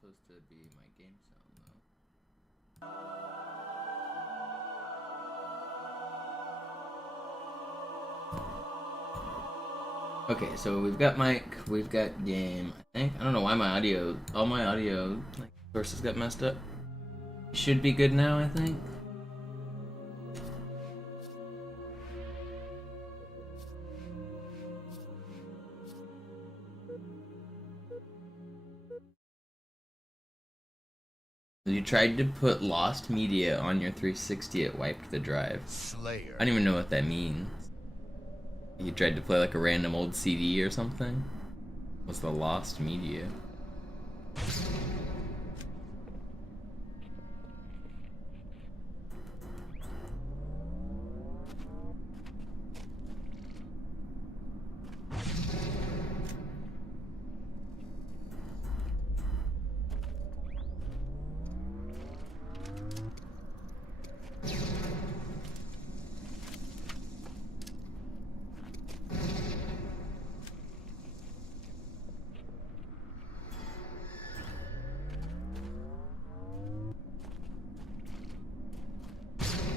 supposed to be my game sound, though. Okay, so we've got mic, we've got game. I think I don't know why all my audio like sources got messed up. Should be good now, I think. You tried to put lost media on your 360, it wiped the drive. Slayer. I don't even know what that means. You tried to play like a random old CD or something? What's the lost media?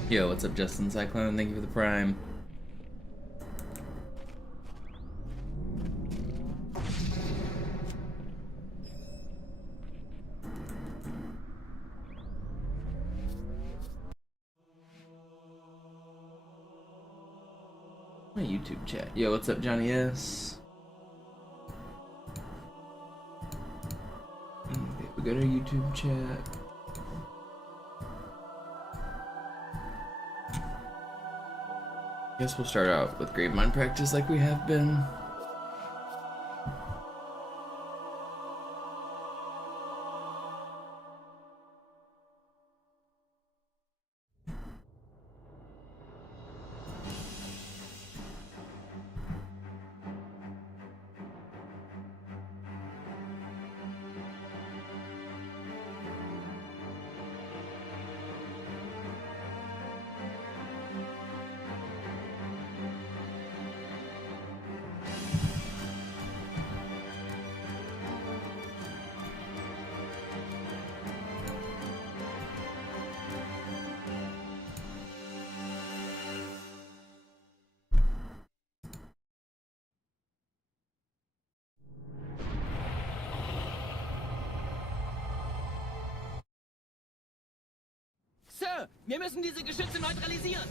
Yo, what's up, Justin Cyclone? Thank you for the prime. My YouTube chat. Yo, what's up, Johnny S? Okay, we got our YouTube chat. Guess we'll start out with Gravemind practice like we have been. Sir, wir müssen diese Geschütze neutralisieren.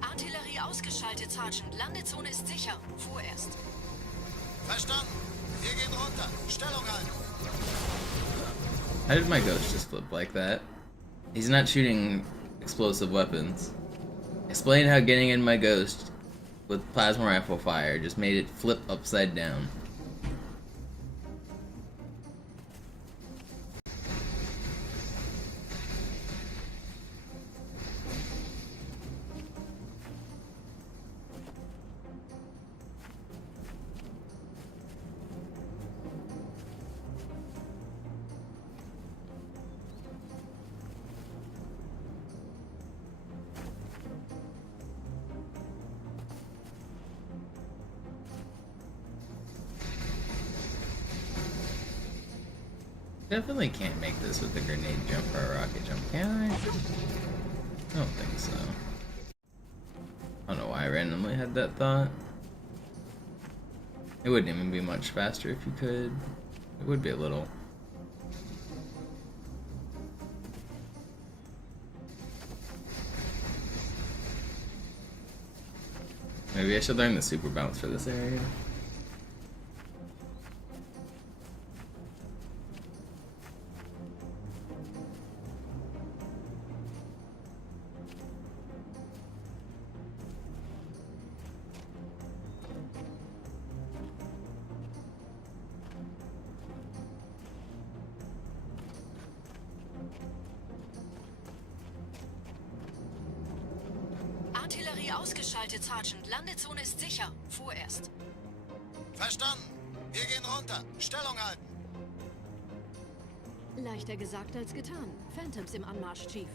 Artillerie ausgeschaltet, Sergeant. Landezone ist sicher. Vorerst. Verstanden. Wir gehen runter. Stellung ein. How did my ghost just flip like that? He's not shooting explosive weapons. Explain how getting in my ghost with plasma rifle fire just made it flip upside down. Definitely can't make this with a grenade jump or a rocket jump, can I? I don't think so. I don't know why I randomly had that thought. It wouldn't even be much faster if you could. It would be a little. Maybe I should learn the super bounce for this area. Artillerie ausgeschaltet, Sergeant. Landezone ist sicher. Vorerst. Verstanden. Wir gehen runter. Stellung halten. Leichter gesagt als getan. Phantoms im Anmarsch, Chief.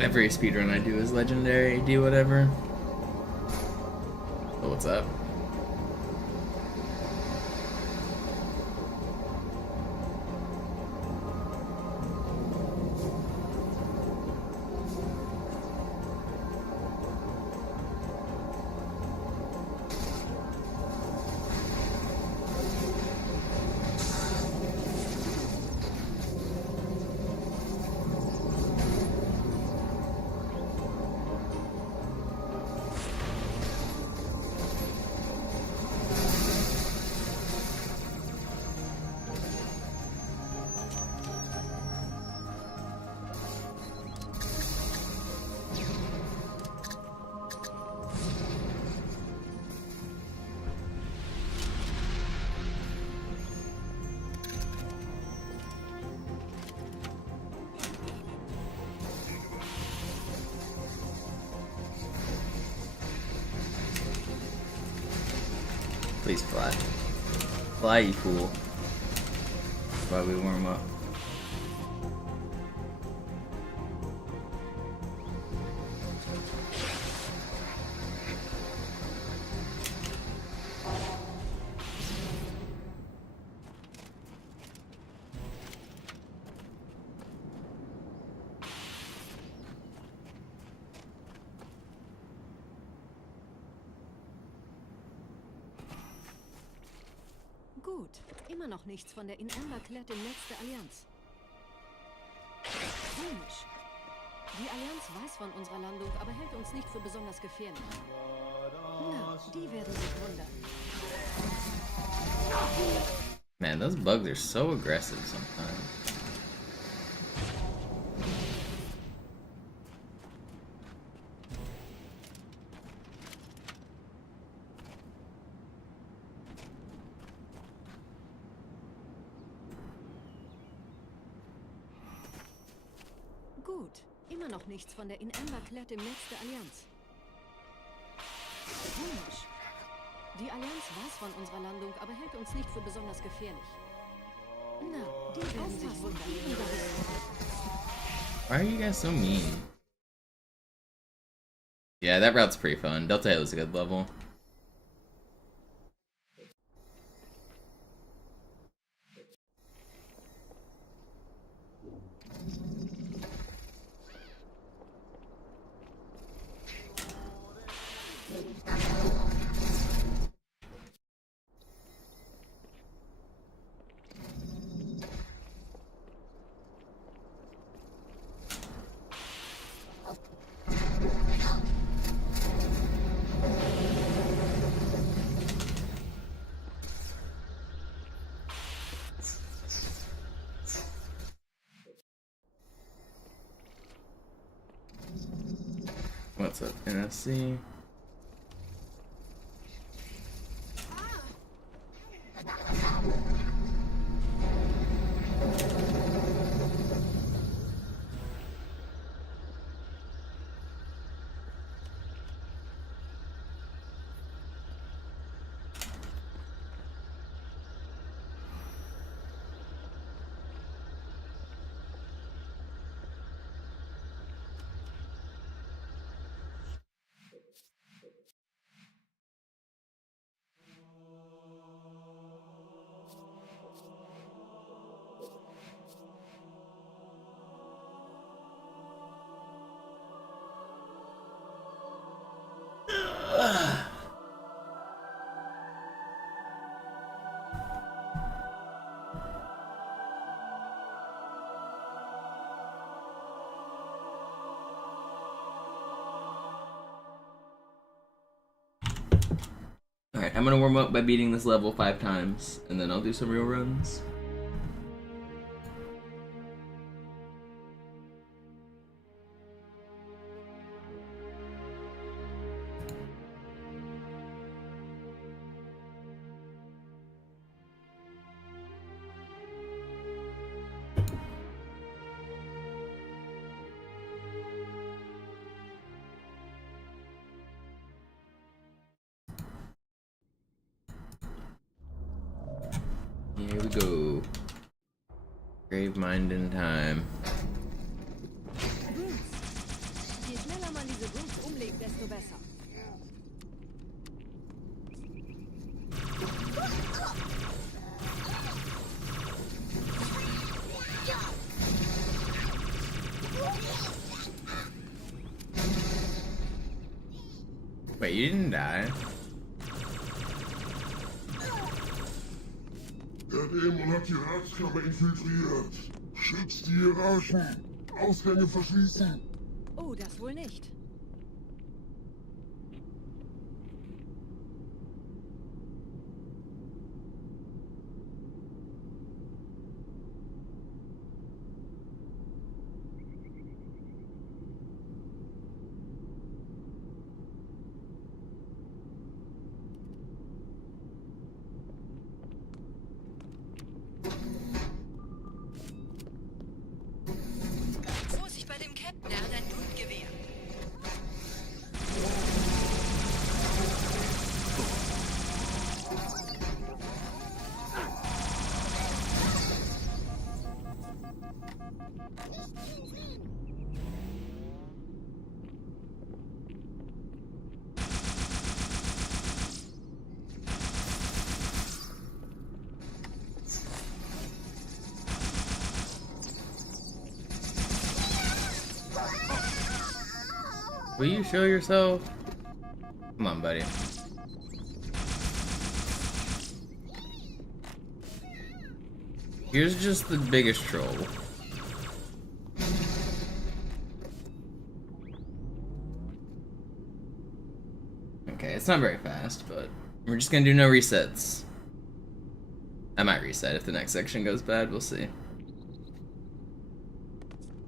Every speedrun I do is legendary, do whatever. Oh, what's up? Please fly. Fly, you fool. While we warm up. Gut. Immer noch nichts von der in Amber klärt im Netz der Allianz. Komisch. Die Allianz weiß von unserer Landung, aber hält uns nicht für besonders gefährlich. Na, die werden sich wundern. Man, those bugs are so aggressive sometimes. Gut. Immer noch nichts von der in Amber klärt im Netz der Allianz. Komisch. Die Allianz weiß von unserer Landung, aber hält uns nicht für besonders gefährlich. Na, die werden sich wundern. Why are you guys so mean? Yeah, that route's pretty fun. Delta Hill is a good level. What's up, NFC? Alright, I'm gonna warm up by beating this level 5 times, and then I'll do some real runs. Here we go. Gravemind in time. Je schneller man diese Roots umlegt, desto besser. Wait, you didn't die? Der Dämon hat die Ratskammer infiltriert. Schützt die Hierarchen. Ausgänge verschließen. Oh, das wohl nicht. Vorsicht bei dem Captain, er hat ein Blutgewehr. Will you show yourself? Come on, buddy. Here's just the biggest troll. Okay, it's not very fast, but we're just gonna do no resets. I might reset if the next section goes bad, we'll see.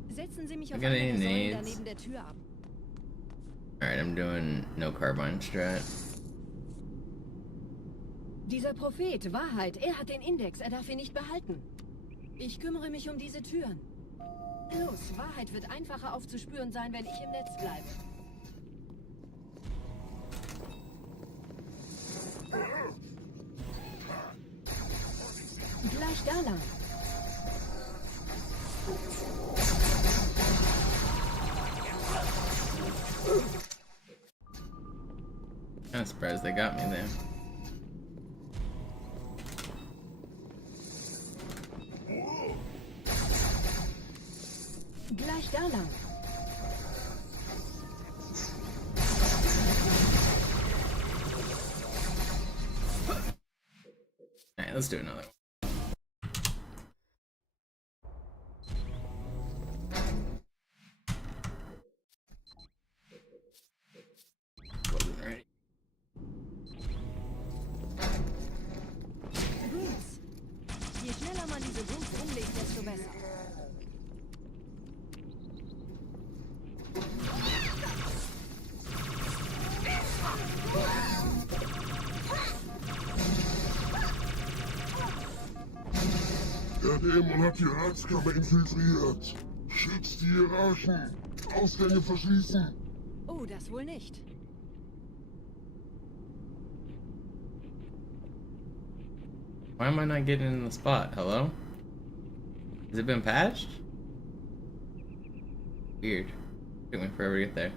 Setzen Sie mich auf got eine any der Säulen nades? daneben der Tür ab. Alright, I'm doing no carbine strat. Dieser Prophet, Wahrheit, er hat den Index, er darf ihn nicht behalten. Ich kümmere mich um diese Türen. Los, Wahrheit wird einfacher aufzuspüren sein, wenn ich im Netz bleibe. Gleich da lang. I'm surprised they got me there. Gleich da lang. Alright, let's do another one. Wasn't ready. Roots. Je schneller man diese Roots umlegt, desto besser. Der Dämon hat die Ratskammer infiltriert. Schützt die Hierarchen. Ausgänge verschließen. Oh, das wohl nicht. Why am I not getting in the spot? Hello? Has it been patched? Weird. Took me forever to get there.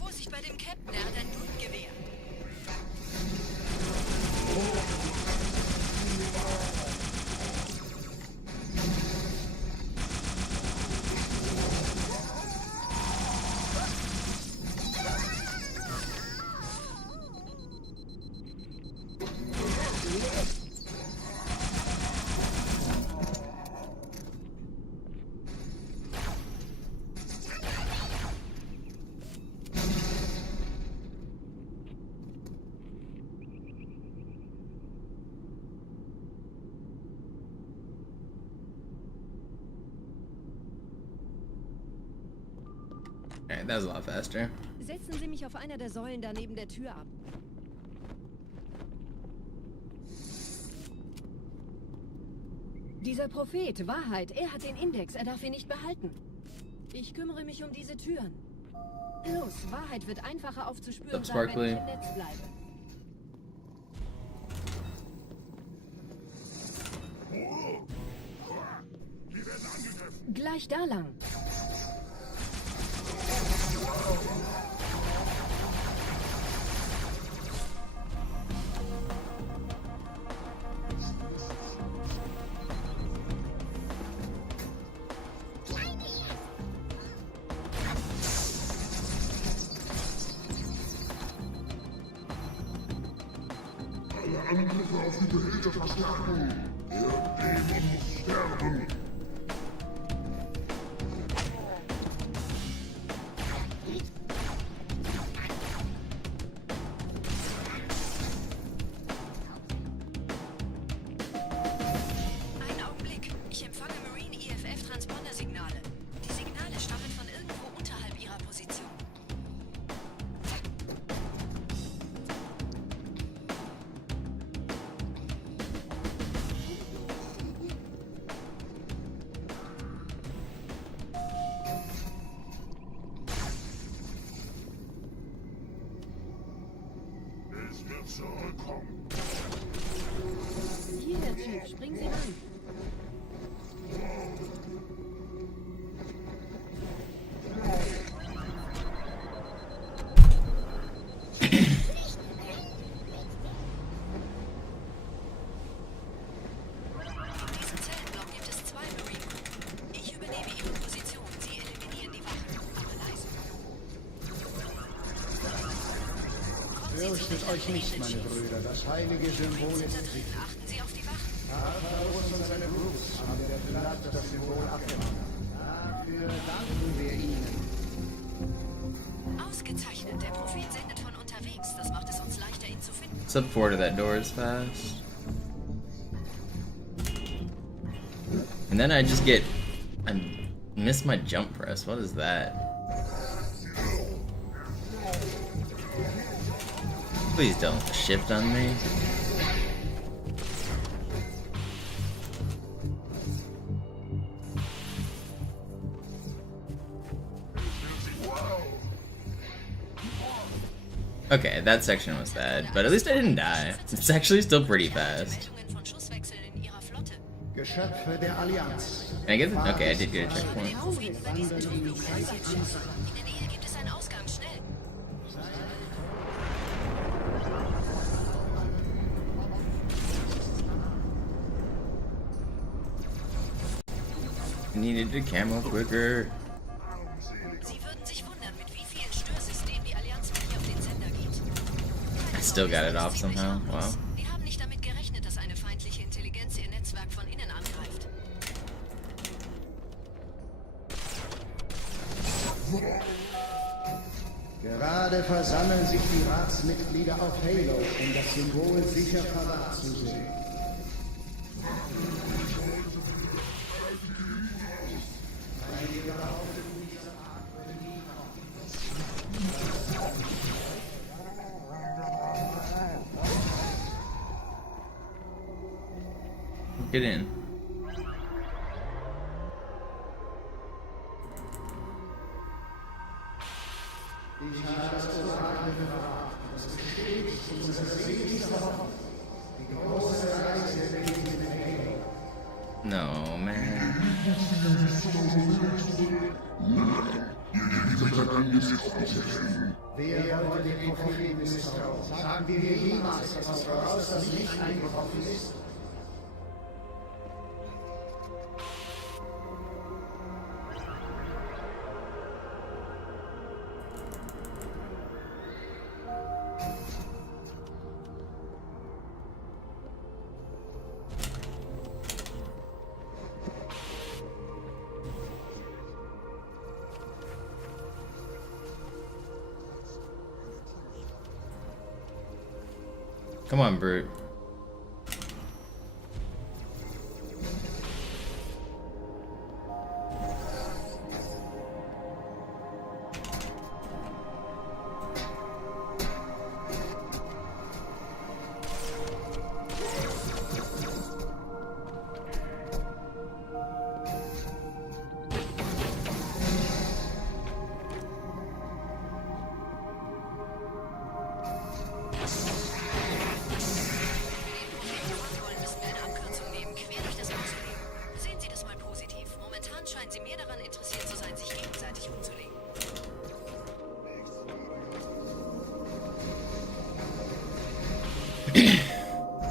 Vorsicht bei dem Captain, er hat ein Blutgewehr. Alright, that was a lot faster. Setzen Sie mich auf einer der Säulen da neben der Tür ab. Dieser Prophet, Wahrheit, er hat den Index, er darf ihn nicht behalten. Ich kümmere mich um diese Türen. Los, Wahrheit wird einfacher aufzuspüren sein, wenn ich im Netz bleibe. Gleich da lang. Alle Angriffe auf die Behälter verstärken. Der Dämon muss sterben. Einen Augenblick. Ich empfange Marine EFF-Transponder-Signale. Die Signale stammen von irgendwo unterhalb ihrer Position. Es wird zurückkommen. Hier, Herr Chief, springen Sie ran. In diesem Zellenblock gibt es 2 Marine. Ich übernehme ihre Position. Sie eliminieren die Wachen. Aber leise. Fürchtet euch nicht, meine Brüder, das heilige Symbol ist sicher. Achten Sie auf die Wachen. Arthurus und seine Crews haben der Blatt das Symbol abgemacht. Dafür danken wir ihnen. Ausgezeichnet. Der Prophet sendet von unterwegs. Das macht es uns leichter, ihn zu finden. Step forward to that door is fast. And then I just get... I miss my jump press. What is that? Please don't shift on me. Okay, that section was bad, but at least I didn't die. It's actually still pretty fast. Meldungen von Schusswechseln in ihrer Flotte. Geschöpfe der Allianz. Can I get the... Okay, I did get a checkpoint. In der Nähe gibt es einen Ausgang. Schnell. Needed the camo quicker. Sie würden sich wundern, mit wie vielen Störsystemen die Allianz mit hier auf den Sender geht. I still got it off somehow. Wow. Die haben nicht damit gerechnet, dass eine feindliche Intelligenz ihr Netzwerk von innen angreift. Gerade versammeln sich die Ratsmitglieder auf Halo, um das Symbol sicher verwahrt zu sehen. Get in. Ich habe das Orakel gefragt. Es besteht unsere seligste Hoffnung. Die große Reise beginnt in Halo. No, man. Ihr Vergangenes ist ausgeschrieben. Wer wollte den Propheten misstrauen? Sagen wir hier jemals etwas voraus, das nicht eingetroffen ist? Come on, brute.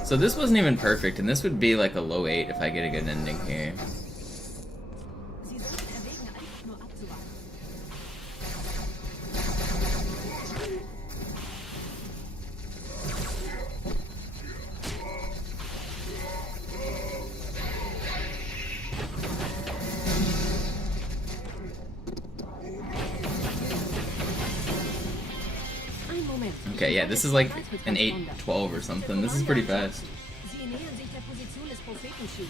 So this wasn't even perfect, and this would be like a low 8 if I get a good ending here. Sie sollten erwägen, einfach nur abzuwarten. Ein Moment. Okay, yeah, this is like an 8-12 or something. This is pretty fast. Sie nähern sich der Position des Prophetenschiffs.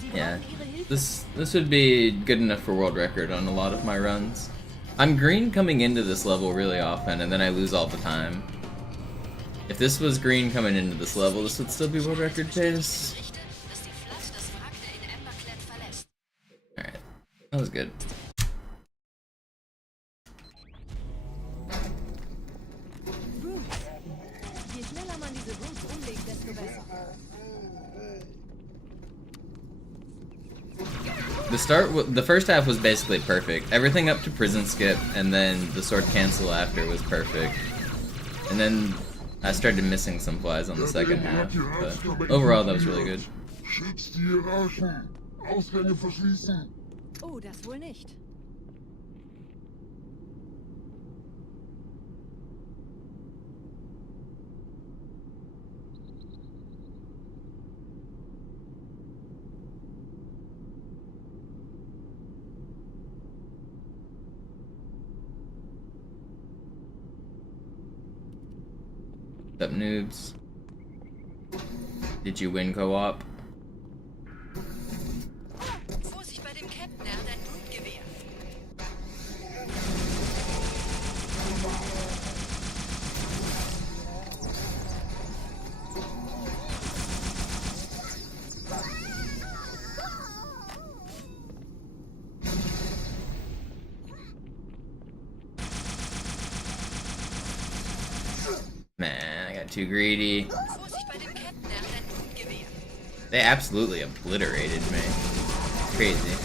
Sie Yeah, brauchen ihre Hilfe. this would be good enough for world record on a lot of my runs. I'm green coming into this level really often, and then I lose all the time. If this was green coming into this level, this would still be world record pace. Berichte, dass die Flotte das Wrack der in Emberclan verlässt. Alright, that was good. Bruce. Je schneller man diese Bruce umlegt, desto besser. The first half was basically perfect. Everything up to prison skip, and then the sword cancel after was perfect. And then I started missing some flies on the second half, but overall that was really good. Schützt die Hierarchen. Ausgänge verschließen. Oh, das wohl nicht. What's up, noobs? Did you win co-op? Vorsicht bei dem Captain, er hat ein Blutgewehr. Man, I got too greedy. Vorsicht bei dem Captain, er hat ein Blutgewehr. They absolutely obliterated me. Crazy.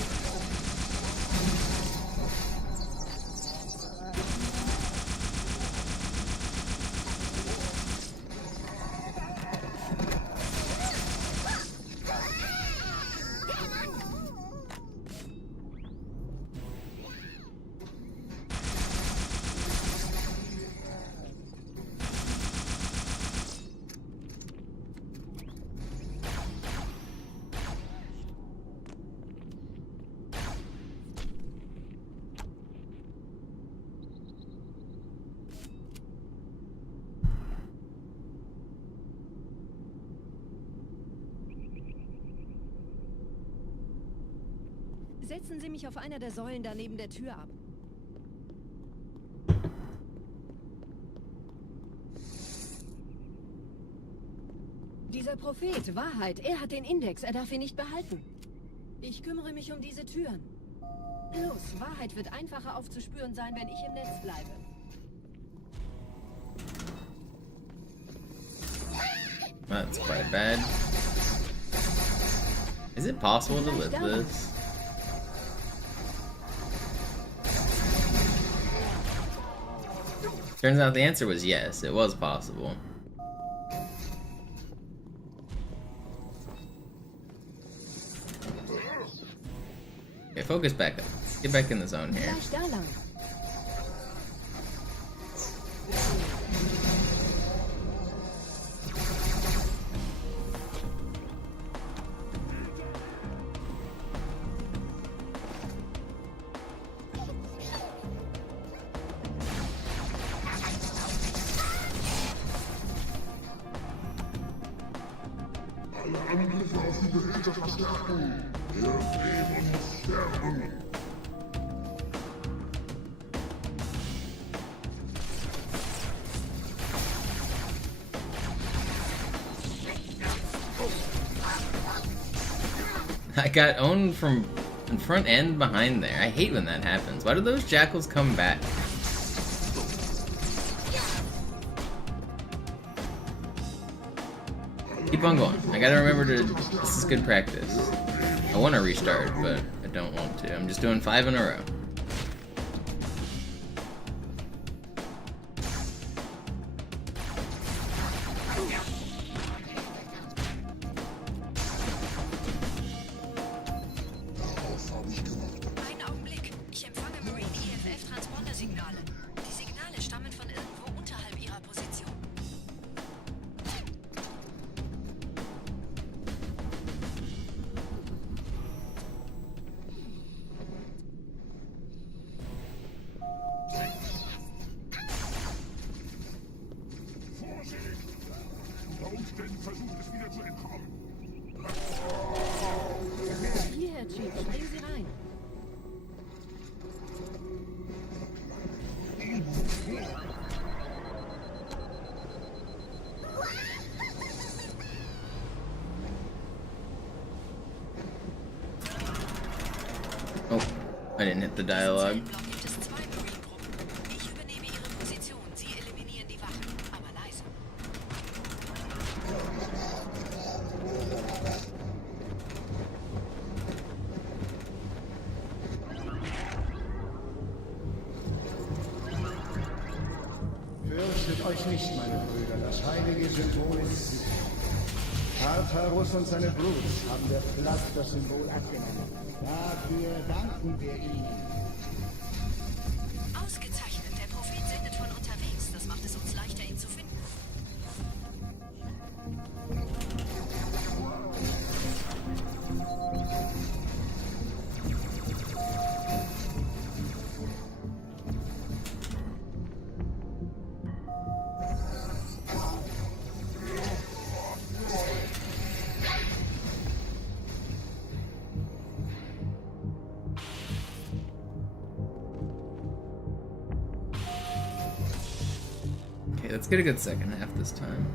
Setzen Sie mich auf einer der Säulen da neben der Tür ab. Dieser Prophet, Wahrheit, er hat den Index, er darf ihn nicht behalten. Ich kümmere mich um diese Türen. Los, Wahrheit wird einfacher aufzuspüren sein, wenn ich im Netz bleibe. That's quite bad. Is it possible to live this? Turns out the answer was yes, it was possible. Okay, focus back up. Get back in the zone here. Gleich da lang. Alle Angriffe auf die Behälter verstärken. Wir leben und sterben. I got owned from in front and behind there. I hate when that happens. Why do those jackals come back? Keep on going. I gotta remember to... This is good practice. I want to restart, but I don't want to. I'm just doing 5 in a row. es wieder zu entkommen. Hier, Herr Chief, springen Sie rein. Oh, I didn't hit the dialogue. Im Block gibt es 2 Marine-Gruppen. Ich übernehme ihre Position. Sie eliminieren die Wachen, aber leise. Fürchtet euch nicht, meine Brüder, das heilige Symbol ist sicher. Tartarus und seine Brutes haben der Flood das Symbol abgenommen. Dafür danken wir ihnen. Ausgezeichnet. Der Prophet sendet von unterwegs. Das macht es uns leichter, ihn zu finden. Okay, let's get a good second half this time.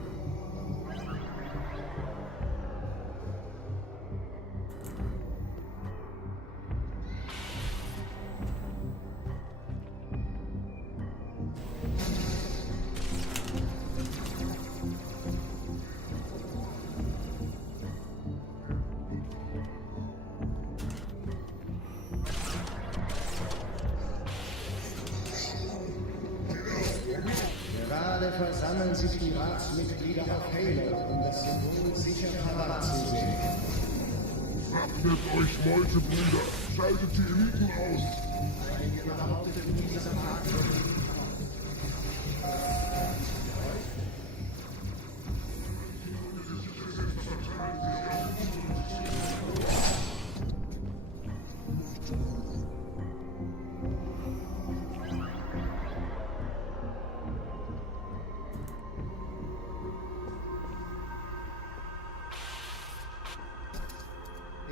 Gerade versammeln sich die Ratsmitglieder auf Halo, um das Symbol sicher parat zu sehen. Wappnet euch, Meutebrüder. Schaltet die Eliten aus. Einige behaupteten, dieser Tag wird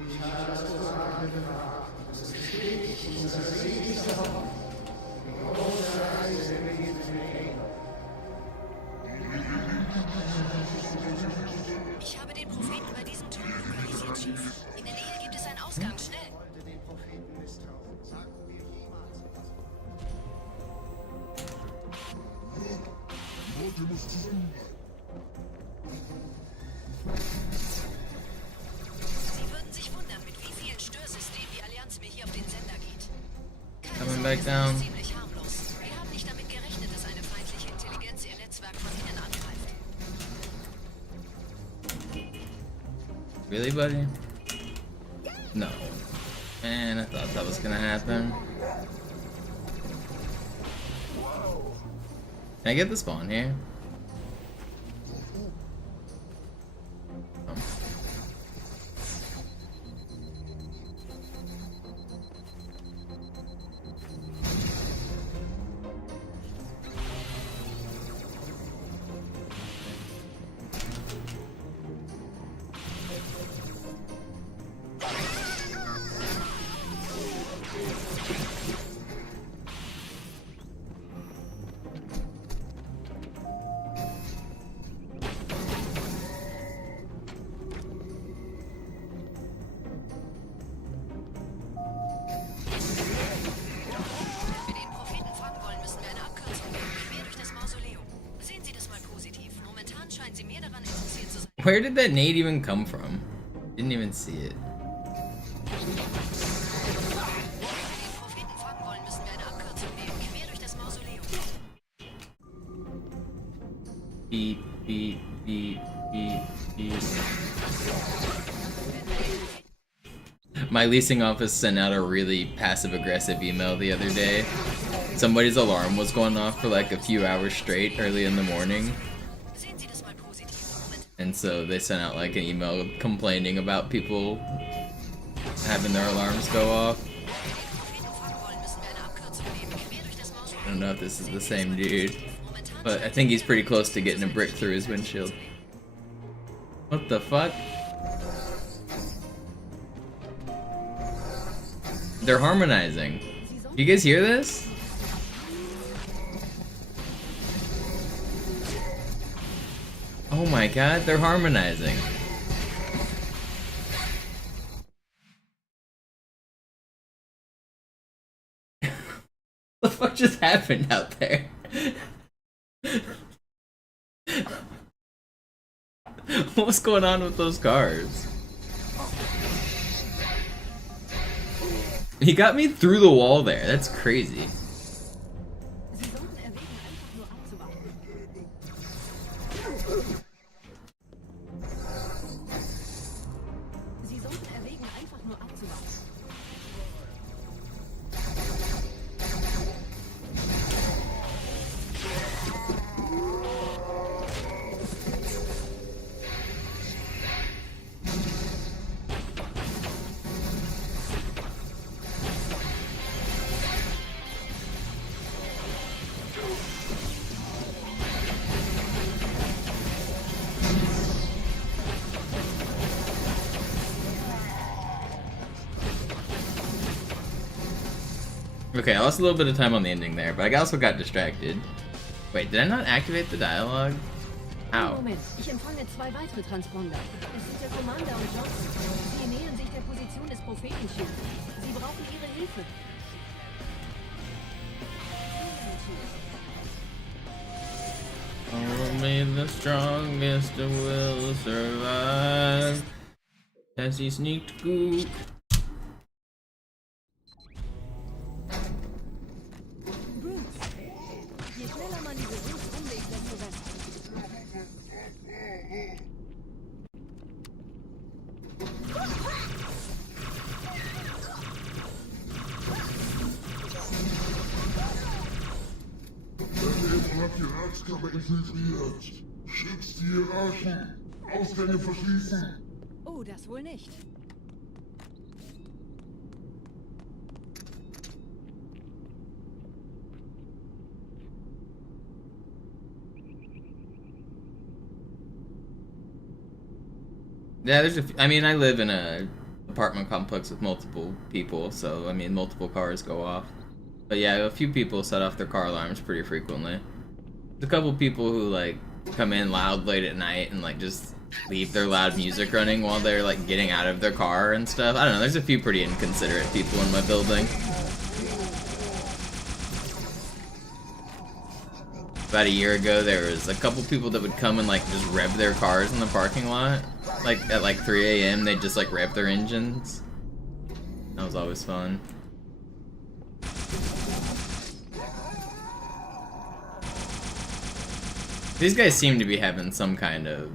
Ich habe das Orakel befragt. Es ist bestätigt, unser seligster Hoffnung. Die große Reise beginnt mit ihm. Ich habe den Propheten bei diesem Turm lokalisiert, Chief. In der Nähe gibt es einen Ausgang. Schnell! Wollte den Propheten misstrauen. Sagten wir jemals Die Leute muss zusammenbleiben. Sie würden sich wundern, mit wie vielen Störsystemen die Allianz mir hier auf den Sender geht. Keine Coming Sorge, back es down. ist ziemlich harmlos. Wir haben nicht damit gerechnet, dass eine feindliche Intelligenz ihr Netzwerk von innen angreift. Really, buddy? No. Man, I thought that was gonna happen. Can I get the spawn here? Oh. Wenn wir den Propheten fangen wollen, müssen wir eine Abkürzung nehmen. Quer durch das Mausoleum. Sehen Sie das mal positiv. Momentan scheinen Sie mehr daran interessiert zu sein. Where did that nade even come from? Didn't even see it. Wenn wir den Propheten fangen wollen, müssen wir eine Abkürzung nehmen. Quer durch das Mausoleum. Beep, beep, beep, beep, beep. My leasing office sent out a really passive-aggressive email the other day. Somebody's alarm was going off for like a few hours straight early in the morning. Sehen Sie das mal positiv. Momentan And so they sent out like an email complaining about people having their alarms go off. wenn wir den Propheten fangen wollen, müssen wir eine Abkürzung nehmen. Quer durch das I Mausoleum. don't know if this is the same dude, Momentan but I think he's pretty close to getting a brick through his windshield. What the fuck? They're harmonizing. You guys hear this? Oh my god, they're harmonizing. What the fuck just happened out there? What's going on with those cars? He got me through the wall there. That's crazy. Sie sollten erwägen, einfach nur abzuwarten. Sie sollten erwägen, einfach nur abzuwarten. Okay, I lost a little bit of time on the ending there, but I also got distracted. Wait, did I not activate the dialogue? How? Moment, ich empfange 2 weitere Transponder. Es sind der Commander und Johnson. Sie nähern sich der Position des Prophetenschiffs. Sie brauchen Ihre Hilfe. Only the strongest will survive. As he sneaked gook. Bruce, je schneller man diese Routes umlegt, desto besser. Daneben hat die Ratskammer infiltriert. Schützt die Hierarchen. Ausgänge verschließen. Oh, das wohl nicht. Yeah, there's I mean, I live in a apartment complex with multiple people, so I mean, multiple cars go off. But yeah, a few people set off their car alarms pretty frequently. There's a couple people who like come in loud late at night and like just leave their loud music running while they're like getting out of their car and stuff. I don't know, there's a few pretty inconsiderate people in my building. About a year ago, there was a couple people that would come and like just rev their cars in the parking lot. Like at like 3 a.m. they'd just like rev their engines. That was always fun. These guys seem to be having some kind of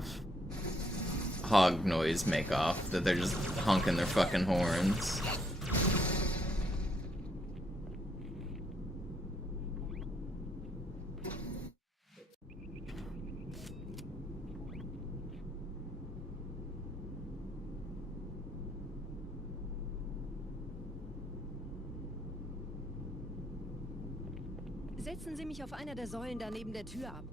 hog noise make-off, that they're just honking their fucking horns. Setzen Sie mich auf einer der Säulen da neben der Tür ab.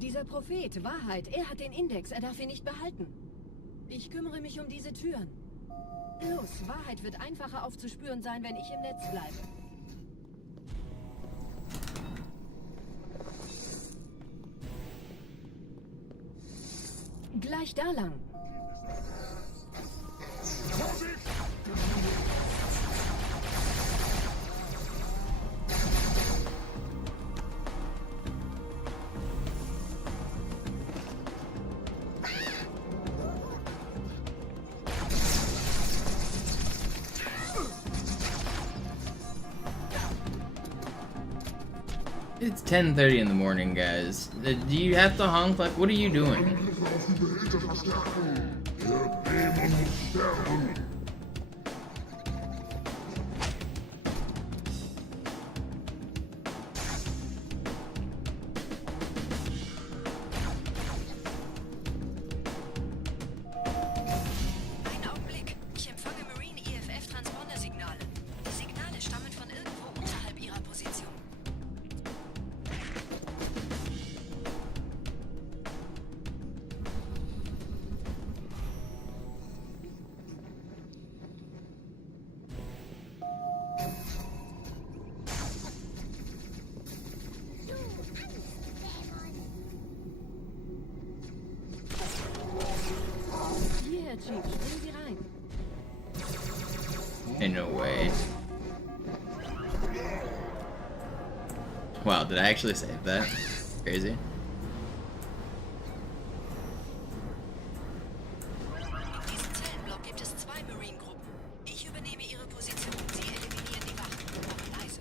Dieser Prophet, Wahrheit, er hat den Index, er darf ihn nicht behalten. Ich kümmere mich um diese Türen. Los, Wahrheit wird einfacher aufzuspüren sein, wenn ich im Netz bleibe. Gleich da lang. It's 10:30 in the morning, guys. Do you have to honk? Like, what are you doing? Auf die Behälter verstärken. Der Dämon muss sterben. Ein Augenblick. Chief. Springen Sie rein. Ain't no way. Wow, did I actually save that? Crazy. In diesem Zellenblock gibt es 2 Marine-Gruppen. Ich übernehme ihre Position. Sie eliminieren die Wachen. Machen leise.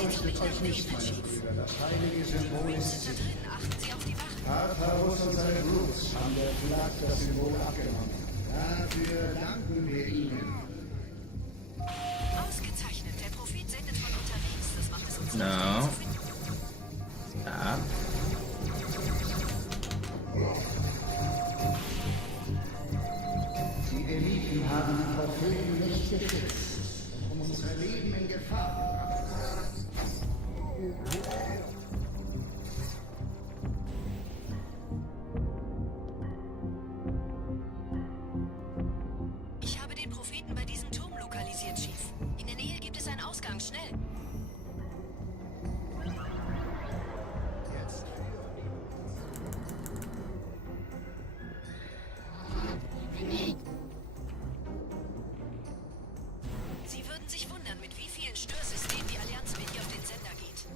Fürchtet euch nicht, meine Brüder. Das heilige Symbol ist Da drin, achten Sie auf die Wachen. Tartarus und seine Brutes haben der Flag das Symbol abgenommen. Dafür danken wir ihnen. Ausgezeichnet. Der Prophet sendet von unterwegs. Das macht es uns No. leichter, ihn zu finden. Stop. Die Eliten haben die Propheten nicht geschützt und unsere Leben in Gefahr gebracht. Ich habe den Propheten bei diesem Turm lokalisiert, Chief. In der Nähe gibt es einen Ausgang. Schnell. Sie würden sich wundern, mit wie vielen Störsystemen die Allianz mit ihr auf den Sender geht.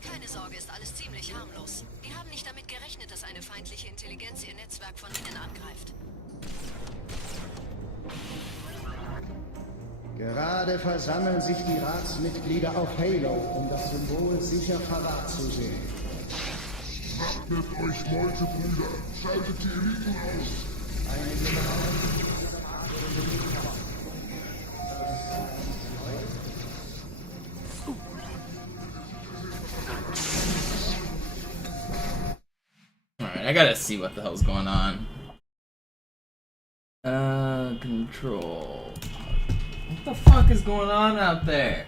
Keine Sorge, ist alles ziemlich harmlos. Die haben nicht damit gerechnet, dass eine feindliche Intelligenz ihr Netzwerk von innen angreift. Gerade versammeln sich die Ratsmitglieder auf Halo, um das Symbol sicher verwahrt zu sehen. Wappnet euch, Leute, Brüder. Schaltet die Eliten aus. Alright, I gotta see what the hell's going on. Control. What the fuck is going on out there?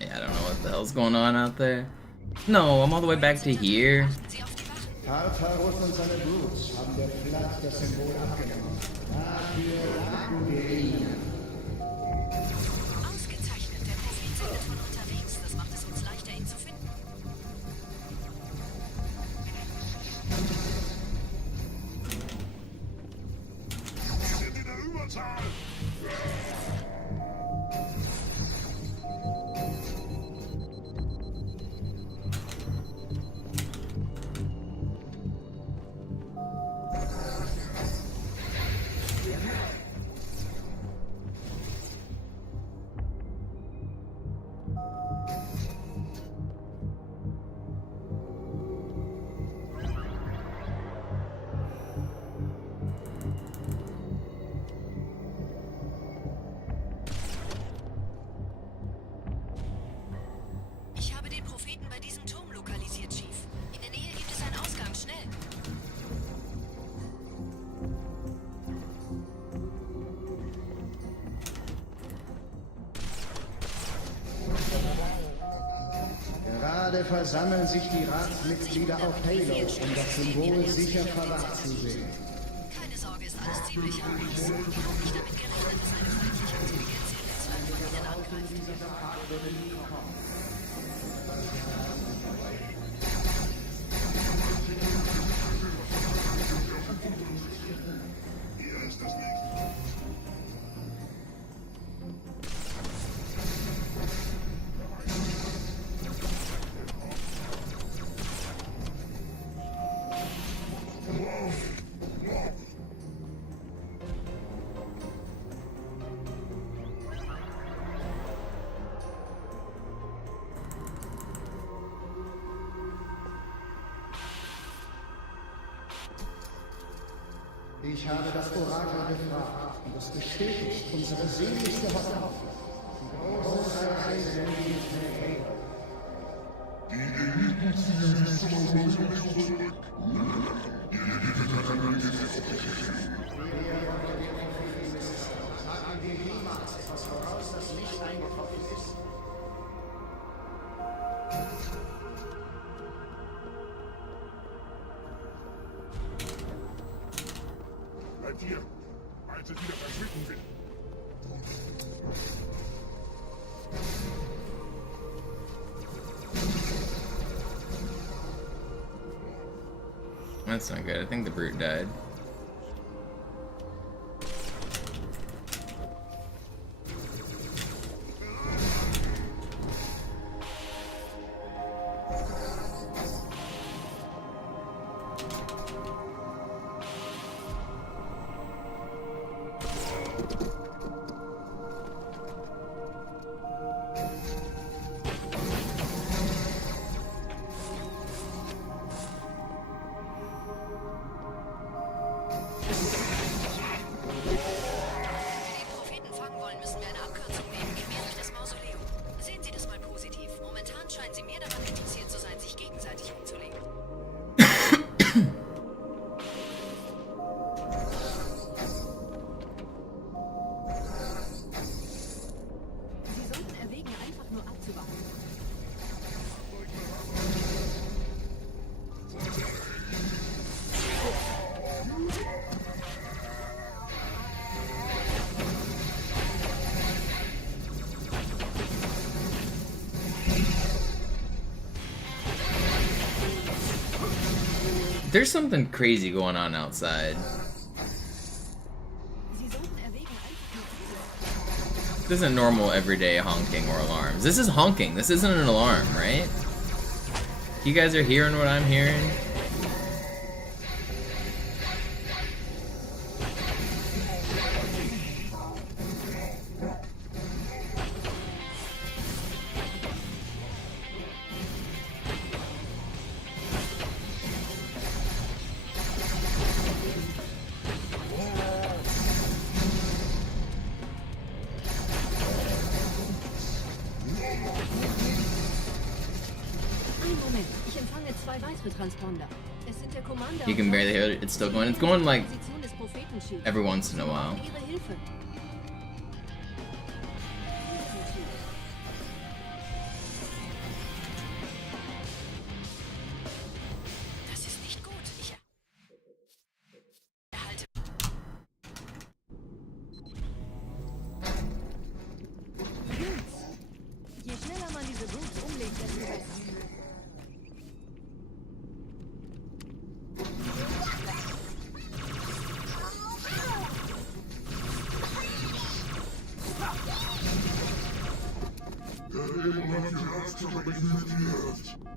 Yeah, I don't know what the hell's going on out there. No, I'm all the way back to here. Tartarus und seine Brutes haben der Flag das Symbol abgenommen. Dafür danken wir ihnen. Ausgezeichnet. Der Prophet sendet von unterwegs. Das macht es uns leichter, ihn zu finden. Wir sind in der Überzahl. Ich habe den Propheten bei diesem Turm lokalisiert, Chief. In der Nähe gibt es einen Ausgang. Schnell. Gerade versammeln sich die Ratsmitglieder auf Halo, um das Symbol sicher verwahrt zu sehen. Keine Sorge, ist alles ziemlich harmlos. Die haben nicht damit gerechnet, dass eine feindliche Intelligenz ihr Netzwerk von innen angreift. Ich habe das Orakel gefragt und es bestätigt unsere sehnlichste Hoffnung. Die große Reise in die Metagame. Die Eliten ziehen sich zum Mausoleum zurück. Die Elite kann ein Gesetz Sagen wir niemals etwas voraus, das nicht eingetroffen ist. Bleibt hier, als es wieder verschwinden will. That's not good. I think the brute died. There's something crazy going on outside. This isn't normal everyday honking or alarms. This is honking. This isn't an alarm, right? You guys are hearing what I'm hearing? You can barely hear it. It's still going. It's going like every once in a while.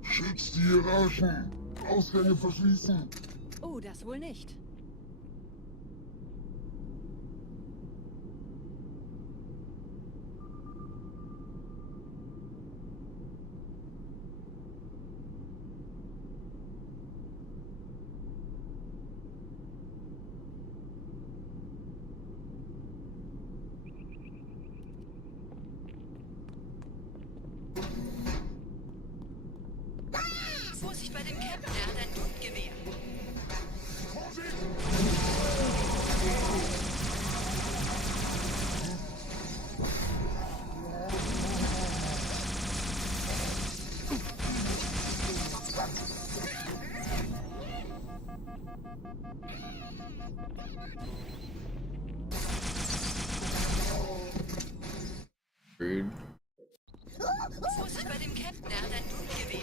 Schützt die Hierarchen! Ausgänge verschließen! Oh, das wohl nicht. Vorsicht bei dem Captain, er hat ein Luftgewehr. Rude. Vorsicht bei dem Captain, er hat ein Luftgewehr.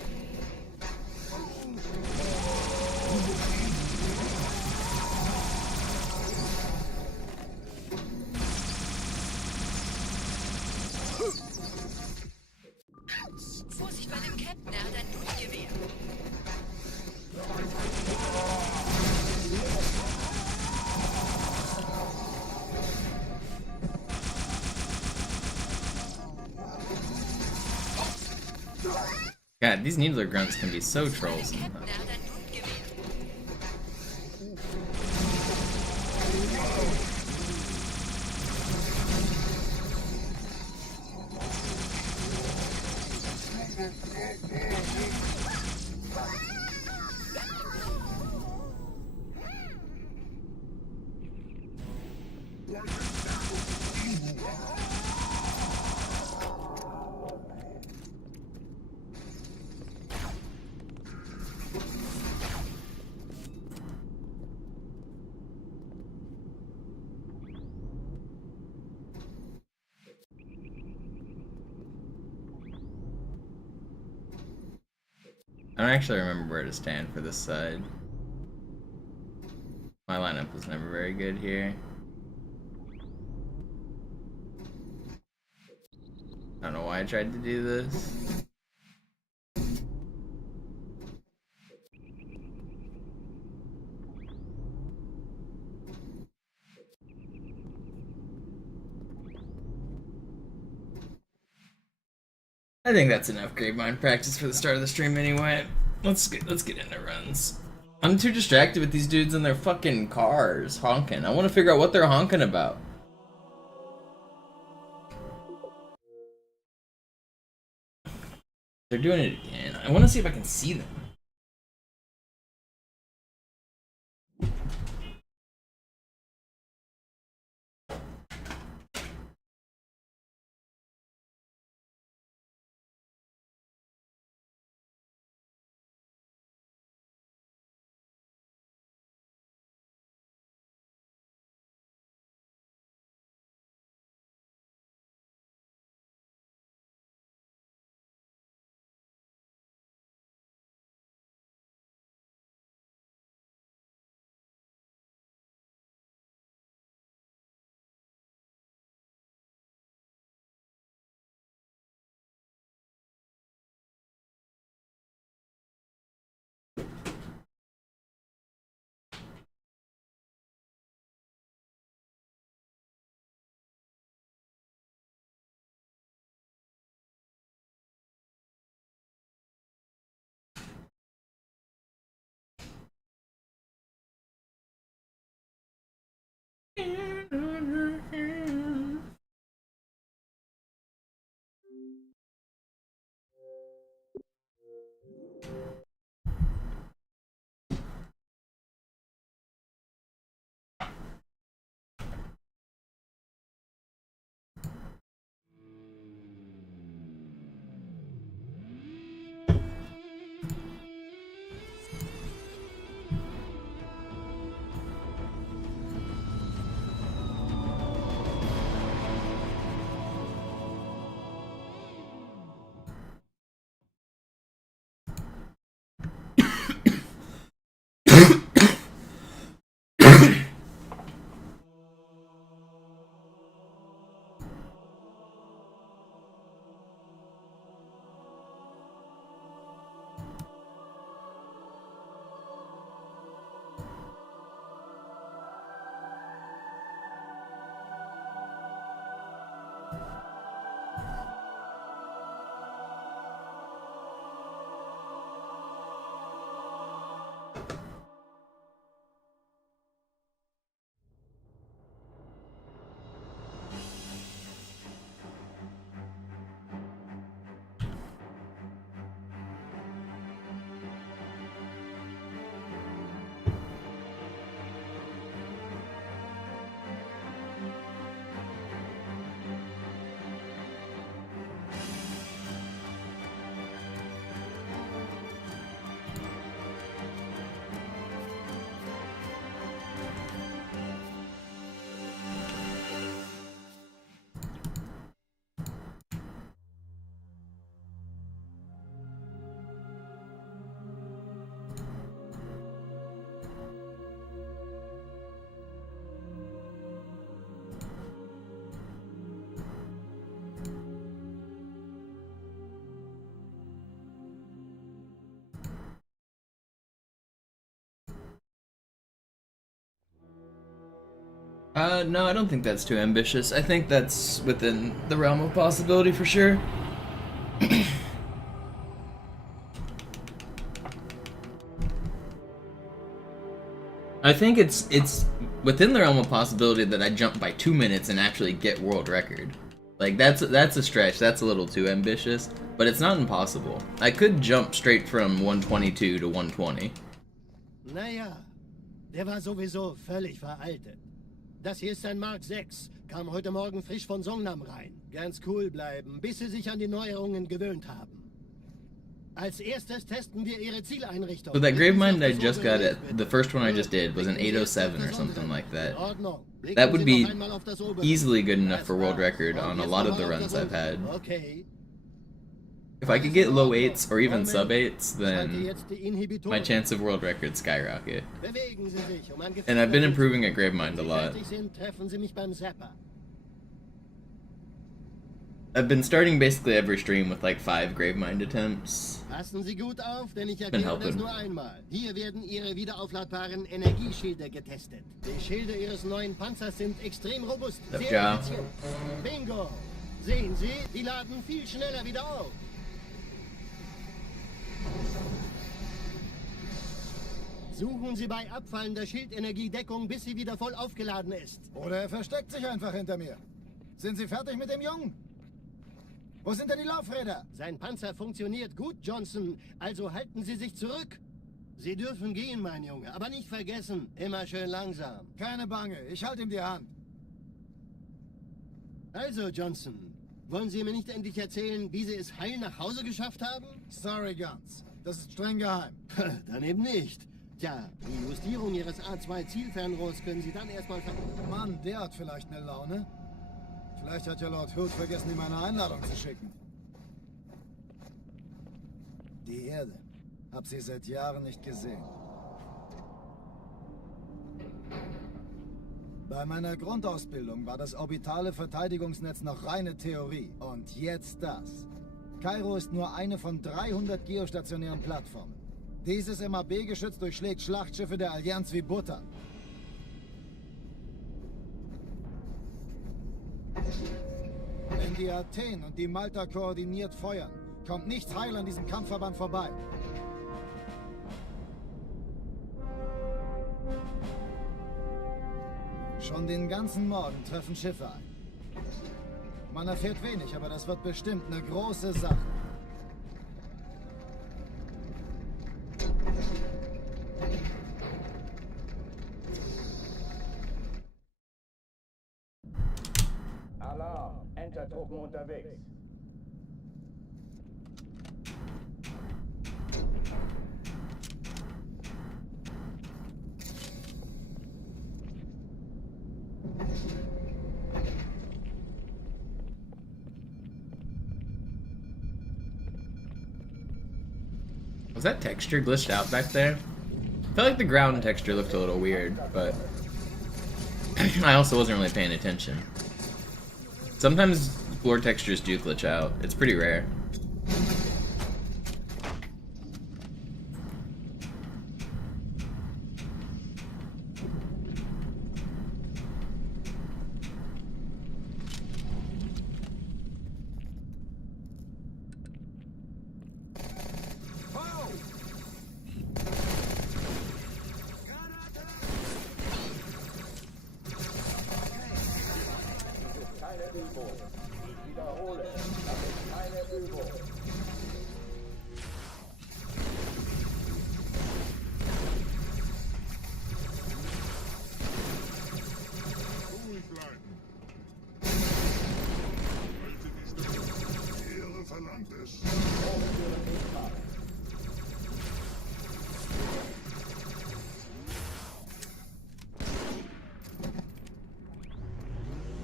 Vorsicht bei dem Captain, er hat ein Luftgewehr. God, these needler grunts can be so troll Captain, sometimes. er hat ein Luftgewehr. I don't actually remember where to stand for this side. My lineup was never very good here. I don't know why I tried to do this. I think that's enough Gravemind practice for the start of the stream anyway. Let's get into runs. I'm too distracted with these dudes in their fucking cars honking. I want to figure out what they're honking about. They're doing it again. I want to see if I can see them. No, I don't think that's too ambitious. I think that's within the realm of possibility for sure. I think it's within the realm of possibility that I jump by 2 minutes and actually get world record. Like, that's a stretch. That's a little too ambitious. But it's not impossible. I could jump straight from 122 to 120. Naja, der war sowieso völlig veraltet. Das hier ist ein Mark 6. Kam heute Morgen frisch von Songnam rein. Ganz cool bleiben, bis sie sich an die Neuerungen gewöhnt haben. Als erstes testen wir ihre Zieleinrichtung. So that Gravemind I just got at, the first one I just did, was an 807 or something like that. That would be easily good enough for world record on a lot of the runs I've had. If I could get low 8s or even sub 8s, then my chance of world record skyrocket. And I've been improving at Gravemind a lot. I've been starting basically every stream with like 5 Gravemind attempts. Passen Sie gut auf, denn ich Been erkläre das helping. nur einmal. Hier werden Ihre wiederaufladbaren Energieschilde getestet. Die Schilde Ihres neuen Panzers sind extrem robust. Sehr Ja. effizient. Bingo! Sehen Sie, die laden viel schneller wieder auf. Suchen Sie bei abfallender Schildenergie Deckung, bis sie wieder voll aufgeladen ist. Oder er versteckt sich einfach hinter mir. Sind Sie fertig mit dem Jungen? Wo sind denn die Laufräder? Sein Panzer funktioniert gut, Johnson. Also halten Sie sich zurück. Sie dürfen gehen, mein Junge. Aber nicht vergessen, immer schön langsam. Keine Bange, ich halte ihm die Hand. Also, Johnson, wollen Sie mir nicht endlich erzählen, wie Sie es heil nach Hause geschafft haben? Sorry, Guns. Das ist streng geheim. Dann eben nicht. Tja, die Justierung Ihres A2-Zielfernrohrs können Sie dann erstmal Mann, der hat vielleicht eine Laune. Vielleicht hat ja Lord Hood vergessen, ihm eine Einladung zu schicken. Die Erde. Hab sie seit Jahren nicht gesehen. Bei meiner Grundausbildung war das orbitale Verteidigungsnetz noch reine Theorie. Und jetzt das. Kairo ist nur eine von 300 geostationären Plattformen. Dieses MAB-Geschütz durchschlägt Schlachtschiffe der Allianz wie Butter. Wenn die Athen und die Malta koordiniert feuern, kommt nichts heil an diesem Kampfverband vorbei. Schon den ganzen Morgen treffen Schiffe ein. Man erfährt wenig, aber das wird bestimmt eine große Sache. Alarm! Entertruppen unterwegs. Was that texture glitched out back there? I felt like the ground texture looked a little weird, but I also wasn't really paying attention. Sometimes floor textures do glitch out. It's pretty rare. Ruhig bleiben. Halte die Stellung. Die Ehre verlangt es.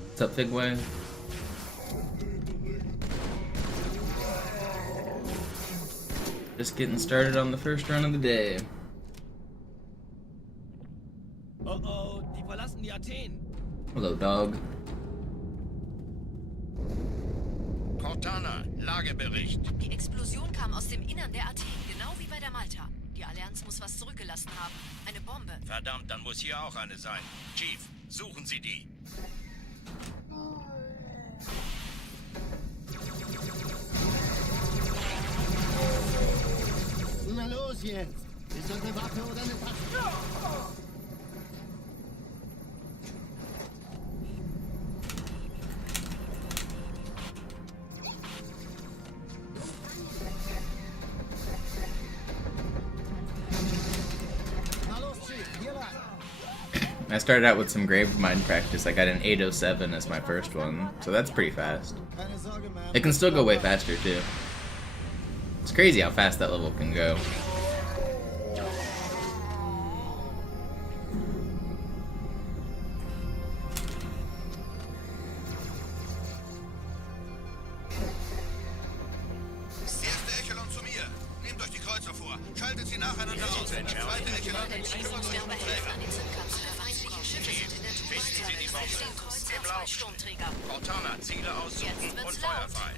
What's up, Figway? Just getting started on the first run of the day. Oh oh, die verlassen die Athen. Hello, dog. Cortana, Lagebericht. Die Explosion kam aus dem Innern der Athen, genau wie bei der Malta. Die Allianz muss was zurückgelassen haben. Eine Bombe. Verdammt, dann muss hier auch eine sein. Chief, suchen Sie die. Na los jetzt! Ist das eine Waffe oder eine Tasche? I started out with some Gravemind practice. I got an 807 as my first one, so that's pretty fast. Keine Sorge, Ma'am. It can still go way faster too. It's crazy how fast that level can go. Erste Echelon zu mir. Nehmt euch die Kreuzer vor. Schaltet sie nacheinander aus. Zweite Echelon kümmert sich um den Träger. Cortana, Ziele aussuchen und Feuer frei.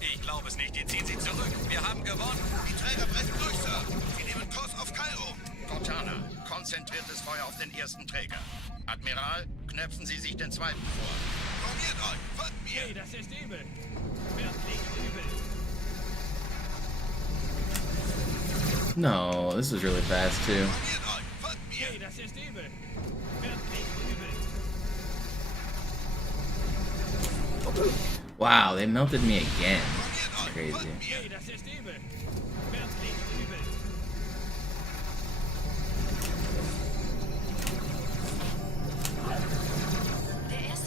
Ich glaube es nicht, die ziehen sie zurück. Wir haben gewonnen. Die Träger brechen durch, Sir. Sie nehmen Kurs auf Kairo. Cortana, konzentriertes Feuer auf den ersten Träger. Admiral, knöpfen Sie sich den zweiten vor. Formiert euch. Folgt mir. Hey, das ist übel. Wirklich übel. No, this was really fast too. Formiert euch. Folgt mir. Hey, das ist übel. Wirklich übel. Wow, they melted me again. That's crazy. Hey, das ist übel. Wirklich übel.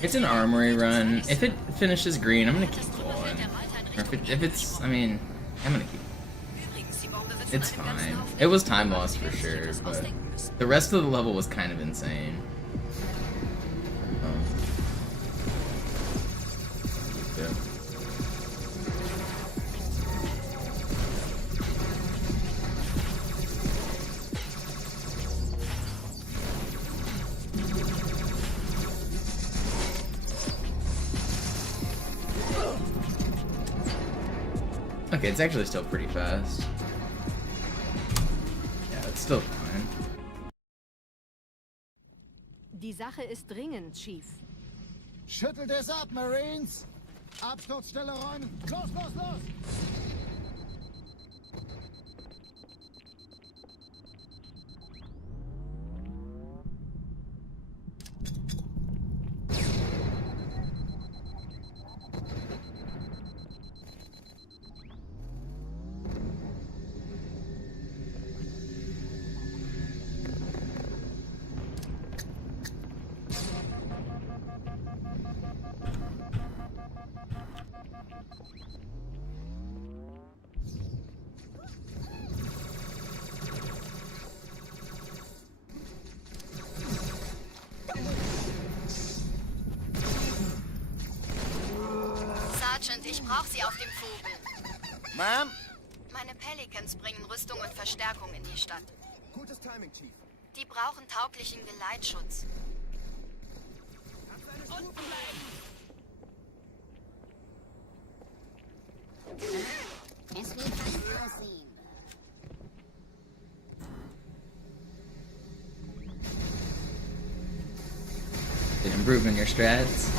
It's an armory run. If it finishes green, I'm gonna keep going. Or if it's, I mean, I'm gonna keep. It's fine. It was time loss for sure, but the rest of the level was kind of insane. Yeah. Okay, it's actually still pretty fast. Yeah, it's still fine. Die Sache ist dringend, Chief. Schüttelt es ab, Marines! Absturzstelle räumen! Los, los, los! Sergeant, ich brauche Sie auf dem Vogel. Ma'am? Meine Pelicans bringen Rüstung und Verstärkung in die Stadt. Gutes Timing, Chief. Die brauchen tauglichen Geleitschutz. Unten bleiben. Es wird heiß aussehen. Been improving your strats.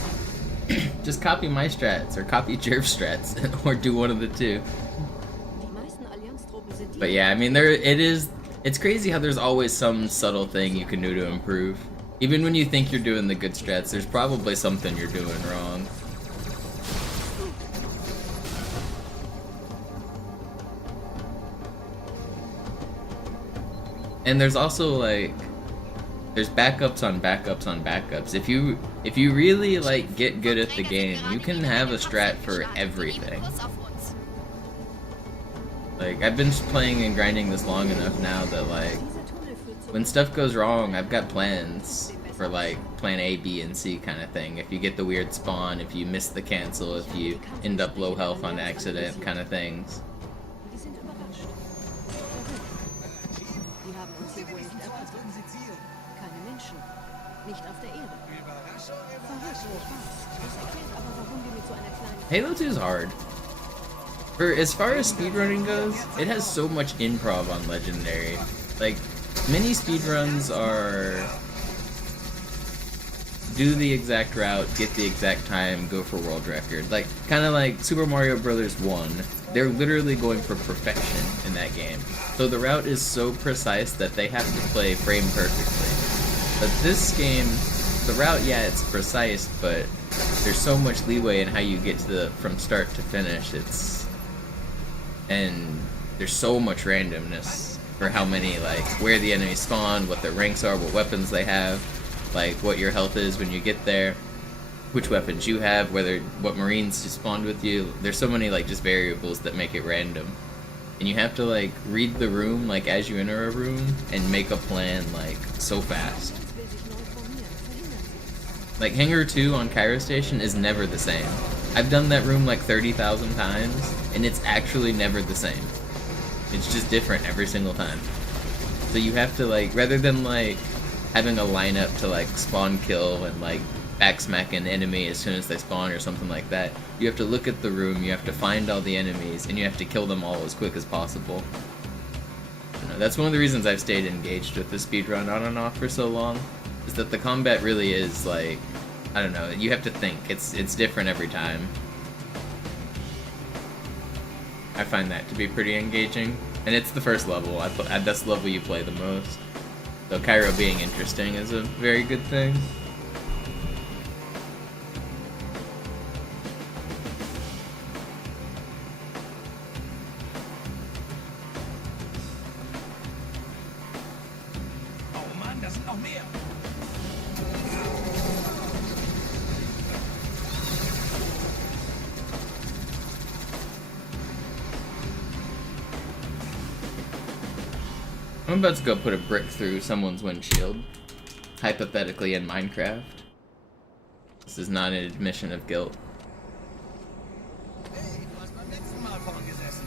Just copy my strats or copy Jerv's strats or do one of the two. Die meisten Allianztruppen sind But yeah, I mean it's crazy how there's always some subtle thing you can do to improve. Even when you think you're doing the good strats, there's probably something you're doing wrong. And there's also like there's backups on backups on backups. If you really like get good at the game, you can have a strat for everything. Like I've been playing and grinding this long enough now that like when stuff goes wrong, I've got plans for like plan A, B, and C kind of thing. If you get the weird spawn, if you miss the cancel, if you end up low health on accident, kind of things. Die sind überrascht. Die haben uns hier wohl nicht erwartet. Keine Menschen. Nicht auf der Erde. Verrückt, nicht wahr? Das erklärt aber, warum wir mit so einer kleinen... Halo 2 is hard. For as far as speedrunning goes, it has so much improv on Legendary. Like, many speedruns are do the exact route, get the exact time, go for world record. Like, kind of like Super Mario Bros. 1. They're literally going for perfection in that game. So the route is so precise that they have to play frame perfectly. But this game, the route, yeah, it's precise, but there's so much leeway in how you get to from start to finish. And there's so much randomness for how many, like, where the enemies spawn, what their ranks are, what weapons they have. like what your health is when you get there, which weapons you have, what marines just spawned with you. There's so many like just variables that make it random. And you have to like read the room like as you enter a room and make a plan like so fast. Like Hangar 2 on Cairo Station is never the same. I've done that room like 30,000 times and it's actually never the same. It's just different every single time. So you have to like, rather than like having a lineup to like spawn kill and like backsmack an enemy as soon as they spawn or something like that, you have to look at the room, you have to find all the enemies, and you have to kill them all as quick as possible. You know, that's one of the reasons I've stayed engaged with the speedrun on and off for so long, is that the combat really is like, I don't know, you have to think. It's different every time. I find that to be pretty engaging. And it's the first level. That's the level you play the most. So Cairo being interesting is a very good thing. Oh Mann, da sind noch mehr. I'm about to go put a brick through someone's windshield, hypothetically in Minecraft. This is not an admission of guilt. Hey, du hast beim letzten Mal vorn gesessen.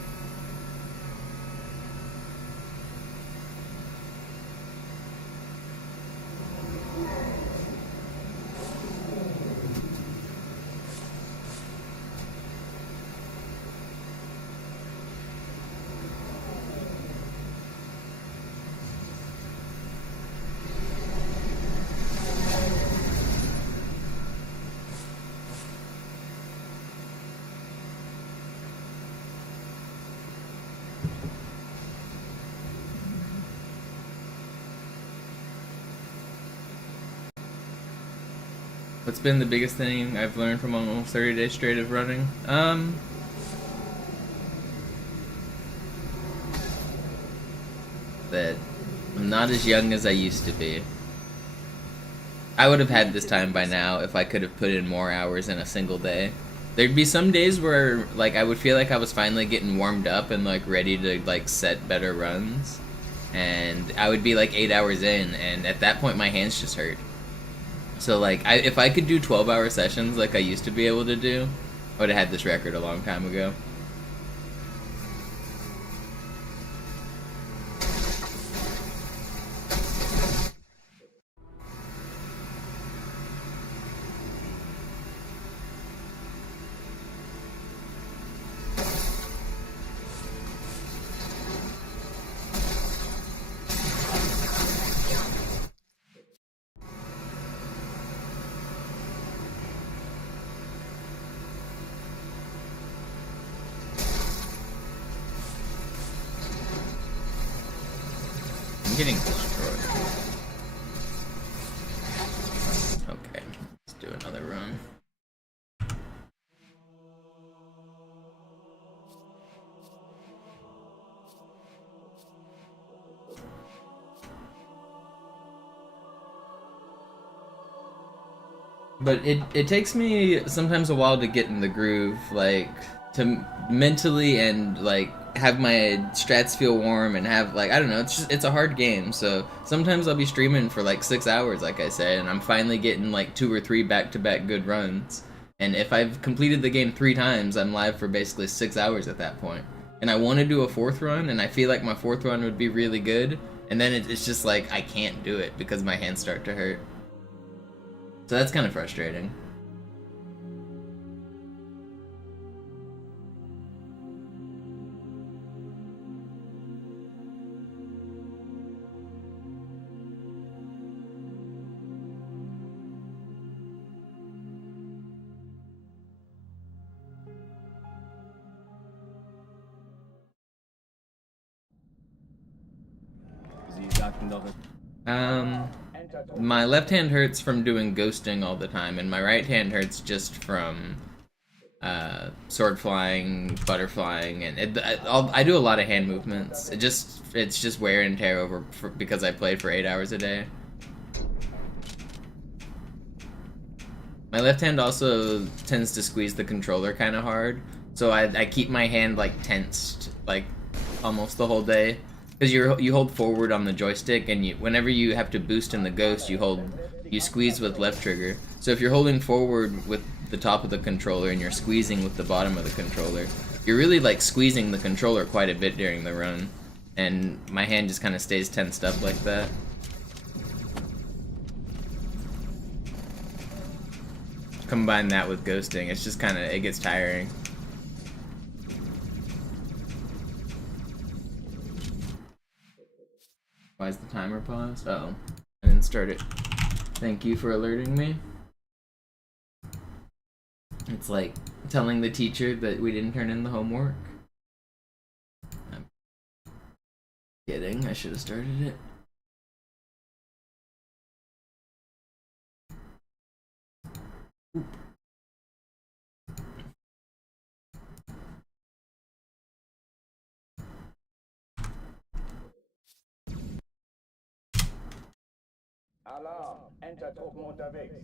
What's been the biggest thing I've learned from almost 30 days straight of running? That I'm not as young as I used to be. I would have had this time by now if I could have put in more hours in a single day. There'd be some days where like I would feel like I was finally getting warmed up and like ready to like set better runs. And I would be like 8 hours in, and at that point my hands just hurt. So like, if I could do 12-hour sessions like I used to be able to do, I would have had this record a long time ago. I'm getting destroyed. Okay, let's do another run. But it takes me sometimes a while to get in the groove, like, to mentally and, like, have my strats feel warm and have, like, I don't know, it's a hard game, so sometimes I'll be streaming for, like, 6 hours, like I said, and I'm finally getting, like, 2 or 3 back-to-back good runs. And if I've completed the game 3 times, I'm live for basically 6 hours at that point. And I want to do a 4th run, and I feel like my 4th run would be really good, and then it's just like, I can't do it because my hands start to hurt. So that's kind of frustrating. My left hand hurts from doing ghosting all the time, and my right hand hurts just from sword flying, butterflying, and I do a lot of hand movements. It's just wear and tear over because I played for 8 hours a day. My left hand also tends to squeeze the controller kind of hard, so I keep my hand like tensed like almost the whole day. Because you hold forward on the joystick, and whenever you have to boost in the ghost, you squeeze with left trigger. So if you're holding forward with the top of the controller and you're squeezing with the bottom of the controller, you're really like squeezing the controller quite a bit during the run, and my hand just kind of stays tensed up like that. Combine that with ghosting, it's just kind of, it gets tiring. Why is the timer paused? Oh, I didn't start it. Thank you for alerting me. It's like telling the teacher that we didn't turn in the homework. I'm kidding, I should have started it. Oop. Alarm! Enter-Truppen unterwegs.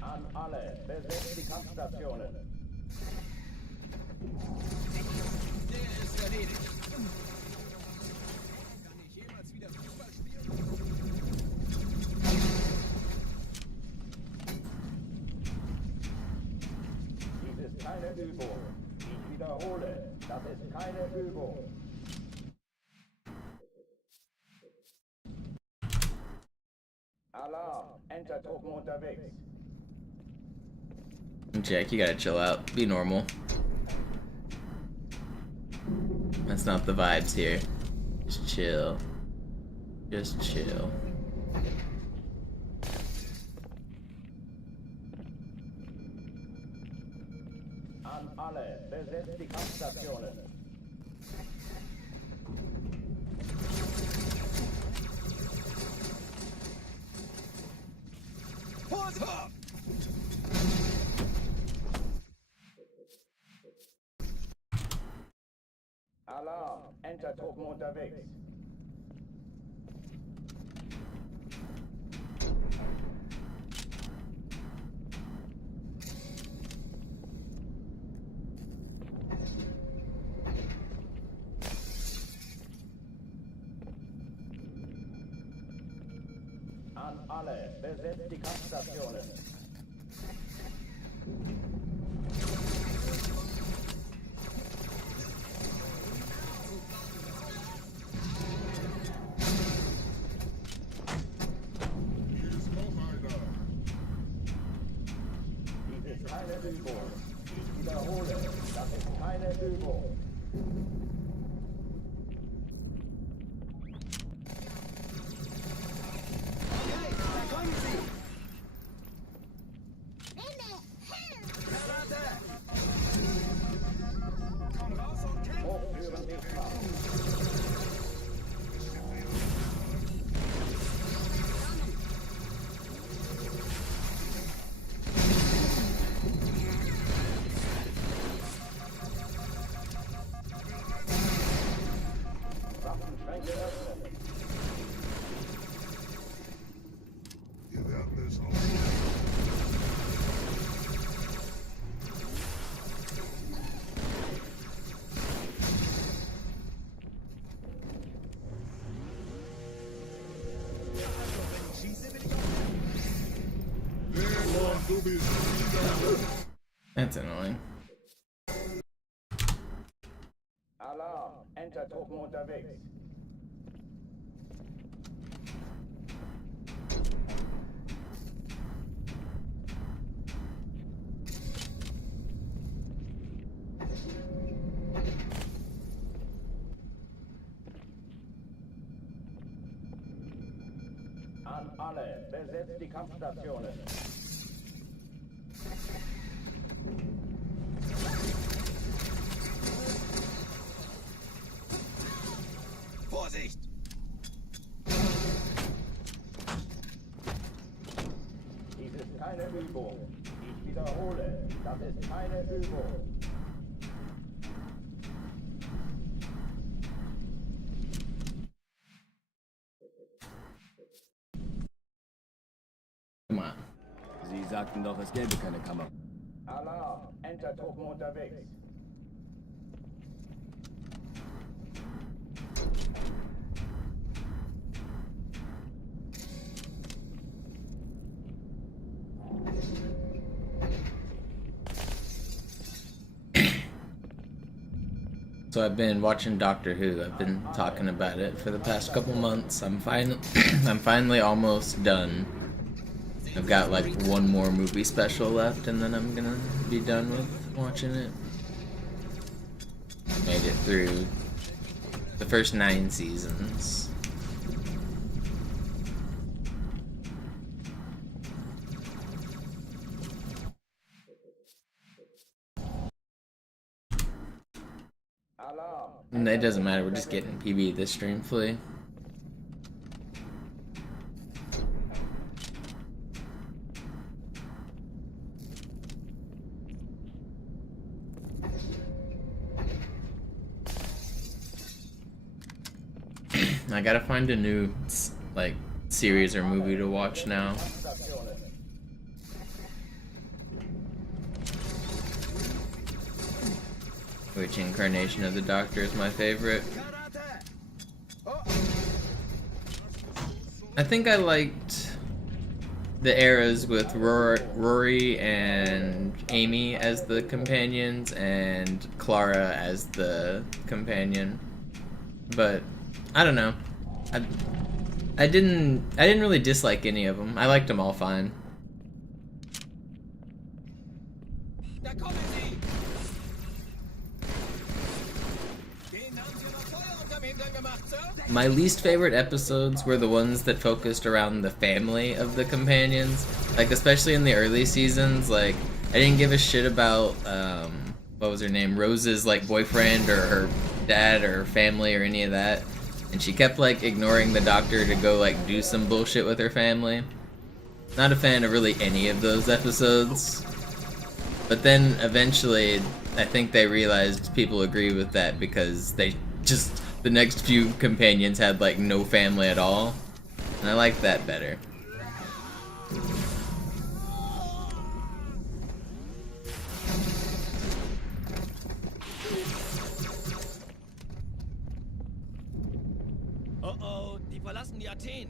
An alle, besetzt die Kampfstationen. Der ist erledigt. Dies ist keine Übung. Ich wiederhole, das ist keine Übung. Alarm! Enter-Truppen unterwegs. Jack, you gotta chill out. Be normal. That's not the vibes here. Just chill. Just chill. An alle, besetzt die Kampfstationen. Vorsicht! Alarm! Enter-Truppen unterwegs. An alle, besetzt die Kampfstationen. Hier ist noch einer. Dies ist keine Übung. Ich wiederhole, das ist keine Übung. Hochführen sichtbar. Waffenschränke öffnen. Wir werden es auch. Dämon, du bist wieder. That's annoying. Alarm! Enter-Truppen unterwegs. An alle, besetzt die Kampfstationen. Vorsicht! Übung. Ich wiederhole, das ist keine Übung. Come on. Sie sagten doch, es gäbe keine Kamera. Alarm, Entertruppen unterwegs. So I've been watching Doctor Who. I've been talking about it for the past couple months. I'm finally almost done. I've got like one more movie special left, and then I'm gonna be done with watching it. Made it through the first 9 seasons. It doesn't matter, we're just getting PB this stream fully. I gotta find a new, like, series or movie to watch now. Which incarnation of the Doctor is my favorite? I think I liked the eras with Rory and Amy as the companions and Clara as the companion. But I don't know. I didn't really dislike any of them. I liked them all fine. My least favorite episodes were the ones that focused around the family of the companions. Like, especially in the early seasons, like, I didn't give a shit about, what was her name? Rose's, like, boyfriend or her dad or her family or any of that. And she kept, like, ignoring the Doctor to go, like, do some bullshit with her family. Not a fan of really any of those episodes. But then, eventually, I think they realized people agree with that because they just... The next few companions had, like, no family at all. And I like that better. Oh, die verlassen die Athen.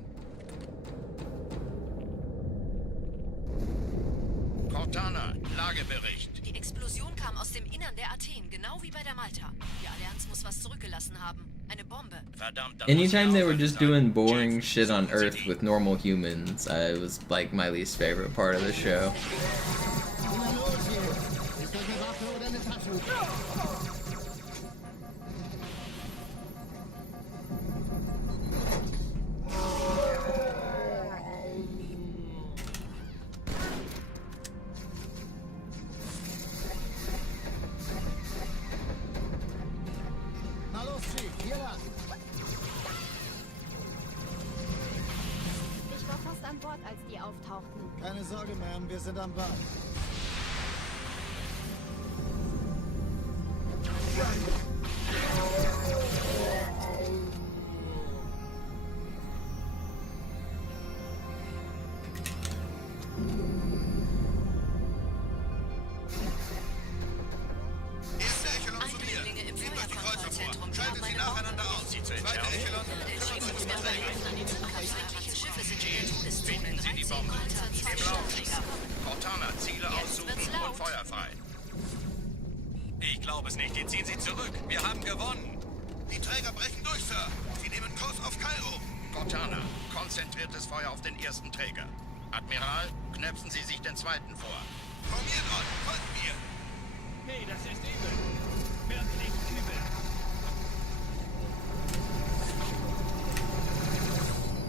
Cortana, Lagebericht. Die Explosion kam aus dem Innern der Athen, genau wie bei der Malta. Die Allianz muss was zurückgelassen haben. Eine Bombe. Verdammt, da Anytime muss they ich were auch just sein. doing boring Chief, shit on suchen Sie Earth die. with normal humans, it was, like, my least favorite part of the show. Na los hier! Ist das eine Waffe oder eine Taschentuch? Na los, Chief, hier lang! Ich war fast an Bord, als die auftauchten. Keine Sorge, Ma'am, wir sind am Ball. Erste Echelon zu mir. Eindringlinge im Nehmt euch die Kreuzer vor. Feuerkontrollzentrum. Die Schaltet haben sie eine Bombe. nacheinander aus. Zweite Echelon, kümmert euch um die Träger. Feindliche Schiffe sind in der Todeszone. Finden Sie die 13 Bombe. Kreuzer, 2 Schlauchträger. Cortana, Ziele aussuchen wird's und laut. Feuer frei. Ich glaube es nicht, die ziehen sie zurück. Wir haben gewonnen. Die Träger brechen durch, Sir. Sie nehmen Kurs auf Kairo. Cortana, konzentriertes Feuer auf den ersten Träger. Admiral, knöpfen Sie sich den zweiten vor. Formiert euch, folgt mir. Nee, das ist übel. Wirklich übel.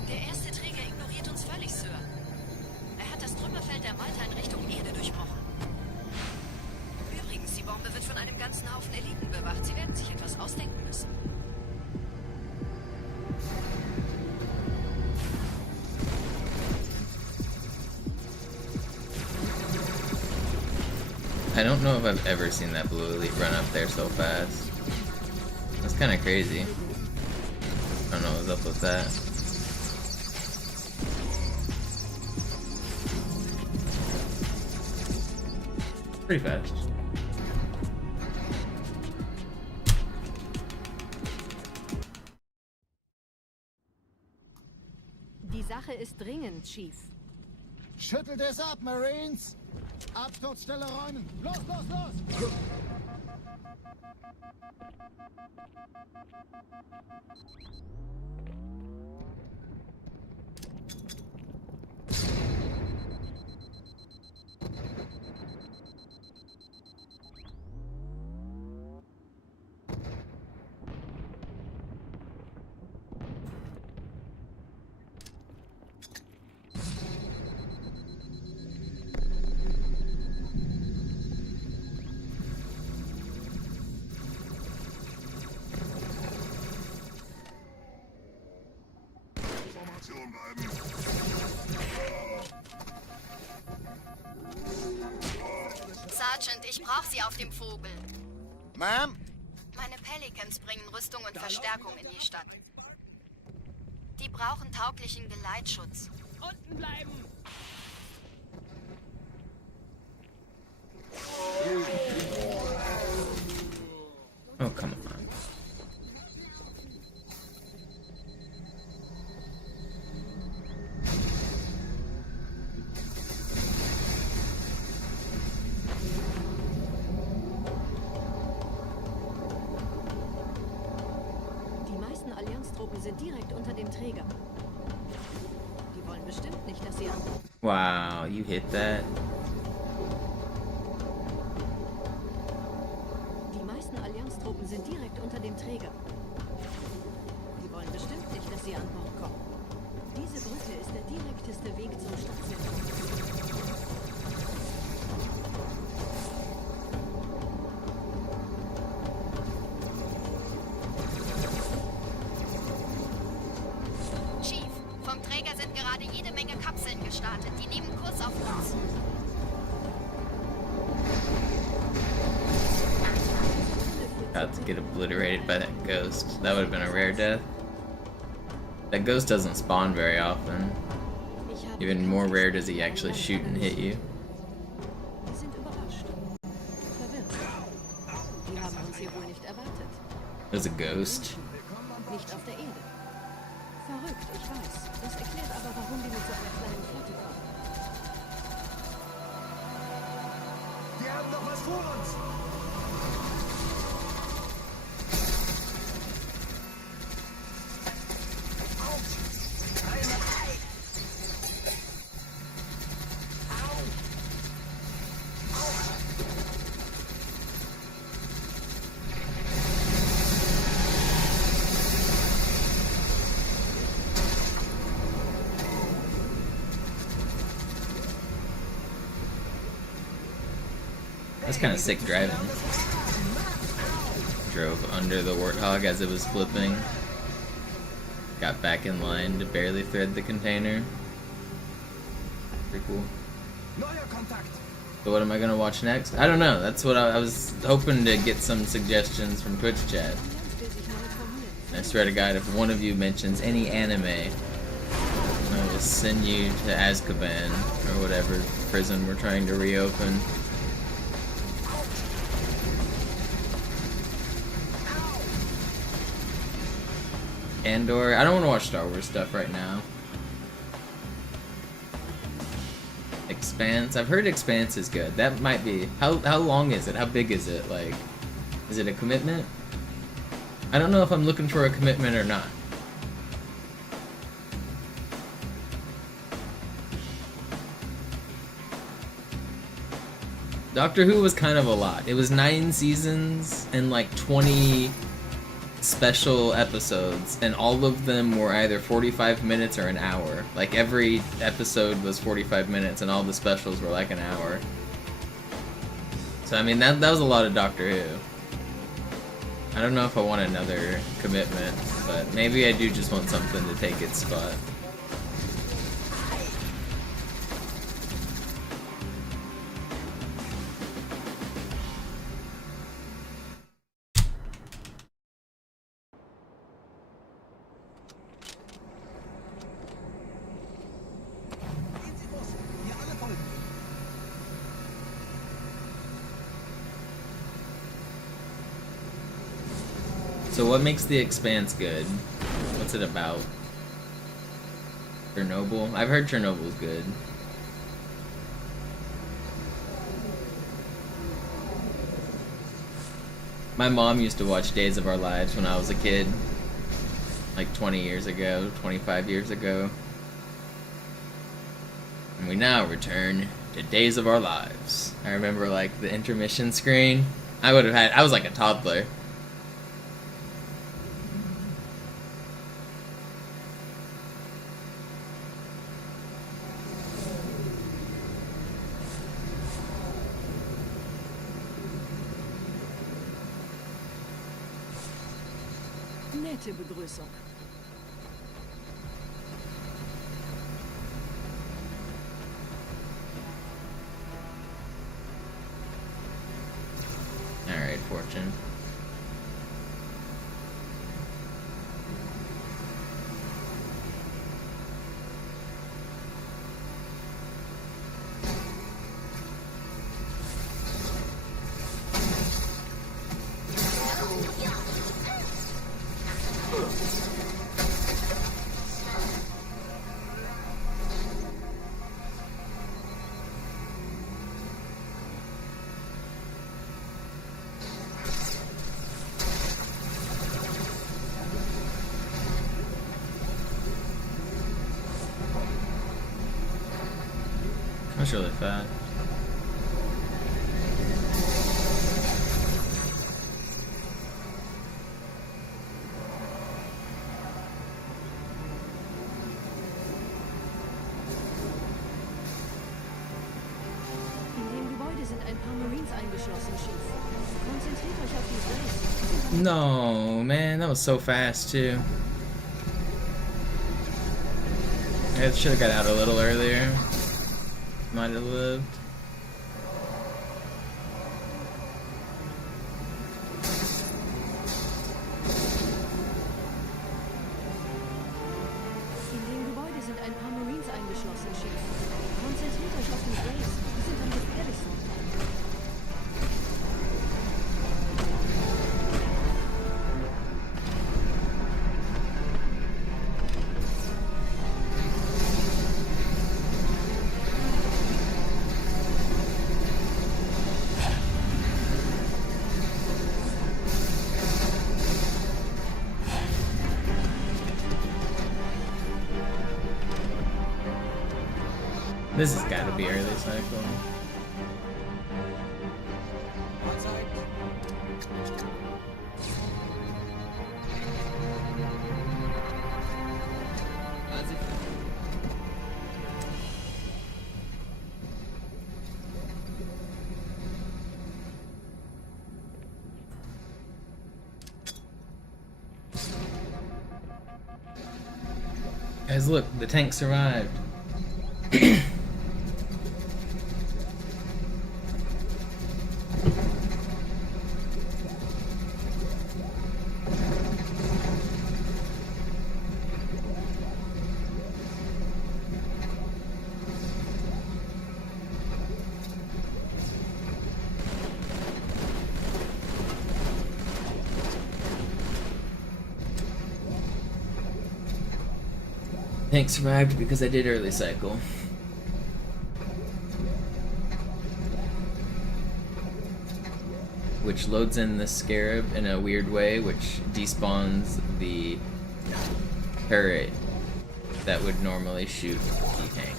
Der erste Träger ignoriert uns völlig, Sir. Er hat das Trümmerfeld der Malta in Richtung Erde durchbrochen. Übrigens, die Bombe wird von einem ganzen Haufen Eliten bewacht. Sie werden sich etwas ausdenken müssen. I don't know if I've ever seen that Blue Elite run up there so fast. That's kind of crazy. I don't know what's up with that. Pretty fast. Die Sache ist dringend, Chief. Schüttelt es ab, Marines! Absturzstelle räumen! Los, los, los! Sergeant, ich brauche Sie auf dem Vogel. Ma'am? Meine Pelicans bringen Rüstung und Verstärkung in die Stadt. Die brauchen tauglichen Geleitschutz. Unten bleiben! Oh, come on. Die meisten Allianztruppen sind direkt unter dem Träger. Die wollen bestimmt nicht, dass sie an... Wow, you hit that. Die meisten Allianztruppen sind direkt unter dem Träger. Die wollen bestimmt nicht, dass sie an Bord kommen. Diese Brücke ist der direkteste Weg zum Stadtzentrum. Chief, vom Träger sind gerade jede Menge Kapseln gestartet. Die nehmen Kurs auf uns. About to get obliterated by that ghost. That would have been a rare death. That ghost doesn't spawn very often. Even more rare does he actually shoot and hit you. Die sind überrascht. Verwirrt. Die haben uns hier wohl nicht erwartet. There's a ghost. Nicht auf der Erde. Verrückt, ich weiß. Das erklärt aber, warum die mit so einer kleinen Flotte kommen. Wir haben noch was vor uns! That's kind of sick driving. Drove under the Warthog as it was flipping. Got back in line to barely thread the container. Pretty cool. So what am I gonna watch next? I don't know. That's what I was hoping to get some suggestions from Twitch chat. I swear to God, if one of you mentions any anime, I will send you to Azkaban or whatever prison we're trying to reopen. Andor. I don't want to watch Star Wars stuff right now. Expanse. I've heard Expanse is good. That might be. How long is it? How big is it? Like, is it a commitment? I don't know if I'm looking for a commitment or not. Doctor Who was kind of a lot. It was 9 seasons and like 20 special episodes, and all of them were either 45 minutes or an hour. Like every episode was 45 minutes and all the specials were like an hour. So I mean that was a lot of Doctor Who. I don't know if I want another commitment, but maybe I do just want something to take its spot. So what makes The Expanse good? What's it about? Chernobyl? I've heard Chernobyl's good. My mom used to watch Days of Our Lives when I was a kid. Like 20 years ago, 25 years ago. And we now return to Days of Our Lives. I remember like the intermission screen. I was like a toddler. Nette Begrüßung. Alright, Fortune. That's really fast. In dem Gebäude sind ein paar Marines eingeschlossen, Chief. Konzentriert euch auf die Race. No, man, that was so fast too. I should have got out a little earlier. Might have lived. In dem Gebäude sind ein paar Marines eingeschlossen, Chief. Konzentriert euch auf die Race. Die sind am gefährlichsten. This has got to be early cycle. Guys, look, the tank survived. Tank survived because I did early cycle. Which loads in the scarab in a weird way, which despawns the turret that would normally shoot the tank.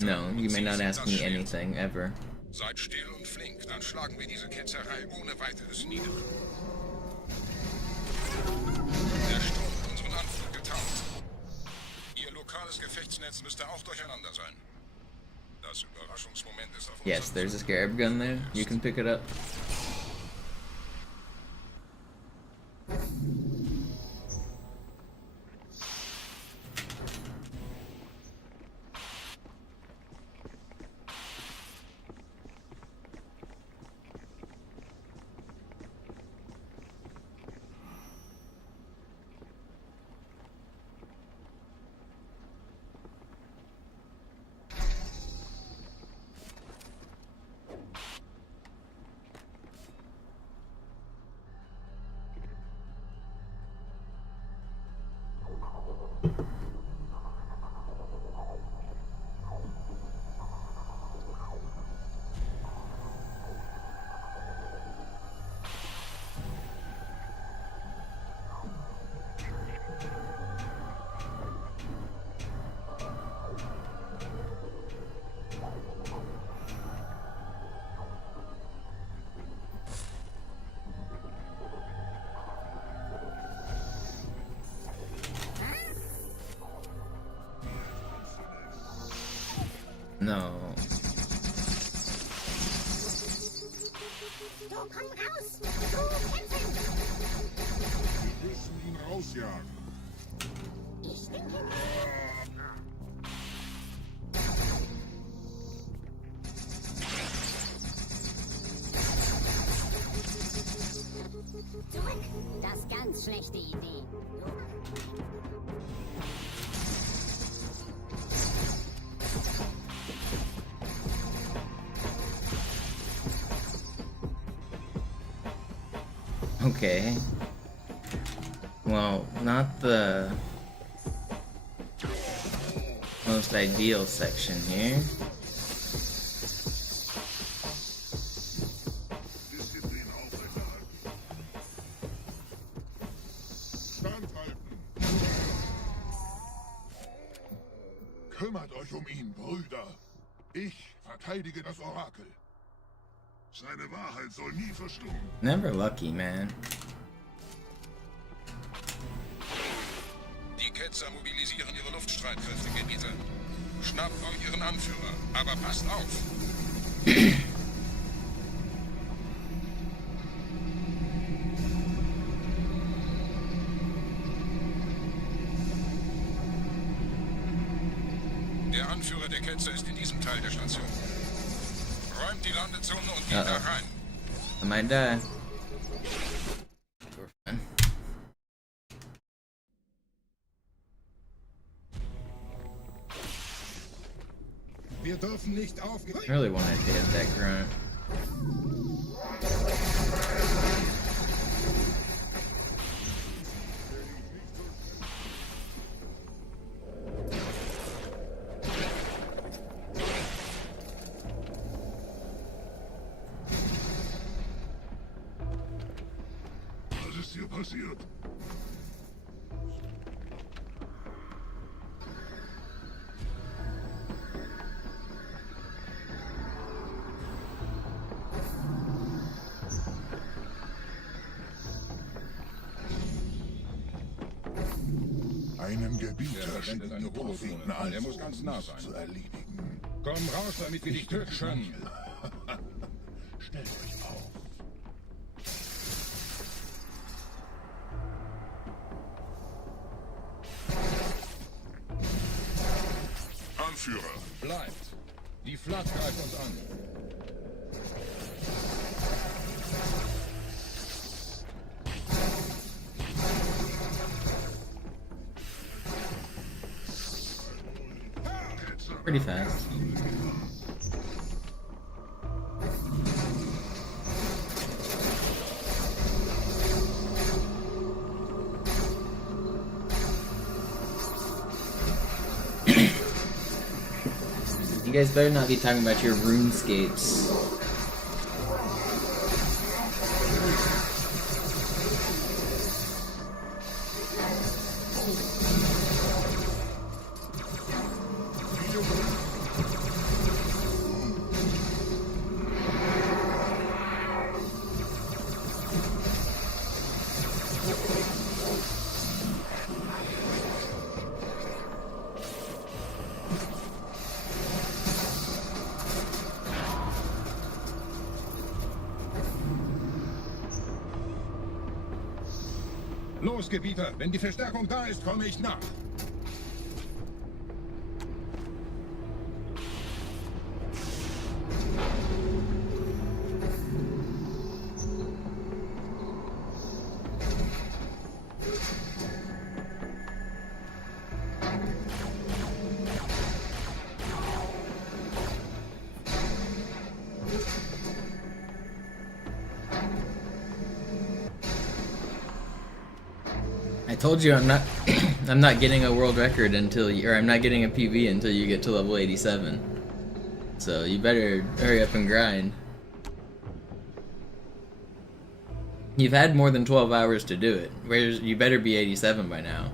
No, you may not ask me anything, ever. Seid still und flink, dann schlagen wir diese Ketzerei ohne weiteres nieder. Der Sturm hat unseren Anflug getarnt. Ihr lokales Gefechtsnetz müsste auch durcheinander sein. Das Überraschungsmoment ist auf uns. Yes, there's a scarab gun there. You can pick it up. No. So, komm raus! So, kämpfen! Wir müssen ihn rausjagen. Ich denke zurück! Das ist ganz schlechte Idee. Okay. Well, not the most ideal section here. Disziplin aufrechterhalten. Standhalten. Kümmert euch um ihn, Brüder. Ich verteidige das Orakel. Seine Wahrheit soll nie verstummen. Never lucky, man. Die Ketzer mobilisieren ihre Luftstreitkräfte, Gebiete. Schnappt euch ihren Anführer, aber passt auf. Der Anführer der Ketzer ist in diesem Teil der Station. Räumt die Landezone und geht da rein. I might die. We're fine. Wir dürfen nicht aufgeben. I really wanted to hit that grunt. Was ist hier passiert? Einen Gebieter schicken die Propheten ein, muss ganz nah sein. zu erledigen. Komm raus, damit wir dich töten können. Stellt euch auf. Anführer. Bleibt. Die Flat greift uns an. Pretty fast. You guys better not be talking about your RuneScapes. Los, Gebieter, wenn die Verstärkung da ist, komme ich nach. I told you I'm not I'm not getting a world record until you, or I'm not getting a PB until you get to level 87. So you better hurry up and grind. You've had more than 12 hours to do it. You better be 87 by now.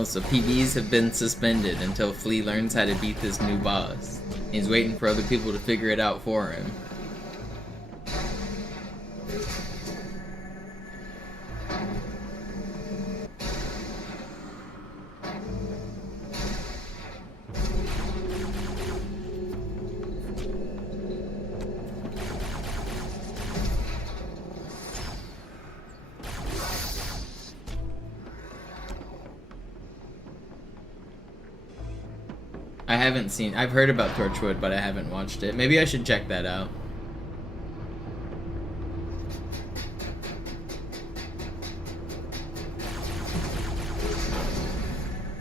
Also, PBs have been suspended until Flea learns how to beat this new boss. He's waiting for other people to figure it out for him. I've heard about Torchwood, but I haven't watched it. Maybe I should check that out.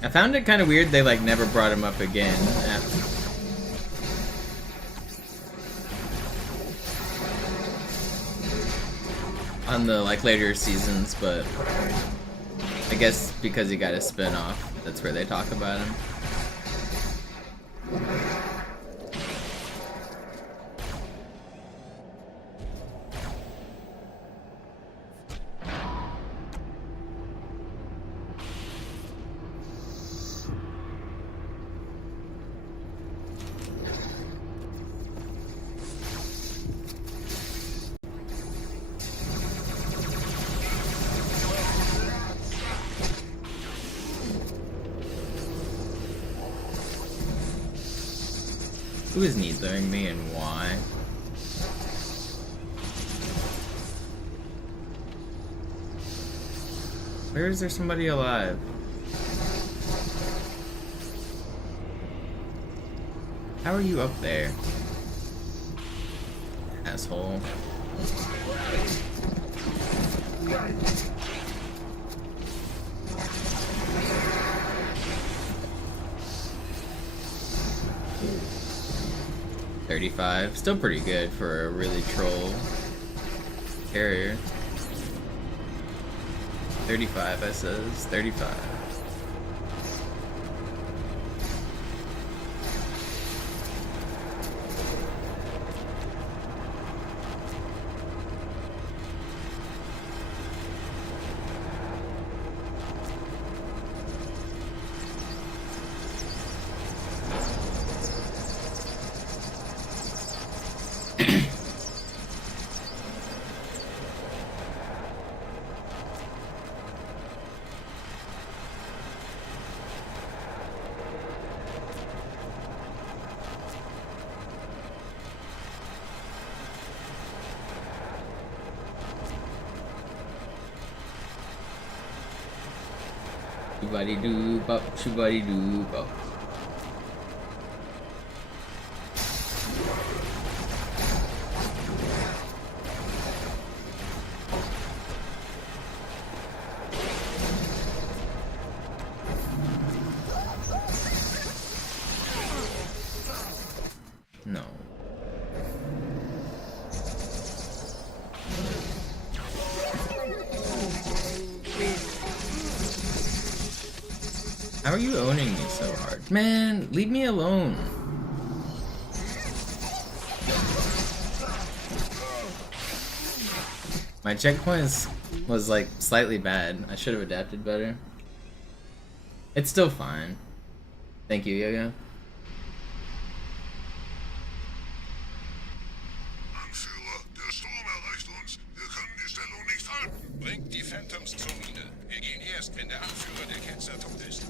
I found it kind of weird they like never brought him up again. On the like later seasons, but I guess because he got a spin-off, that's where they talk about him. Who is needling me and why? Where is there somebody alive? How are you up there? Asshole. $35, still pretty good for a really troll carrier. 35, I says 35. Shoo-buddy-doo bop, shoo-buddy-doo bop. No. How are you owning me so hard? Man, leave me alone. My checkpoint was like slightly bad. I should have adapted better. It's still fine. Thank you, Yoga. Anführer, der Sturm erreicht uns. Wir können die Stellung nicht halten. Bringt die Phantoms zur Mine. Wir gehen erst, wenn der Anführer der Ketzer tot ist.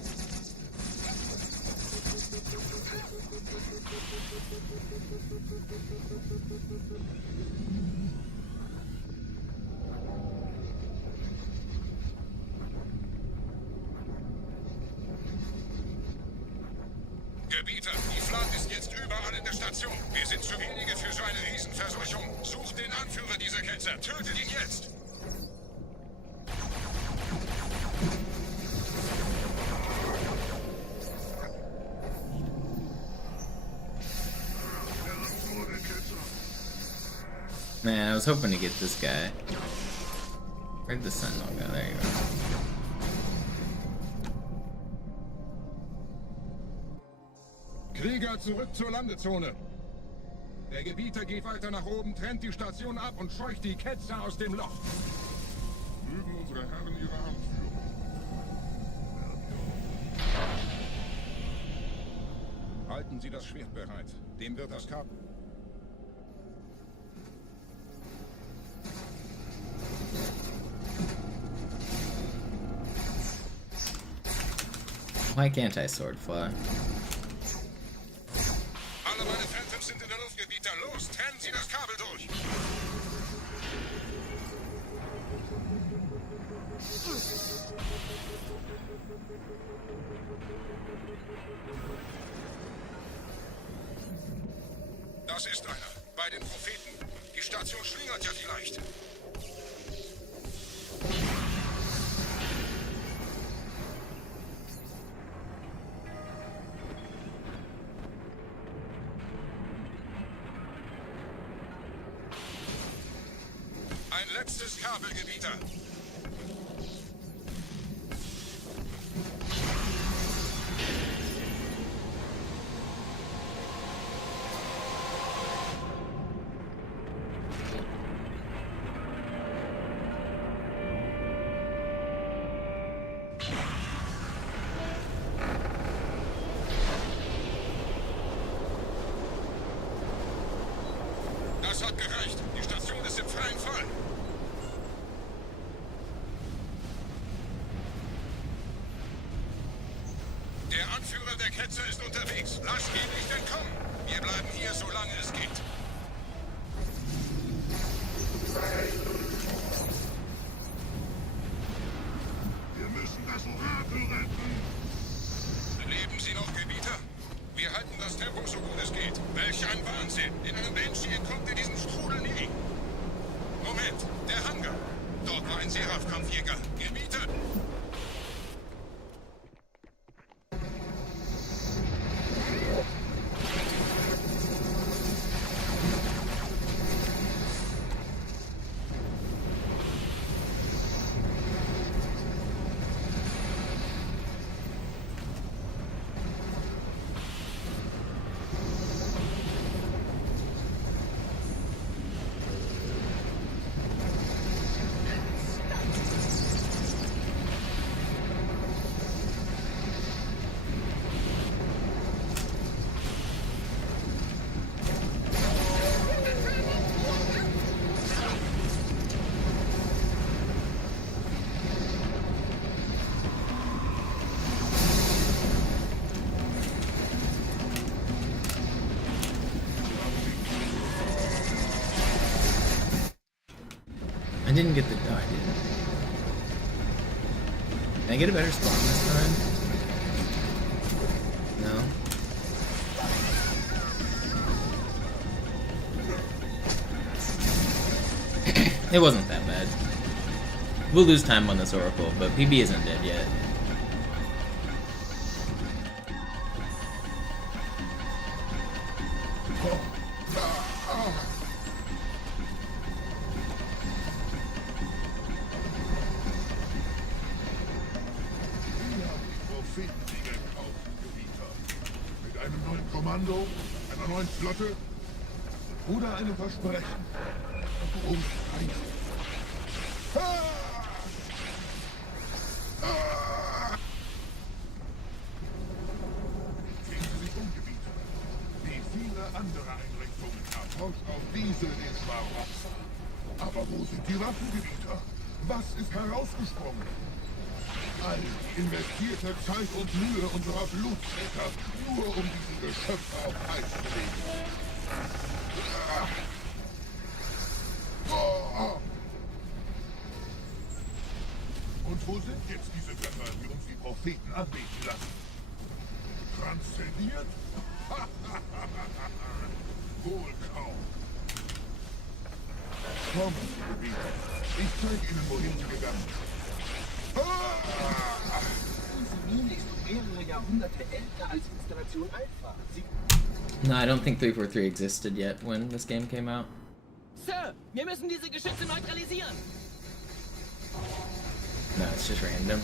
Gebieter, die Flat ist jetzt überall in der Station. Wir sind zu wenige für so eine Riesenverseuchung. Sucht den Anführer dieser Ketzer. Tötet ihn jetzt! Man, I was hoping to get this guy. Where'd the Sentinel go? There you go. Krieger, zurück zur Landezone. Der Gebieter geht weiter nach oben, trennt die Station ab und scheucht die Ketzer aus dem Loch. Mögen unsere Herren ihre Hand führen. Halten Sie das Schwert bereit. Dem wird das Kabel... Why can't I sword fly? Alle meine Phantoms sind in der Luft, Gebieter. Los, trennen Sie das Kabel durch. Das ist einer. Bei den Propheten. Die Station schlingert ja vielleicht. Ein letztes Kabelgebieter. Das hat gereicht. Die Station ist im freien Fall. Der Anführer der Ketzer ist unterwegs. Lass ihn nicht entkommen. Wir bleiben hier, solange es geht. Wir müssen das Orakel retten. Leben Sie noch, Gebieter? Wir halten das Tempo so gut es geht. Welch ein Wahnsinn! In einem Banshee entkommt ihr diesem Strudel nie. Moment, der Hangar. Dort war ein Seraph-Kampfjäger. Gebieter! I didn't get the... Oh, I did. Can I get a better spawn this time? No? It wasn't that bad. We'll lose time on this Oracle, but PB isn't dead yet. Kommando, einer neuen Flotte oder einem Versprechen. Worum streitest du? Sehen Sie sich um, Gebieter. Wie viele andere Einrichtungen erforscht auch diese den Schwarmopfer. Aber wo sind die Waffengebieter? Was ist herausgesprungen? All die investierte Zeit und Mühe unserer Blutsväter, nur um diesen Geschöpfe auf Eis zu legen. Und wo sind jetzt diese Götter, die uns die Propheten anbeten lassen? Transzendiert? Wohl kaum. Kommen Sie, Gebieter. Ich zeige Ihnen, wohin Sie gegangen sind. Diese Mine ist mehrere Jahrhunderte älter als Installation Alpha. No, I don't think 343 existed yet when this game came out. Sir, wir müssen diese Geschütze neutralisieren. No, it's just random.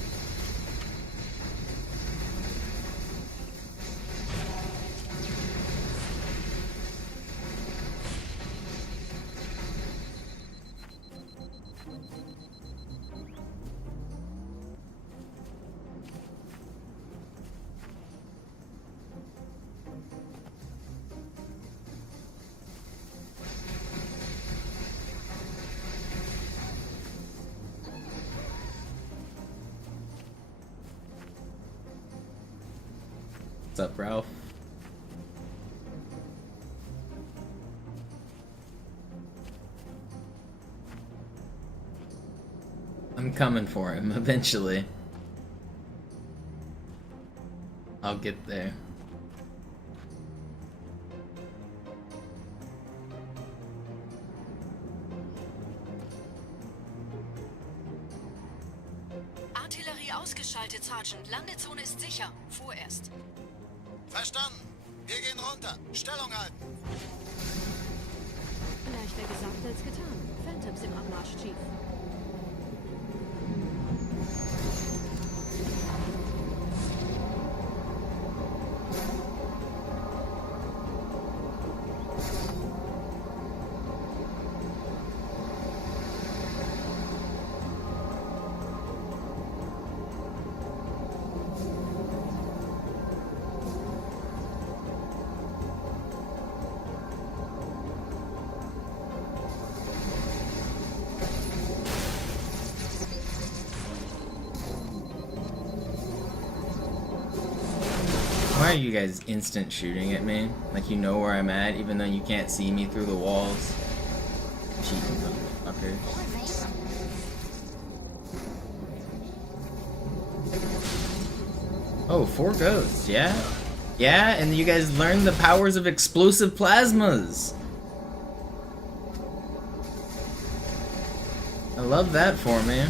What's up, Ralph? I'm coming for him eventually. I'll get there. Artillerie ausgeschaltet, Sergeant. Landezone ist sicher. Vorerst. Verstanden. Wir gehen runter. Stellung halten. Leichter gesagt als getan. Phantoms im Anmarsch, Chief. Why are you guys instant shooting at me? Like you know where I'm at, even though you can't see me through the walls? Cheating motherfuckers. Oh, 4 ghosts, yeah? Yeah, and you guys learned the powers of explosive plasmas! I love that for me.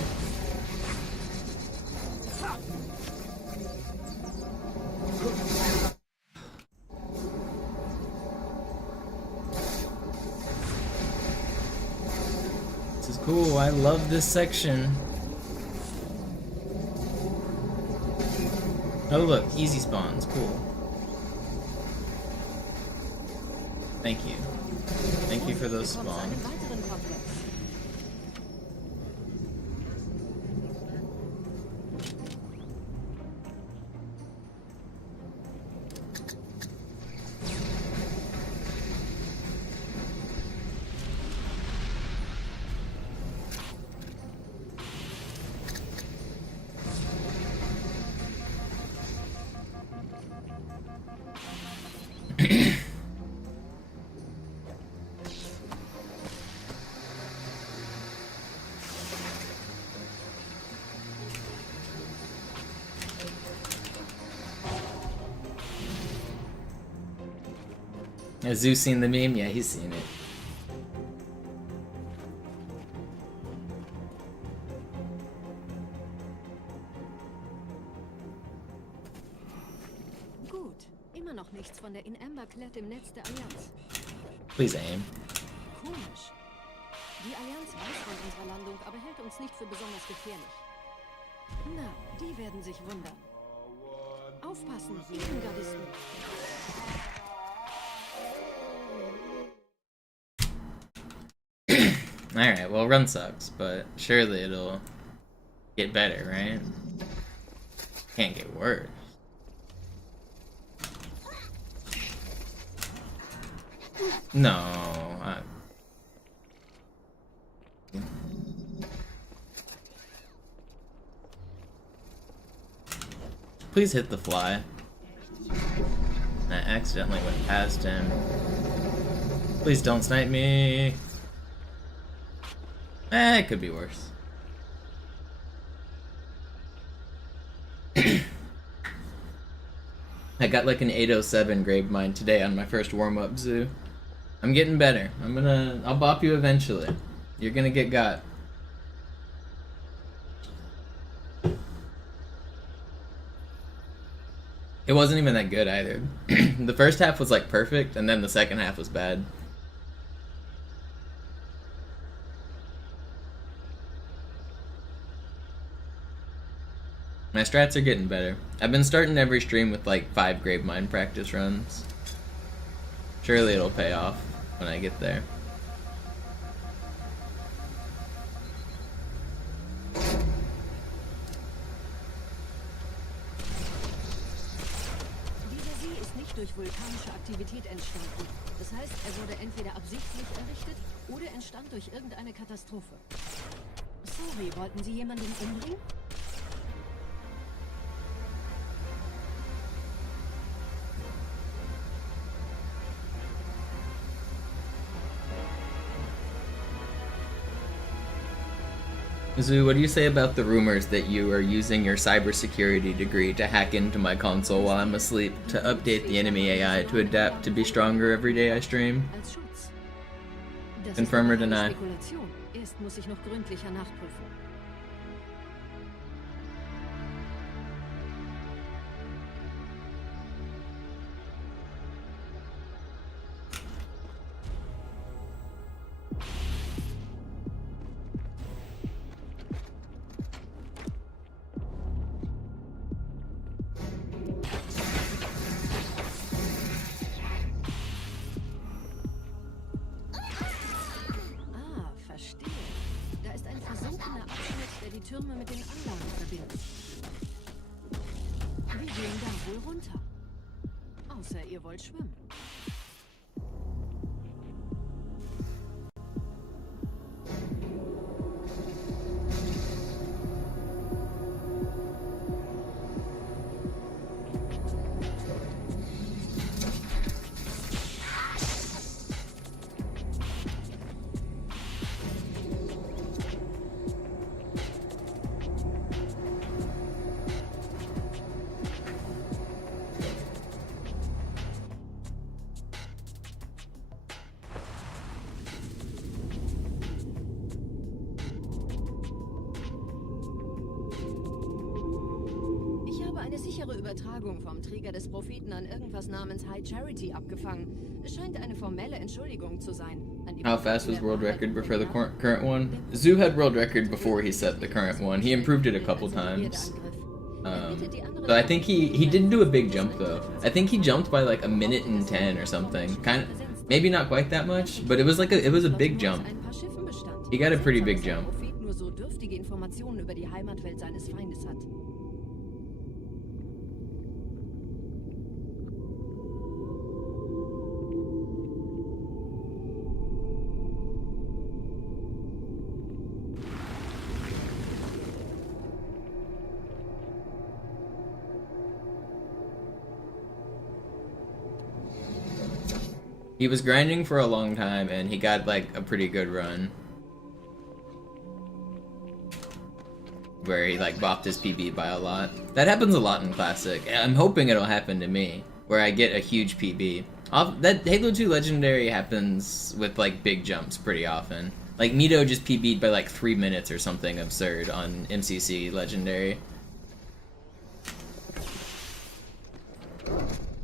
Cool, I love this section. Oh look, easy spawns, cool. Thank you. Thank you for those spawns. Has Zeus seen the meme? Yeah, he's seen it. Gut, immer noch nichts von der in Amber Klett im Netz der Allianz. Please aim. Komisch. Die Allianz weiß von unserer Landung, aber hält uns nicht für besonders gefährlich. Na, die werden sich wundern. Aufpassen, Ehrengardisten. Alright, well, run sucks, but surely it'll get better, right? Can't get worse. No, Please hit the fly. I accidentally went past him. Please don't snipe me. It could be worse. I got like an 807 Gravemind today on my first warm-up zoo. I'm getting better. I'll bop you eventually. You're gonna get got. It wasn't even that good either. The first half was like perfect, and then the second half was bad. My strats are getting better. I've been starting every stream with like 5 Gravemind practice runs. Surely it'll pay off when I get there. Dieser See ist nicht durch vulkanische Aktivität entstanden. Das heißt, er wurde entweder absichtlich errichtet oder entstand durch irgendeine Katastrophe. Sorry, wollten Sie jemanden umbringen? Zoo, what do you say about the rumors that you are using your cybersecurity degree to hack into my console while I'm asleep to update the enemy AI to adapt to be stronger every day I stream? Als Schutz. Das Confirm or ist eine deny? Spekulation. Erst muss ich noch gründlicher nachprüfen. Ah, verstehe. Da ist ein versunkener Abschnitt, der die Türme mit den Anlagen verbindet. Wir gehen da wohl runter. Außer ihr wollt schwimmen. Ich habe eine sichere Übertragung vom Träger des Propheten an irgendwas namens High Charity abgefangen. Es scheint eine formelle Entschuldigung zu sein. An die How fast was world record before the current one? Zoo had world record before he set the current one. He improved it a couple times. So I think he didn't do a big jump though. I think he jumped by like 1:10 or something. Maybe not quite that much, but it was a big jump. He got a pretty big jump. Nur so dürftige Informationen über die Heimatwelt seines Feindes hat. He was grinding for a long time and he got like a pretty good run. Where he like bopped his PB by a lot. That happens a lot in Classic. I'm hoping it'll happen to me, where I get a huge PB. That Halo 2 Legendary happens with like big jumps pretty often. Like Mito just PB'd by like 3 minutes or something absurd on MCC Legendary.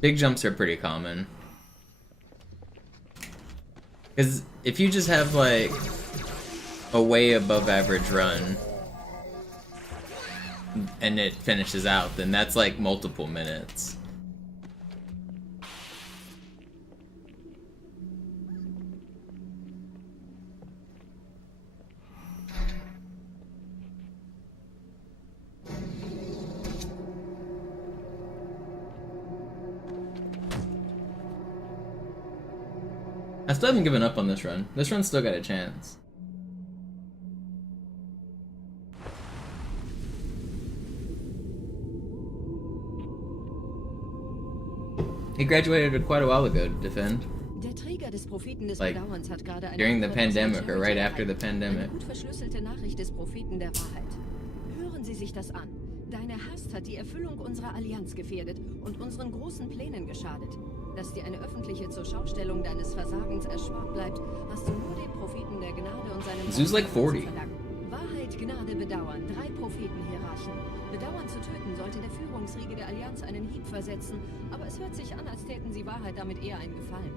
Big jumps are pretty common. Because if you just have like a way above average run and it finishes out, then that's like multiple minutes. I still haven't given up on this run. This run's still got a chance. He graduated quite a while ago to defend. Der Träger des Propheten des Like, Bedauerns hat gerade eine during the Antwort pandemic aus or der right Charity after the erhalten. pandemic. Eine gut verschlüsselte Nachricht des Propheten der Wahrheit. Hören Sie sich das an. Deine Hast hat die Erfüllung unserer Allianz gefährdet und unseren großen Plänen geschadet. Dass dir eine öffentliche Zurschaustellung deines Versagens erspart bleibt, hast du nur dem Propheten der Gnade und seinem Zeus like 40. zu verdanken. Wahrheit, Gnade, Bedauern. 3 Prophetenhierarchen. Bedauern zu töten sollte der Führungsriege der Allianz einen Hieb versetzen, aber es hört sich an, als täten sie Wahrheit damit eher einen Gefallen.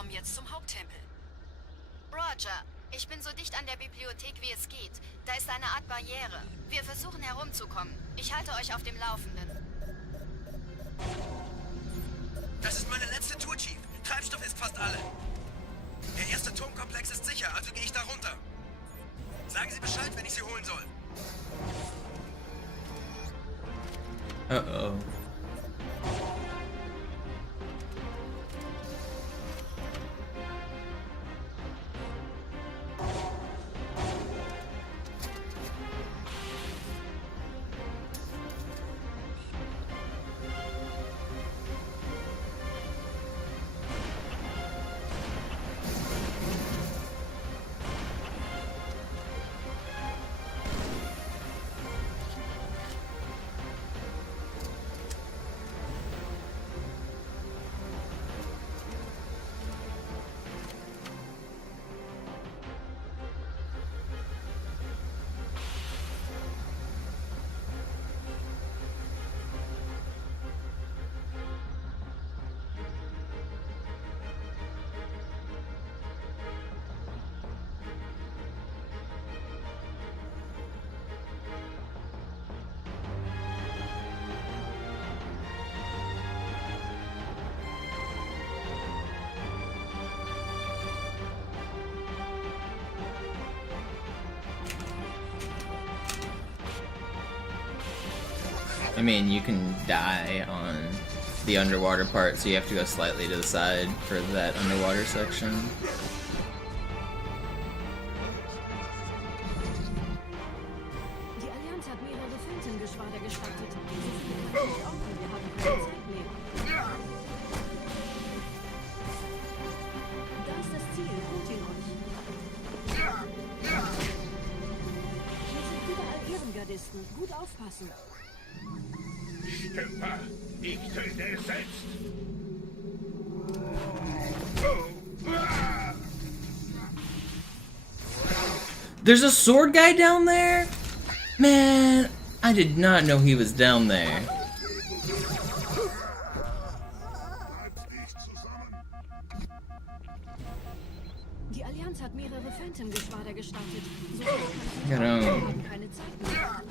kommen jetzt zum Haupttempel. Roger, ich bin so dicht an der Bibliothek, wie es geht. Da ist eine Art Barriere. Wir versuchen herumzukommen. Ich halte euch auf dem Laufenden. Das ist meine letzte Tour, Chief. Treibstoff ist fast alle. Der erste Turmkomplex ist sicher, also gehe ich da runter. Sagen Sie Bescheid, wenn ich Sie holen soll. Uh-oh. I mean, you can die on the underwater part, so you have to go slightly to the side for that underwater section. Die Allianz hat mehrere Phantom-Geschwader gestartet. Sie sind natürlich auch und wir haben keine Zeit mehr. Da ist das Ziel, holt ihn euch. Hier sind überall Ehrengardisten. Gut aufpassen. Stümper, ich töte es selbst. There's a sword guy down there? Man, I did not know he was down there. Die Allianz hat mehrere Phantom-Geschwader gestartet. So Got him. keine Zeit mehr.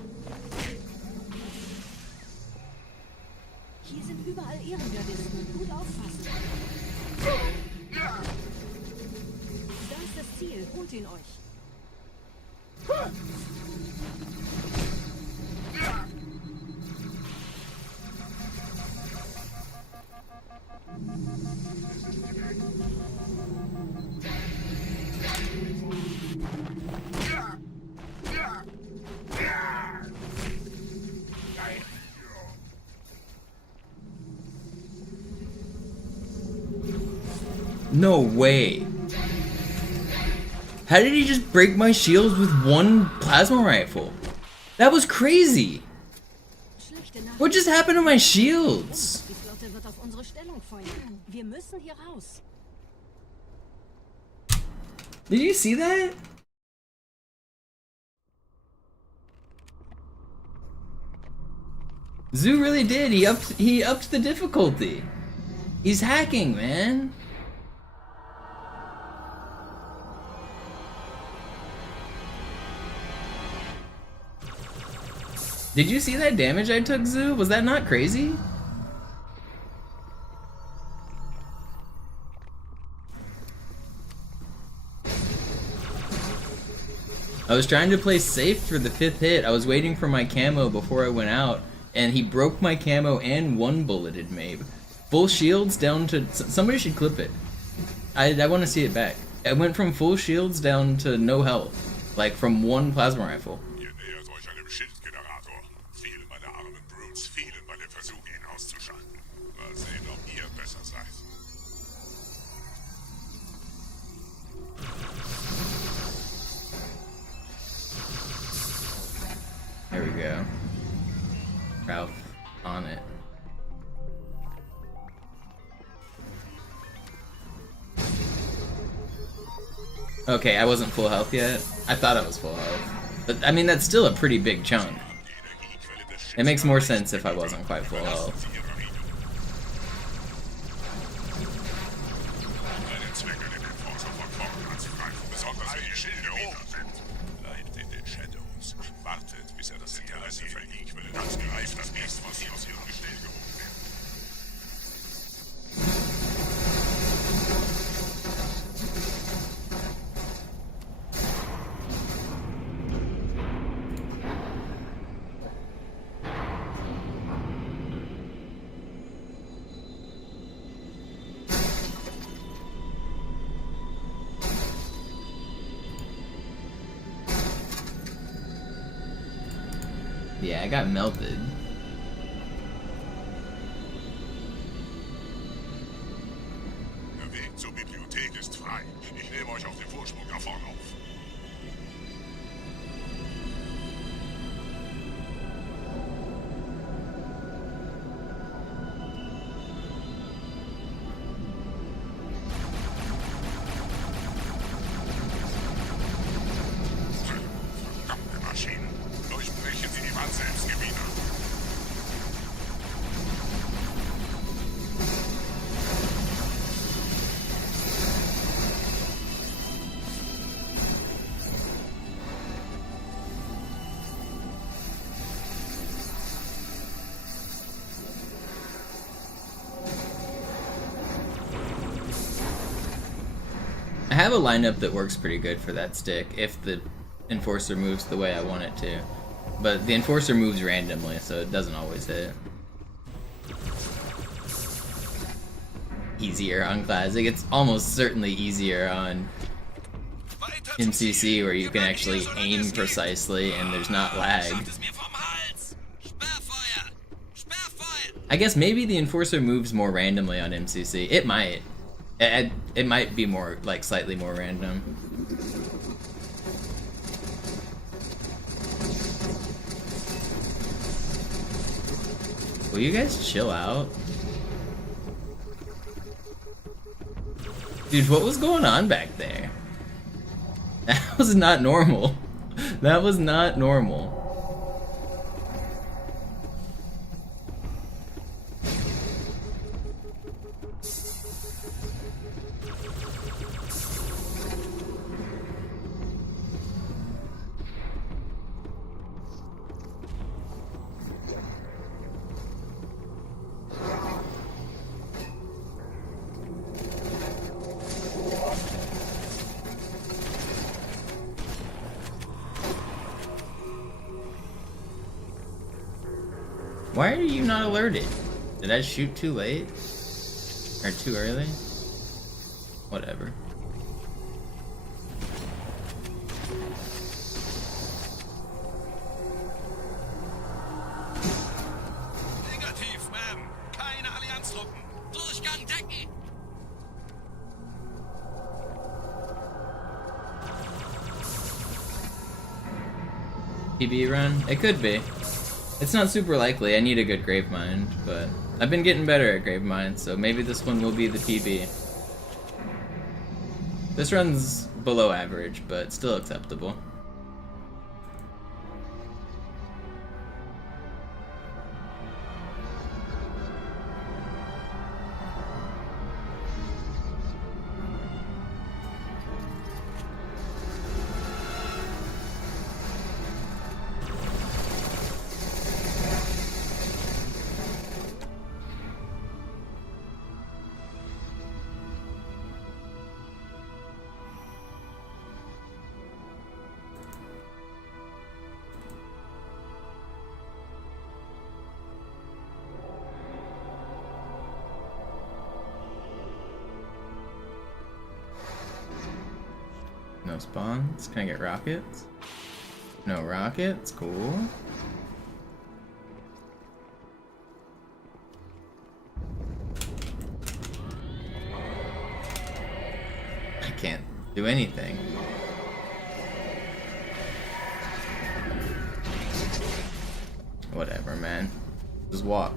Hier sind überall Ehrengardisten. Gut aufpassen. Da ist das Ziel. Holt ihn euch. No way. How did he just break my shields with one plasma rifle? That was crazy. What just happened to my shields? Die Flotte wird auf unsere Stellung feuern. Wir müssen hier raus. Did you see that? Zoo really did. He upped the difficulty. He's hacking, man. Did you see that damage I took, Zoo? Was that not crazy? I was trying to play safe for the 5th hit. I was waiting for my camo before I went out, and he broke my camo and one-bulleted me. Full shields down to... Somebody should clip it. I want to see it back. I went from full shields down to no health. Like, from one plasma rifle. Ihr nähert euch einem Schildgenerator. Viele meiner armen Brutes fehlen bei dem Versuch, ihn auszuschalten. Mal sehen, ob ihr besser seid. There we go. Ralph on it. Okay, I wasn't full health yet. I thought I was full health. But, I mean, that's still a pretty big chunk. It makes more sense if I wasn't quite full health. Zwecke, den Enforcer von vorn anzugreifen, besonders wenn die Schilde oben sind. Bleibt in den Shadows. Wartet, bis er das Interesse verliert. Ich will das greift das Biest, was sie aus ihrem Gestell gehoben werden. Yeah, I got melted. Der Weg zur Bibliothek ist frei. Ich nehme euch auf den Vorsprung da vorne auf. Verdammte Maschinen. Durchbrechen Sie die Wand selbst, Gebieter. I have a lineup that works pretty good for that stick if the Enforcer moves the way I want it to. But the Enforcer moves randomly, so it doesn't always hit. Easier on Classic. It's almost certainly easier on MCC, where you can actually aim precisely and there's not lag. I guess maybe the Enforcer moves more randomly on MCC. It might. It might be more, like, slightly more random. Will you guys chill out? Dude, what was going on back there? That was not normal. That was not normal. Why are you not alerted? Did I shoot too late? Or too early? Whatever. Negativ, Ma'am. Keine Allianztruppen. Durchgang decken. PB run? It could be. It's not super likely. I need a good Gravemind, but I've been getting better at Gravemind, so maybe this one will be the PB. This run's below average, but still acceptable. No spawns. Can I get rockets? No rockets. Cool. I can't do anything. Whatever, man. Just walk.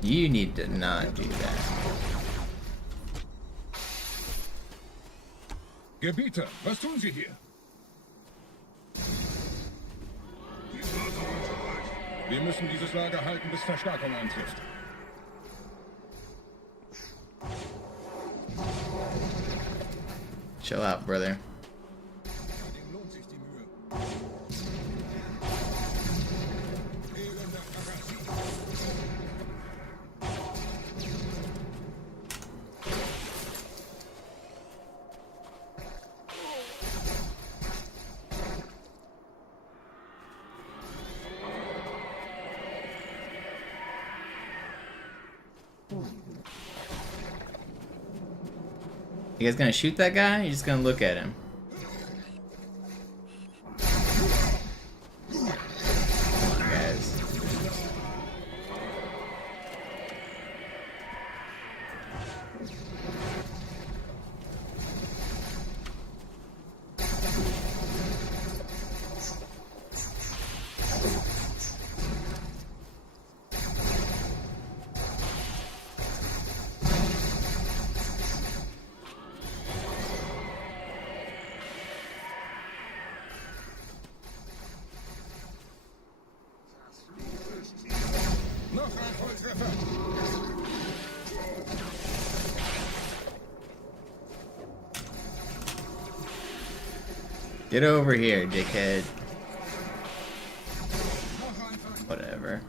You need to not do that. Gebieter, was tun Sie hier? Wir müssen dieses Lager halten, bis Verstärkung eintrifft. Chill out, brother. Dem lohnt sich die Mühe. Elender Parasiten. You guys gonna shoot that guy? Or you just gonna look at him? Guys. Noch ein Volltreffer. Get over here, dickhead. Whatever.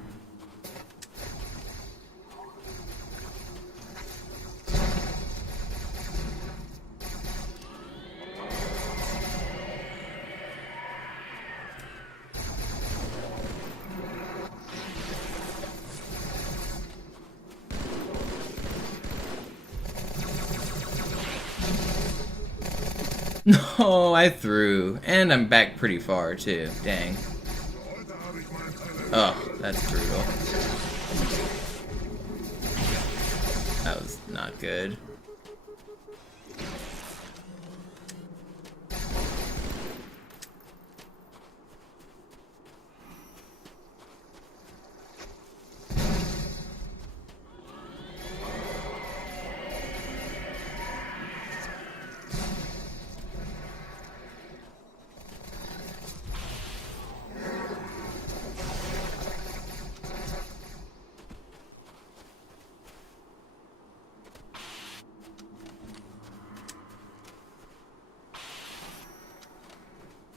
No, I threw. And I'm back pretty far, too. Dang. Oh, that's brutal. That was not good.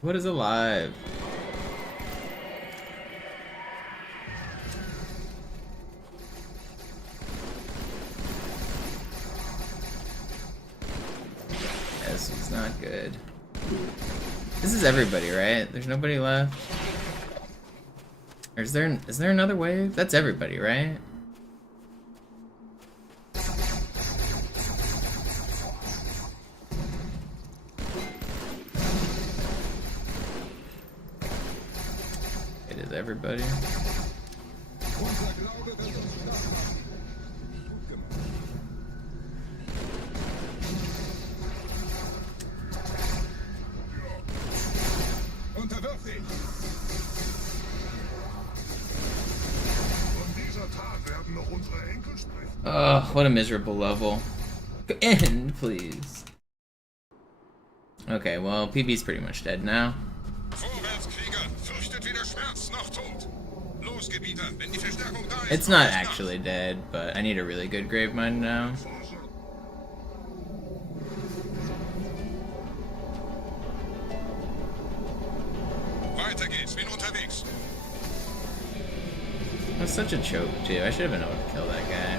What is alive? This is not good. This is everybody, right? There's nobody left? Or is there another wave? That's everybody, right? It is everybody. Unser Glaube wird uns stark machen. Gut gemacht. Unterwirf dich! Von dieser Tat werden noch unsere Enkel sprechen. Oh, what a miserable level. End, please. Okay, well, PB's pretty much dead now. Vorwärts, Krieger! Fürchtet weder Schmerz noch Tod! Los, Gebieter, wenn die Verstärkung da ist... It's not actually dead, but I need a really good Gravemind now. Weiter geht's, bin unterwegs. That's such a choke, too. I should have been able to kill that guy.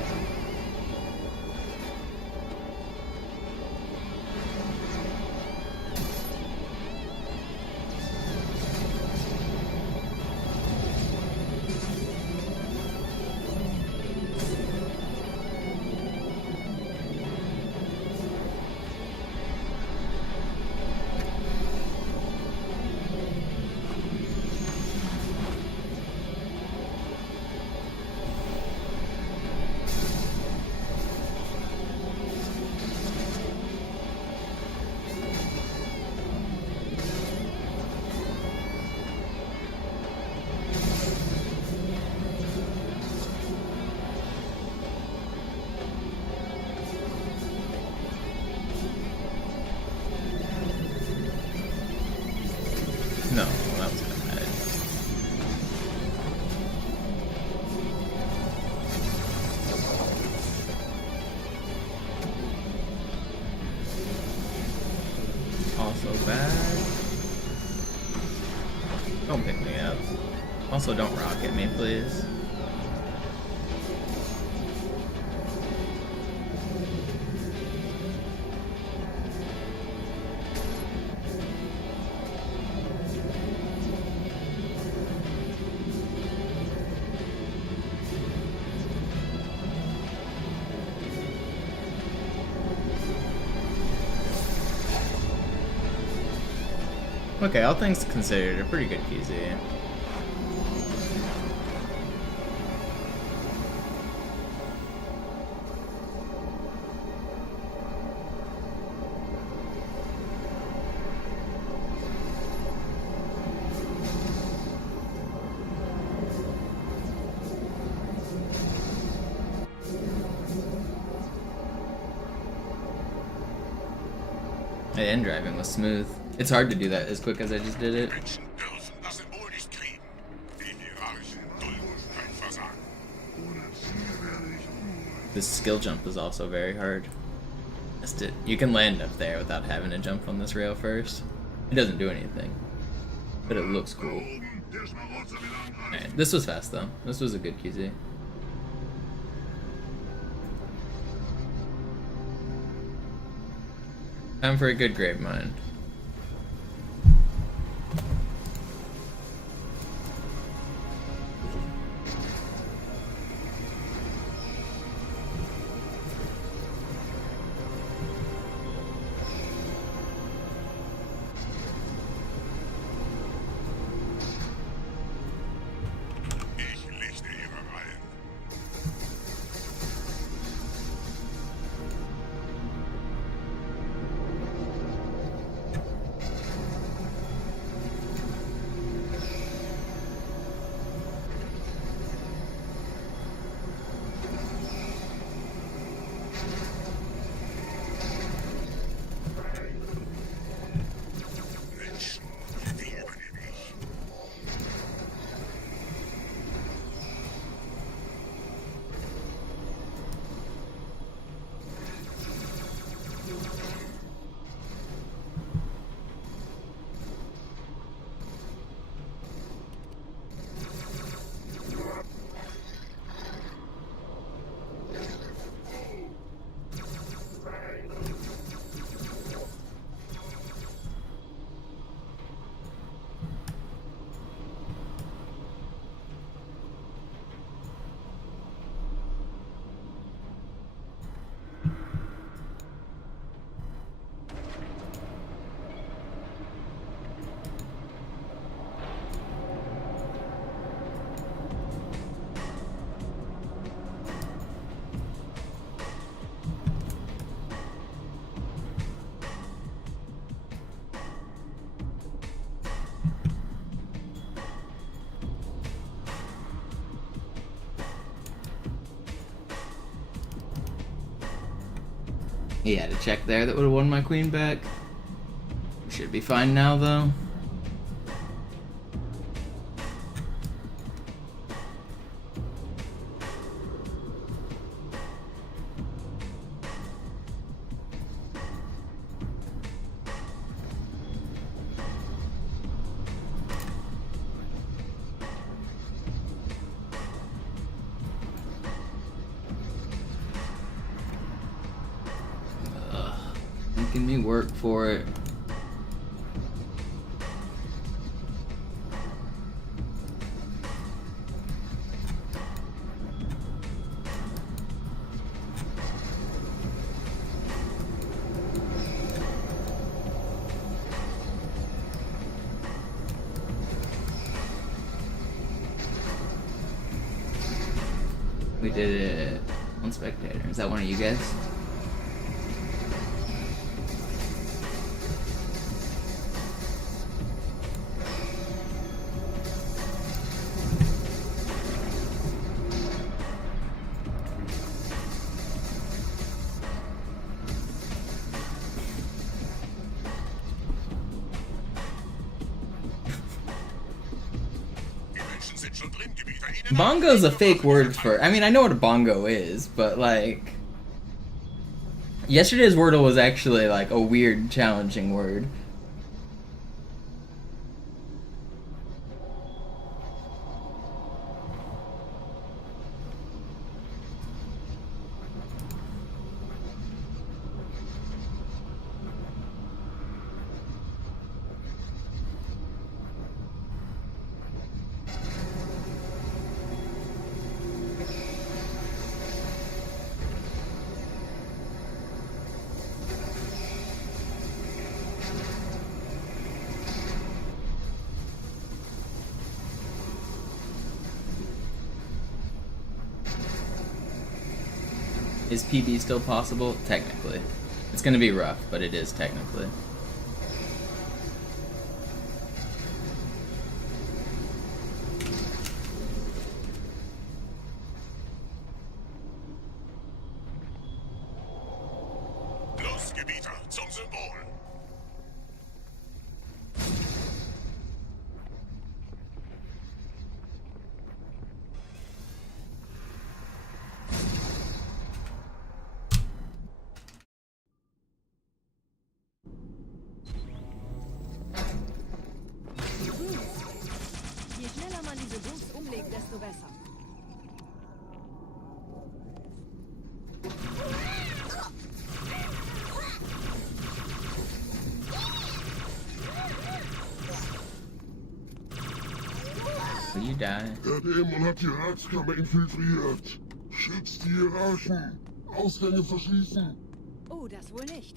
No, that was bad. Don't pick me up. Also, don't rocket me, please. Okay, all things considered, a pretty good QZ. The end driving was smooth. It's hard to do that as quick as I just did it. Menschen dürfen das Symbol nicht kriegen. Die Hierarchen dulden kein Versagen. Ohne Ziel werde ich unruhig. This skill jump is also very hard. Missed it. You can land up there without having to jump on this rail first. It doesn't do anything, but it looks cool. Der Schmarotzer will angreifen. Alright, this was fast though. This was a good QZ. Time for a good Gravemind. Ich lichte ihre Reihen. Menschen, die übernehme ich. He had a check there that would have won my queen back. Should be fine now though. Making me work for it. We did it. One spectator. Is that one of you guys? Bongo's a fake word for... I mean, I know what a bongo is, but, like... Yesterday's Wordle was actually, like, a weird, challenging word. Is PB still possible? Technically. It's gonna be rough, but it is technically. Los, Gebieter, zum Symbol! Je schneller man diese Boosts umlegt, desto besser. Will you die? Der Dämon hat die Ratskammer infiltriert. Schützt die Hierarchen. Ausgänge verschließen. Oh, das wohl nicht.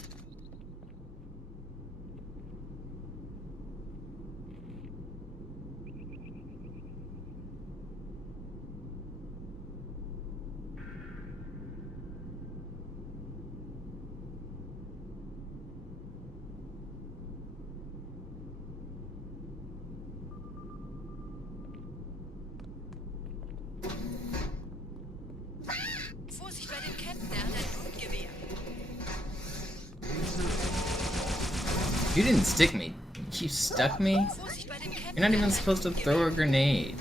Vorsicht bei dem Captain, er hat ein Blutgewehr. You didn't stick me. You stuck me? Vorsicht bei dem Captain. You're not even supposed to throw a grenade.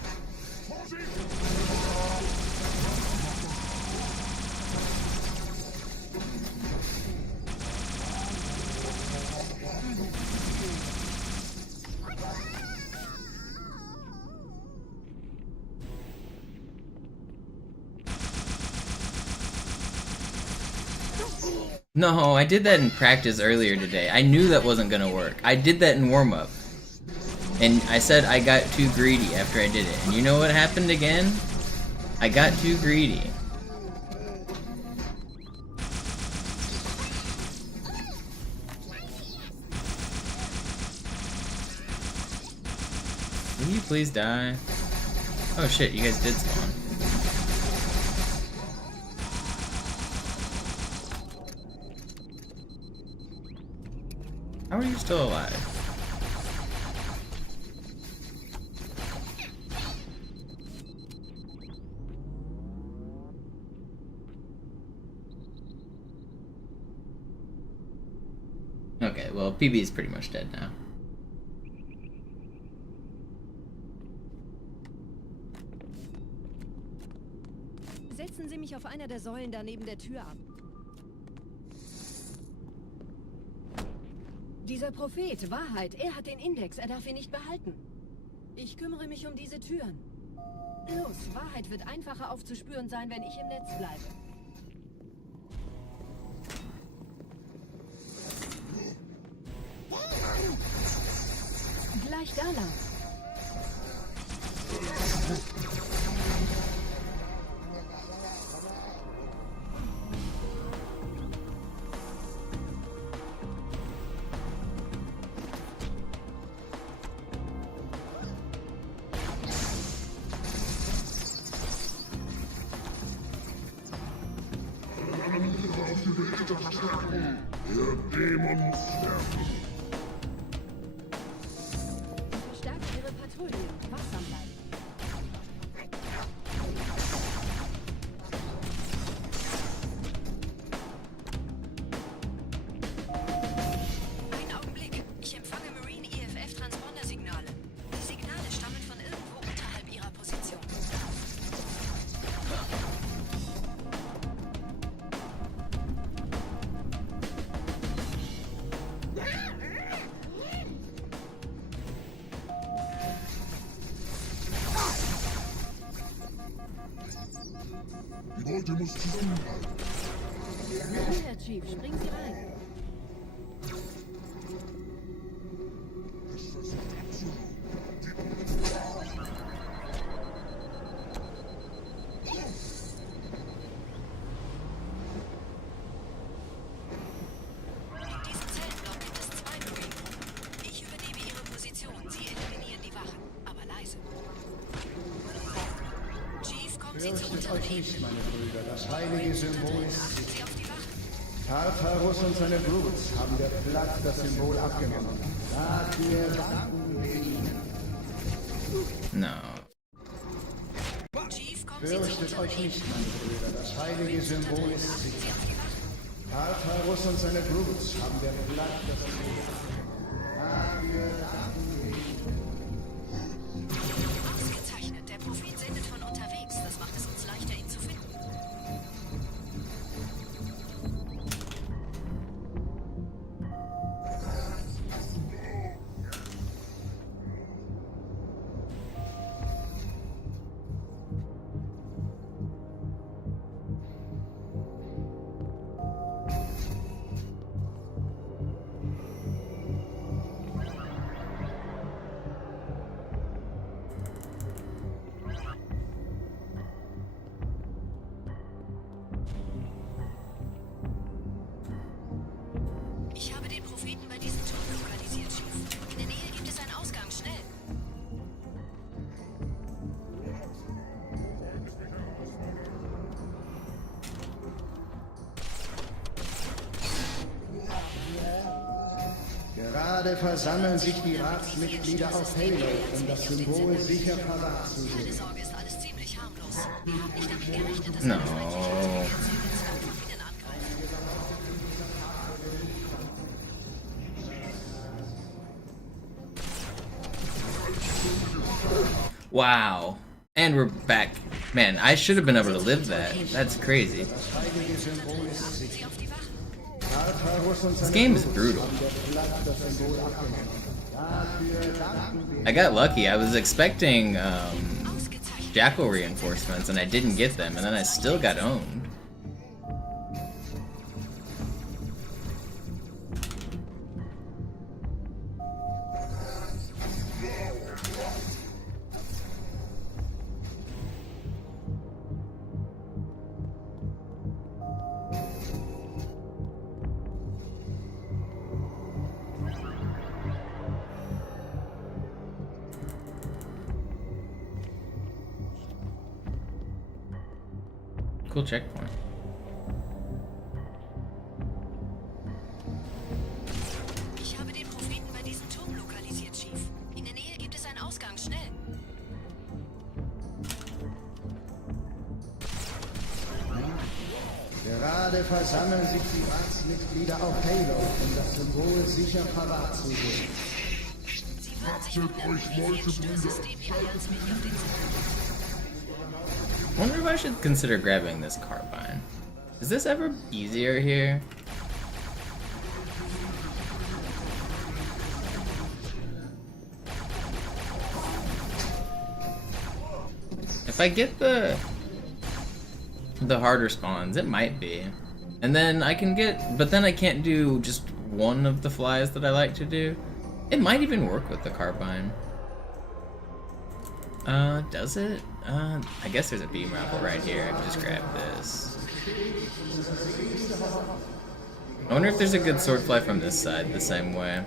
No, I did that in practice earlier today. I knew that wasn't gonna work. I did that in warm-up. And I said I got too greedy after I did it. And you know what happened again? I got too greedy. Will you please die? Oh shit, you guys did spawn. How are you still alive? Okay, well, PB is pretty much dead now. Setzen Sie mich auf einer der Säulen da neben der Tür ab. Dieser Prophet, Wahrheit, er hat den Index, er darf ihn nicht behalten. Ich kümmere mich um diese Türen. Los, Wahrheit wird einfacher aufzuspüren sein, wenn ich im Netz bleibe. Gleich da lang. Der Dämon muss sterben. Verstärkt Ihre Patrouille. Wachsam bleiben. Einen Augenblick. Ich empfange Marine EFF-Transponder-Signale. Die Signale stammen von irgendwo unterhalb Ihrer Position. Die Beute muss zusammenhalten. Hier, Chief, springen Sie rein. Es versucht abzuhauen. In diesem Zellenblock gibt es 2 Marine-Gruppen. Ich übernehme Ihre Position. Sie eliminieren die Wachen. Aber leise. Chief, kommt sie zu Fürchtet euch unternehmen. nicht, meine Brüder, das heilige Symbol ist Achten sicher. Sie auf die Wachen. Tartarus und seine Brutes haben der Platt das Symbol abgenommen. Dafür danken wir ihnen. No. Chief, kommen Sie zu Fürchtet euch unternehmen. nicht, meine Brüder, das heilige Symbol ist Achten sicher. Sie auf die Wachen. Tartarus und seine Brutes haben der Platt das Symbol abgenommen. Dafür danken wir ihnen. Ausgezeichnet. Der Prophet sendet von unterwegs. Das macht es uns leichter, ihn zu finden. Ich habe den Propheten bei diesem Turm lokalisiert, Chief. In der Nähe gibt es einen Ausgang. Schnell. Gerade versammeln sich die Ratsmitglieder auf Halo, um das Symbol sicher parat zu Keine sehen. Sorge, ist alles ziemlich harmlos. Wir haben nicht damit gerechnet, dass No. eine feindliche Intelligenz ihr Netzwerk von innen angreift. Wow. And we're back. Man, I should have been able to live that. That's crazy. Das heilige Symbol ist sicher. Sie auf die Wachen. Tartarus und This seine game is Brutes brutal. haben der Platt das Symbol abgenommen. Dafür danken wir. I got lucky. I was expecting Ausgezeichnet. Jackal reinforcements and I didn't get them, and then I still got owned. Cool checkpoint. Ich habe den Propheten bei diesem Turm lokalisiert, Chief. In der Nähe gibt es einen Ausgang. Schnell. Gerade versammeln sich die Ratsmitglieder auf Halo, um das Symbol sicher parat zu sehen. Sie würden sich wundern, wie vielen Störsystem die Allianzmitglieder auf den Sender. I wonder if I should consider grabbing this carbine. Is this ever easier here? If I get the harder spawns, it might be. And then I can get, but then I can't do just one of the flies that I like to do. It might even work with the carbine. Does it? I guess there's a beam rifle right here. I can just grab this. I wonder if there's a good sword fly from this side the same way.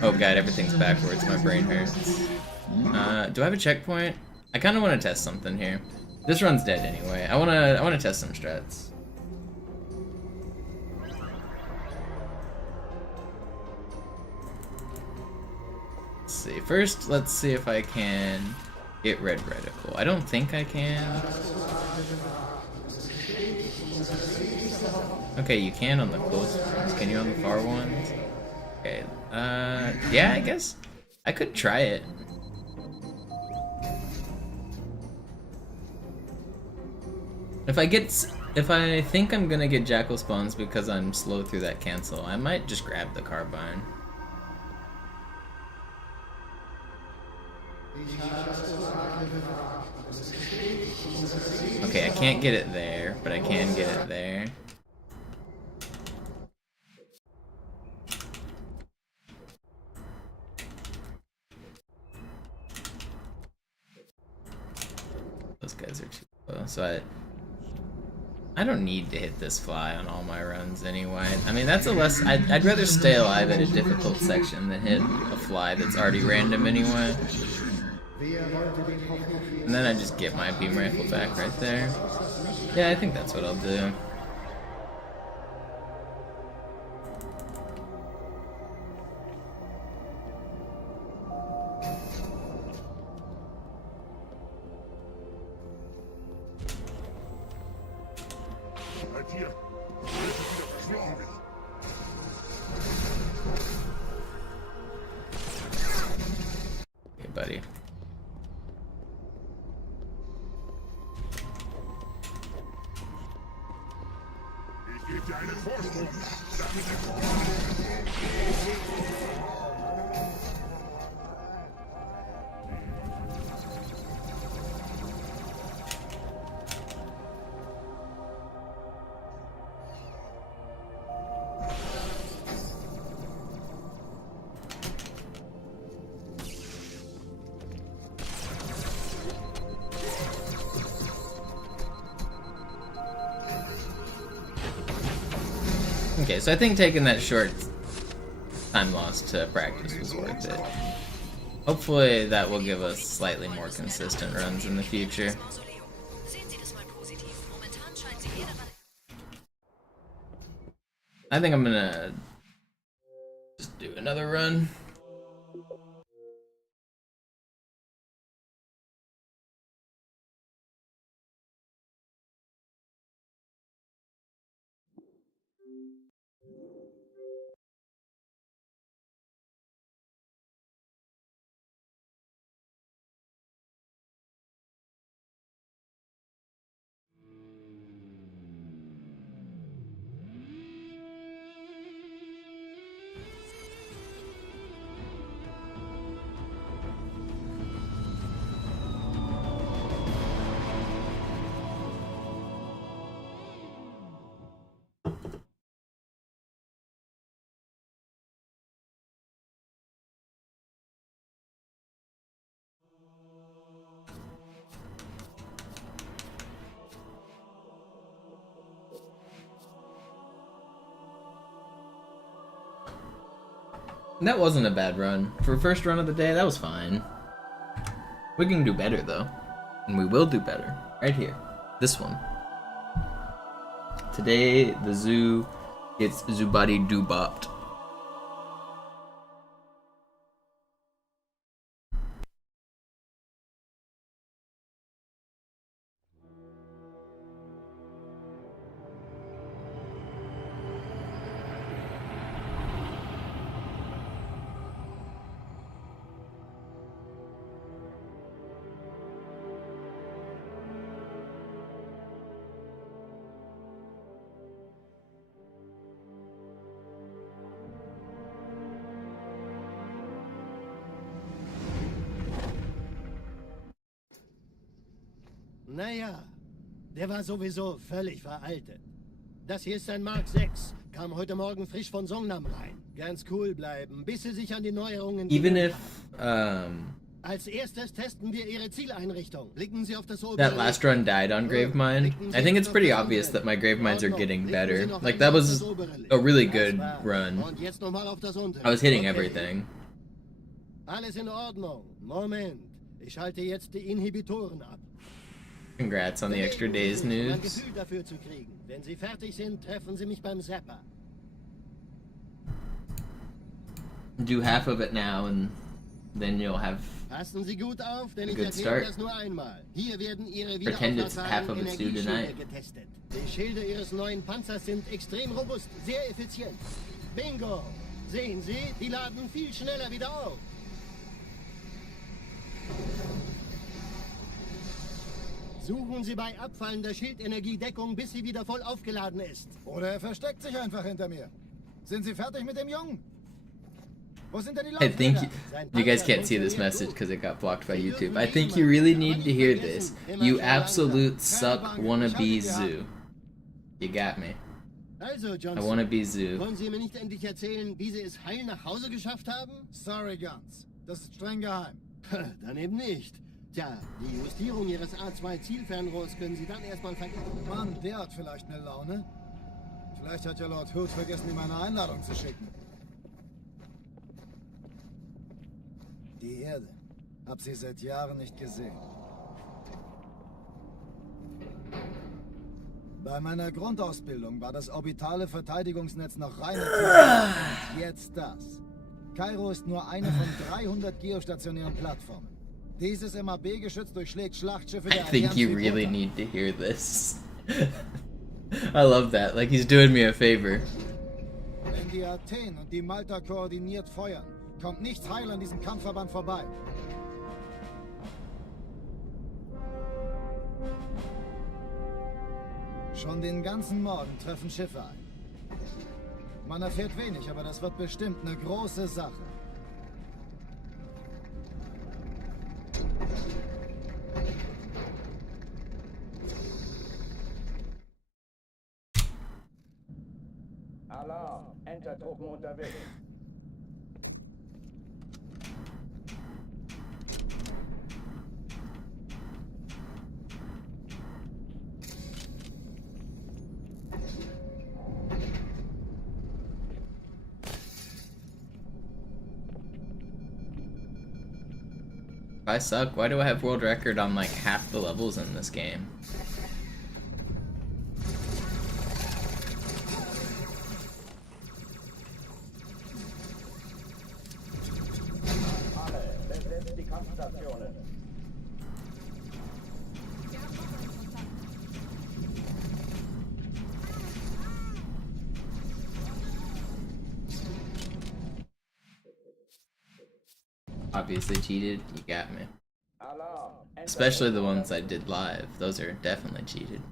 Oh god, everything's backwards. My brain hurts. Do I have a checkpoint? I kind of want to test something here. This run's dead anyway. I wanna test some strats. Let's see. First, let's see if I can get red reticle. I don't think I can. Okay, you can on the close ones. Can you on the far ones? Okay. Yeah, I guess I could try it. If I think I'm gonna get jackal spawns because I'm slow through that cancel, I might just grab the carbine. Okay, I can't get it there, but I can get it there. Those guys are too low, so I don't need to hit this fly on all my runs anyway. I mean, that's a less... I'd rather stay alive at a difficult section than hit a fly that's already random anyway. Wer wollte den Propheten? And then I just get my beam rifle back right there. Yeah, I think that's what I'll do. Seid ihr? Werdet wieder verschworen. Okay, buddy. Ich gebe dir einen Vorsprung. Damit Okay, so I think taking that short time loss to practice was worth it. Hopefully that will give us slightly more consistent runs in the future. I think I'm gonna just do another run. That wasn't a bad run. For first run of the day, that was fine. We can do better though. And we will do better. Right here. This one. Today, the zoo gets Zubadi Doobopped. Naja, der war sowieso völlig veraltet. Das hier ist ein Mark 6. Kam heute Morgen frisch von Songnam rein. Ganz cool bleiben, bis sie sich an die Neuerungen Even if, Als erstes testen wir Ihre Zieleinrichtung. Blicken Sie auf das that last run died on Gravemind, I think it's pretty obvious that my Graveminds are getting better. Like, that was a really good run. Und jetzt nochmal auf das untere. I was hitting Okay. everything. Alles in Ordnung. Moment. Ich schalte jetzt die Inhibitoren ab. Congrats on the extra days Um ein news. Gefühl dafür zu kriegen. Wenn Sie fertig sind, treffen Sie mich beim Zapper. Do half of it now and then you'll have... Passen Sie gut auf, denn A ich good erzähle start. das nur einmal. Hier werden Ihre Pretend it's half wiederaufladbaren of it's due Energieschilde tonight. getestet. Die Schilde Ihres neuen Panzers sind extrem robust, sehr effizient. Bingo! Sehen Sie, die laden viel schneller wieder auf. Suchen Sie bei abfallender Schildenergie Deckung, bis sie wieder voll aufgeladen ist. Oder er versteckt sich einfach hinter mir. Sind Sie fertig mit dem Jungen? Wo sind denn die I think Laufräder? you guys can't see this message because it got blocked by YouTube. I think you really need to hear this. You absolute suck wannabe zoo. You got me. Also, I Johnson, wanna be zoo. wollen Sie mir nicht endlich erzählen, wie Sie es heil nach Hause geschafft haben? Sorry, Guns. Das ist streng geheim. Dann eben nicht. Tja, die Justierung Ihres A2-Zielfernrohrs können Sie dann erstmal vergessen. Mann, der hat vielleicht eine Laune. Vielleicht hat ja Lord Hood vergessen, ihm eine Einladung zu schicken. Die Erde. Hab sie seit Jahren nicht gesehen. Bei meiner Grundausbildung war das orbitale Verteidigungsnetz noch reine Technik. Jetzt das. Kairo ist nur eine von 300 geostationären Plattformen. Dieses MAB-Geschütz durchschlägt Schlachtschiffe der I think Allianz you wie really Butter. need to hear this. I love that. Like he's doing me a favor. Wenn die Athen und die Malta koordiniert feuern, kommt nichts heil an diesem Kampfverband vorbei. Schon den ganzen Morgen treffen Schiffe ein. Man erfährt wenig, aber das wird bestimmt eine große Sache. Alarm, Entertruppen unterwegs. If I suck, why do I have world record on like half the levels in this game? Alle, besetzt die Kampfstationen. Obviously cheated, you got me. Alarm, Especially the ones I did live, those are definitely cheated.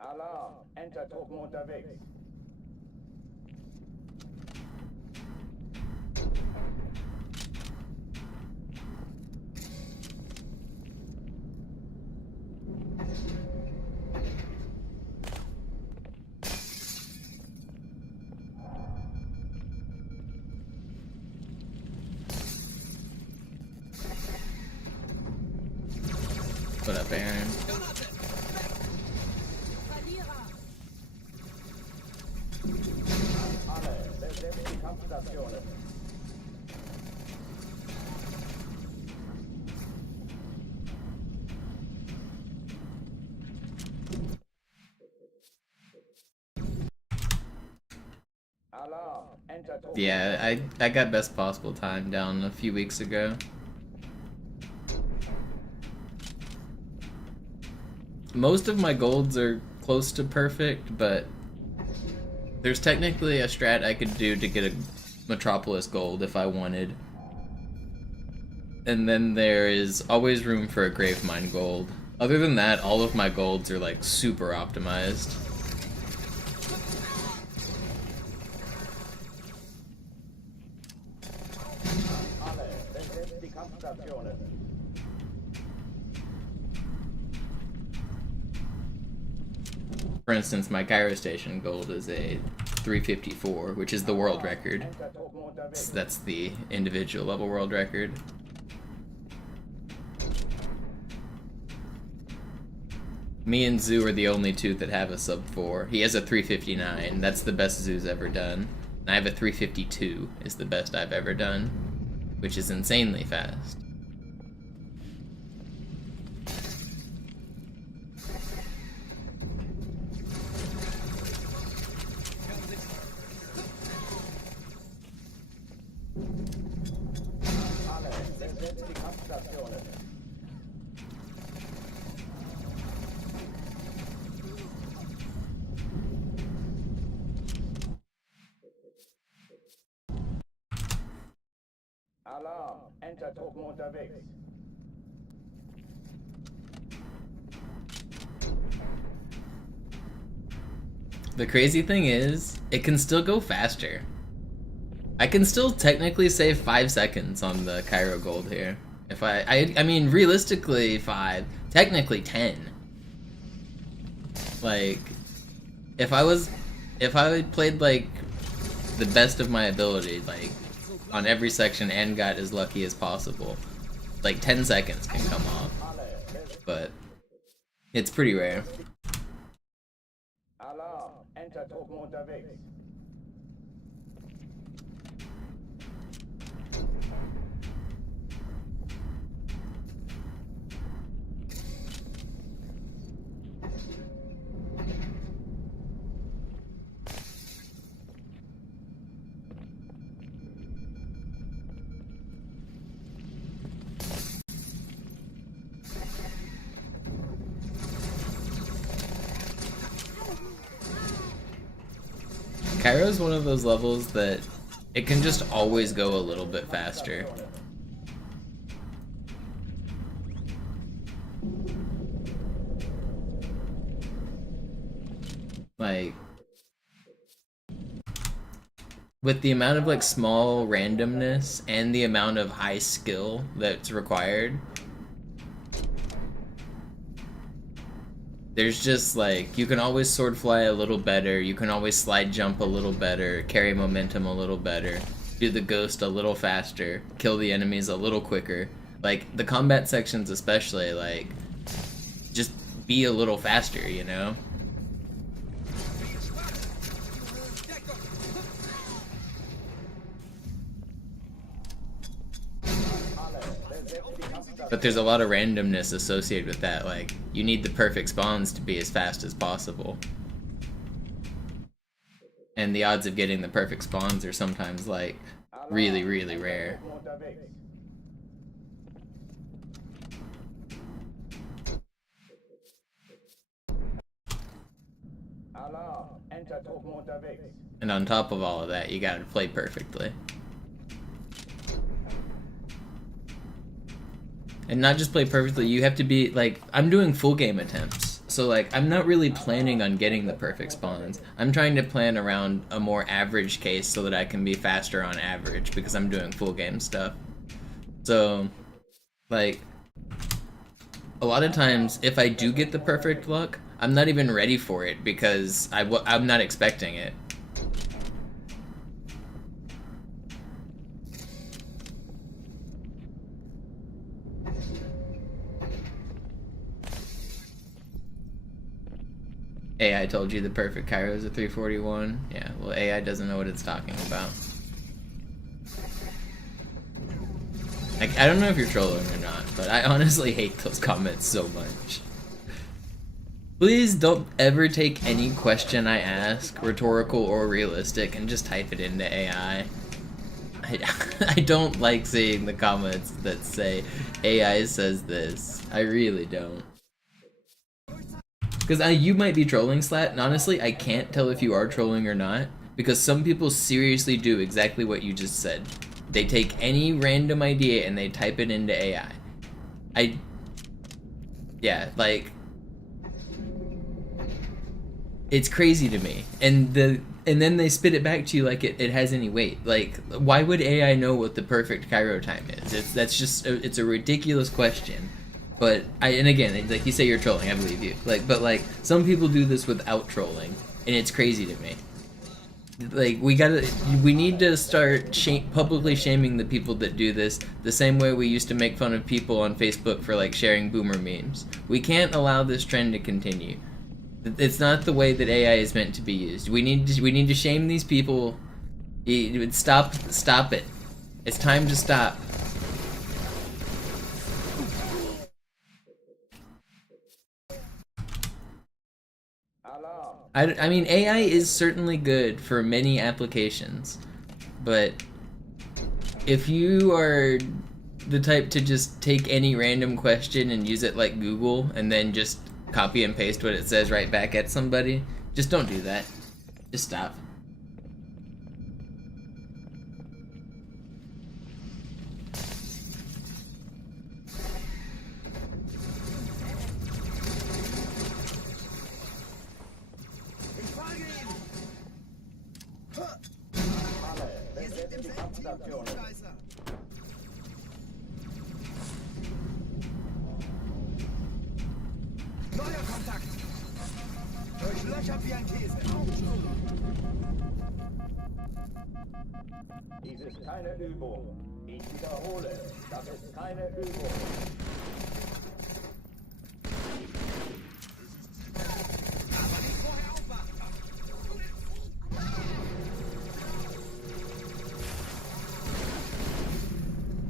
Alarm, Entertruppen unterwegs. What up, Aaron? Alle, besetzt die Kampfstationen. Alarm, Entertruppen. Yeah, I got best possible time down a few weeks ago. Most of my golds are close to perfect, but there's technically a strat I could do to get a Metropolis gold if I wanted. And then there is always room for a Gravemind gold. Other than that, all of my golds are like super optimized. Alle, besetzt die Kampfstationen. For instance, my Cairo Station gold is a 354, which is the world record. Entertruppen unterwegs. That's the individual level world record. Me and Zoo are the only two that have a sub 4. He has a 359. That's the best Zoo's ever done. And I have a 352 is the best I've ever done, which is insanely fast. Alle, besetzt die Kampfstationen. Alarm, Entertruppen unterwegs. the crazy thing is, it can still go faster. I can still technically save 5 seconds on the Cairo Gold here. If I mean, realistically 5, technically 10. Like, if I played like the best of my ability, like on every section and got as lucky as possible, like 10 seconds can come off. But it's pretty rare. Cairo's one of those levels that it can just always go a little bit faster. Like, with the amount of like small randomness and the amount of high skill that's required, there's just like, you can always sword fly a little better, you can always slide jump a little better, carry momentum a little better, do the ghost a little faster, kill the enemies a little quicker. Like, the combat sections especially, like, just be a little faster, you know? But there's a lot of randomness associated with that, like, you need the perfect spawns to be as fast as possible. And the odds of getting the perfect spawns are sometimes, like, really, really rare. And on top of all of that, you gotta play perfectly. And not just play perfectly, you have to be, like, I'm doing full game attempts. So, like, I'm not really planning on getting the perfect spawns. I'm trying to plan around a more average case so that I can be faster on average because I'm doing full game stuff. So, like, a lot of times, if I do get the perfect luck, I'm not even ready for it because I'm not expecting it. AI told you the perfect Cairo is a 341. Yeah, well, AI doesn't know what it's talking about. Like, I don't know if you're trolling or not, but I honestly hate those comments so much. Please don't ever take any question I ask, rhetorical or realistic, and just type it into AI. I don't like seeing the comments that say, AI says this. I really don't. Because you might be trolling, Slat, and honestly, I can't tell if you are trolling or not, because some people seriously do exactly what you just said. They take any random idea and they type it into AI. Yeah, like, it's crazy to me. And then they spit it back to you like it has any weight. Like, why would AI know what the perfect Cairo time is? It's a ridiculous question. But and again, like you say, you're trolling. I believe you. But some people do this without trolling, and it's crazy to me. Like, we need to start publicly shaming the people that do this the same way we used to make fun of people on Facebook for like sharing boomer memes. We can't allow this trend to continue. It's not the way that AI is meant to be used. We need to shame these people. Stop it. It's time to stop. I mean, AI is certainly good for many applications, but if you are the type to just take any random question and use it like Google and then just copy and paste what it says right back at somebody, just don't do that. Just stop. Wir sind im selben Team, Scheiße. Neuer Kontakt. Durchlöchert wie ein Käse. Dies ist keine Übung. Ich wiederhole, das ist keine Übung. Aber nicht vorher aufwachen.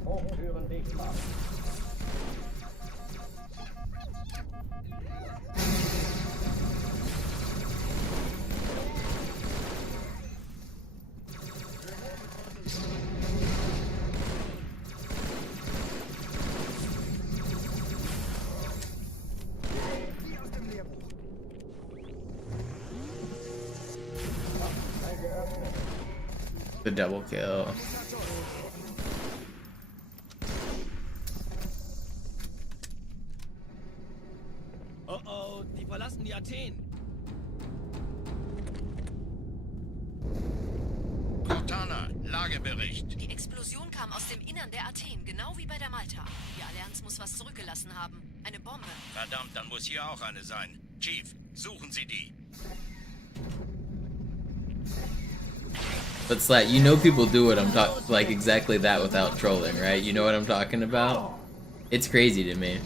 Hochtüren dicht machen. Wie aus dem Lehrbuch. The double kill. Oh oh, die verlassen die Athen. Cortana, Lagebericht. Die Explosion kam aus dem Innern der Athen, genau wie bei der Malta. Die Allianz muss was zurückgelassen haben. Eine Bombe. Verdammt, dann muss hier auch eine sein. Chief, suchen Sie die. But Slat, you know people do what I'm talking, like exactly that without trolling, right? You know what I'm talking about? It's crazy to me.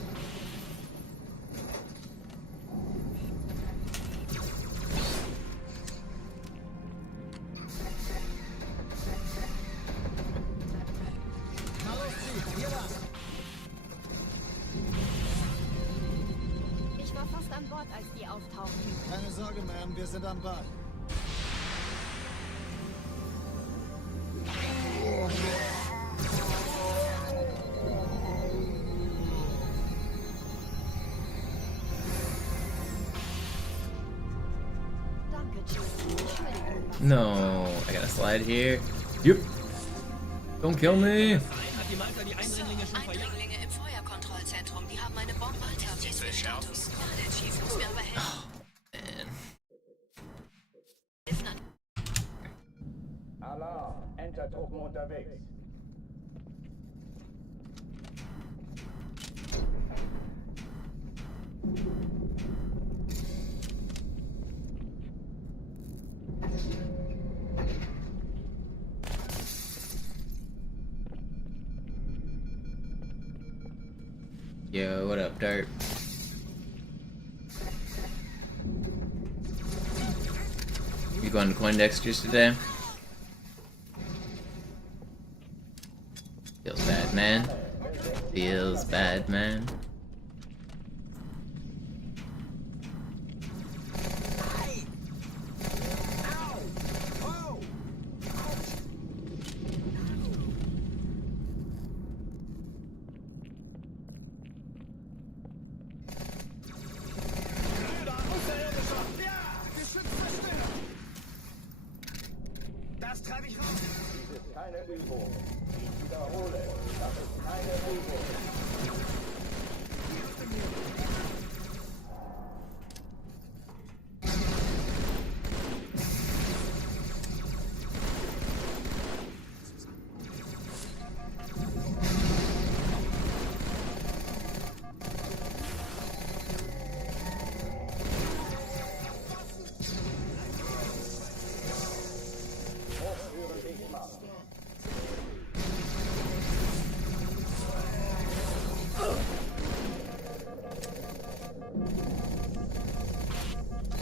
Ich war fast an Bord, als die auftauchten. Keine Sorge, Ma'am, wir sind am Ball. Danke, Chief. Entschuldigung. No, I gotta slide here. Yep. Don't kill me. Hat die Malta die Eindringlinge schon verjagt? Eindringlinge im Feuerkontrollzentrum. Die haben eine Bombe. Wie ist der Status? Ja, der Chief muss mir aber helfen. Man. Alarm, Entertruppen unterwegs. Yo, what up, Dirt? You going to Coindexter's today? Feels bad, man. Feels bad, man. Das treibe ich raus. Dies ist keine Übung. Ich wiederhole, das ist keine Übung. Hochtüren dicht machen.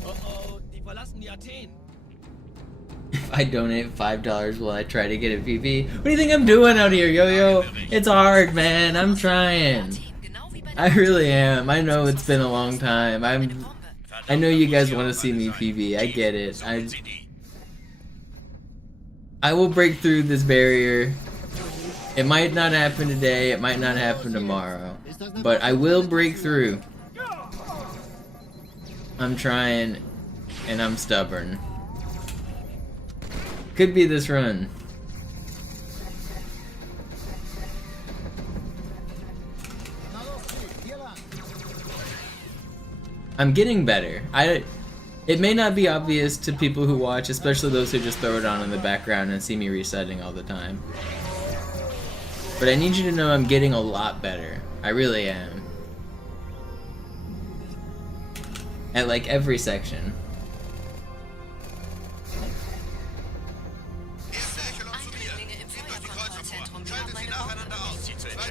Oh oh, die verlassen die Athen. If I donate $5, will I try to get a PB? What do you think I'm doing out here, yo-yo? It's hard, man. I'm trying. I really am. I know it's been a long time. I know you guys want to see me PB. I get it. I will break through this barrier. It might not happen today. It might not happen tomorrow. But I will break through. I'm trying, and I'm stubborn. Could be this run. I'm getting better. It may not be obvious to people who watch, especially those who just throw it on in the background and see me resetting all the time. But I need you to know I'm getting a lot better. I really am. At like every section. Eindringlinge im Feuerkontrollzentrum. Wir haben eine Bombe. Ja,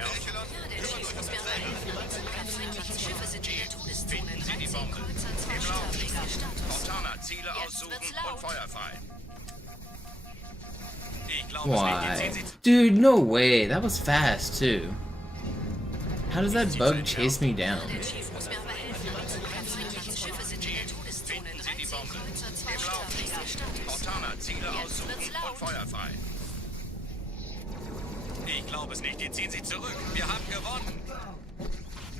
der Chief muss mir aber helfen. Unsere feindlichen Schiffe sind in der Todeszone. 13 Kreuzer, 2 Störträger. Status. Montana, Ziele Jetzt aussuchen wird's laut. und Feuer frei. Ich glaube Why? Dude, no way. That was fast too. How does that bug chase me down? Der Chief muss mir aber helfen. Unsere feindlichen Schiffe sind in der Todeszone. 13 Kreuzer, 2 Störträger. Status. Montana, Ziele Jetzt aussuchen wird's und laut. Feuer frei. Ich glaube es nicht. Die ziehen sich zurück. Wir haben gewonnen.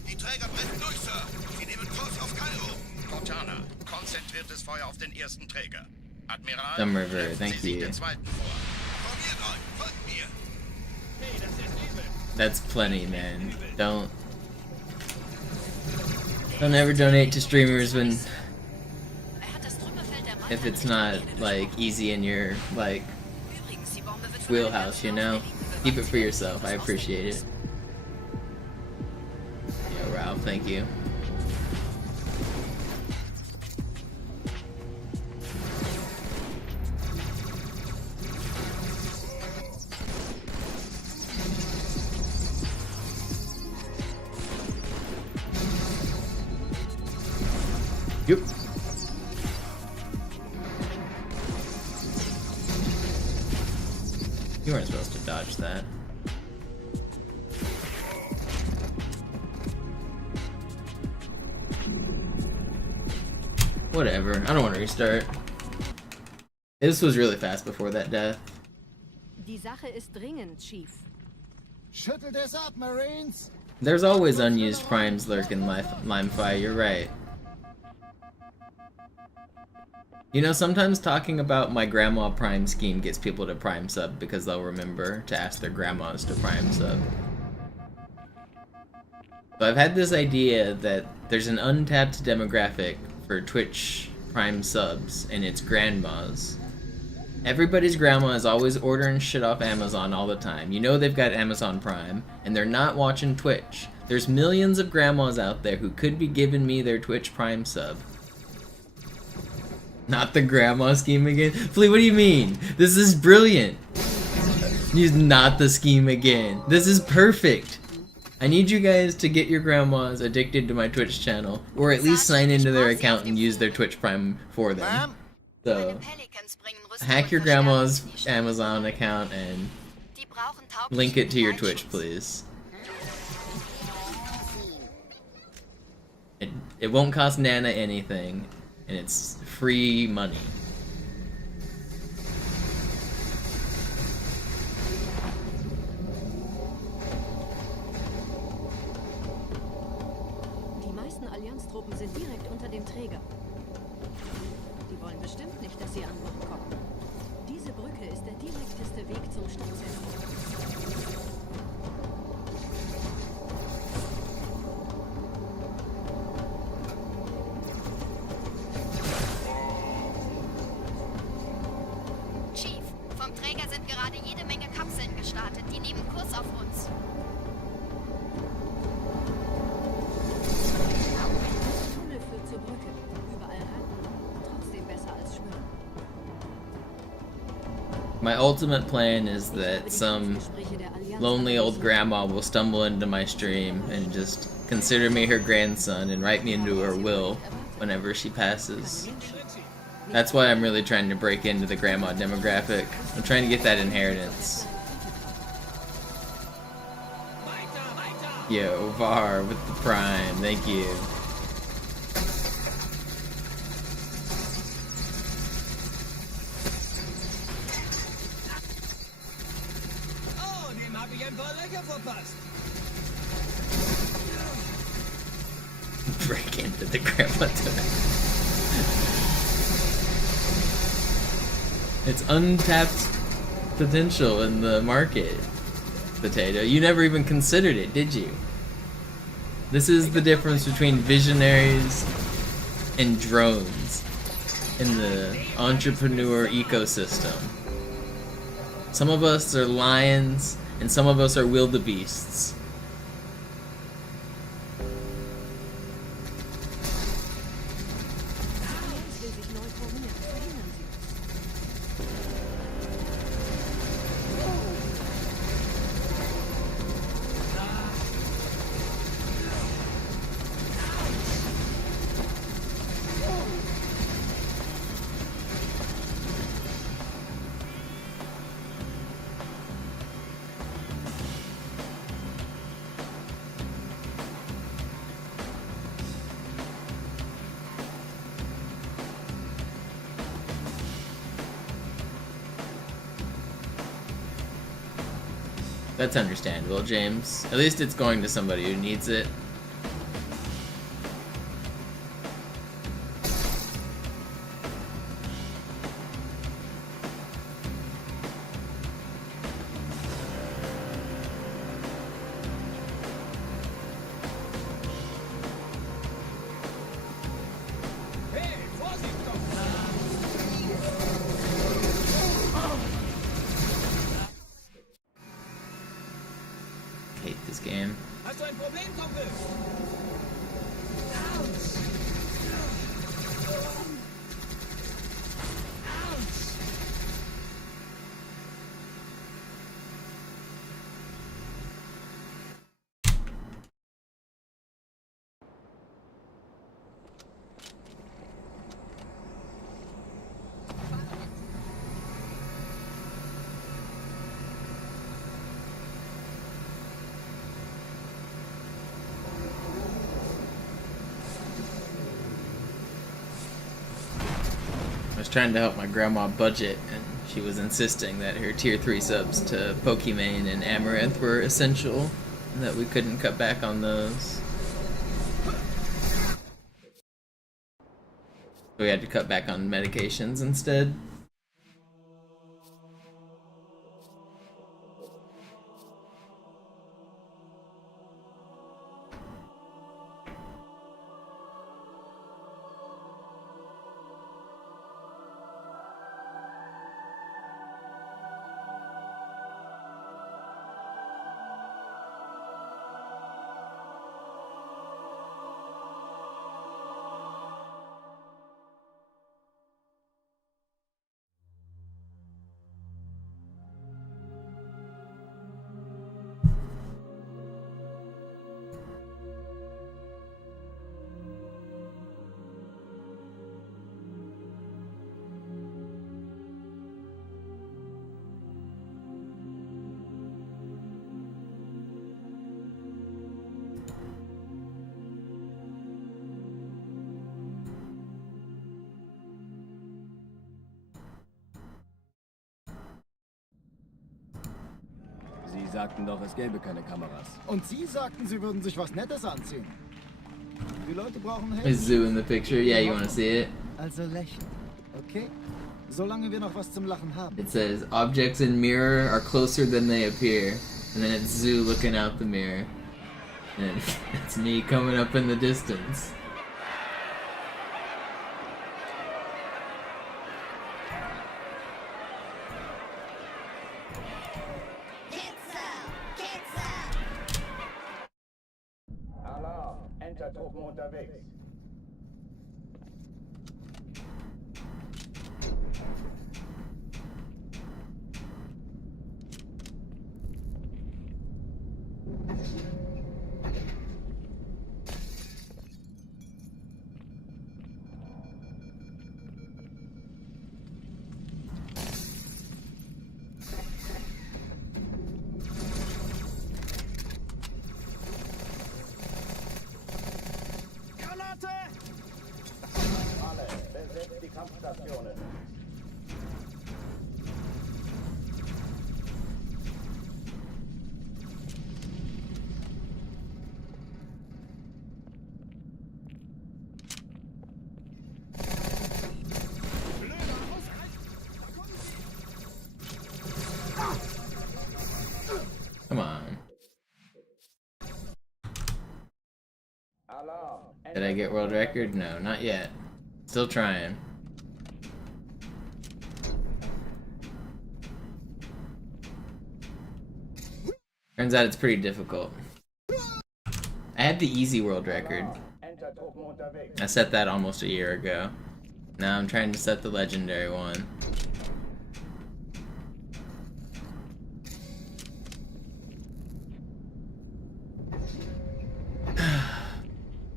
Die Träger brechen durch, Sir. Sie nehmen Kurs auf Kairo. Montana, konzentriertes Feuer auf den ersten Träger. Admiral, Dumb River, treffen thank Sie sich you. den zweiten vor. Formiert euch, folgt mir. That's plenty, man. Don't ever donate to streamers when Er hat das Trümmerfeld der if Mannheim it's not Richtung like easy in your like Übrigens, die Bombe wird von wheelhouse, you know? Keep it for yourself. I appreciate it. Yo, Ralph, thank you. Yep. You weren't supposed to dodge that. Whatever, I don't want to restart. This was really fast before that death. Die Sache ist dringend, Chief. Schüttelt es ab, Marines! There's always unused primes lurking Limefire, you're right. You know, sometimes talking about my grandma prime scheme gets people to prime sub because they'll remember to ask their grandmas to prime sub. So I've had this idea that there's an untapped demographic for Twitch prime subs, and it's grandmas. Everybody's grandma is always ordering shit off Amazon all the time. You know they've got Amazon Prime, and they're not watching Twitch. There's millions of grandmas out there who could be giving me their Twitch Prime sub. Not the grandma scheme again? Flea, what do you mean? This is brilliant. Use not the scheme again. This is perfect. I need you guys to get your grandmas addicted to my Twitch channel, or at least sign into their account and use their Twitch Prime for them. So, hack your grandma's Amazon account and link it to your Twitch, please. It won't cost Nana anything, and it's free money. Die meisten Allianztruppen sind direkt unter dem Träger. Die wollen bestimmt nicht, dass sie an Bord kommen. Diese Brücke ist der direkteste Weg zum Stadtzentrum. Chief, vom Träger sind gerade jede Menge Kapseln gestartet. Die nehmen Kurs auf uns. Das Tunnel führt zur Brücke. Überall rein. Trotzdem besser als schwimmen. My ultimate plan is that some lonely old grandma will stumble into my stream and just consider me her grandson and write me into her will whenever she passes. That's why I'm really trying to break into the grandma demographic. I'm trying to get that inheritance. Yo, Var with the prime, thank you. Oh, dem habe ich ein paar Löcher verpasst. Break into the grandma demographic. It's untapped potential in the market, Potato. You never even considered it, did you? This is the difference between visionaries and drones. in the entrepreneur ecosystem. Some of us are lions, and some of us are wildebeests. That's understandable, James. At least it's going to somebody who needs it. Hate this game. Hast du ein Problem, Kumpel? I was trying to help my grandma budget, and she was insisting that her tier 3 subs to Pokimane and Amaranth were essential, and that we couldn't cut back on those. We had to cut back on medications instead. Sie sagten doch, es gäbe keine Kameras. Und Sie sagten, Sie würden sich was Nettes anziehen. Die Leute brauchen Hilfe. Is Zoo in the picture? Yeah, you want to see it? Also lächeln, okay? Solange wir noch was zum Lachen haben. It says, objects in mirror are closer than they appear. And then it's Zoo looking out the mirror. And it's me coming up in the distance. Alarm! Entertruppen unterwegs. Alle, besetzt die Kampfstationen. Come on. Alarm! Did I get world record? No, not yet. Still trying. Turns out it's pretty difficult. I had the easy world record. I set that almost a year ago. Now I'm trying to set the legendary one.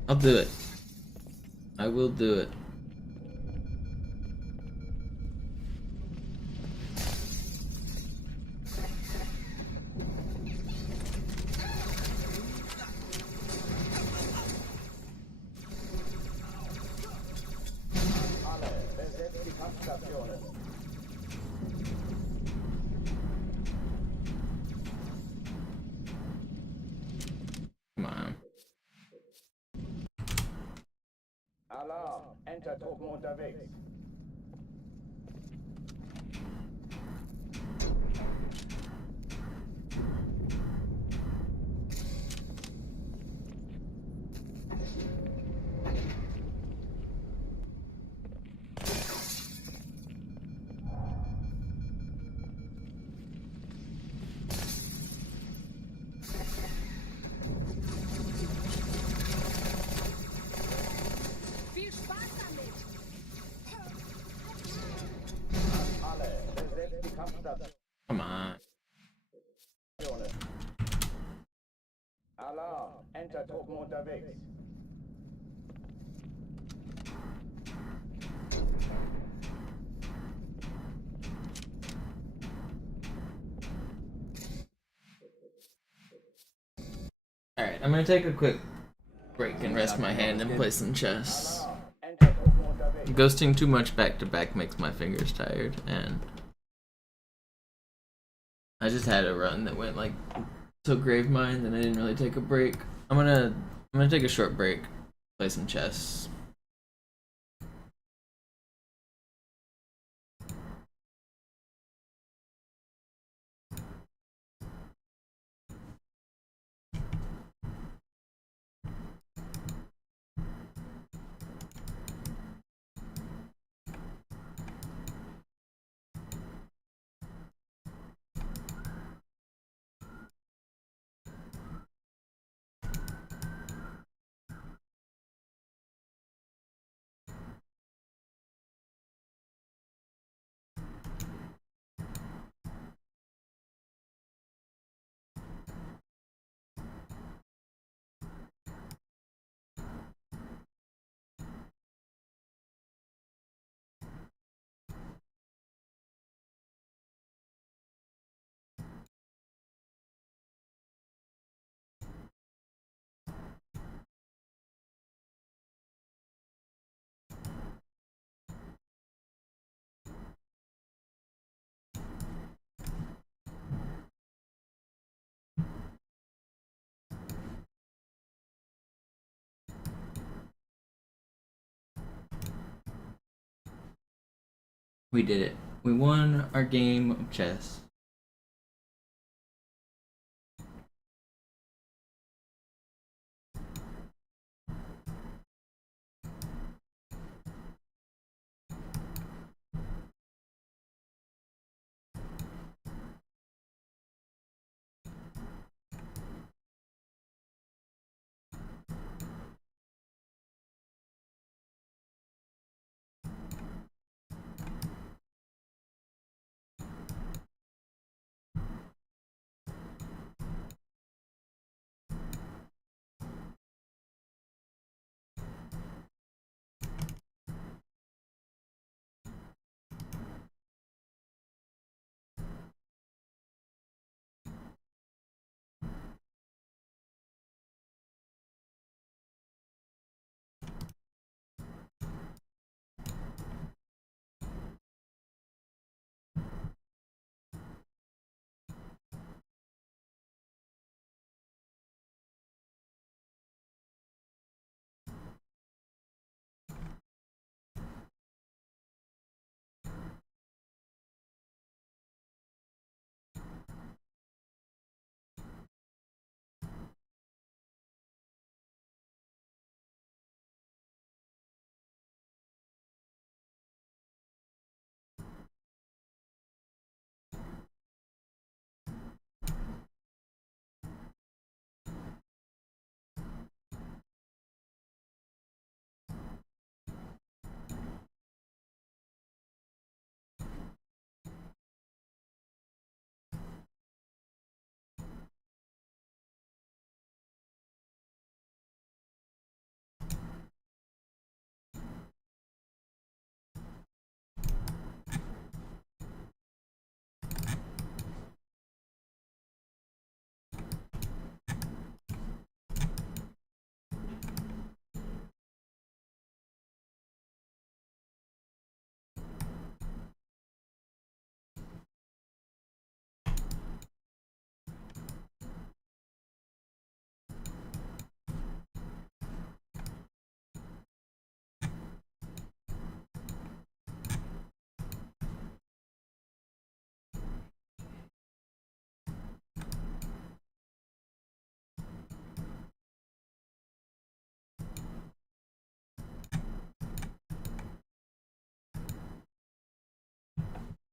I'll do it. I will do it. Come on. Alarm, Enter-Truppen unterwegs. Viel Spaß damit! Alle, besetzt die Kampfstation. Come on. Alarm, Enter-Truppen unterwegs. Alright, I'm gonna take a quick break and rest my hand and play some chess. Enter-Truppen unterwegs. Ghosting too much back to back makes my fingers tired, and I just had a run that went like till Gravemind and I didn't really take a break. I'm gonna take a short break, play some chess. We did it. We won our game of chess.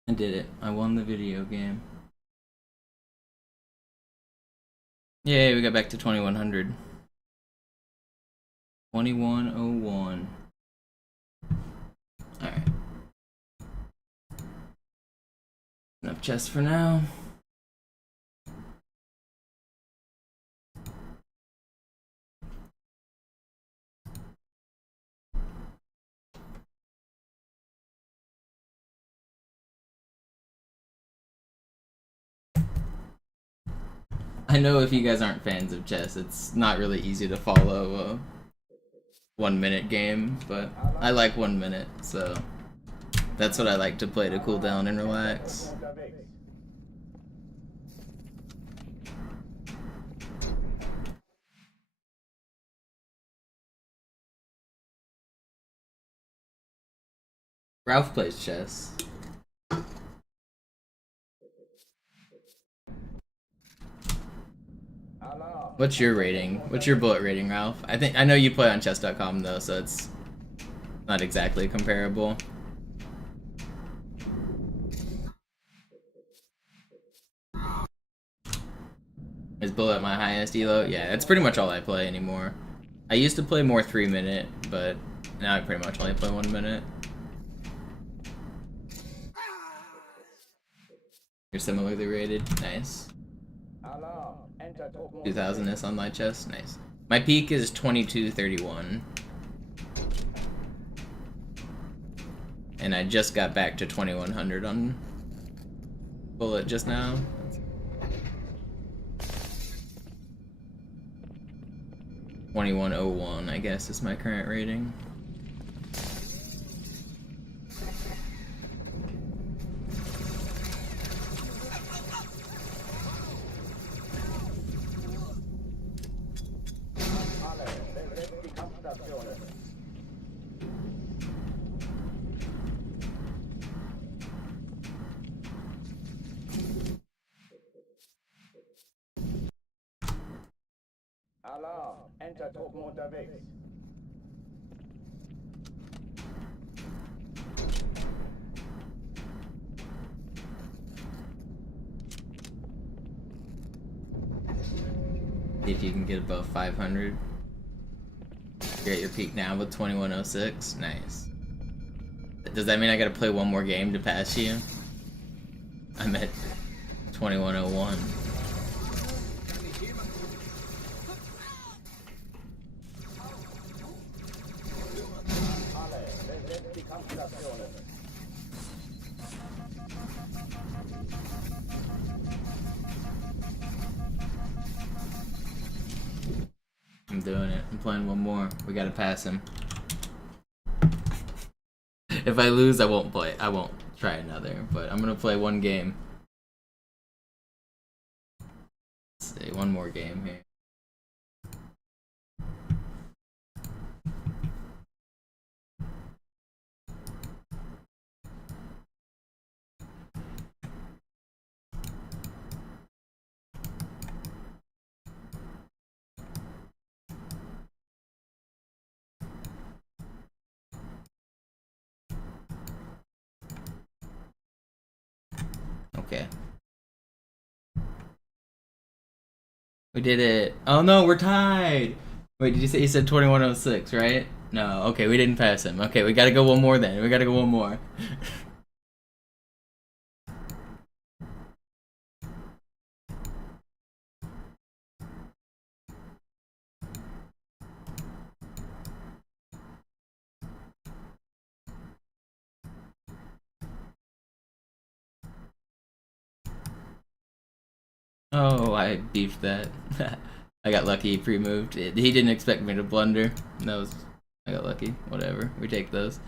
I did it. I won the video game. Yay, we got back to 2100. 2101. Alright. Enough chests for now. I know if you guys aren't fans of chess, it's not really easy to follow a 1 minute game, but I like 1 minute, so that's what I like to play to cool down and relax. Ralph plays chess. What's your rating? What's your bullet rating, Ralph? I know you play on chess.com though, so it's not exactly comparable. Is bullet my highest elo? Yeah, that's pretty much all I play anymore. I used to play more 3 minute, but now I pretty much only play 1 minute. You're similarly rated? Nice. 2000 is on my chest? Nice. My peak is 2231. And I just got back to 2100 on bullet just now. 2101, I guess, is my current rating. Alarm! Enter-Truppen unterwegs. See if you can get above 500. You're at your peak now with 2106. Nice. Does that mean I gotta play one more game to pass you? I'm at 2101. I'm doing it. I'm playing one more. We gotta pass him. If I lose, I won't play. I won't try another, but I'm gonna play one game. Let's see, one more game here. Okay. We did it. Oh no, we're tied! Wait, did you say you said 2106, right? No, okay, we didn't pass him. Okay, we gotta go one more then. We gotta go one more. Oh, I beefed that. I got lucky, pre-moved. He didn't expect me to blunder. I got lucky. Whatever. We take those.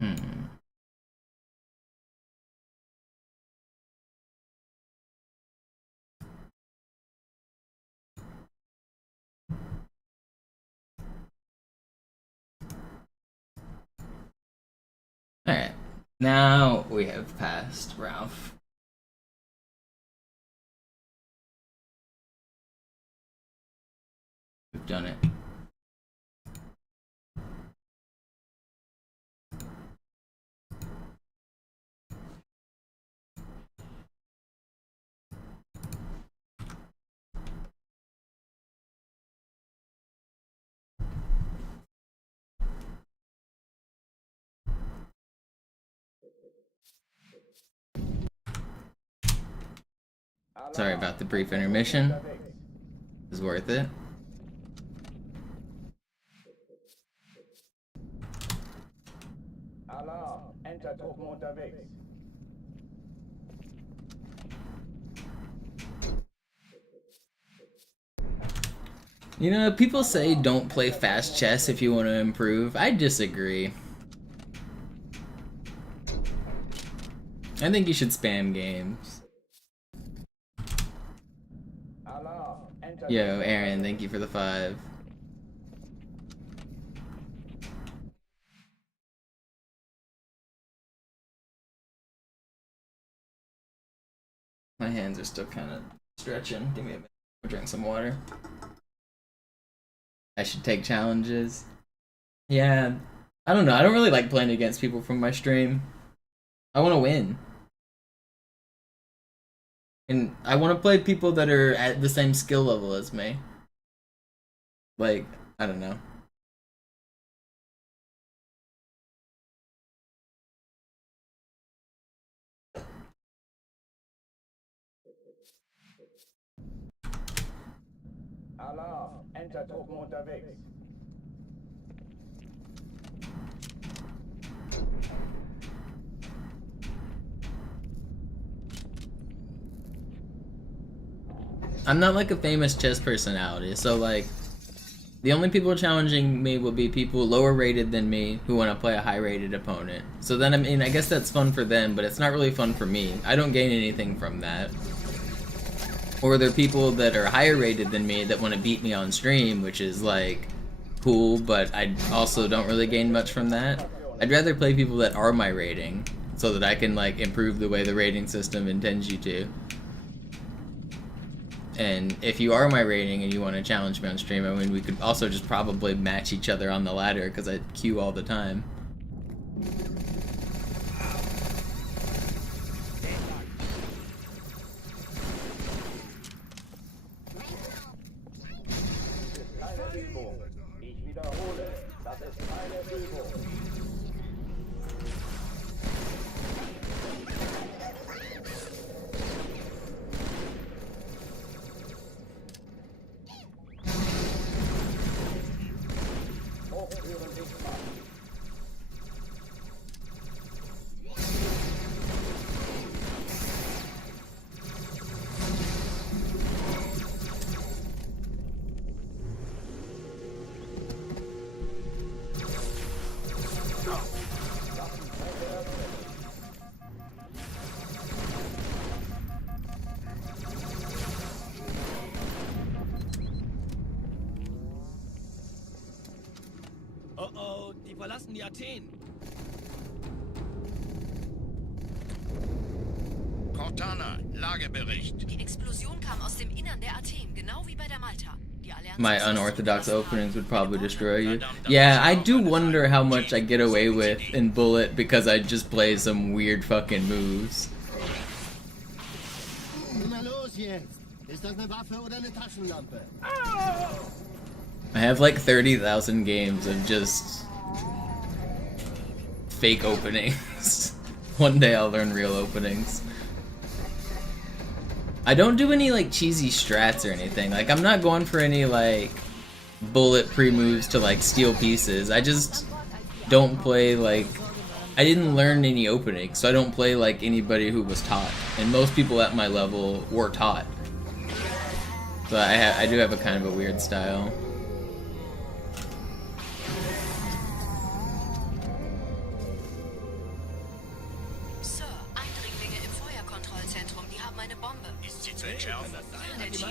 Hmm. Alright. Now we have passed Ralph. We've done it. Sorry about the brief intermission. It was worth it. Alarm, Entertruppen unterwegs. You know, people say don't play fast chess if you want to improve. I disagree. I think you should spam games. Yo, Aaron, thank you for the 5. My hands are still kind of stretching. Give me a minute. I'll drink some water. I should take challenges. Yeah, I don't know. I don't really like playing against people from my stream. I want to win. And I want to play people that are at the same skill level as me. Like, I don't know. Alarm, Entertruppen unterwegs. I'm not like a famous chess personality, so like the only people challenging me will be people lower rated than me who want to play a high rated opponent. So then, I mean, I guess that's fun for them, but it's not really fun for me. I don't gain anything from that. Or there are people that are higher rated than me that want to beat me on stream, which is like cool, but I also don't really gain much from that. I'd rather play people that are my rating so that I can like improve the way the rating system intends you to. And if you are my rating and you want to challenge me on stream, I mean, we could also just probably match each other on the ladder because I queue all the time. Oh, die verlassen die Athen. Cortana, Lagebericht. Die Explosion kam aus dem Innern der Athen, genau wie bei der Malta. Die Allianz My unorthodox openings would probably destroy you. Yeah, I do wonder how much I get away with in Bullet because I just play some weird fucking moves. Na los jetzt! Ist das eine Waffe oder eine Taschenlampe? I have like 30,000 games of just fake openings. One day I'll learn real openings. I don't do any like cheesy strats or anything. Like I'm not going for any like bullet pre-moves to like steal pieces. I just don't play like, I didn't learn any openings, so I don't play like anybody who was taught. And most people at my level were taught. So I do have a kind of a weird style.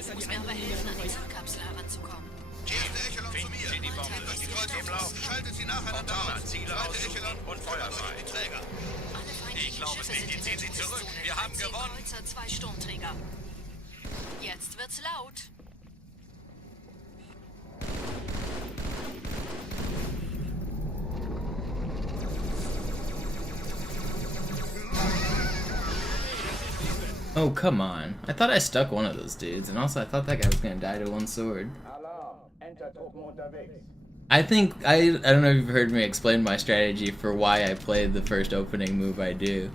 Du musst mir aber helfen, an die Zündkapsel heranzukommen. Erste Echelon zu mir. Die Bomben durch die Kreuzung. Schaltet sie nacheinander aus. Ziele aussuchen und Feuer frei. Die Träger. Alle feindlichen Schiffe sind in der Todeszone. Wir haben 10 gewonnen. Kreuzer, 2 Sturmträger. Jetzt wird's laut. Oh, come on. I thought I stuck one of those dudes, and also I thought that guy was gonna die to one sword. I think, I don't know if you've heard me explain my strategy for why I played the first opening move I do.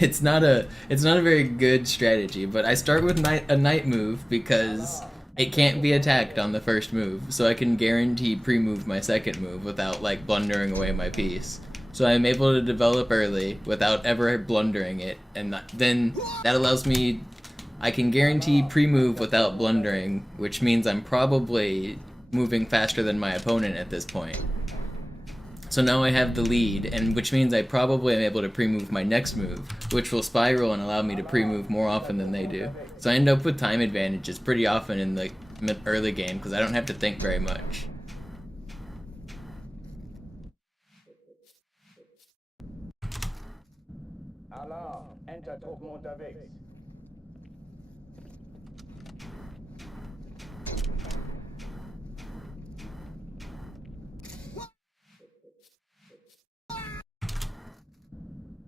It's not a very good strategy, but I start with a night move because it can't be attacked on the first move, so I can guarantee pre-move my second move without, like, blundering away my piece. So I'm able to develop early without ever blundering it, and then that allows me, I can guarantee pre-move without blundering, which means I'm probably moving faster than my opponent at this point. So now I have the lead, and which means I probably am able to pre-move my next move, which will spiral and allow me to pre-move more often than they do. So I end up with time advantages pretty often in the early game because I don't have to think very much. Alarm, Enter-Truppen unterwegs.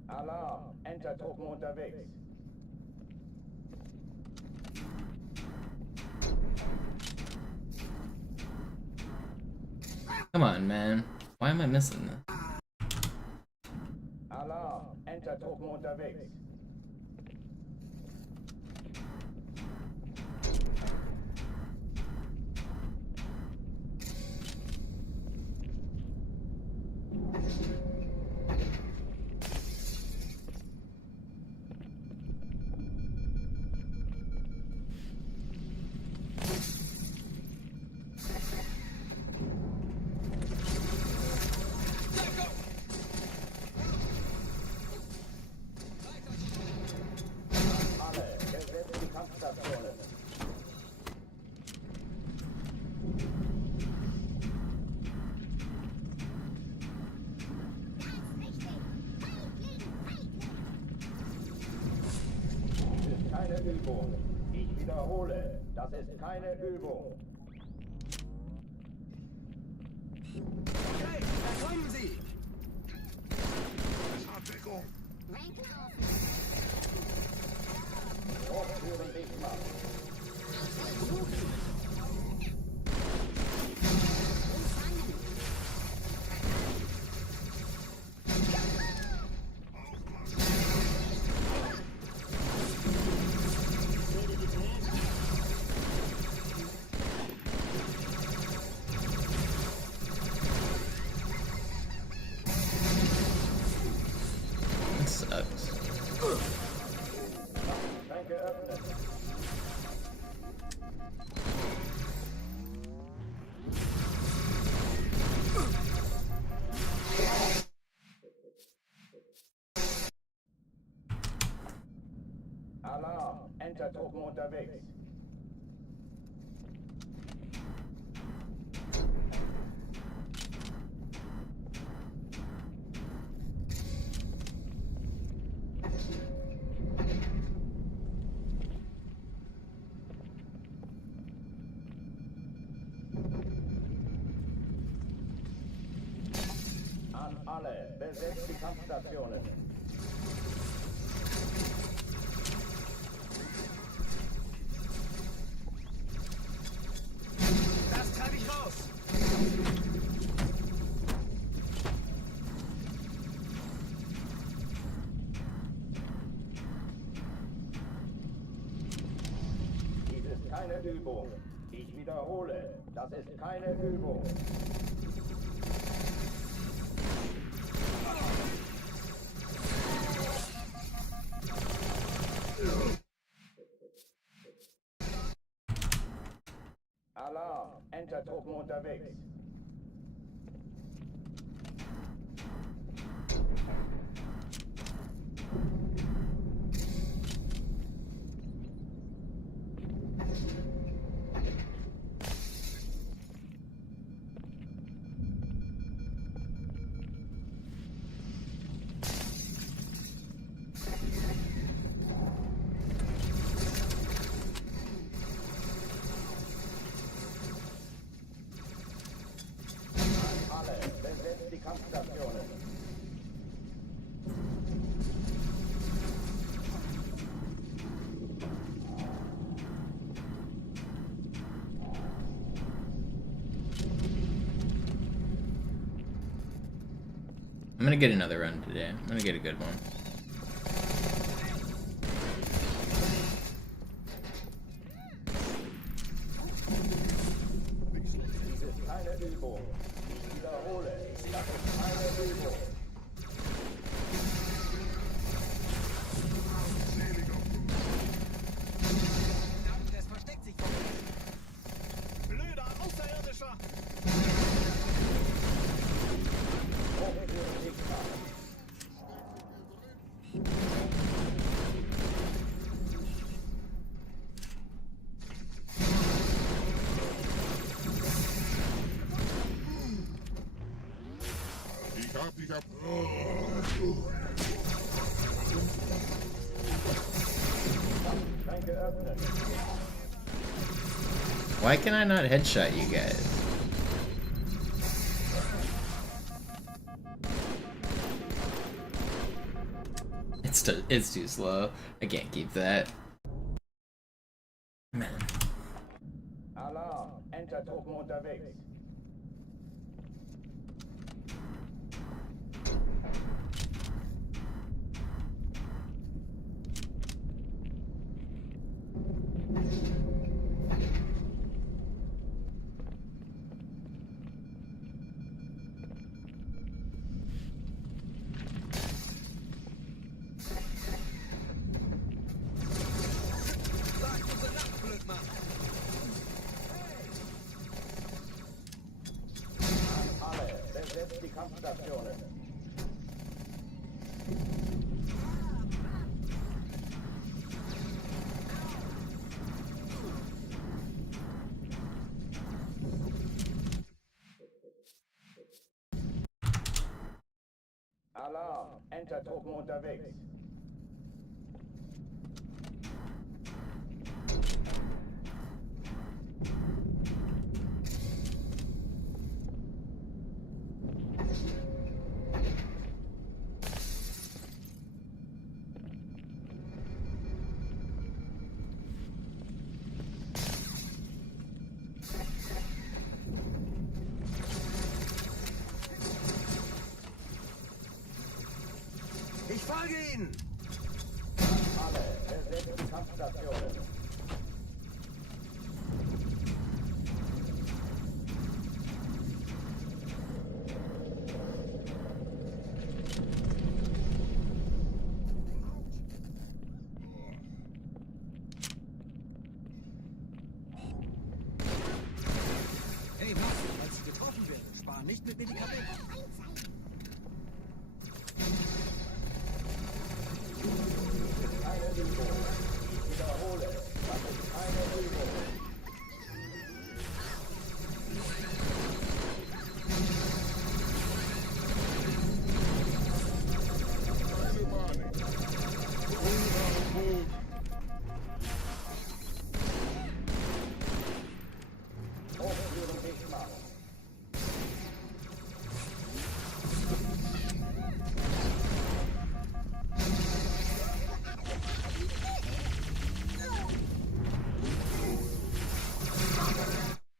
Alarm, Enter-Truppen unterwegs. Come on, man. Why am I missing this? Alarm, Enter-Truppen unterwegs. Keine Übung. Ich wiederhole, das ist keine Übung. Hey, da kommen sie! Abdeckung. Fortführen dich mal. That sucks. Schränke öffnen. Alarm, Enter-Truppen unterwegs. An alle, besetzt die Kampfstationen. Das treibe ich raus! Dies ist keine Übung. Ich wiederhole, das ist keine Übung. Alarm, Enter-Truppen unterwegs. I'm gonna get another run today. I'm gonna get a good one. Das versteckt sich vor mir. Blöder Außerirdischer! Ich hab. Why can I not headshot you guys? It's too slow. I can't keep that. Man. Alarm, Enter-Truppen unterwegs. Besetzt die Kampfstationen. Alarm, Enter-Truppen unterwegs. Ich folge Ihnen! Alle, besetzt die Kampfstationen. Hey, was? Falls ich getroffen werde, sparen nicht mit Medikamenten. Keine Übung. Ich wiederhole, das ist keine Übung. Keine Panik. Ruhe am Boden. Hochführen dicht machen.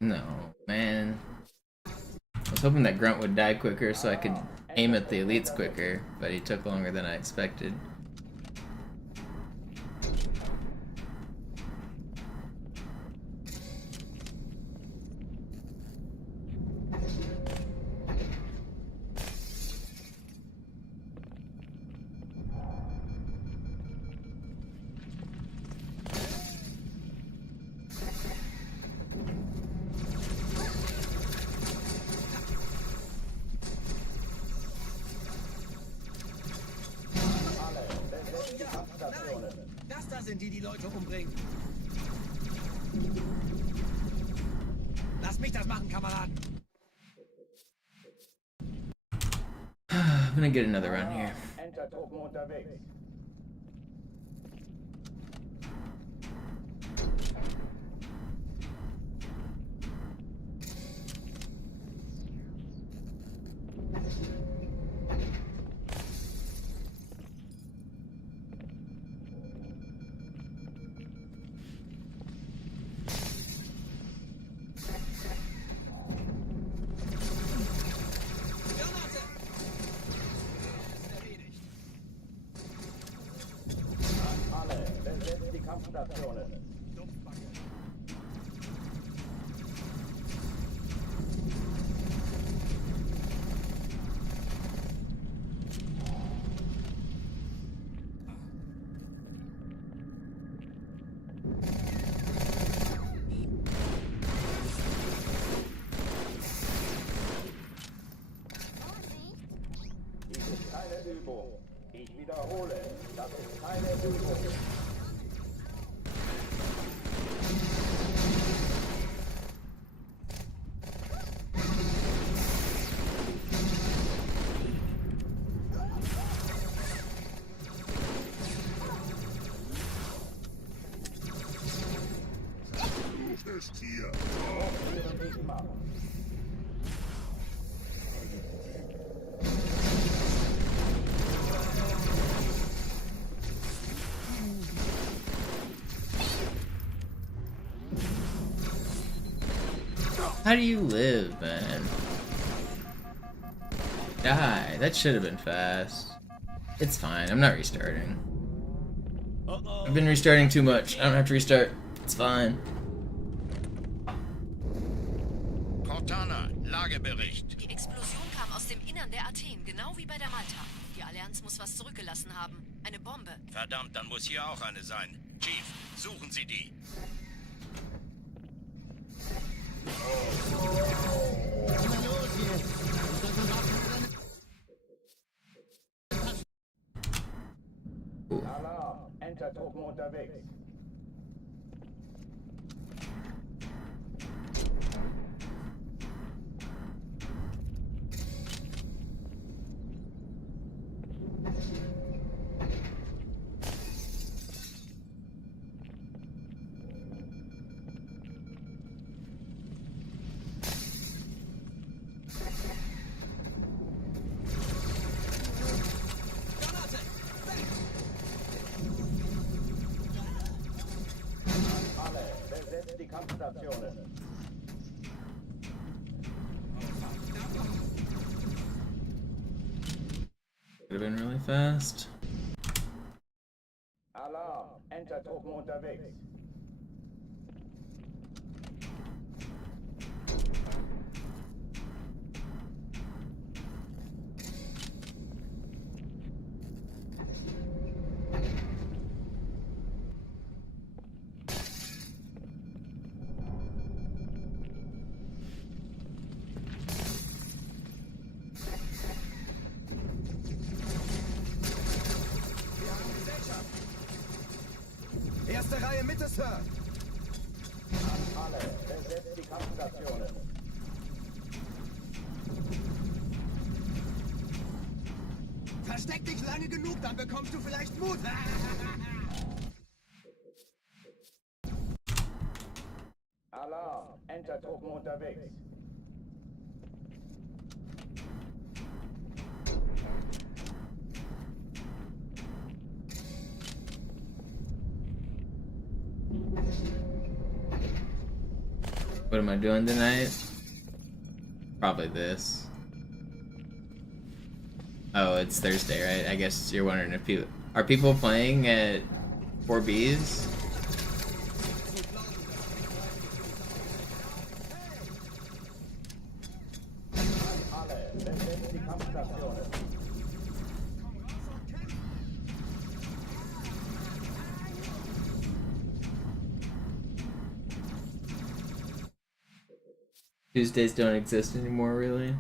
No, man. I was hoping that Grunt would die quicker so I could aim at the elites quicker, but he took longer than I expected. Das da sind die Leute umbringen. Lass mich das machen, Kameraden. I'm gonna get another run here. Enter-Truppen unterwegs. Kampfstationen. Dies ist keine Übung. Ich wiederhole, das ist keine Übung. Du bist hier. Ich machen. How do you live, man? Die. That should have been fast. It's fine. I'm not restarting. I've been restarting too much. I don't have to restart. It's fine. Cortana, Lagebericht. Die Explosion kam aus dem Innern der Athen, genau wie bei der Malta. Die Allianz muss was zurückgelassen haben. Eine Bombe. Verdammt, dann muss hier auch eine sein. Chief, suchen Sie die. Alarm, Entertruppen unterwegs. Alle, besetzt die Kampfstationen. Could have been really fast. Alarm, Entertruppen unterwegs. Erste Reihe Mitte, Sir. Alle, besetzt die Kampfstationen. Versteck dich lange genug, dann bekommst du vielleicht Mut. Alarm, Entertruppen unterwegs. What am I doing tonight? Probably this. Oh, it's Thursday, right? I guess you're wondering if people are people playing at 4Bs? Alle, besetzt die Kampfstationen. Tuesdays don't exist anymore, really?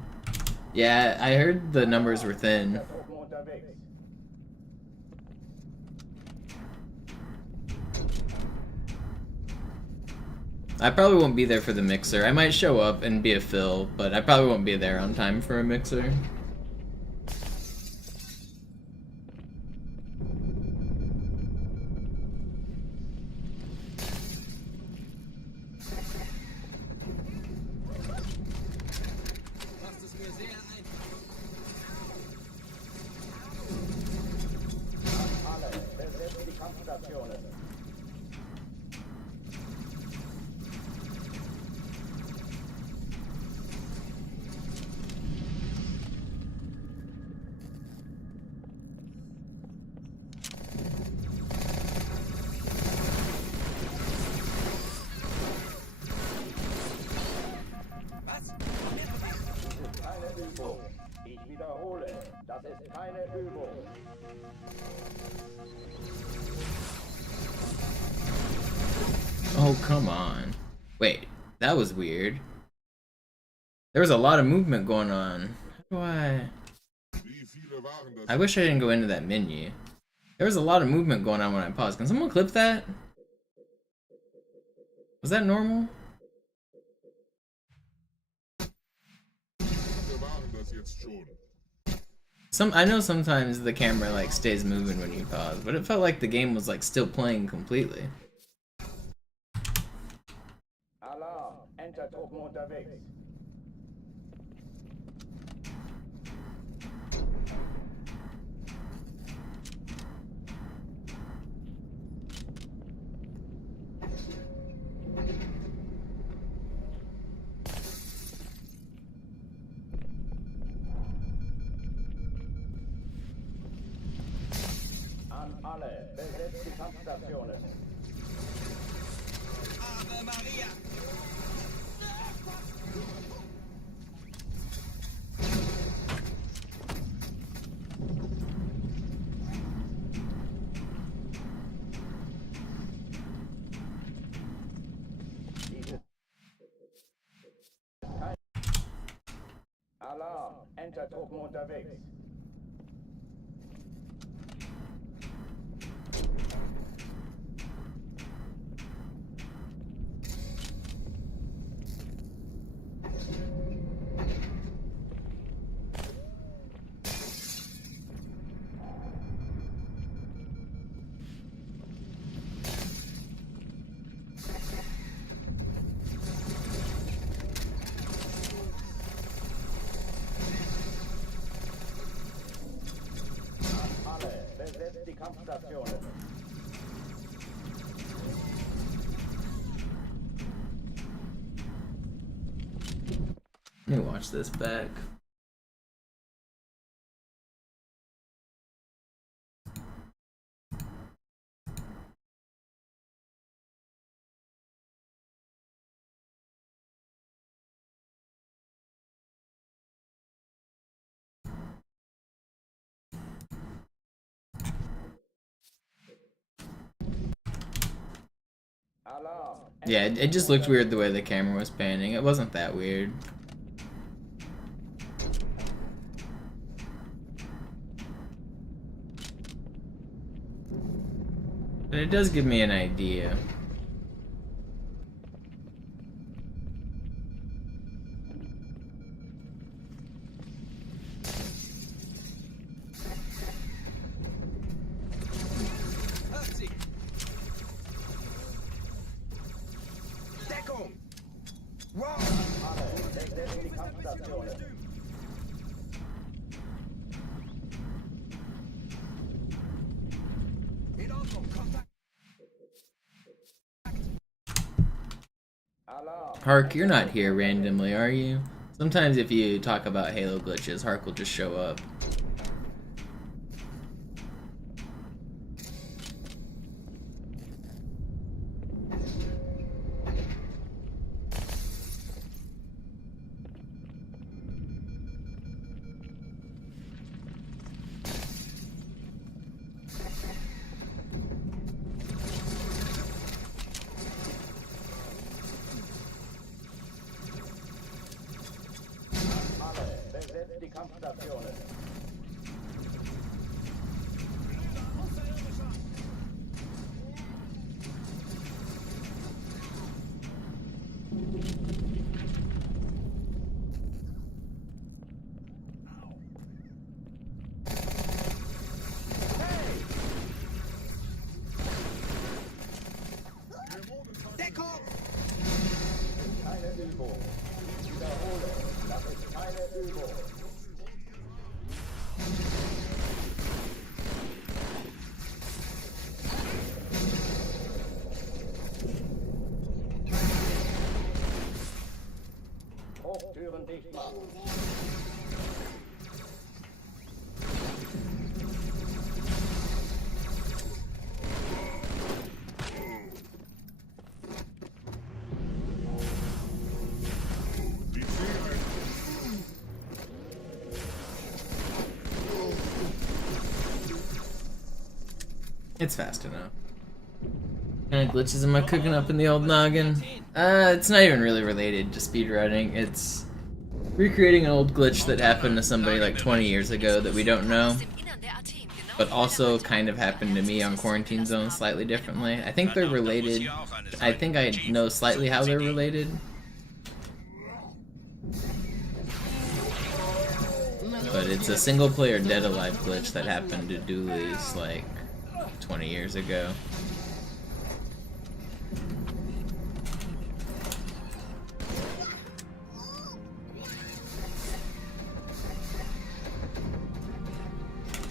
Yeah, I heard the numbers were thin. Entertruppen unterwegs. I probably won't be there for the mixer. I might show up and be a fill, but I probably won't be there on time for a mixer. Alle, besetzt die Kampfstationen. Ich wiederhole, das ist keine Übung. Oh, come on. Wait, that was weird. There was a lot of movement going on. How do I wish I didn't go into that menu. There was a lot of movement going on when I paused. Can someone clip that? Was that normal? I know sometimes the camera like stays moving when you pause, but it felt like the game was like still playing completely. Alarm, Entertruppen unterwegs. An alle, besetzt die Kampfstationen. Ave Maria! Alarm, Entertruppen unterwegs. Besetzt die Kampfstationen. Let me watch this back. Yeah, it just looked weird the way the camera was panning. It wasn't that weird. But it does give me an idea. Hark, you're not here randomly, are you? Sometimes if you talk about Halo glitches, Hark will just show up. Besetzt die Kampfstationen. Deckung! Keine Übung. Ich wiederhole, das ist keine Übung. Hochtüren dicht machen. It's fast enough. Kind of glitches am I cooking up in the old noggin? It's not even really related to speedrunning. It's recreating an old glitch that happened to somebody like 20 years ago that we don't know, but also kind of happened to me on Quarantine Zone slightly differently. I think they're related. I think I know slightly how they're related. But it's a single-player Dead Alive glitch that happened to Dooley's like 20 years ago.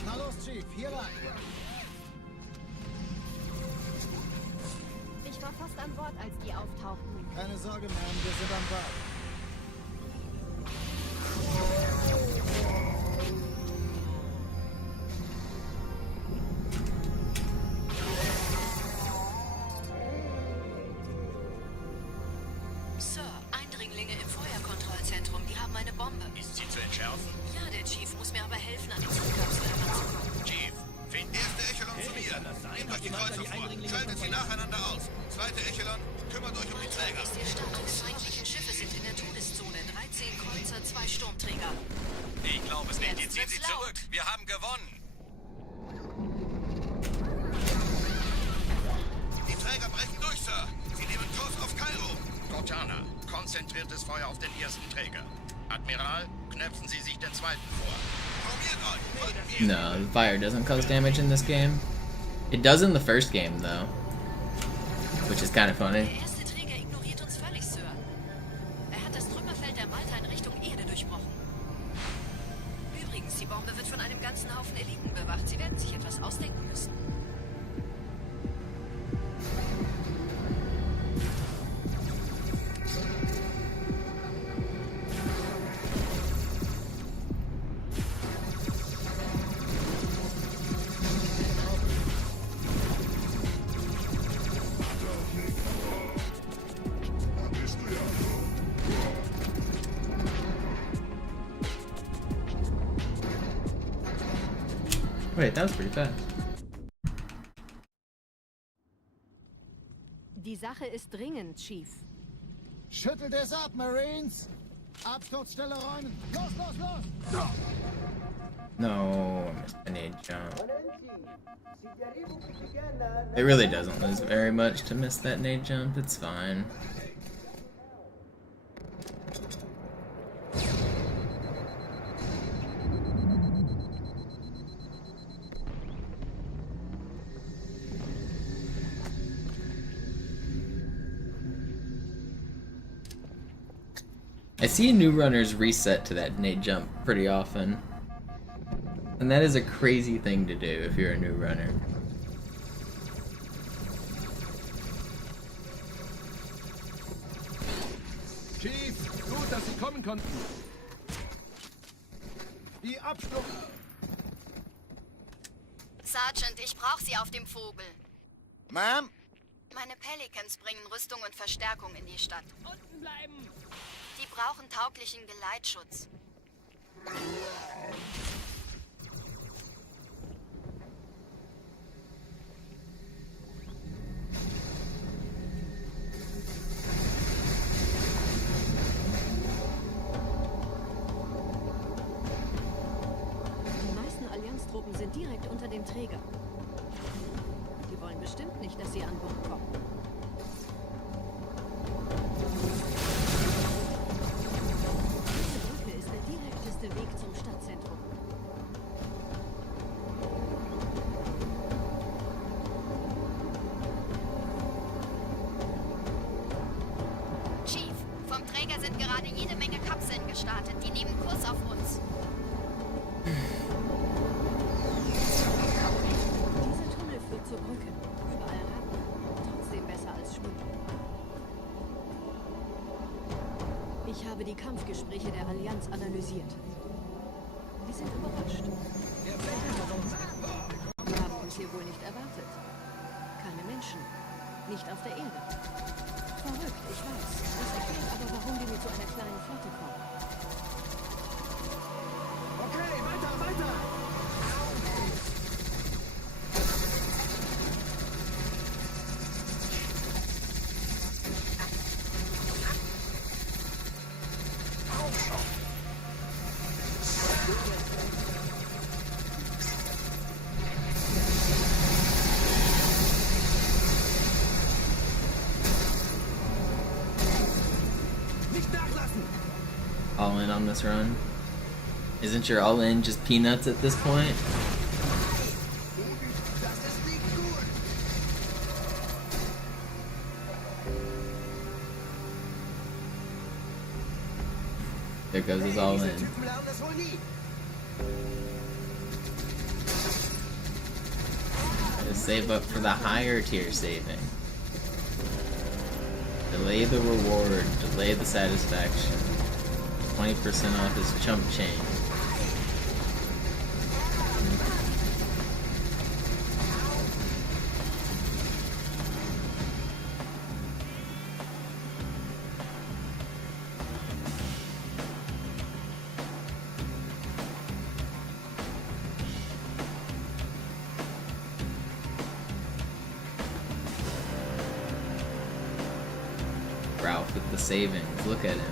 Na los, Chief, hier lang. Ich war fast an Bord, als die auftauchten. Keine Sorge, Ma'am, wir sind am Ball. Sir, Eindringlinge im Feuerkontrollzentrum, die haben eine Bombe. Ist sie zu entschärfen? Ja, der Chief muss mir aber helfen, an die Zugkapsel heranzukommen. Chief, find erste Echelon zu mir. Nehmt euch die Kreuzer vor. Schaltet sie nacheinander aus. Zweite Echelon, kümmert euch um die Träger. Ist der Stand? Alle feindlichen Schiffe sind in der Todeszone. 13 Kreuzer, 2 Sturmträger. Ich glaube es nicht. Jetzt ziehen sie zurück. Wir haben gewonnen. Die Träger brechen durch, Sir. Sie nehmen Kurs auf Kairo. Cortana, konzentriertes Feuer auf den ersten Träger. Admiral, knöpfen Sie sich den zweiten vor. Formiert euch. Folgt mir. No, the fire doesn't cause damage in this game. It does in the first game though, which is kind of funny. Der erste Träger ignoriert uns völlig, Sir. Er hat das Trümmerfeld der Malta in Richtung Erde durchbrochen. Übrigens, die Bombe wird von einem ganzen Haufen Eliten bewacht. Sie werden sich etwas ausdenken müssen. Wait, that was pretty fast. Die Sache ist dringend, Chief. Schüttelt es ab, Marines. Absturzstelle räumen. Los, los, los. No, I missed the nade jump. It really doesn't lose very much to miss that nade jump. It's fine. I see new runners reset to that nade jump pretty often. And that is a crazy thing to do if you're a new runner. Chief, gut, dass Sie kommen konnten. Die Abschluss. Sergeant, ich brauche Sie auf dem Vogel. Ma'am? Meine Pelicans bringen Rüstung und Verstärkung in die Stadt. Unten bleiben. Die brauchen tauglichen Geleitschutz. Die meisten Allianztruppen sind direkt unter dem Träger. Die wollen bestimmt nicht, dass sie an Bord kommen. Diese Brücke ist der direkteste Weg zum Stadtzentrum. Chief, vom Träger sind gerade jede Menge Kapseln gestartet. Die nehmen Kurs auf uns. Dieser Tunnel führt zur Brücke. Überall Ratten. Trotzdem besser als Schwimmen. Ich habe die Kampfgespräche der Allianz analysiert. Wir sind überrascht. Wir haben uns hier wohl nicht erwartet. Keine Menschen. Nicht auf der Erde. Verrückt, ich weiß. Das erklärt aber, warum wir mit so einer kleinen Flotte kommen. Okay, weiter, weiter. all in on this run? Isn't your all in just peanuts at this point? There goes his all in. Gotta save up for the higher tier saving. Delay the reward, delay the satisfaction. 20% off his chump change. Ralph with the savings, look at him.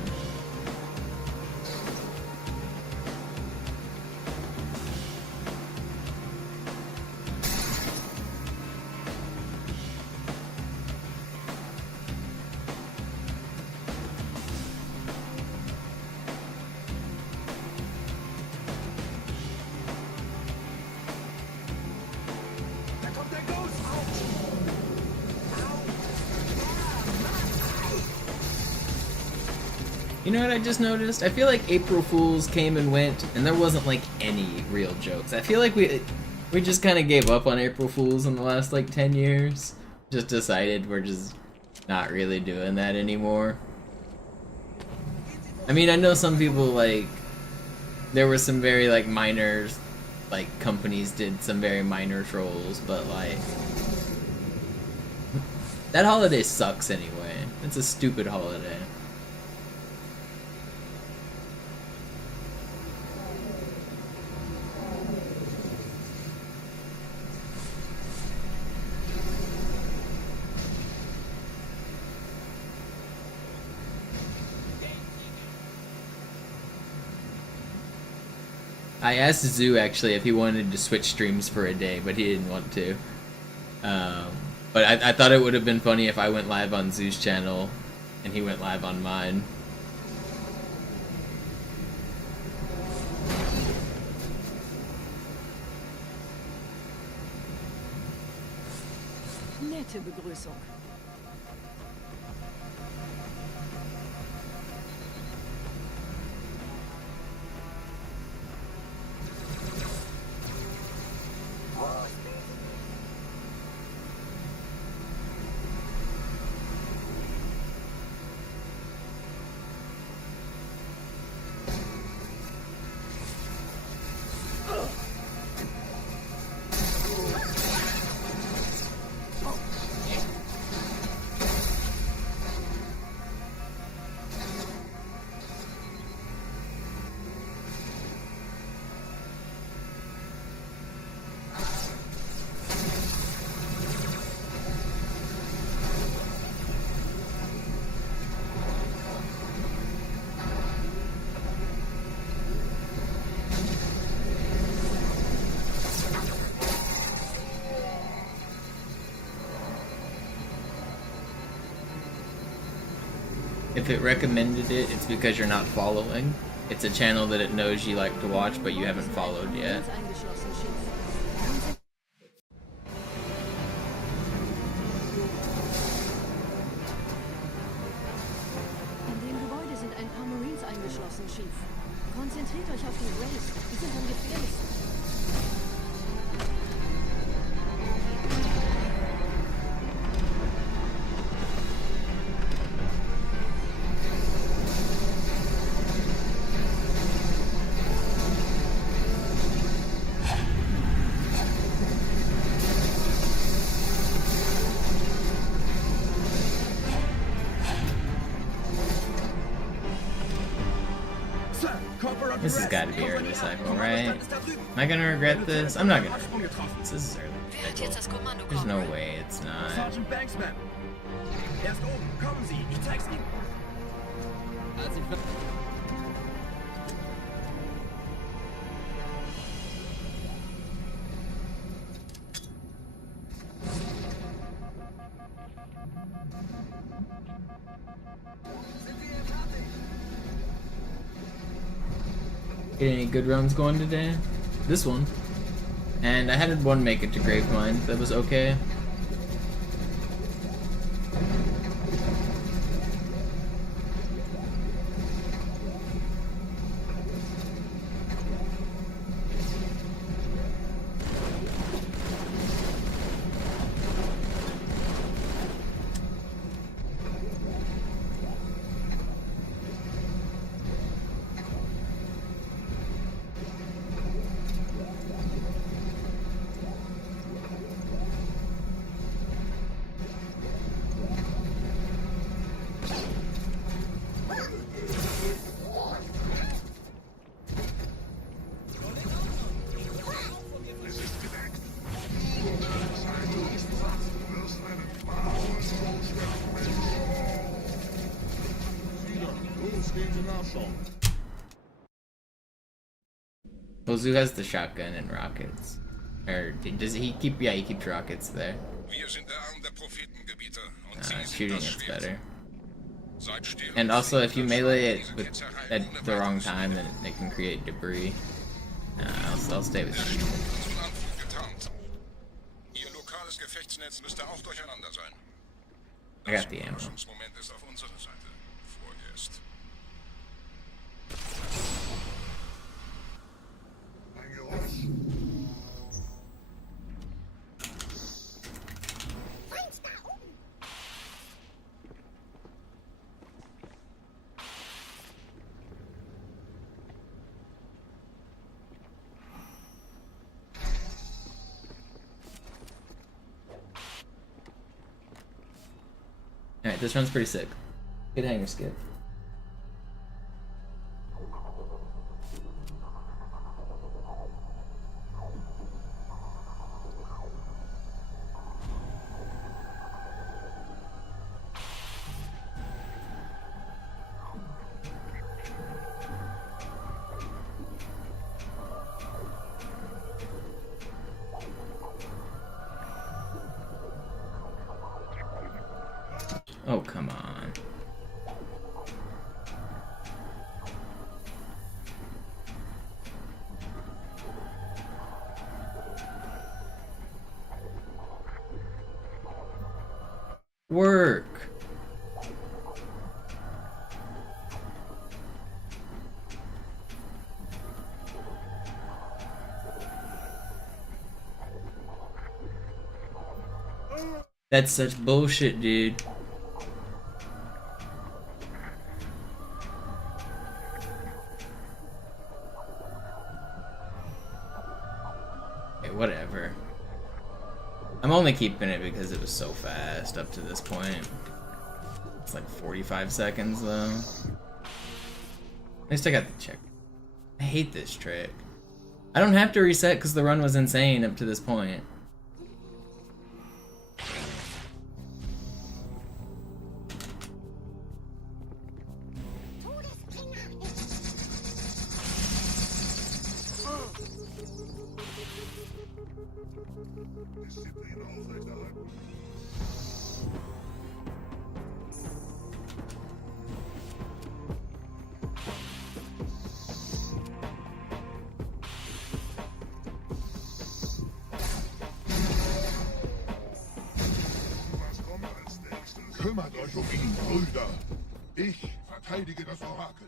You know what I just noticed? I feel like April Fools came and went, and there wasn't like any real jokes. I feel like we just kind of gave up on April Fools in the last like 10 years. Just decided we're just not really doing that anymore. I mean, I know some people like, there were some very like minor, like companies did some very minor trolls, but like, that holiday sucks anyway. It's a stupid holiday. I asked Zoo actually if he wanted to switch streams for a day, but he didn't want to. But I thought it would have been funny if I went live on Zoo's channel and he went live on mine. Nette Begrüßung. If it recommended it, it's because you're not following. It's a channel that it knows you like to watch, but you haven't followed yet. In dem Gebäude sind ein paar Marines eingeschlossen, Chief. Konzentriert euch auf die Race. Die sind am gefährlichsten. This has got to be early cycle, right? Am I gonna regret this? I'm not gonna regret this. This is early cycle. There's no way it's not. Sergeant Banksman. Erst oben, kommen Sie, ich zeig's Ihnen. Get any good runs going today? This one. And I had one make it to Gravemind. That was okay. Ozu has the shotgun and rockets. Or does he keep? Yeah, he keeps rockets there. Shooting it's better. And also, if you melee it at the wrong time, then it can create debris. I'll stay with you. I got the ammo. Alright, this run's pretty sick. Good hanger skip. Oh, come on. Work. That's such bullshit, dude. Whatever. I'm only keeping it because it was so fast up to this point. It's like 45 seconds though. At least I got the check. I hate this trick. I don't have to reset because the run was insane up to this point. Kümmert euch um ihn, Brüder. Ich verteidige das Orakel.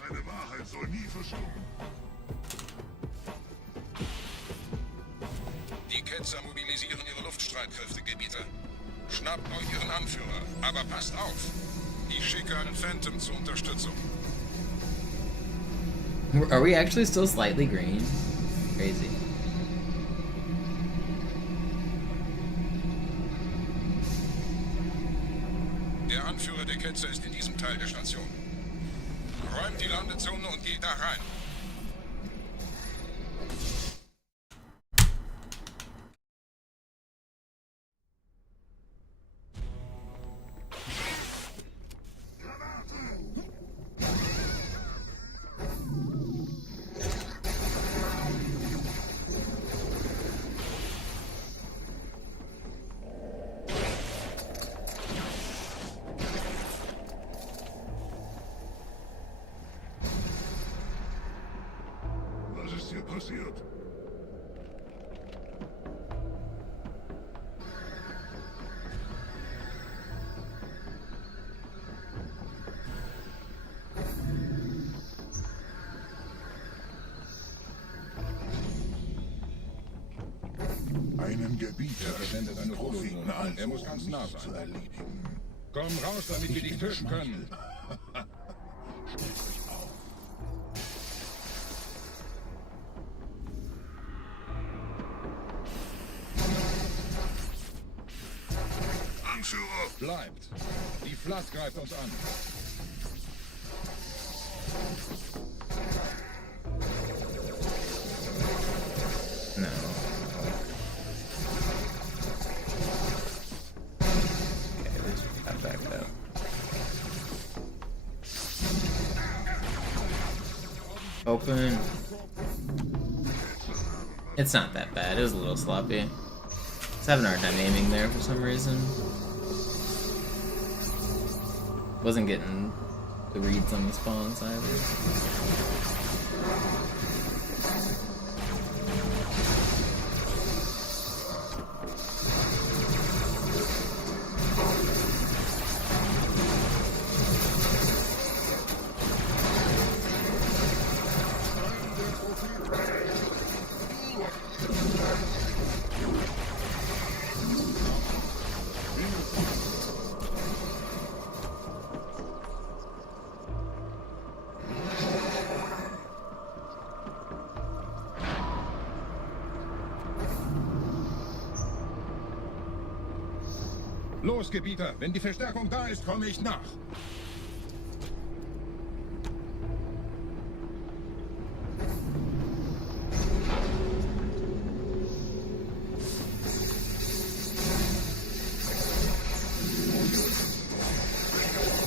Seine Wahrheit soll nie verstummen. Die Ketzer mobilisieren ihre Luftstreitkräfte, Gebieter. Schnappt euch ihren Anführer, aber passt auf. Ich schicke einen Phantom zur Unterstützung. Are we actually still slightly green? Crazy. Der Anführer der Ketzer ist in diesem Teil der Station. Räumt die Landezone und geht da rein. einen Gebieter Sendet eine Trophäen Foto. Er muss ganz nah zu sein. erledigen. Komm raus, damit wir dich töten können. Stellt euch auf. Anführer! Bleibt. Die Flat greift uns an. No. Okay, this got backed up. Open. It's not that bad. It was a little sloppy. I was having a hard time aiming there for some reason. Wasn't getting the reads on the spawns either. Los, Gebieter. Wenn die Verstärkung da ist, komme ich nach.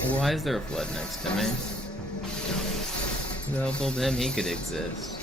Why is there a flood next to me? Who the hell told him he could exist?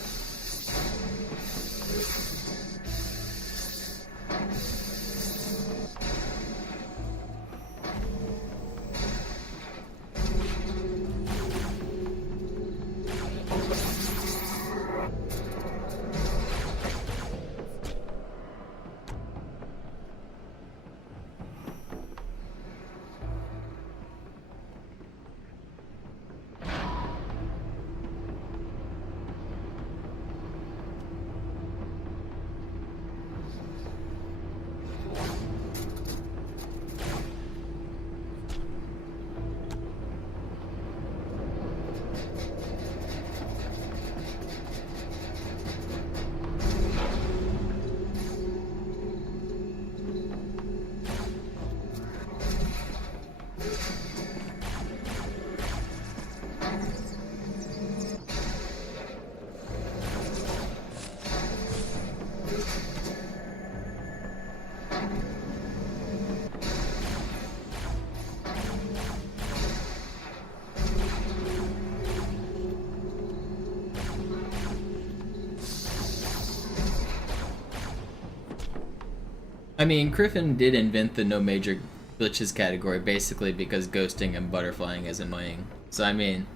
I mean, Griffin did invent the no major glitches category basically because ghosting and butterflying is annoying. So I mean,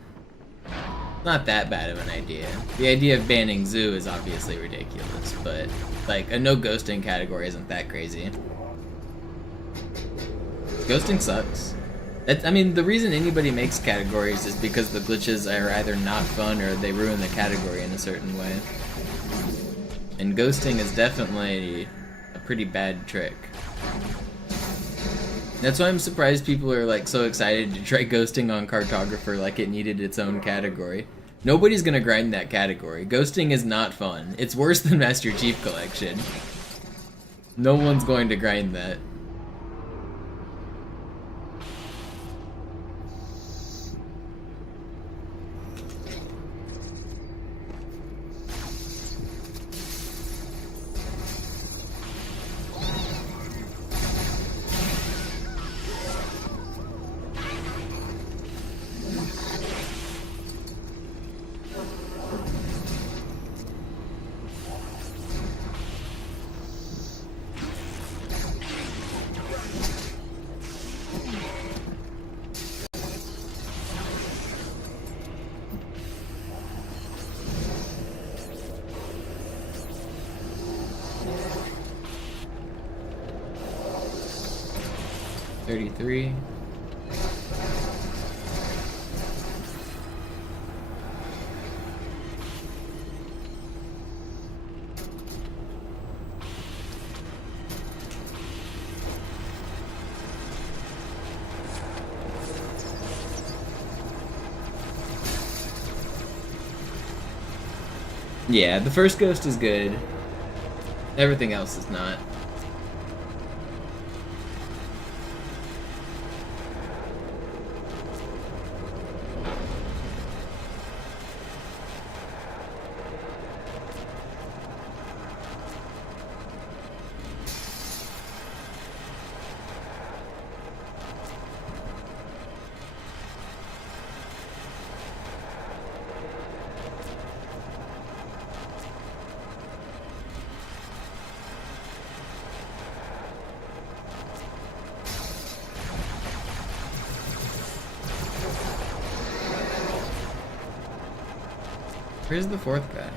not that bad of an idea. The idea of banning Zoo is obviously ridiculous, but like a no ghosting category isn't that crazy. Ghosting sucks. I mean, the reason anybody makes categories is because the glitches are either not fun or they ruin the category in a certain way. And ghosting is definitely a pretty bad trick. That's why I'm surprised people are like so excited to try ghosting on Cartographer like it needed its own category. Nobody's gonna grind that category. Ghosting is not fun. It's worse than Master Chief Collection. No one's going to grind that. $33. Yeah, the first ghost is good. Everything else is not. Where's the fourth guy?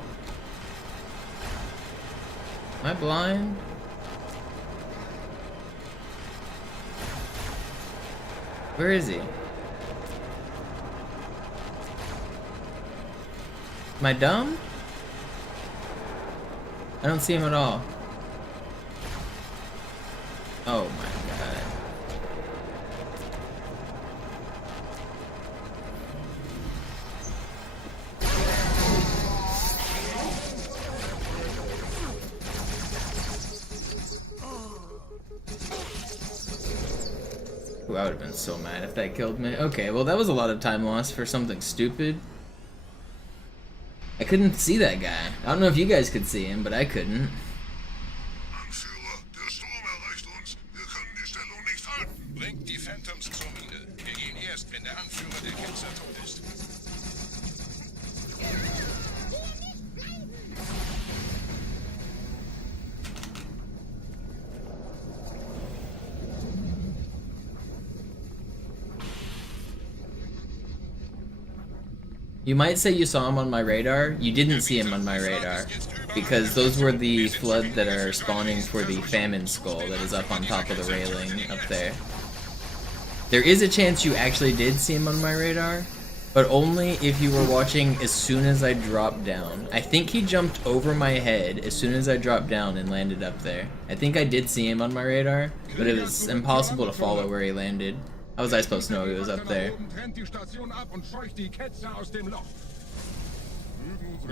Am I blind? Where is he? Am I dumb? I don't see him at all. Oh my god. Ooh, I would have been so mad if that killed me. Okay, well that was a lot of time lost for something stupid. I couldn't see that guy. I don't know if you guys could see him, but I couldn't. Bringt die Phantoms zur Mine. Wir gehen erst, wenn der Anführer der Ketzer tot ist. You might say you saw him on my radar. You didn't see him on my radar, because those were the flood that are spawning for the famine skull that is up on top of the railing up there. There is a chance you actually did see him on my radar, but only if you were watching as soon as I dropped down. I think he jumped over my head as soon as I dropped down and landed up there. I think I did see him on my radar, but it was impossible to follow where he landed. How was I supposed to know he was up there?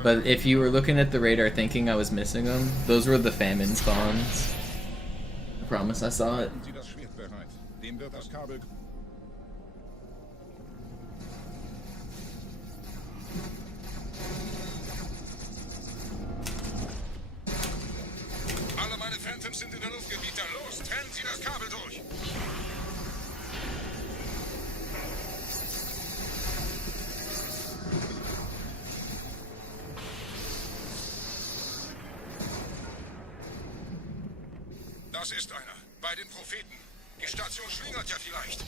But if you were looking at the radar thinking I was missing them, those were the famine spawns. I promise I saw it. Alle meine Phantoms sind in der Luft, Gebieter. Los, trennen Sie das Kabel durch. Das ist einer. Bei den Propheten. Die Station schlingert ja vielleicht.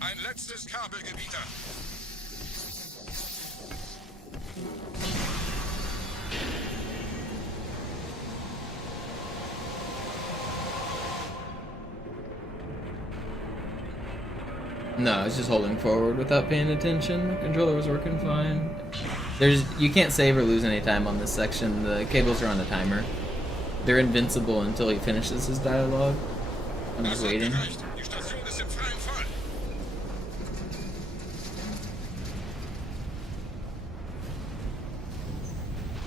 Ein letztes Kabelgebieter. No, I was just holding forward without paying attention. The controller was working fine. You can't save or lose any time on this section. The cables are on a timer. They're invincible until he finishes his dialogue. I'm just waiting. Die Station ist im freien Fall.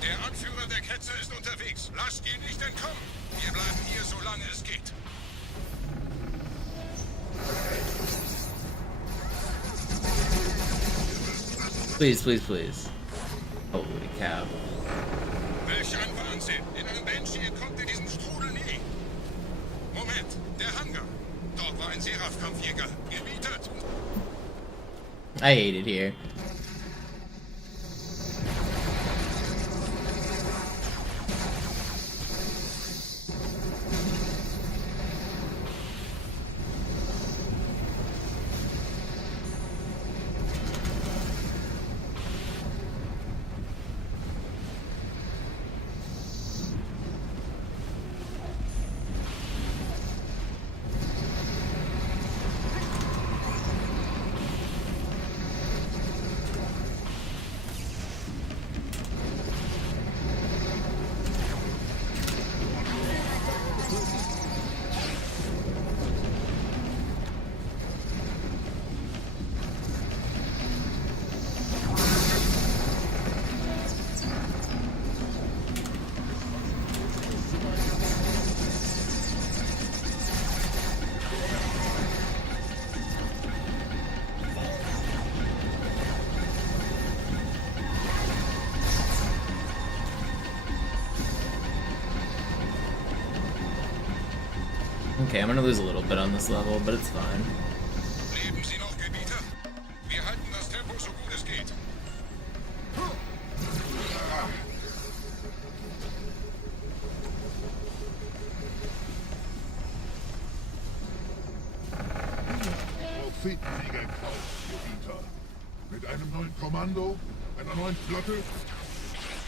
Der Anführer der Ketzer ist unterwegs. Lasst ihn nicht entkommen. Wir bleiben hier, solange es geht. Please, please, please. Holy cow. Welch ein Wahnsinn! In einem Banshee entkommt ihr diesem Strudel nie. Moment, der Hangar. Dort war ein Seraph-Kampfjäger. Gemietet. I hate it here. Okay, I'm gonna lose a little bit on this level, but it's fine. Leben Sie noch, Gebieter? Wir halten das Tempo so gut es geht. Prophetensieger gekauft, Gebieter. Mit einem neuen Kommando, einer neuen Flotte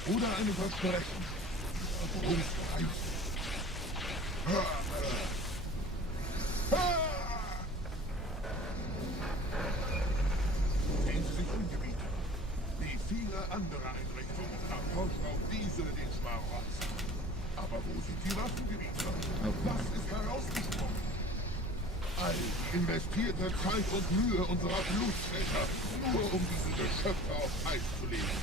oder einem Versprechen. Worum es reicht. Sehen Sie sich um, Gebieter. Wie viele andere Einrichtungen erforscht auch diese den Schmarotz. Aber wo sind die Waffengebieter? Was ist herausgesprungen? All die investierte Zeit und Mühe unserer Blutväter, nur um diese Geschöpfe auf Eis zu legen.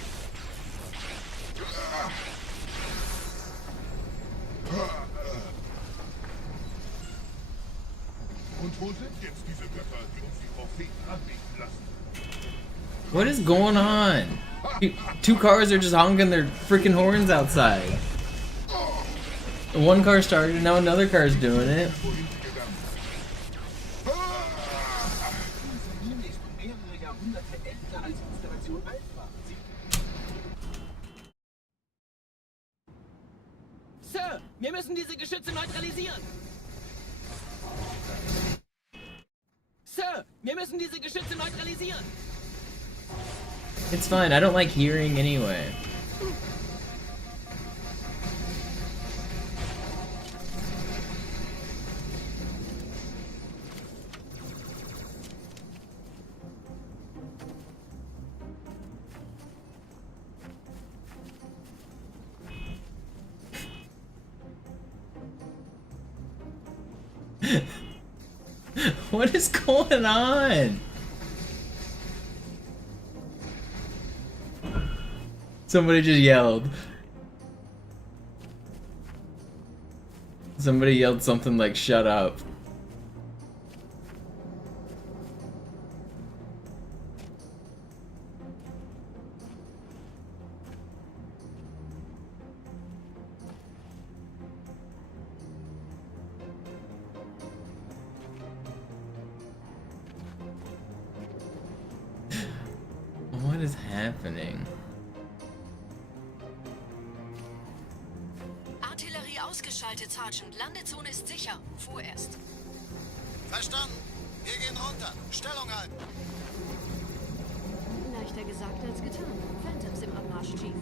Und wo sind jetzt diese Götter, die uns die Propheten anbieten lassen? What is going on? Two cars are just honking their freaking horns outside. One car started, now another car's doing it. Diese Linie ist um mehrere Jahrhunderte älter als Installation Alpha. Sir, wir müssen diese Geschütze neutralisieren. Sir, wir müssen diese Geschütze neutralisieren. It's fine, I don't like hearing anyway. What is going on? Somebody just yelled. Somebody yelled something like, "Shut up." What is happening? Artillerie ausgeschaltet, Sergeant. Landezone ist sicher. Vorerst. Verstanden. Wir gehen runter. Stellung halten. Leichter gesagt als getan. Phantoms im Abmarsch, Chief.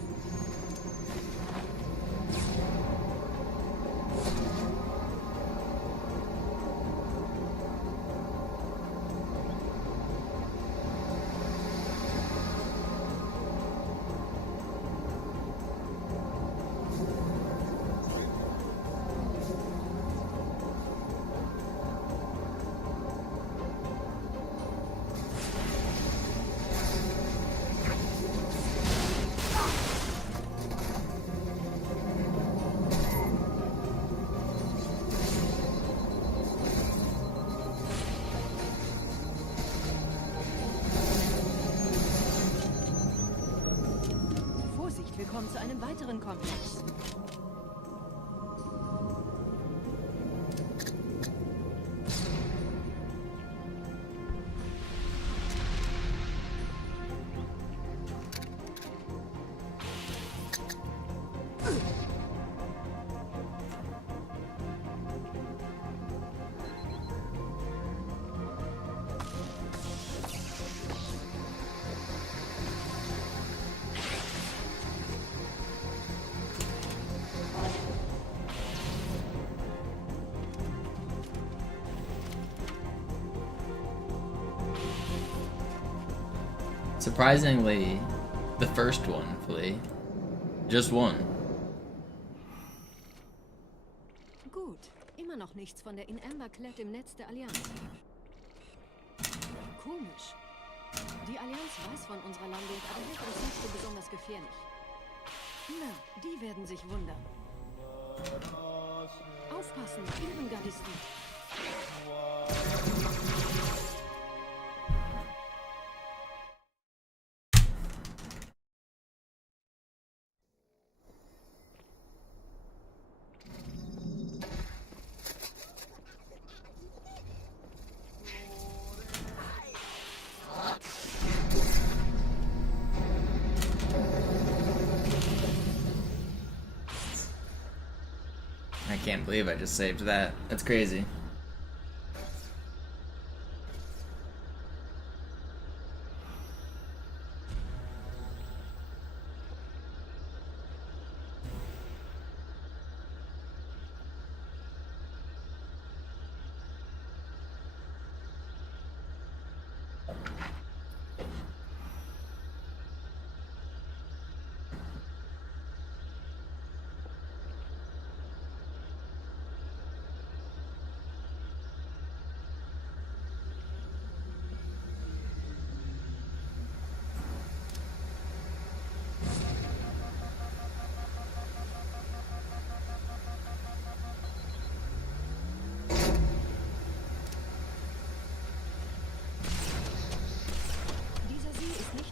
Willkommen zu einem weiteren Komplex. Surprisingly, the first one, Flea. Just one. Gut, immer noch nichts von der In-Amber-Klett im Netz der Allianz. Komisch. Die Allianz weiß von unserer Landung, aber hält uns nicht so besonders gefährlich. Na, die werden sich wundern. Aufpassen, Ehrengardisten. can't believe I just saved that. That's crazy.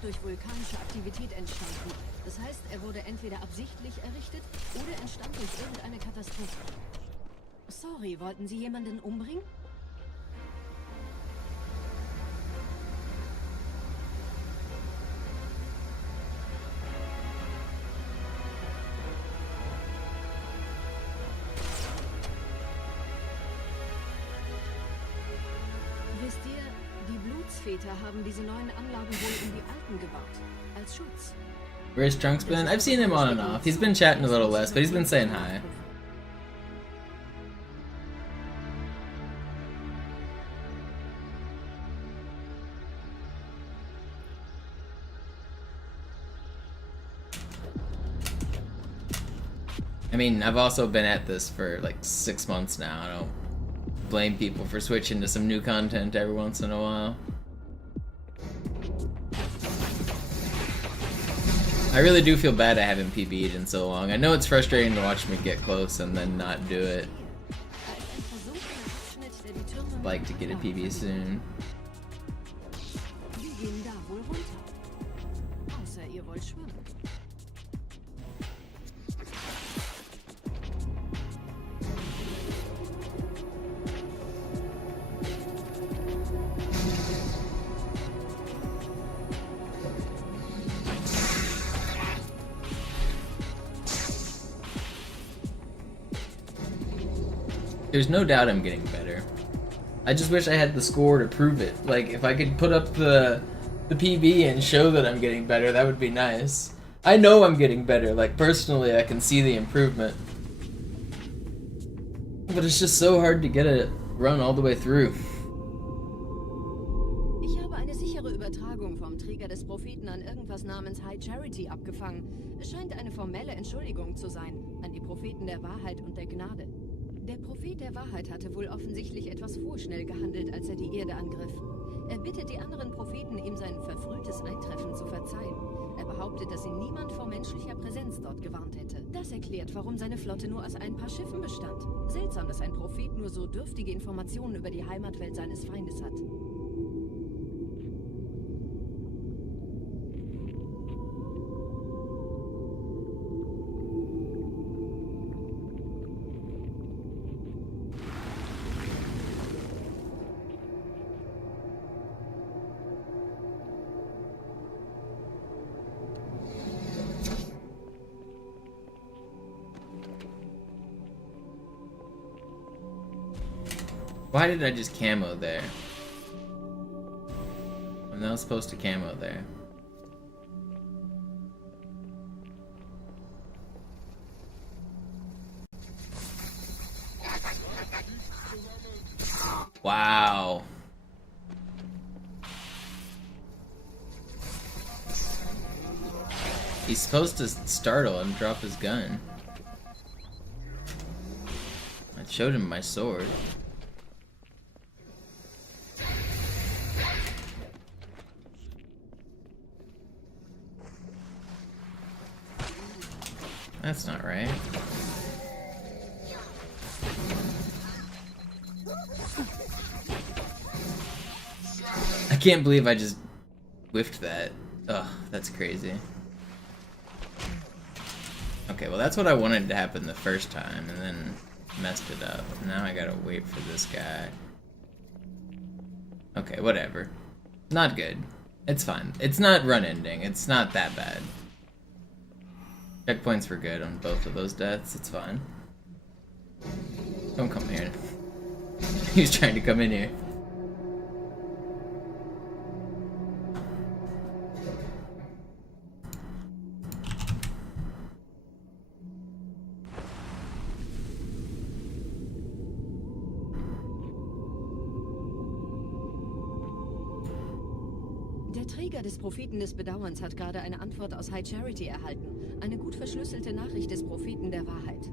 Durch vulkanische Aktivität entstanden. Das heißt, er wurde entweder absichtlich errichtet oder entstand durch irgendeine Katastrophe. Sorry, wollten Sie jemanden umbringen? Wisst ihr, die Blutsväter haben diese neuen Anlagen wohl in die alten gebaut. Als Schutz. Where's Trunks been? I've seen him on and off. He's been chatting a little less, but he's been saying hi. I mean, I've also been at this for like 6 months now. I don't blame people for switching to some new content every once in a while. I really do feel bad I haven't PB'd in so long. I know it's frustrating to watch me get close and then not do it. I'd like to get a PB soon. There's no doubt I'm getting better. I just wish I had the score to prove it. Like, if I could put up the PB and show that I'm getting better, that would be nice. I know I'm getting better. Like, personally, I can see the improvement. But it's just so hard to get it run all the way through. Ich habe eine sichere Übertragung vom Träger des Propheten an irgendwas namens High Charity abgefangen. Es scheint eine formelle Entschuldigung zu sein an die Propheten der Wahrheit und der Gnade. Der Prophet der Wahrheit hatte wohl offensichtlich etwas vorschnell gehandelt, als er die Erde angriff. Er bittet die anderen Propheten, ihm sein verfrühtes Eintreffen zu verzeihen. Er behauptet, dass ihn niemand vor menschlicher Präsenz dort gewarnt hätte. Das erklärt, warum seine Flotte nur aus ein paar Schiffen bestand. Seltsam, dass ein Prophet nur so dürftige Informationen über die Heimatwelt seines Feindes hat. Why did I just camo there? I'm not supposed to camo there. Wow. He's supposed to startle and drop his gun. I showed him my sword. That's not right. I can't believe I just whiffed that. Ugh, that's crazy. Okay, well that's what I wanted to happen the first time, and then messed it up. Now I gotta wait for this guy. Okay, whatever. Not good. It's fine. It's not run ending. It's not that bad. Checkpoints were good on both of those deaths. It's fine. Don't come here. He's trying to come in here. Der Träger des Propheten des Bedauerns hat gerade eine Antwort aus High Charity erhalten. Eine gut verschlüsselte Nachricht des Propheten der Wahrheit.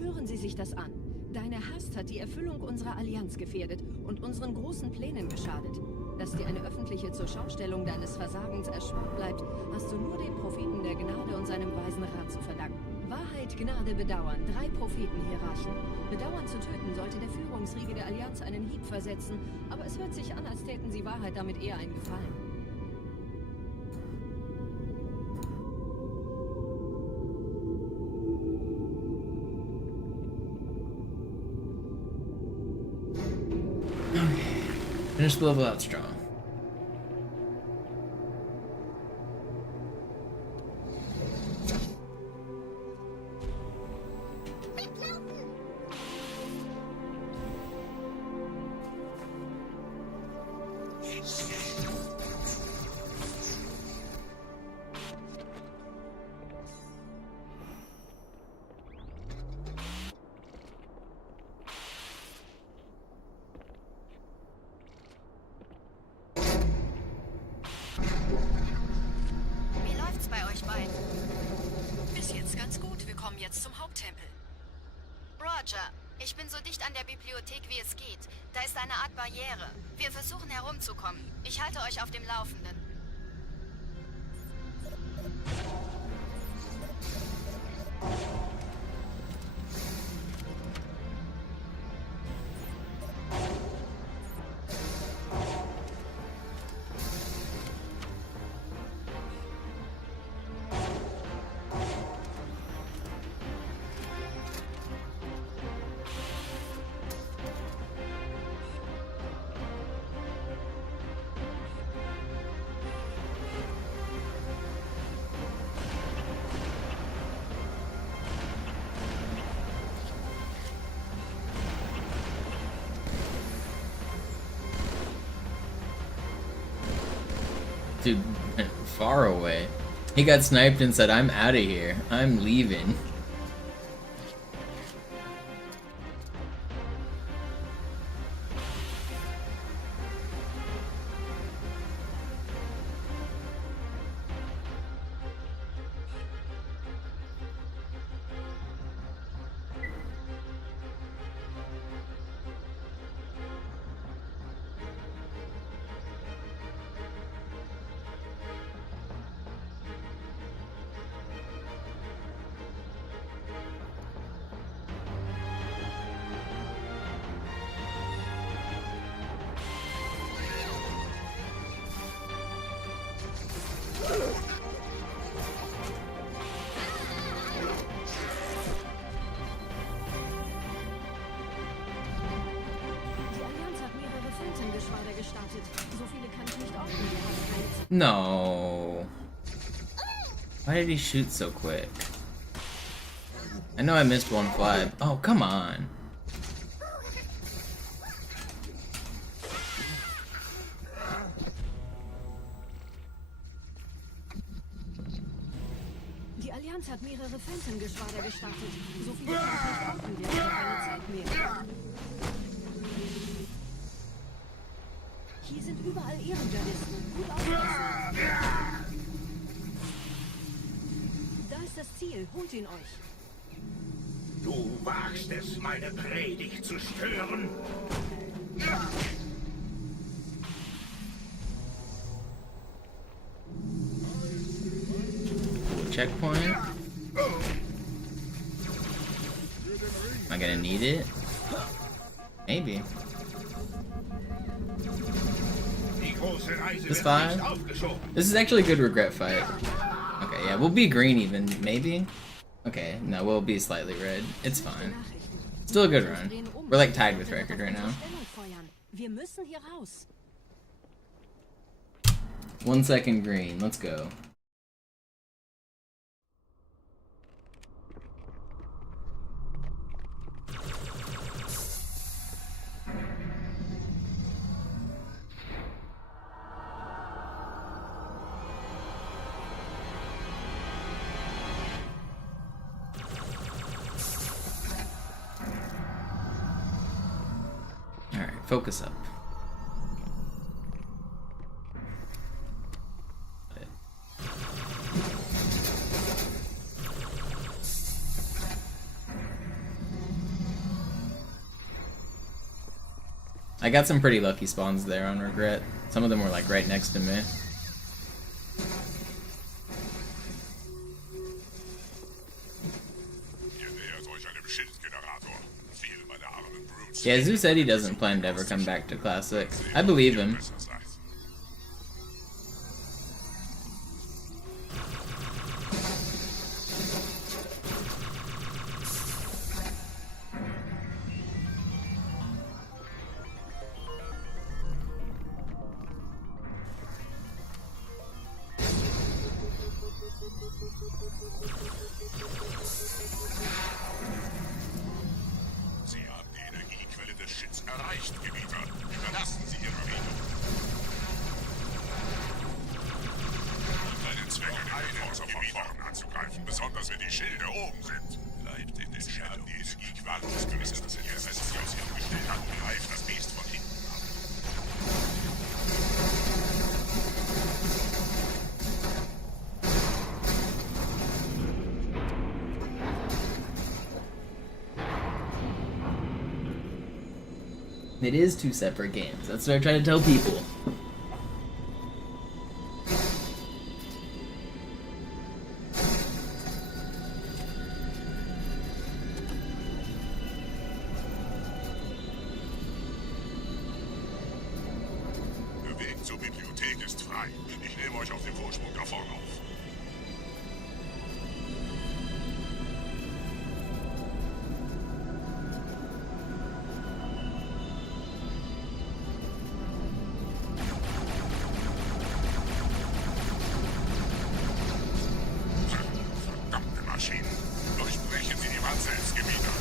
Hören Sie sich das an. Deine Hast hat die Erfüllung unserer Allianz gefährdet und unseren großen Plänen geschadet. Dass dir eine öffentliche Zurschaustellung deines Versagens erspart bleibt, hast du nur dem Propheten der Gnade und seinem weisen Rat zu verdanken. Wahrheit, Gnade, Bedauern. 3 Prophetenhierarchen. Bedauern zu töten sollte der Führungsriege der Allianz einen Hieb versetzen, aber es hört sich an, als täten sie Wahrheit damit eher einen Gefallen. Finish the level out strong. Wie läuft's bei euch beiden? Bis jetzt ganz gut. Wir kommen jetzt zum Haupttempel. Roger, ich bin so dicht an der Bibliothek, wie es geht. Da ist eine Art Barriere. Wir versuchen herumzukommen. Ich halte euch auf dem Laufenden. Dude went far away. He got sniped and said, I'm out of here. I'm leaving. No. Why did he shoot so quick? I know I missed one flag. Oh, come on. Die Allianz hat mehrere Phantom-Geschwader gestartet. So viele kann ich nicht brauchen, wir haben keine Zeit mehr. Hier sind überall Ehrengardisten. Gut aufpassen. Da ist das Ziel. Holt ihn euch. Du wagst es, meine Predigt zu stören? Checkpoint. Am I gonna need it? Maybe. This 5? This is actually a good regret fight. Okay, yeah, we'll be green even, maybe? Okay, no, we'll be slightly red. It's fine. Still a good run. We're like tied with record right now. 1 second green, let's go. Focus up. I got some pretty lucky spawns there on Regret. Some of them were like right next to me. Yeah, Zoo said he doesn't plan to ever come back to Classic. I believe him. Besonders wenn die Schilde oben sind. Bleibt in den Schatten. Die Energiequelle des Königs, das ihr es aus ihrem Gestell hat, greift das Biest von hinten ab. It is 2 separate games. That's what I try to tell people. Der Weg zur Bibliothek ist frei. Ich nehme euch auf dem Vorsprung da vorne auf. Verdammte Maschinen. Durchbrechen Sie die Wand selbst, Gebieter.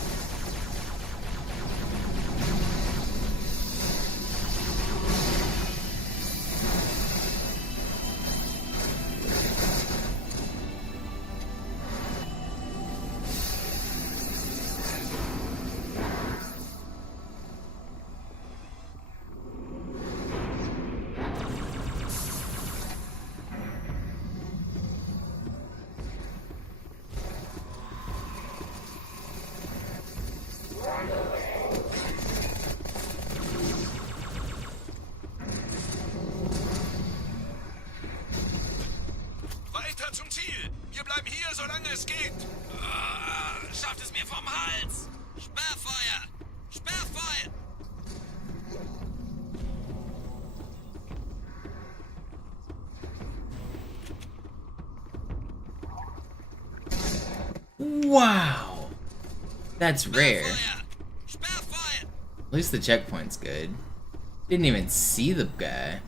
Weiter zum Ziel! Wir bleiben hier, solange es geht! Schafft es mir vom Hals! Sperrfeuer! Sperrfeuer! Wow! That's rare. Sperrfeuer! At least the checkpoint's good. Didn't even see the guy.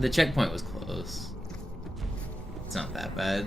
The checkpoint was close. It's not that bad.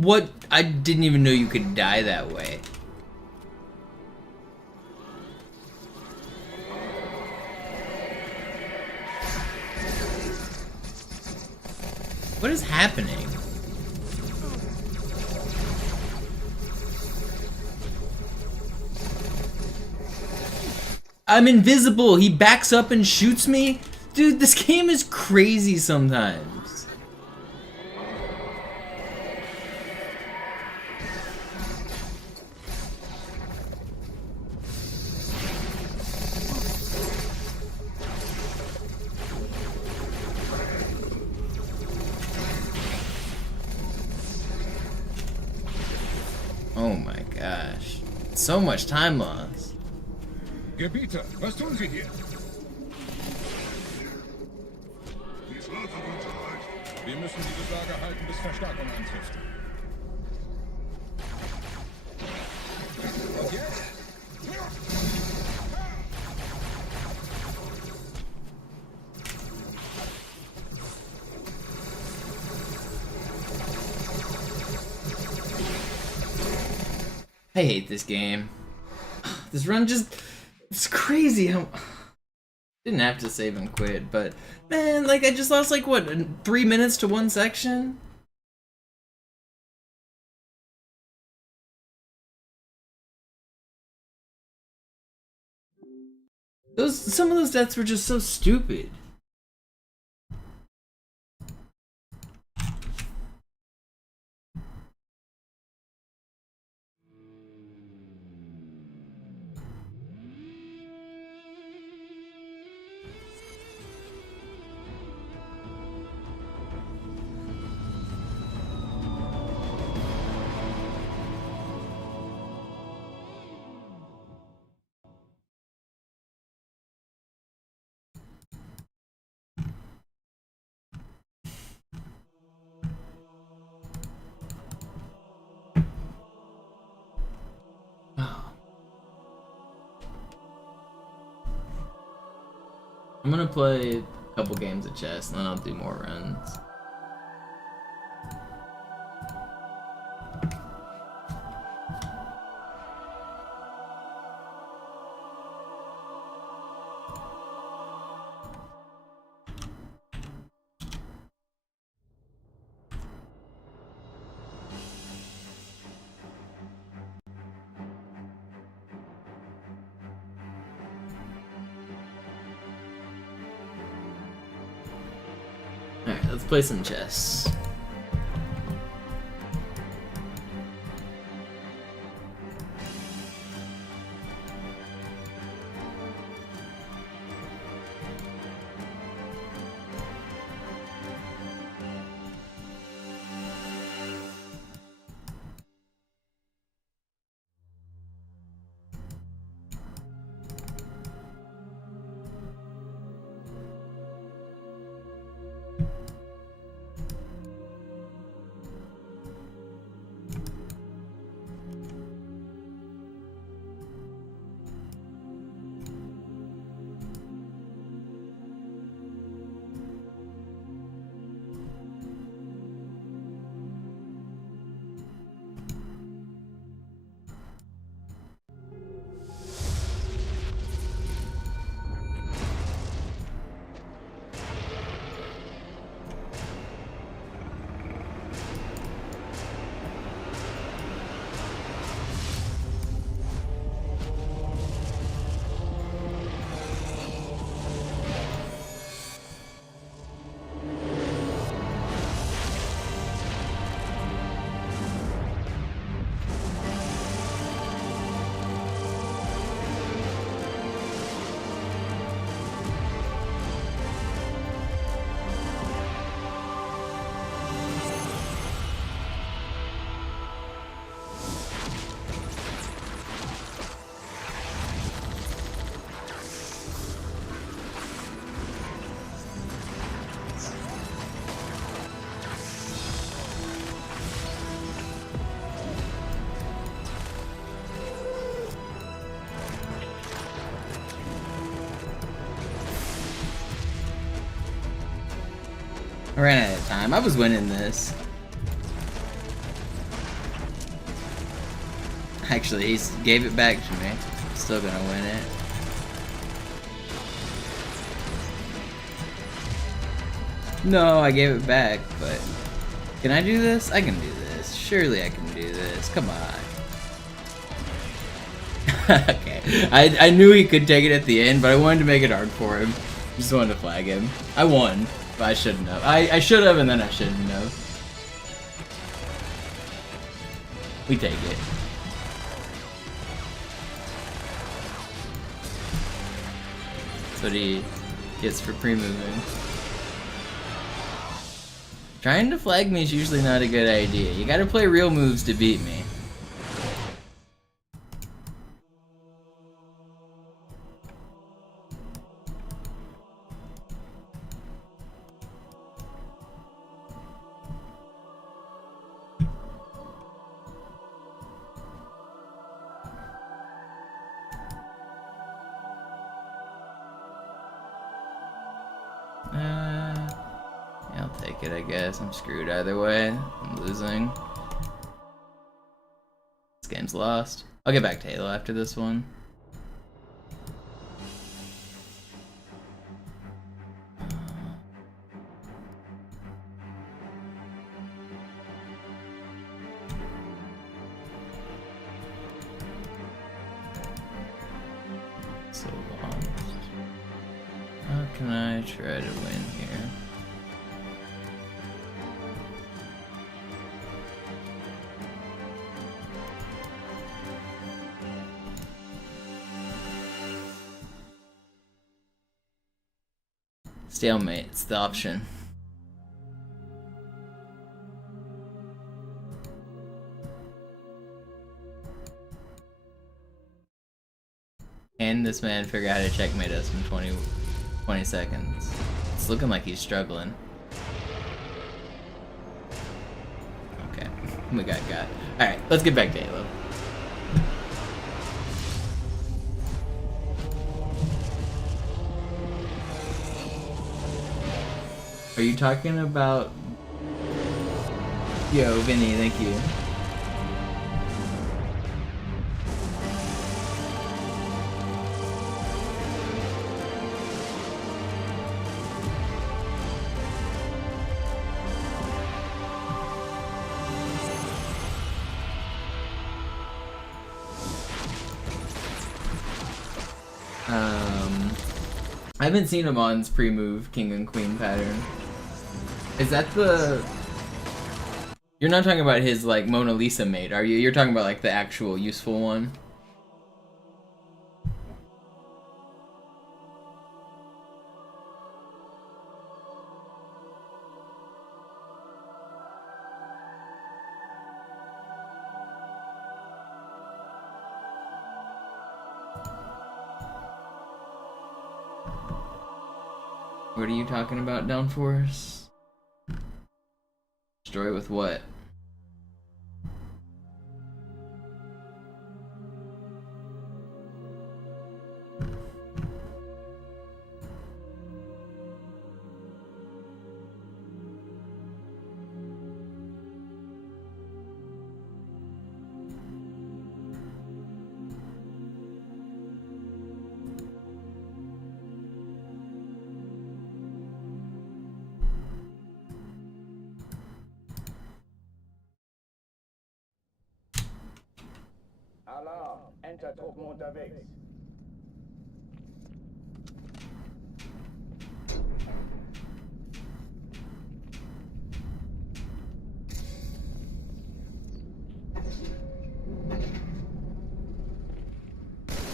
What? I didn't even know you could die that way. What is happening? I'm invisible. He backs up and shoots me. Dude, this game is crazy sometimes. Oh my gosh. So much time lost. Gebieter, was tun Sie hier? Die Flotte wird erreicht. Wir müssen dieses Lager halten, bis Verstärkung eintrifft. Und jetzt? I hate this game. This run just... It's crazy. Didn't have to save and quit, but... Man, like, I just lost, like, what, 3 minutes to one section? Some of those deaths were just so stupid. I'm gonna play a couple games of chess and then I'll do more runs. Alright, let's play some chess. I ran out of time. I was winning this. Actually, he gave it back to me. Still gonna win it. No, I gave it back, but can I do this? I can do this. Surely I can do this. Come on. Okay. I knew he could take it at the end, but I wanted to make it hard for him. Just wanted to flag him. I won, but I shouldn't have. I should have, and then I shouldn't have. We take it. That's what he gets for pre-moving. Trying to flag me is usually not a good idea. You gotta play real moves to beat me. Yeah, I'll take it, I guess. I'm screwed either way. I'm losing. This game's lost. I'll get back to Halo after this one. So lost. How can I try to win here? Stalemate, it's the option. Can this man figure out how to checkmate us in 20 seconds? It's looking like he's struggling. Okay, we got. Alright, let's get back to Halo. Are you talking about... Yo, Vinny, thank you. I haven't seen Amon's pre-move King and Queen pattern. Is that the... You're not talking about his, like, Mona Lisa mate, are you? You're talking about, like, the actual useful one? What are you talking about, Downforce? Destroy with what? Alarm! Enter-Truppen unterwegs.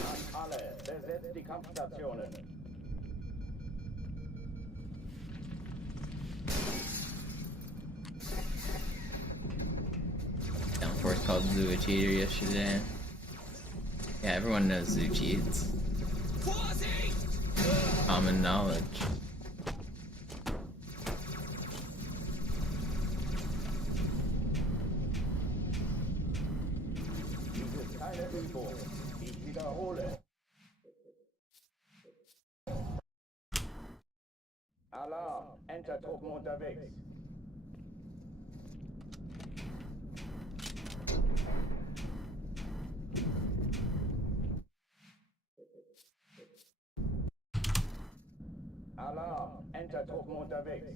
An alle, besetzt die Kampfstationen. Downforce called Zoo a cheater yesterday. Yeah, everyone knows Zoo cheats. Common knowledge. Dies ist keine Übung. Ich wiederhole. Alarm! Enter-Truppen unterwegs. unterwegs.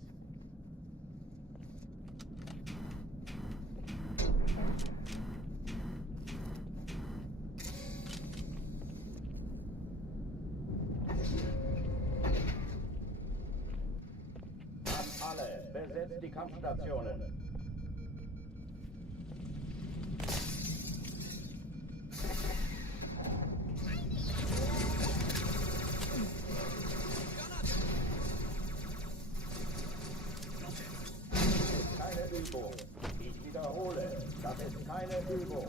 An alle, besetzt die Kampfstationen. Keine Übung. Ich wiederhole, das ist keine Übung.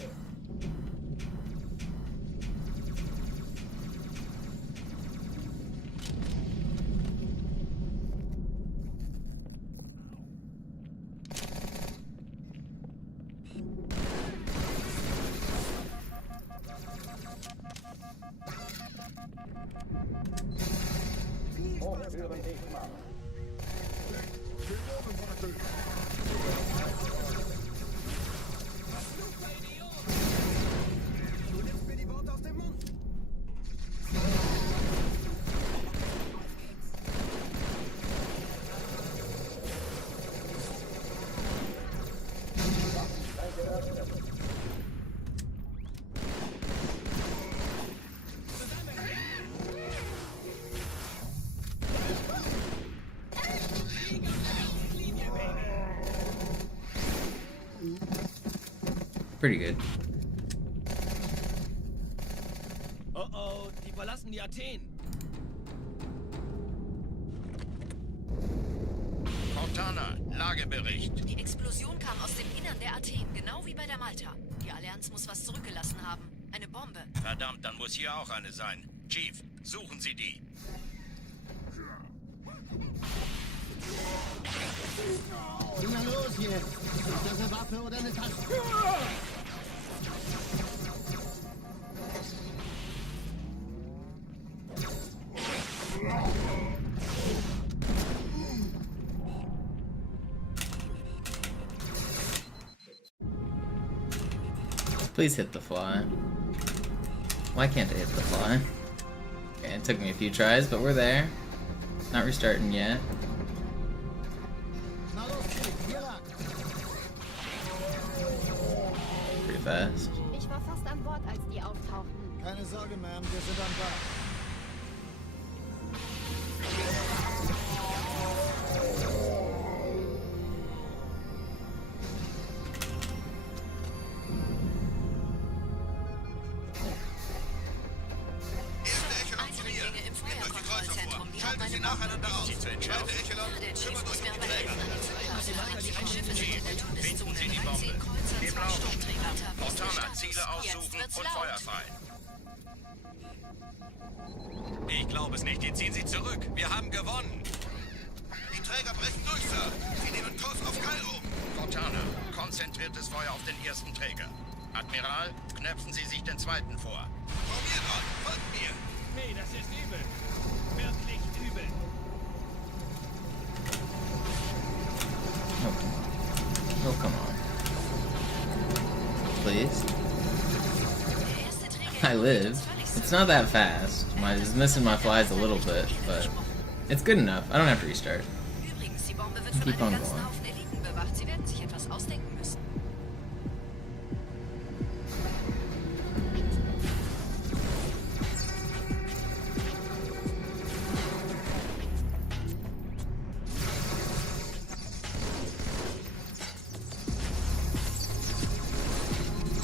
Hochführen dich mal. Du nimmst mir die Worte aus dem Mund. Pretty good. Oh oh, die verlassen die Athen. Montana, Lagebericht. Die Explosion kam aus dem Innern der Athen, genau wie bei der Malta. Die Allianz muss was zurückgelassen haben. Eine Bombe. Verdammt, dann muss hier auch eine sein. Chief, suchen Sie die. Na los jetzt! Ist das eine Waffe oder eine Tasche? Please hit the fly. Why can't I hit the fly? Okay, it took me a few tries, but we're there. Not restarting yet. Pretty fast. Ich war fast an Bord, als die auftauchten. Keine Sorge, Ma'am, wir sind am Bord. Eindringlinge im Feuerkontrollzentrum. Die haben eine Bombe. Zweite Echelon, Der Chief kümmert muss euch mir um aber die helfen. Die Schiffe sind in der Todeszone. Sie die 13 Bombe. Kreuzer, Wir 2 brauchen Sturmträger unterwegs. Montana, Status. Ziele Jetzt aussuchen wird's und laut. Feuer frei. Ich glaube es nicht, die ziehen sie zurück. Wir haben gewonnen. Die Träger brechen durch, Sir. Sie nehmen Kurs auf Kairo. Montana, konzentriertes Feuer auf den ersten Träger. Admiral, knöpfen Sie sich den zweiten vor. Formierer, folgt mir. Nee, das ist übel. Wirklich übel. Oh, come on. Please. I live. It's not that fast. It's missing my flies a little bit, but it's good enough. I don't have to restart. Übrigens, die Bombe wird von Keep einem on ganzen going. Haufen Eliten bewacht. Sie werden sich etwas ausdenken müssen.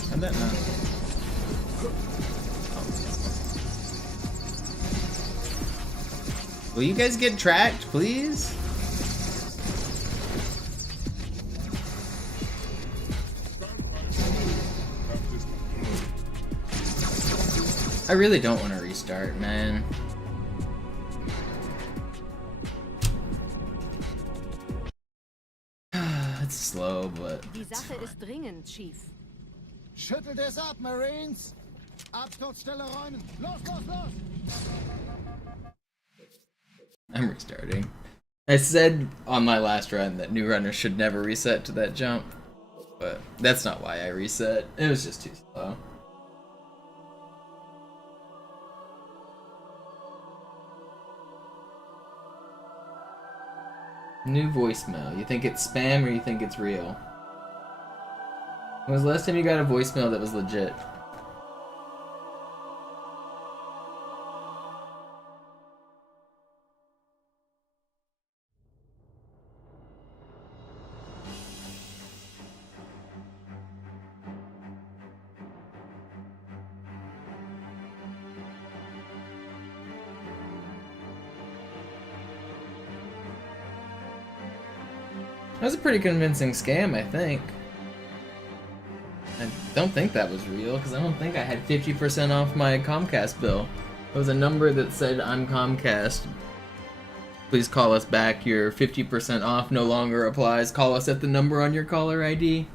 How'd that not? Will you guys get tracked, please? I really don't want to restart, man. It's slow, but Die Sache ist dringend, Chief. Schüttelt es ab, Marines! Absturzstelle räumen! Los, los, los! I'm restarting. I said on my last run that new runners should never reset to that jump, but that's not why I reset. It was just too slow. New voicemail. You think it's spam or you think it's real? When was the last time you got a voicemail that was legit? That was a pretty convincing scam, I think. I don't think that was real, because I don't think I had 50% off my Comcast bill. It was a number that said, I'm Comcast. Please call us back. Your 50% off no longer applies. Call us at the number on your caller ID.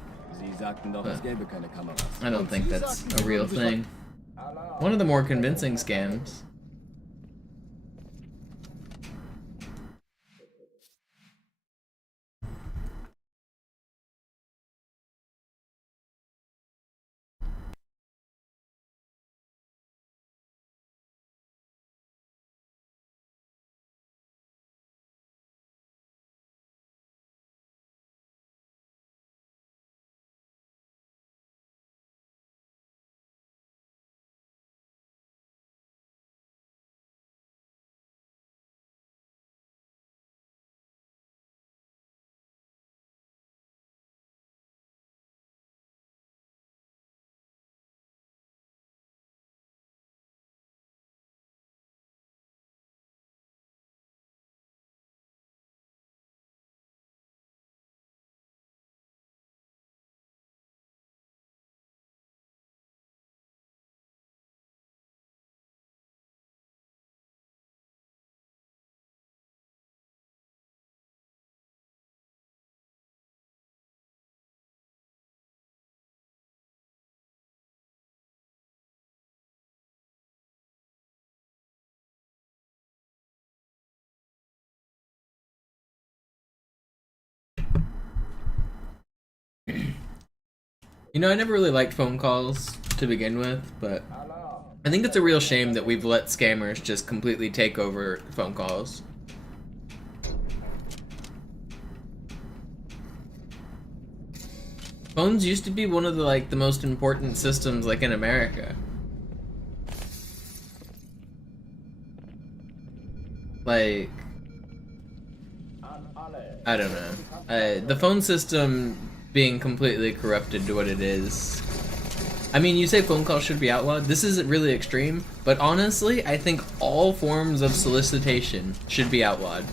I don't think that's a real thing. One of the more convincing scams. You know, I never really liked phone calls to begin with, but I think it's a real shame that we've let scammers just completely take over phone calls. Phones used to be one of the most important systems in America. I don't know. The phone system being completely corrupted to what it is. I mean, you say phone calls should be outlawed. This isn't really extreme, but honestly, I think all forms of solicitation should be outlawed.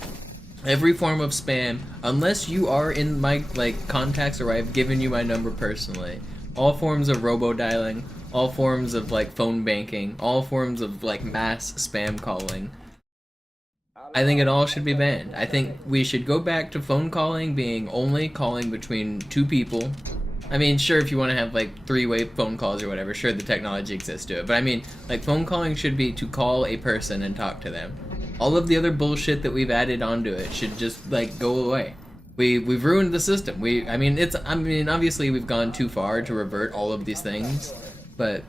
Every form of spam, unless you are in my contacts or I've given you my number personally. All forms of robo-dialing, all forms of phone banking, all forms of mass spam calling. I think it all should be banned. I think we should go back to phone calling being only calling between two people. I mean, sure, if you want to have three-way phone calls or whatever, sure, the technology exists to it. But I mean, phone calling should be to call a person and talk to them. All of the other bullshit that we've added onto it should just go away. We've ruined the system. I mean, obviously we've gone too far to revert all of these things, but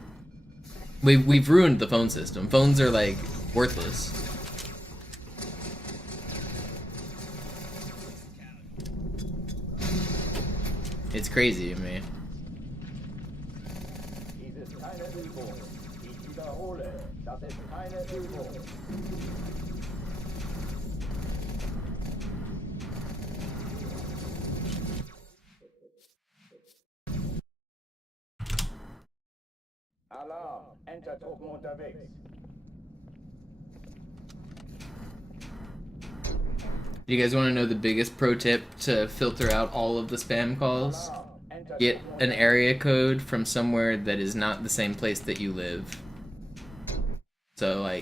we've ruined the phone system. Phones are worthless. It's crazy to me. Dies ist keine Übung. Ich wiederhole, das ist keine Übung. Alarm, Entertruppen unterwegs. You guys want to know the biggest pro tip to filter out all of the spam calls? Get an area code from somewhere that is not the same place that you live. So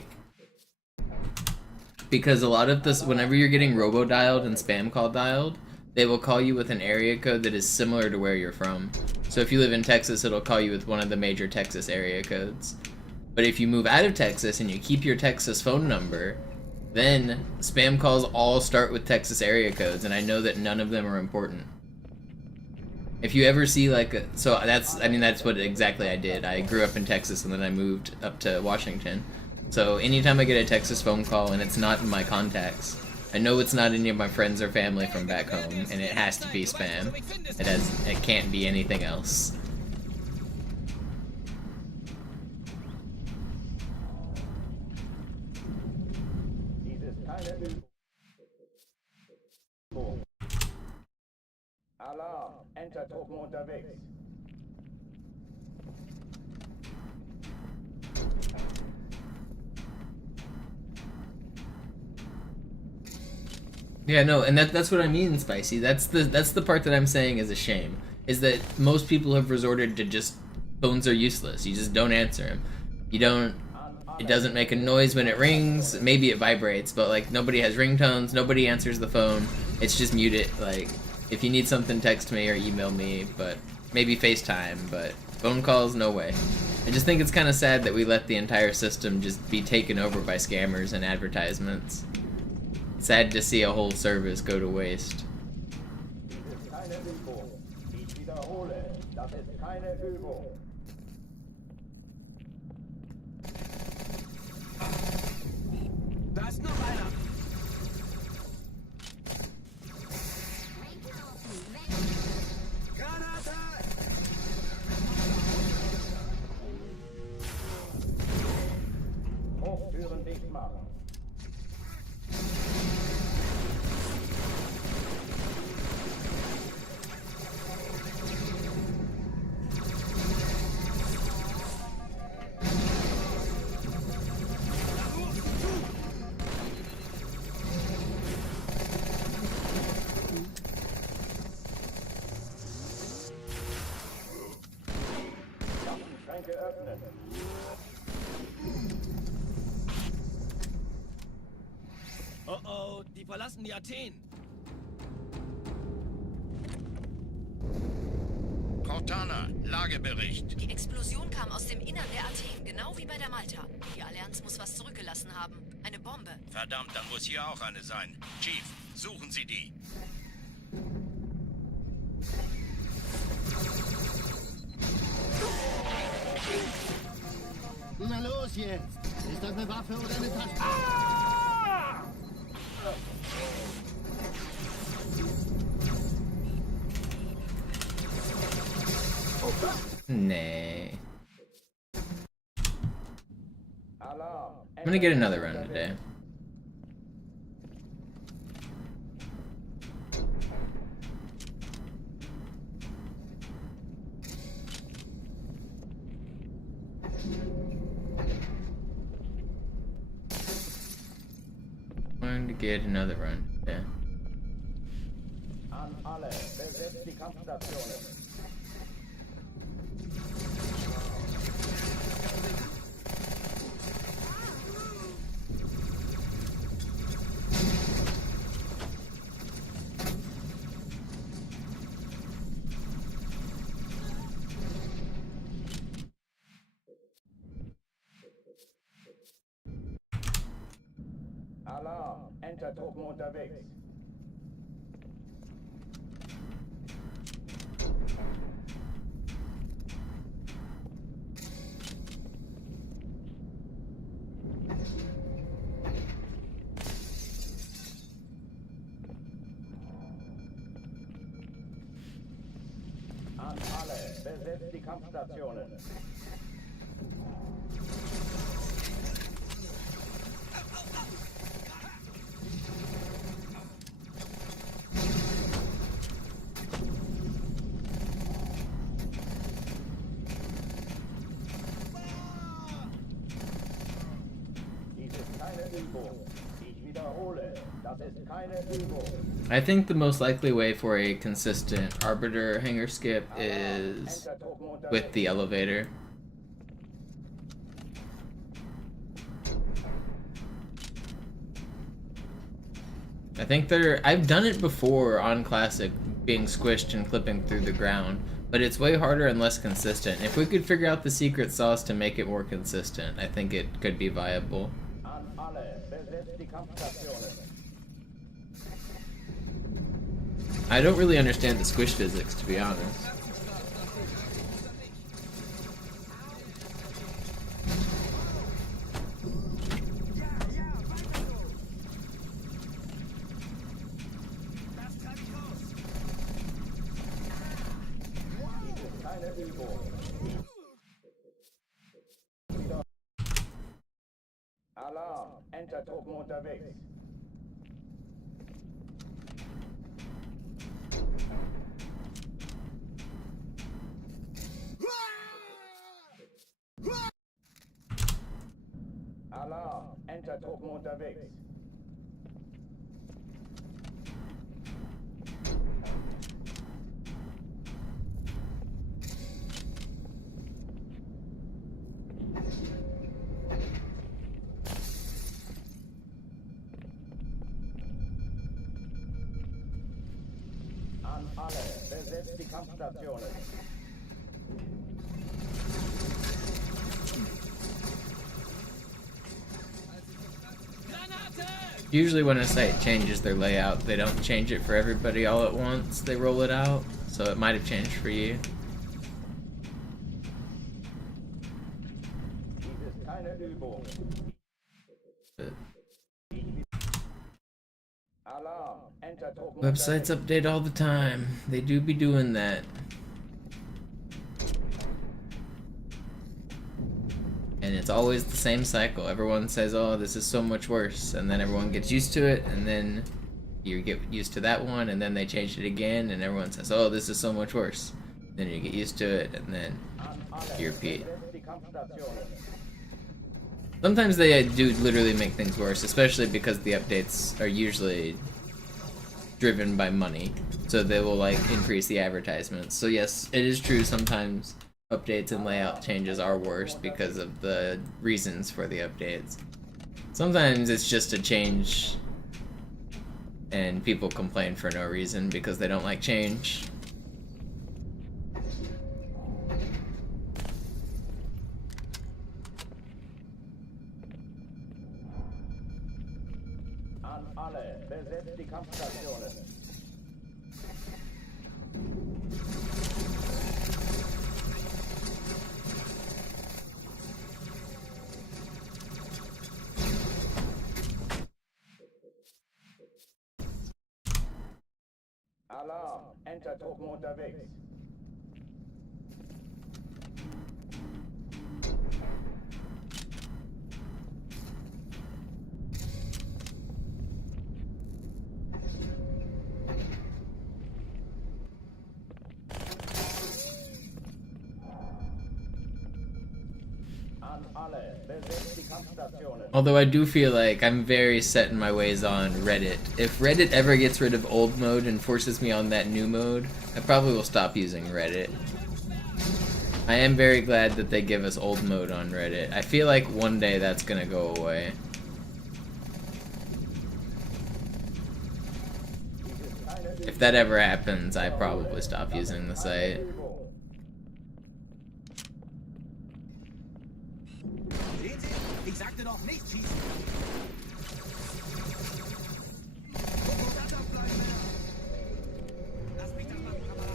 because a lot of this, whenever you're getting robo-dialed and spam call dialed, they will call you with an area code that is similar to where you're from. So if you live in Texas, it'll call you with one of the major Texas area codes. But if you move out of Texas and you keep your Texas phone number, then spam calls all start with Texas area codes, and I know that none of them are important. If you ever see so that's what exactly I did. I grew up in Texas and then I moved up to Washington. So anytime I get a Texas phone call and it's not in my contacts, I know it's not any of my friends or family from back home, and it has to be spam. It can't be anything else. Alarm, Entertruppen unterwegs. Yeah, no, and that's what I mean, Spicy. That's the part that I'm saying is a shame. Is that most people have resorted to just phones are useless. You just don't answer them. You don't. It doesn't make a noise when it rings. Maybe it vibrates, but like nobody has ringtones. Nobody answers the phone. It's just mute it. Like if you need something, text me or email me. But maybe FaceTime. But phone calls, no way. I just think it's kind of sad that we let the entire system just be taken over by scammers and advertisements. Sad to see a whole service go to waste. Keine Übung. Ich wiederhole, das ist keine Übung. Da ist noch einer. Granate! Hochtüren dicht machen. Schränke öffnen. Oh oh, die verlassen die Athen. Cortana, Lagebericht. Die Explosion kam aus dem Innern der Athen, genau wie bei der Malta. Die Allianz muss was zurückgelassen haben. Eine Bombe. Verdammt, dann muss hier auch eine sein. Chief, suchen Sie die. Na los jetzt! Ist das eine Waffe oder eine Tasche? Nee. Alarm. I'm gonna get another run today. Going to get another run today. An alle, besetzt die Kampfstationen. Alarm, Entertruppen unterwegs. An alle, besetzt die Kampfstationen. I think the most likely way for a consistent Arbiter hanger skip is with the elevator. I think I've done it before on Classic, being squished and clipping through the ground, but it's way harder and less consistent. If we could figure out the secret sauce to make it more consistent, I think it could be viable. I don't really understand the squish physics, to be honest. Übung. Alarm. Entertruppen unterwegs. Alarm. Entertruppen unterwegs. An alle, besetzt die Kampfstationen. Usually when a site changes their layout, they don't change it for everybody all at once. They roll it out, so it might have changed for you. Dies ist keine Übung. Alarm. Entertruppen Websites update all the time. They do be doing that. And it's always the same cycle. Everyone says, oh, this is so much worse. And then everyone gets used to it. And then you get used to that one. And then they change it again. And everyone says, oh, this is so much worse. Then you get used to it. And then you repeat. Sometimes they do literally make things worse. Especially because the updates are usually driven by money. So they will like increase the advertisements. So yes, it is true sometimes updates and layout changes are worse because of the reasons for the updates. Sometimes it's just a change and people complain for no reason because they don't like change. An alle, besetzt die Kampfstationen. Alarm. Entertruppen unterwegs. An alle, besetzt die Kampfstationen. Although I do feel like I'm very set in my ways on Reddit. If Reddit ever gets rid of old mode and forces me on that new mode, I probably will stop using Reddit. I am very glad that they give us old mode on Reddit. I feel like one day that's gonna go away. If that ever happens, I probably stop using the site. Ich sagte doch nicht schießen. Lass mich das machen, Kamerad.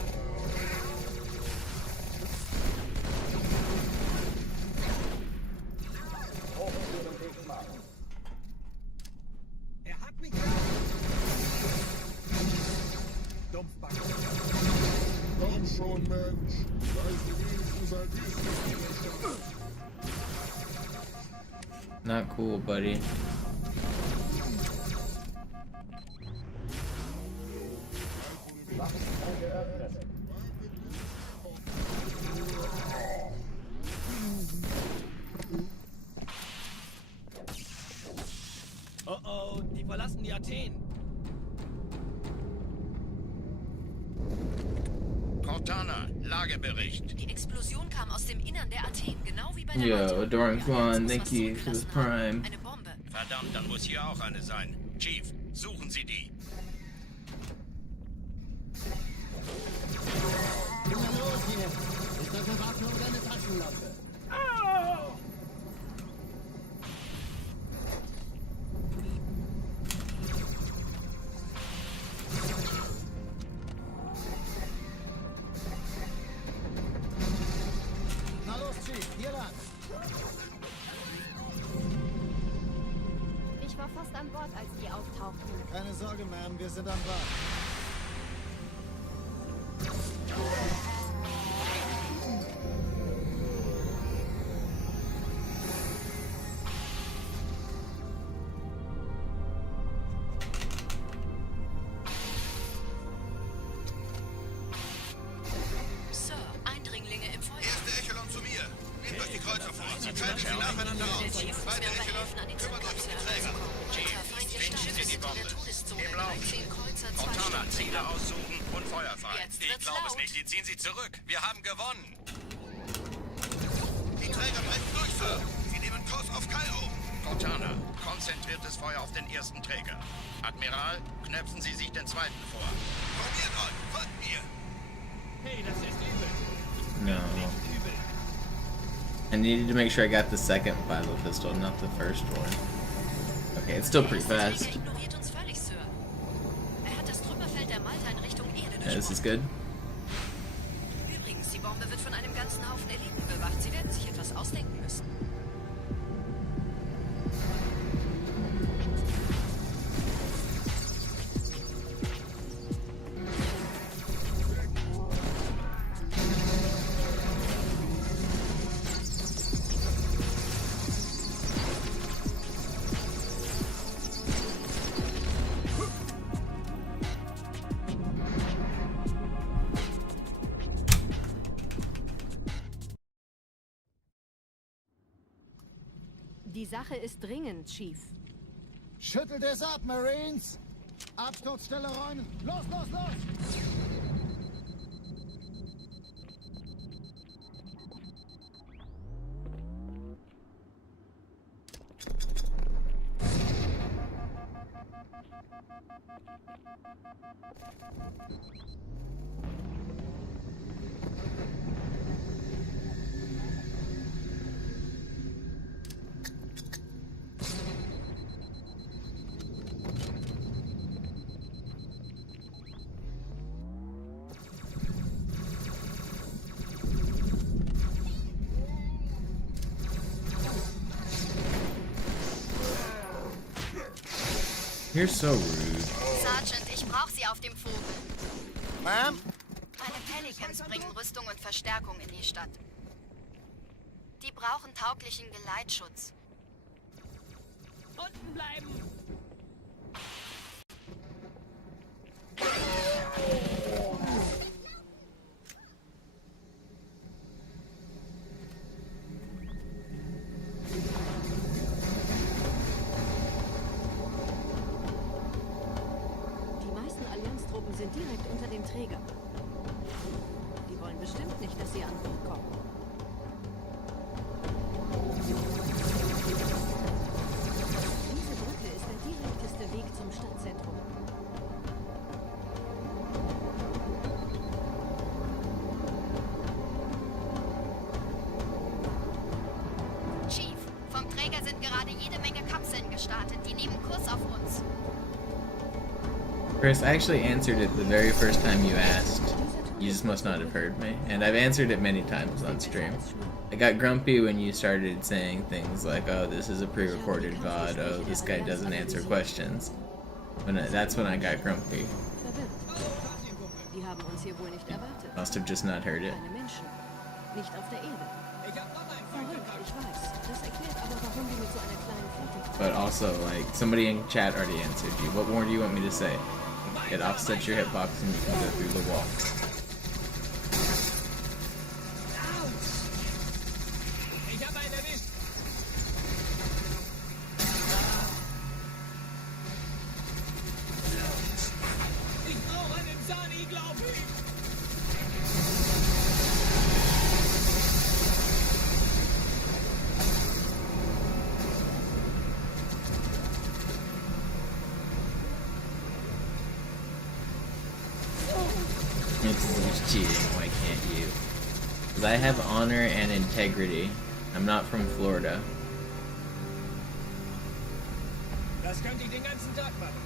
Er hat mich. Dumpfback. Komm schon, Mensch. Seid wenigstens ein bisschen widerstand. Not cool, buddy. Oh oh, die verlassen die Athen. Cortana, Lagebericht. Die Explosion kam aus dem Innern der Athen, genau wie bei der Yo, Leitung. Adoring Fawn, thank you for the prime. Eine Bombe. Verdammt, dann muss hier auch eine sein. Chief, suchen Sie die. Na los hier! Ist das eine Waffe oder eine Taschenlampe? Na los, Chief, hier lang. Ich war fast an Bord, als die auftauchten. Keine Sorge, Ma'am, wir sind am Bord. Commander Der aus. Chief muss mir aber helfen, an die Zündkapsel heranzukommen. Weiter, feindliche Steuersysteme der Todeszone. 13 Kreuzer, 2 Montana, Ziele Sturmträger. aussuchen und Feuer frei. Jetzt Ich wird's glaube es laut. nicht, die ziehen sie zurück. Wir haben gewonnen. Die Träger brennen durch, Sir. Sie nehmen Kurs auf Kairo. Montana, konzentriertes Feuer auf den ersten Träger. Admiral, knöpfen Sie sich den zweiten vor. Formiert euch, folgt mir. Hey, das ist übel. No. Übel. I needed to make sure I got the second plasma pistol, not the first one. Okay, it's still pretty Der fast. Träger ignoriert uns völlig, Sir. Er hat das Trümmerfeld der Malta in Richtung Erde Yeah, this is durchbrochen. good. Übrigens, die Bombe wird von einem ganzen Haufen Eliten bewacht. Sie werden sich etwas ausdenken müssen. Die Sache ist dringend, Chief. Schüttelt es ab, Marines! Absturzstelle räumen! Los, los, los! You're so rude. Sergeant, ich brauche Sie auf dem Vogel. Ma'am? Meine Pelicans bringen Rüstung und Verstärkung in die Stadt. Die brauchen tauglichen Geleitschutz. Unten bleiben. Die meisten Allianztruppen sind direkt unter dem Träger. Die wollen bestimmt nicht, dass sie an Bord kommen. Diese Brücke ist der direkteste Weg zum Stadtzentrum. Chief, vom Träger sind gerade jede Menge Kapseln gestartet. Die nehmen Kurs auf uns. Chris, I actually answered it the very first time you asked. You just must not have heard me. And I've answered it many times on stream. I got grumpy when you started saying things like, oh, this is a pre-recorded VOD, oh, this guy doesn't answer questions. That's when I got grumpy. Verwirrt. Die haben uns hier wohl nicht erwartet. Must have just not heard it. Keine Menschen. Nicht auf der Erde. Ich hab noch einen Verrückt, ich weiß. Das erklärt aber, warum die mit so einer kleinen Flotte. But also, like, somebody in chat already answered you. What more do you want me to say? It offsets your hitbox and you can go through the wall. Ich hab einen erwischt. Ich brauche einen Sani, glaub ich. It's cheating, why can't you? Because I have honor and integrity. I'm not from Florida. Das könnte ich den ganzen Tag machen.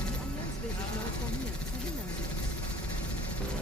Die Allianz will sich neu formieren. Verhindern Sie es.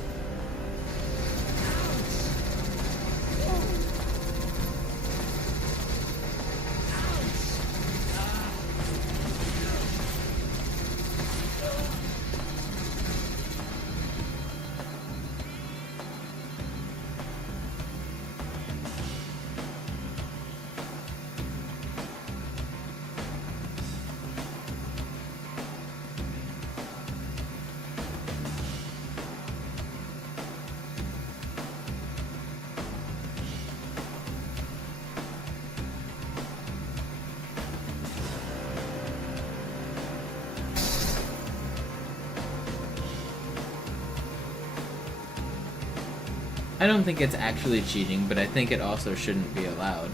I don't think it's actually cheating, but I think it also shouldn't be allowed.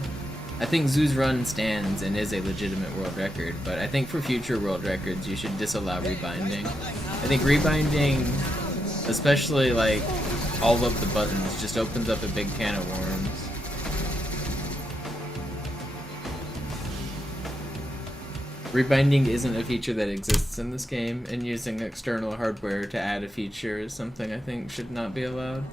I think Zoo's run stands and is a legitimate world record, but I think for future world records you should disallow rebinding. I think rebinding, especially like all of the buttons, just opens up a big can of worms. Rebinding isn't a feature that exists in this game, and using external hardware to add a feature is something I think should not be allowed.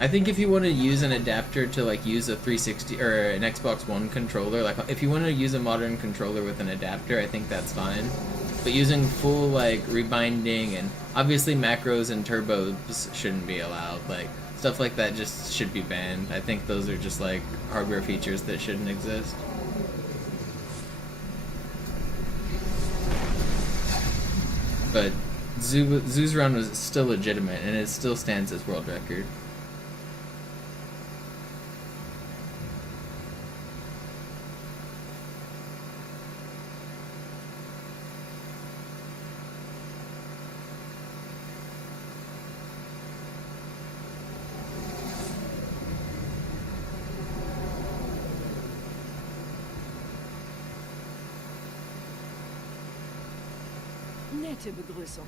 I think if you want to use an adapter to like use a 360 or an Xbox One controller, like if you want to use a modern controller with an adapter, I think that's fine. But using full like rebinding and obviously macros and turbos shouldn't be allowed. Like stuff like that just should be banned. I think those are just like hardware features that shouldn't exist. But Zoo's run was still legitimate, and it still stands as world record. Nette Begrüßung.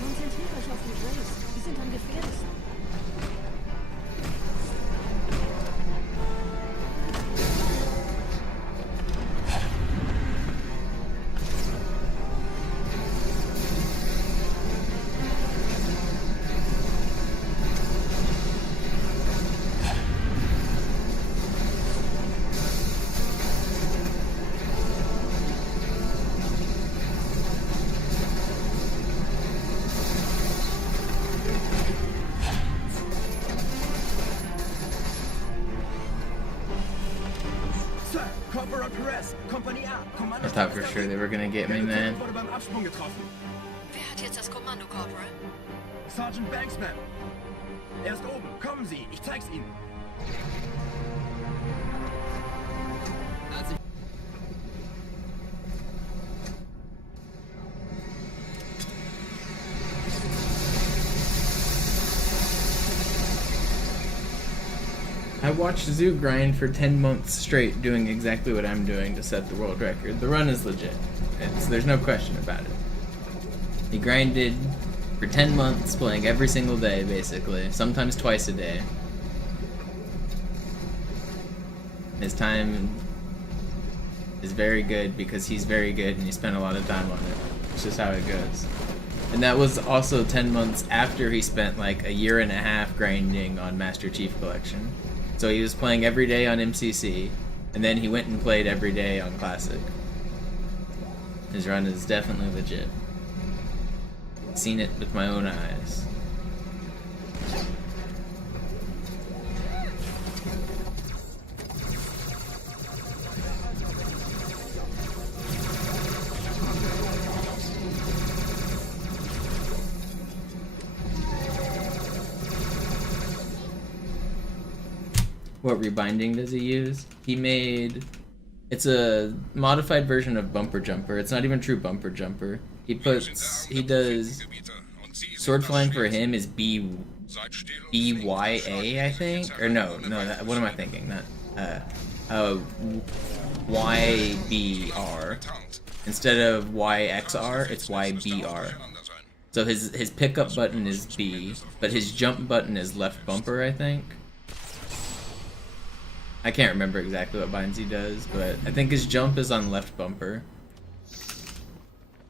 Konzentriert euch auf die Race. Die sind am gefährlichsten. I thought for sure they were gonna get me, man. Wer hat jetzt das Kommando, Corporal? Sergeant Banksman. Er ist oben. Kommen Sie, ich zeig's Ihnen. I watched Zoo grind for 10 months straight doing exactly what I'm doing to set the world record. The run is legit. There's no question about it. He grinded for 10 months, playing every single day, basically. Sometimes twice a day. His time is very good because he's very good and he spent a lot of time on it. It's just how it goes. And that was also 10 months after he spent like a year and a half grinding on Master Chief Collection. So he was playing every day on MCC, and then he went and played every day on Classic. His run is definitely legit. I've seen it with my own eyes. What rebinding does he use? He made... It's a modified version of Bumper Jumper. It's not even true Bumper Jumper. He does... Sword flying for him is BYA, I think? Or no, what am I thinking? YBR. Instead of YXR, it's YBR. So his pickup button is B, but his jump button is left bumper, I think. I can't remember exactly what buttons he does, but I think his jump is on left bumper.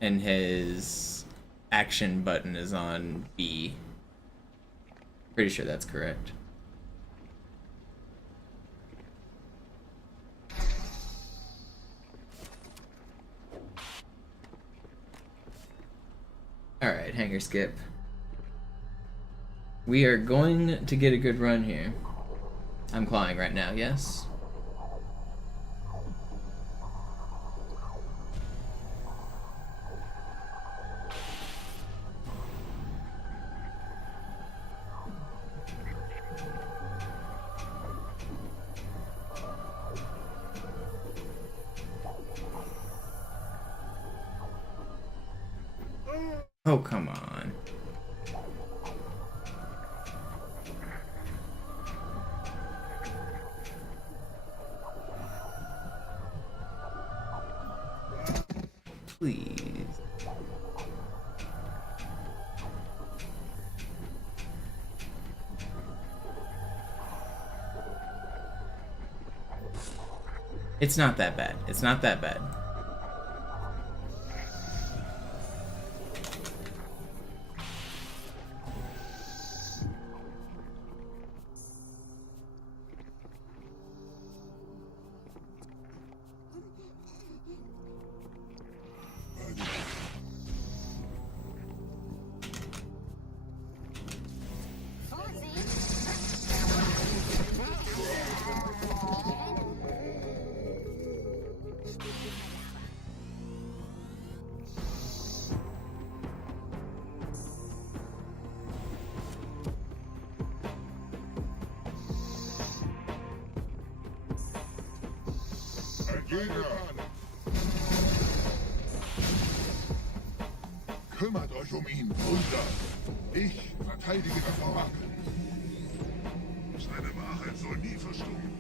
And his action button is on B. Pretty sure that's correct. Alright, hanger skip. We are going to get a good run here. I'm clawing right now, yes? Oh, come on. Please. It's not that bad. It's not that bad. Kümmert euch um ihn, Brüder. Ich verteidige das Orakel. Seine Wahrheit soll nie verstummen.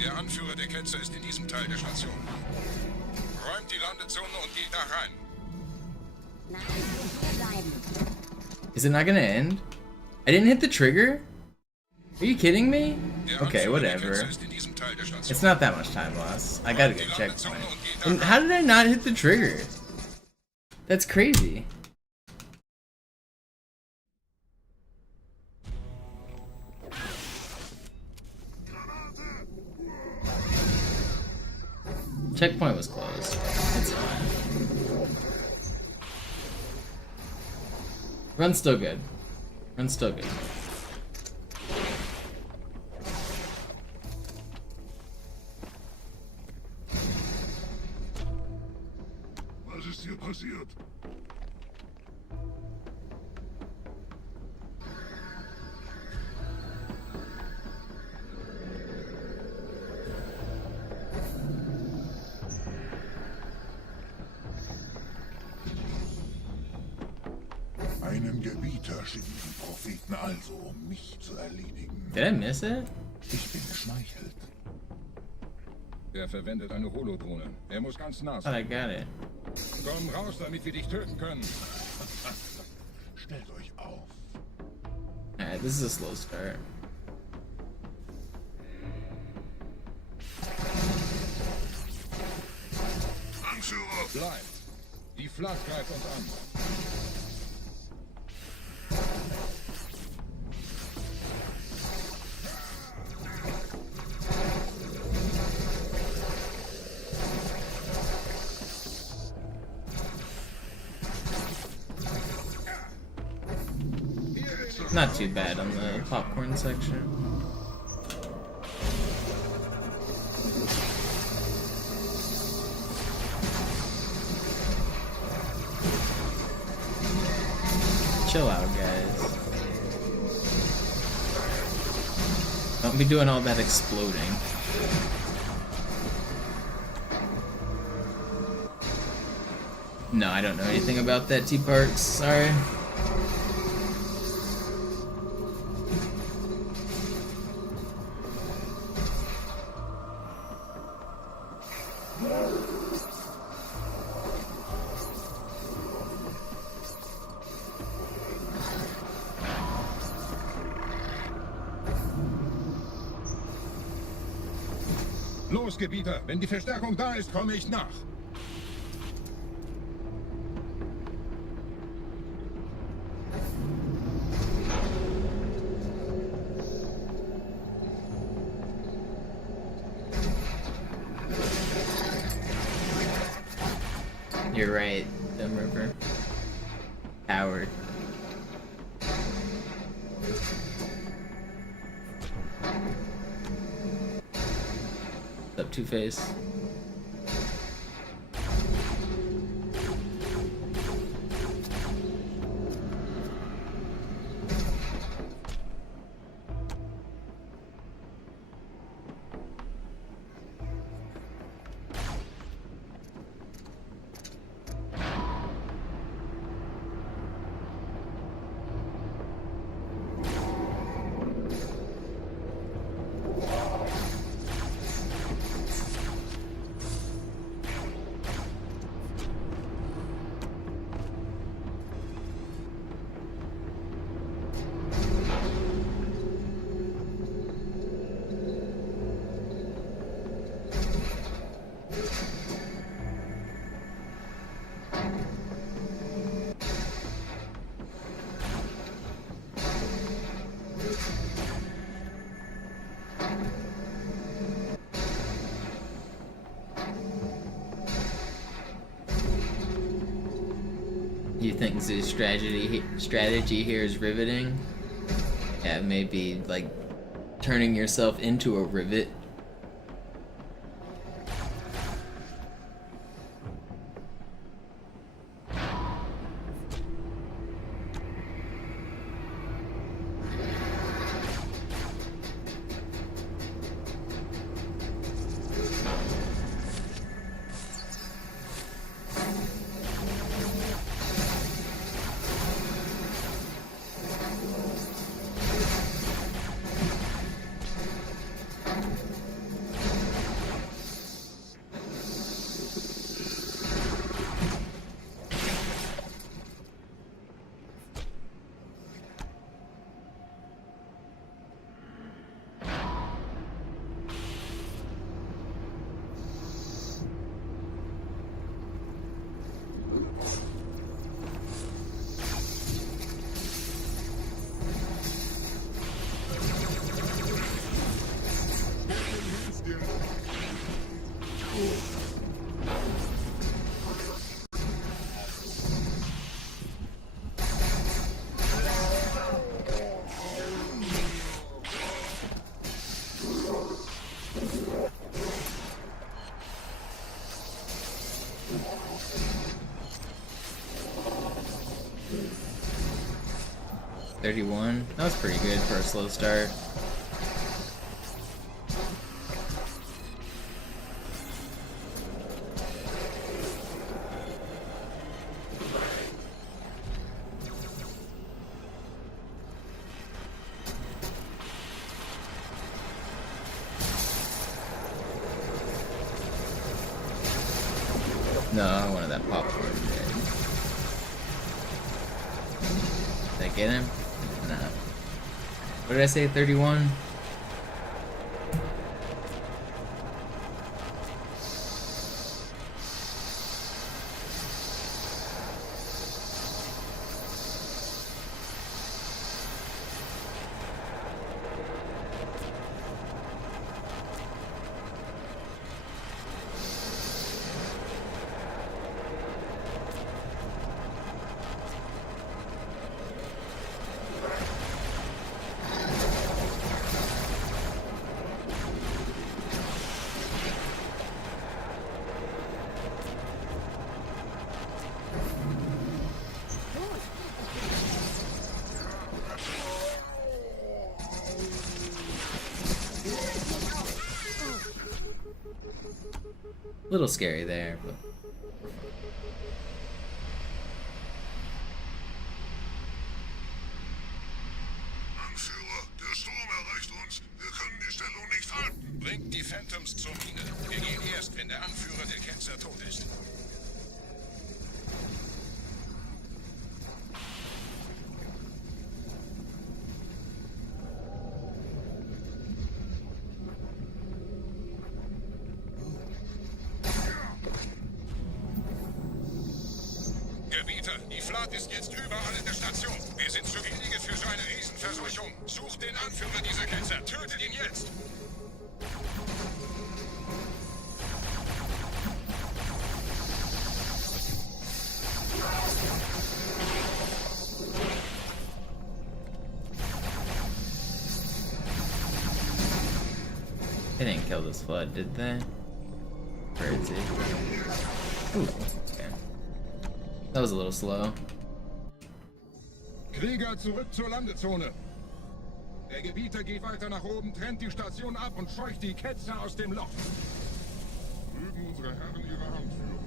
Der Anführer der Ketzer ist in diesem Teil der Station. Räumt die Landezone und geht da rein. Is it not gonna end? I didn't hit the trigger? Are you kidding me? Okay, whatever. It's not that much time loss. I gotta get a checkpoint. And how did I not hit the trigger? That's crazy. Checkpoint was closed. It's fine. Run's still good. Run's still good. Was ist hier passiert? Einen Gebieter schicken die Propheten also, um mich zu erledigen. Did I miss it? Ich bin geschmeichelt. Er verwendet eine Holodrohne. Er muss ganz nah Oh, I got it. Komm raus, damit wir dich töten können. Stellt euch auf. Alright, this is a slow start. Anführer! Bleibt. Die Flat greift uns an. Not too bad on the popcorn section. Chill out, guys. Don't be doing all that exploding. No, I don't know anything about that, T-Parks. Sorry. Los, Gebieter, wenn die Verstärkung da ist, komme ich nach. You're right, Dumb River. Coward. What's up, Two-Face? You think the strategy here is riveting? Yeah, maybe like turning yourself into a rivet. $31. That was pretty good for a slow start. No, I wanted that popcorn. Did I get him? Nah. What did I say? 31? A little scary there, but Panzer tot ist. Gebieter, die Flat ist jetzt überall in der Station. Wir sind zu wenige für so eine Riesenverseuchung. Sucht den Anführer dieser Ketzer. Tötet ihn jetzt! They didn't kill this flood, did they? Crazy. Ooh, okay. That was a little slow. Krieger, zurück zur Landezone. Der Gebieter geht weiter nach oben, trennt die Station ab und scheucht die Ketzer aus dem Loch. Mögen unsere Herren ihre Hand führen.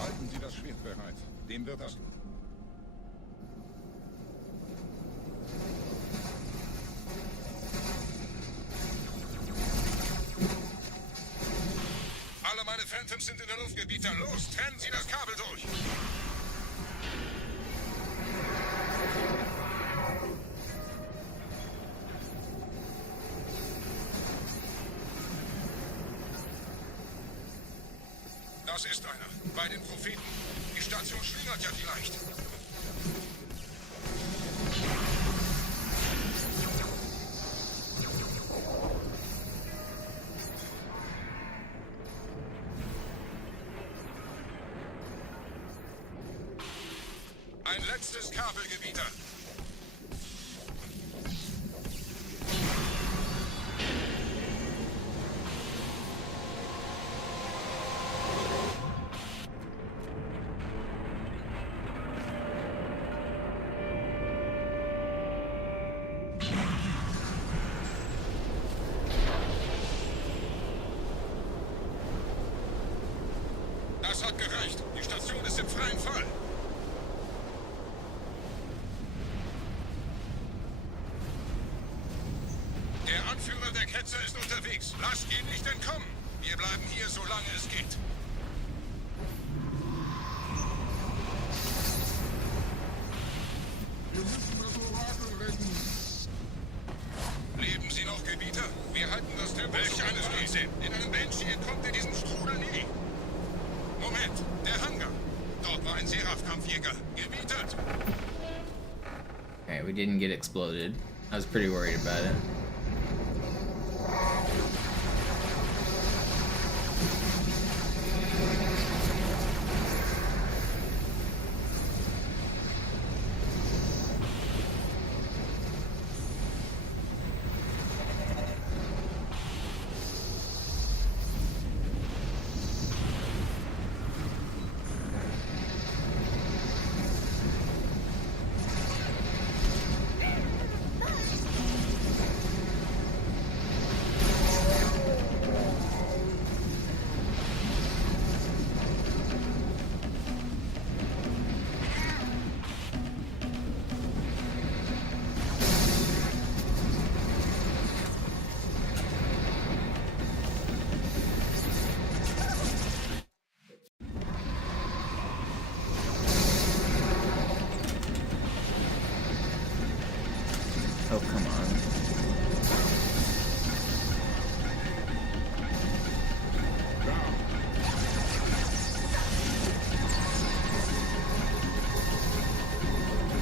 Halten Sie das Schwert bereit. Dem wird das... Alle meine Phantoms sind in der Luft, Gebieter. Los, trennen Sie das Kabel durch. Das ist einer. Bei den Propheten. Die Station schlingert ja vielleicht. Ein letztes Kabelgebieter. Das hat gereicht. Die Station ist im freien Fall. Der Anführer der Ketzer ist unterwegs. Lasst ihn nicht entkommen. Wir bleiben hier, solange es geht. Wir müssen das Orakel retten. Leben Sie noch, Gebieter? Wir halten das Tempo. Welch eines Riesen. In einem Banshee entkommt ihr diesem Strudel nie. Moment, der Hangar. Dort war ein Seraph-Kampfjäger. Gebietet. Okay, we didn't get exploded. I was pretty worried about it. Oh, come on.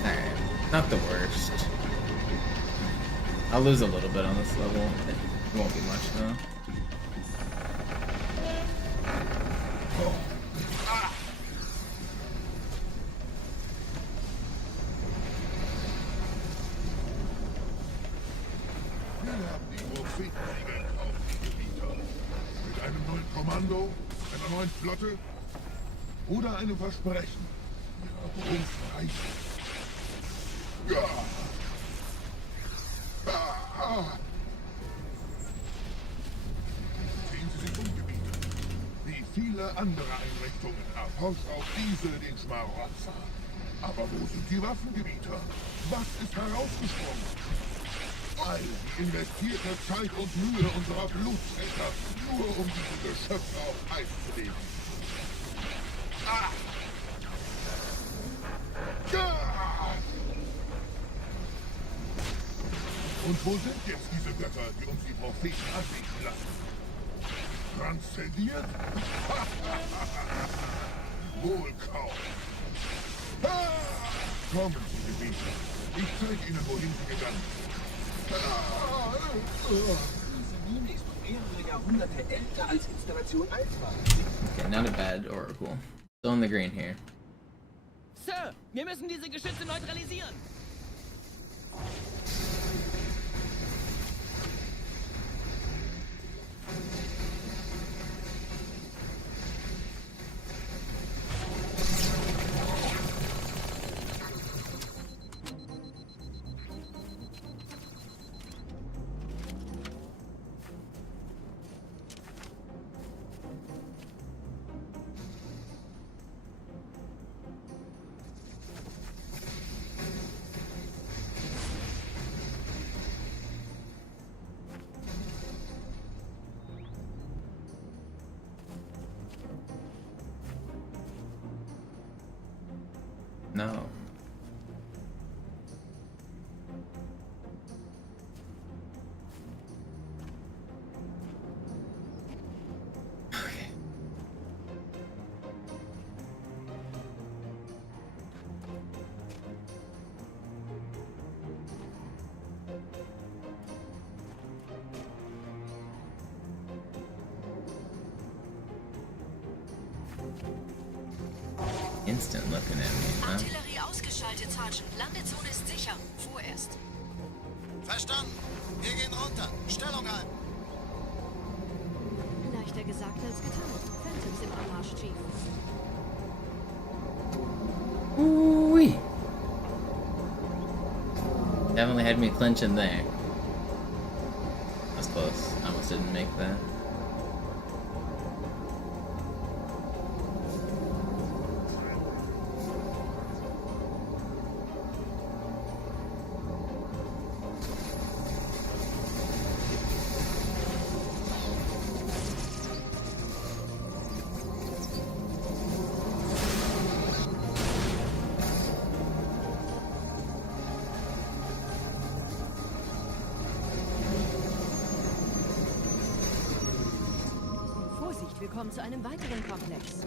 Alright, not the worst. I'll lose a little bit on this level. It won't be much though. Mit einem neuen Kommando, einer neuen Flotte oder einem Versprechen ihrer Berufsreich. Ja. Sehen Sie sich um, Gebieter. Wie viele andere Einrichtungen erforscht auch diese den Schmarotzer. Aber wo sind die Waffengebieter? Was ist herausgesprungen? All die investierte Zeit und Mühe unserer Bluttäter, nur um diese Geschöpfe auf Eis zu legen. Ah! Ah! Und wo sind jetzt diese Götter, die uns die Propheten anbieten lassen? Transzendiert? Wohl kaum. Ah! Kommen Sie, Gebieter. Ich zeige Ihnen, wohin Sie gegangen sind. Diese Mine ist noch mehrere Jahrhunderte älter als Installation 1 war. Okay, not a bad oracle. Still in the green here. Sir, wir müssen diese Geschütze neutralisieren. No. Okay. Instant looking at me, huh? Artillerie ausgeschaltet, Sergeant. Landezone ist sicher. Vorerst. Verstanden. Wir gehen runter. Stellung ein. Leichter gesagt als getan. Phantoms im Anmarsch, Chief. Ooh-wee. Definitely had me clinching there. That's close. I almost didn't make that. Wir kommen zu einem weiteren Komplex.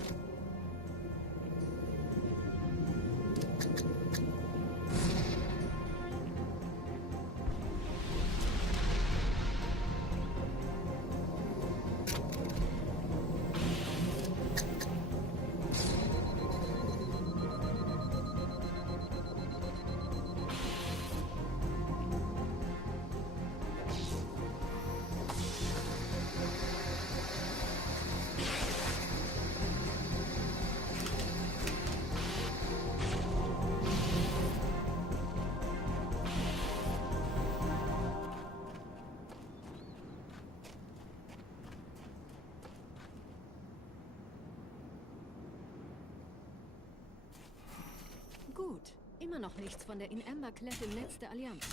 Gut. Immer noch nichts von der in Amber Klette im Netz der Allianz.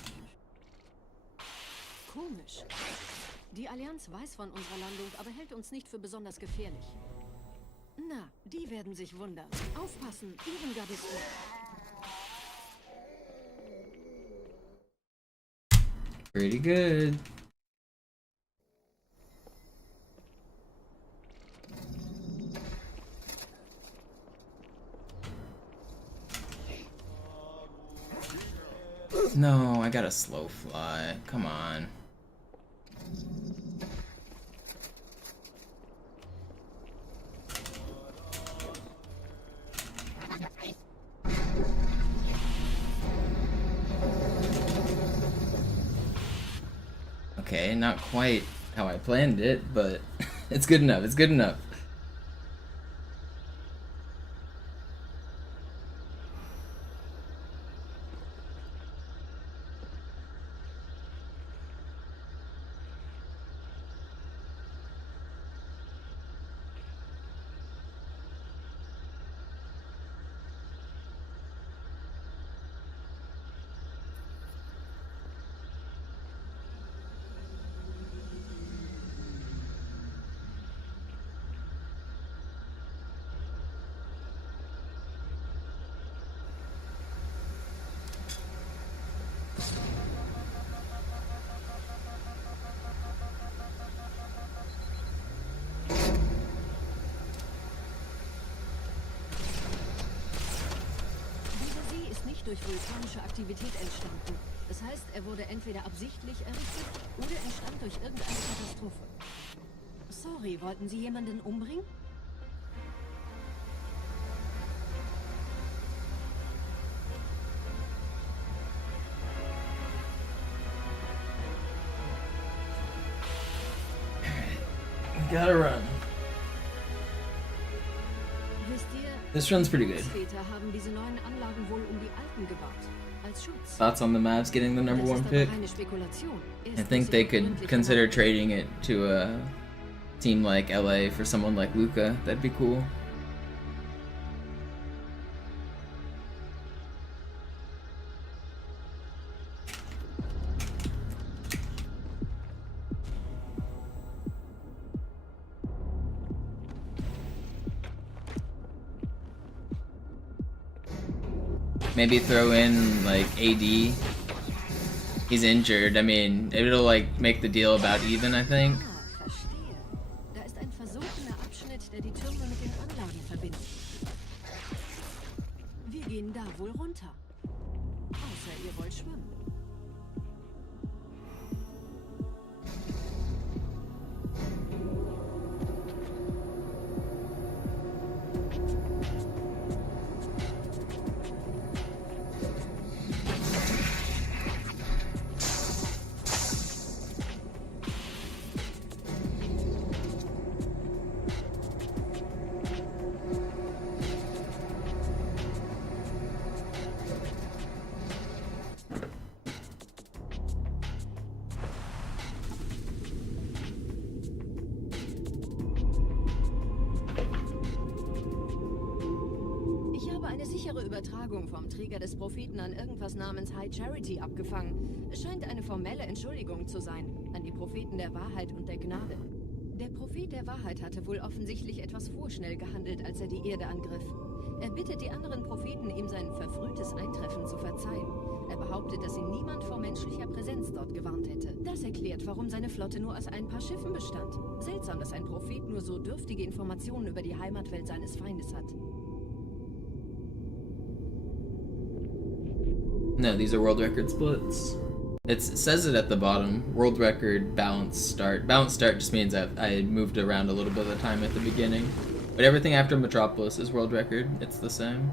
Komisch. Die Allianz weiß von unserer Landung, aber hält uns nicht für besonders gefährlich. Na, die werden sich wundern. Aufpassen, Ehrengardisten. Pretty good. No, I got a slow fly. Come on. Okay, not quite how I planned it, but it's good enough. It's good enough. durch vulkanische Aktivität entstanden. Das heißt, er wurde entweder absichtlich errichtet oder entstand durch irgendeine Katastrophe. Sorry, wollten Sie jemanden umbringen? Gotta run. Wisst ihr, This run's pretty good. Väter haben diese neuen Anlagen wohl um die alten gebaut. Als Schutz. Thoughts on the Mavs getting the number Das 1 ist aber pick? keine Spekulation. I think they could consider trading it to a team like LA for someone like Luka. That'd be cool. Maybe throw in like AD. He's injured. I mean, it'll like make the deal about even, I think. Verstehe. Da ist ein versunkener Abschnitt, der die Türme mit den Anlagen verbindet. Wir gehen da wohl runter. Außer ihr wollt schwimmen. Übertragung vom Träger des Propheten an irgendwas namens High Charity abgefangen. Es scheint eine formelle Entschuldigung zu sein, an die Propheten der Wahrheit und der Gnade. Der Prophet der Wahrheit hatte wohl offensichtlich etwas vorschnell gehandelt, als er die Erde angriff. Er bittet die anderen Propheten, ihm sein verfrühtes Eintreffen zu verzeihen. Er behauptet, dass ihn niemand vor menschlicher Präsenz dort gewarnt hätte. Das erklärt, warum seine Flotte nur aus ein paar Schiffen bestand. Seltsam, dass ein Prophet nur so dürftige Informationen über die Heimatwelt seines Feindes hat. No, these are world record splits. It says it at the bottom. World record balanced start. Balanced start just means that I moved around a little bit of the time at the beginning. But everything after Metropolis is world record. It's the same.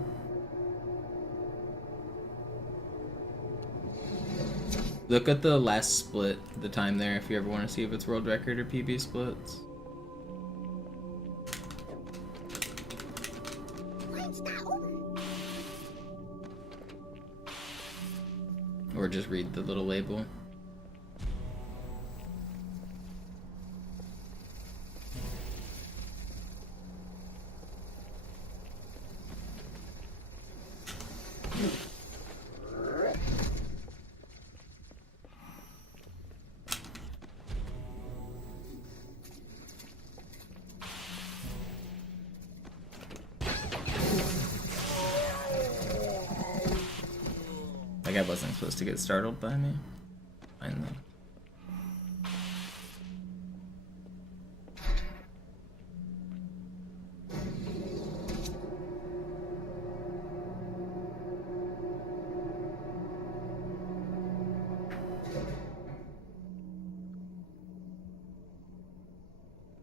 Look at the last split, the time there, if you ever want to see if it's world record or PB splits. Or just read the little label. Like I wasn't supposed to get startled by me. Fine though.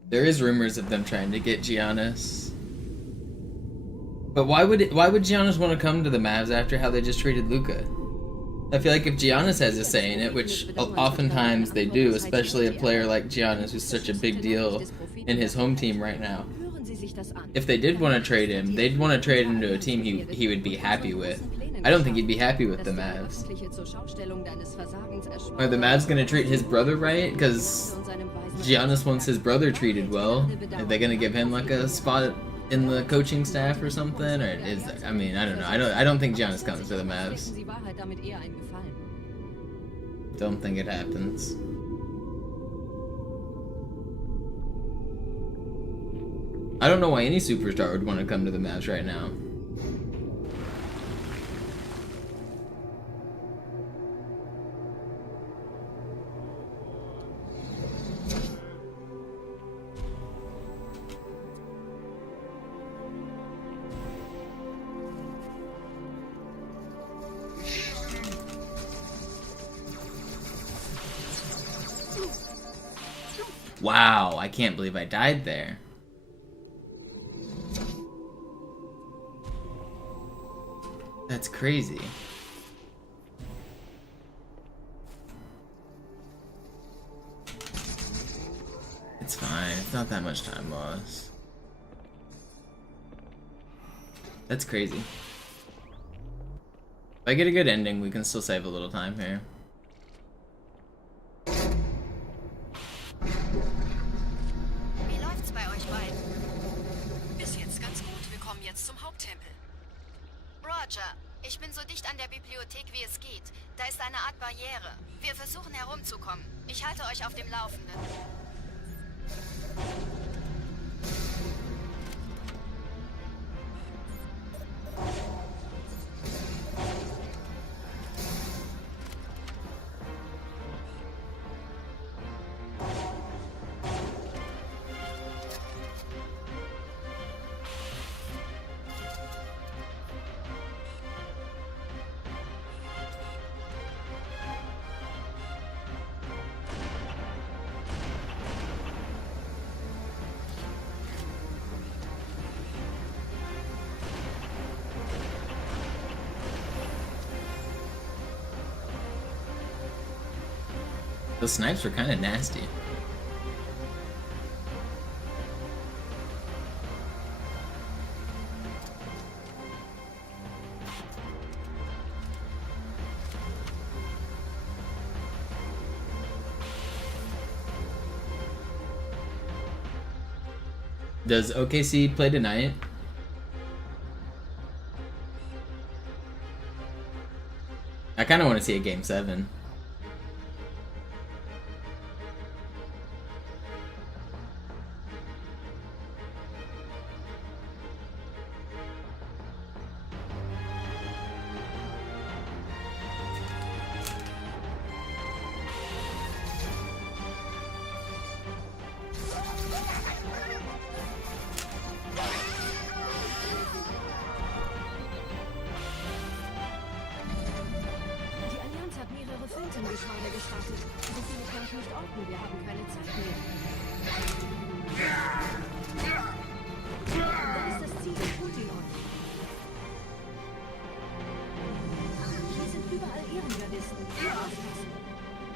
There is rumors of them trying to get Giannis. But why would Giannis want to come to the Mavs after how they just treated Luka? I feel like if Giannis has a say in it, which oftentimes they do, especially a player like Giannis who's such a big deal in his home team right now, if they did want to trade him, they'd want to trade him to a team he would be happy with. I don't think he'd be happy with the Mavs. Are the Mavs going to treat his brother right? Because Giannis wants his brother treated well. Are they going to give him like a spot in the coaching staff or something, or is I mean, I don't know. I don't think Giannis comes to the Mavs. Don't think it happens. I don't know why any superstar would want to come to the Mavs right now. Wow, I can't believe I died there. That's crazy. It's fine, it's not that much time lost. That's crazy. If I get a good ending, we can still save a little time here. Wie läuft's bei euch beiden? Bis jetzt ganz gut. Wir kommen jetzt zum Haupttempel. Roger, ich bin so dicht an der Bibliothek, wie es geht. Da ist eine Art Barriere. Wir versuchen herumzukommen. Ich halte euch auf dem Laufenden. Those snipes were kind of nasty. Does OKC play tonight? I kind of want to see a game 7.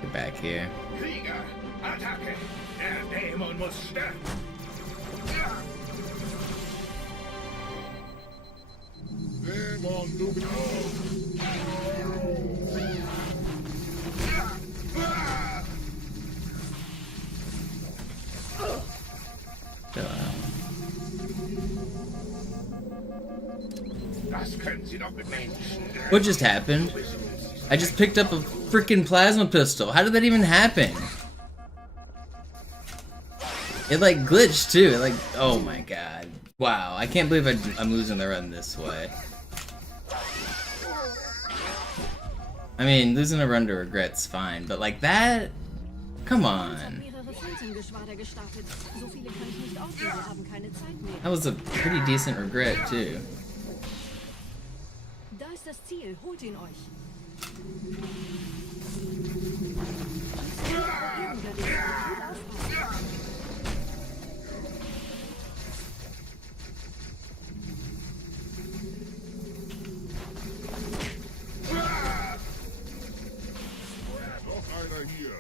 Get back here. Krieger, Attacke! Der Dämon muss sterben! Dämon, du bist... Das können Sie doch mit Menschen. What just happened? I just picked up a freaking plasma pistol. How did that even happen? It like glitched too. It like, oh my god. Wow, I can't believe I'm losing the run this way. I mean, losing a run to regret's fine, but like that? Come on. That was a pretty decent regret too. Da ist das Ziel, holt ihn euch. Noch einer hier.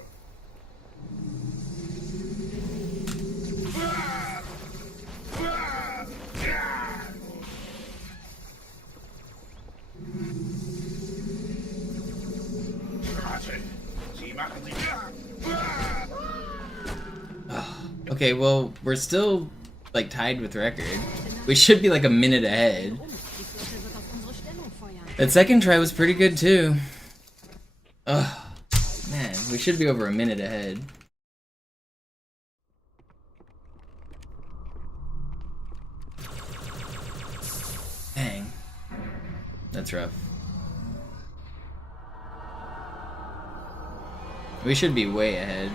Okay, well, we're still like tied with record. We should be like a minute ahead. That second try was pretty good too. Ugh, man, we should be over a minute ahead. Dang, that's rough. We should be way ahead.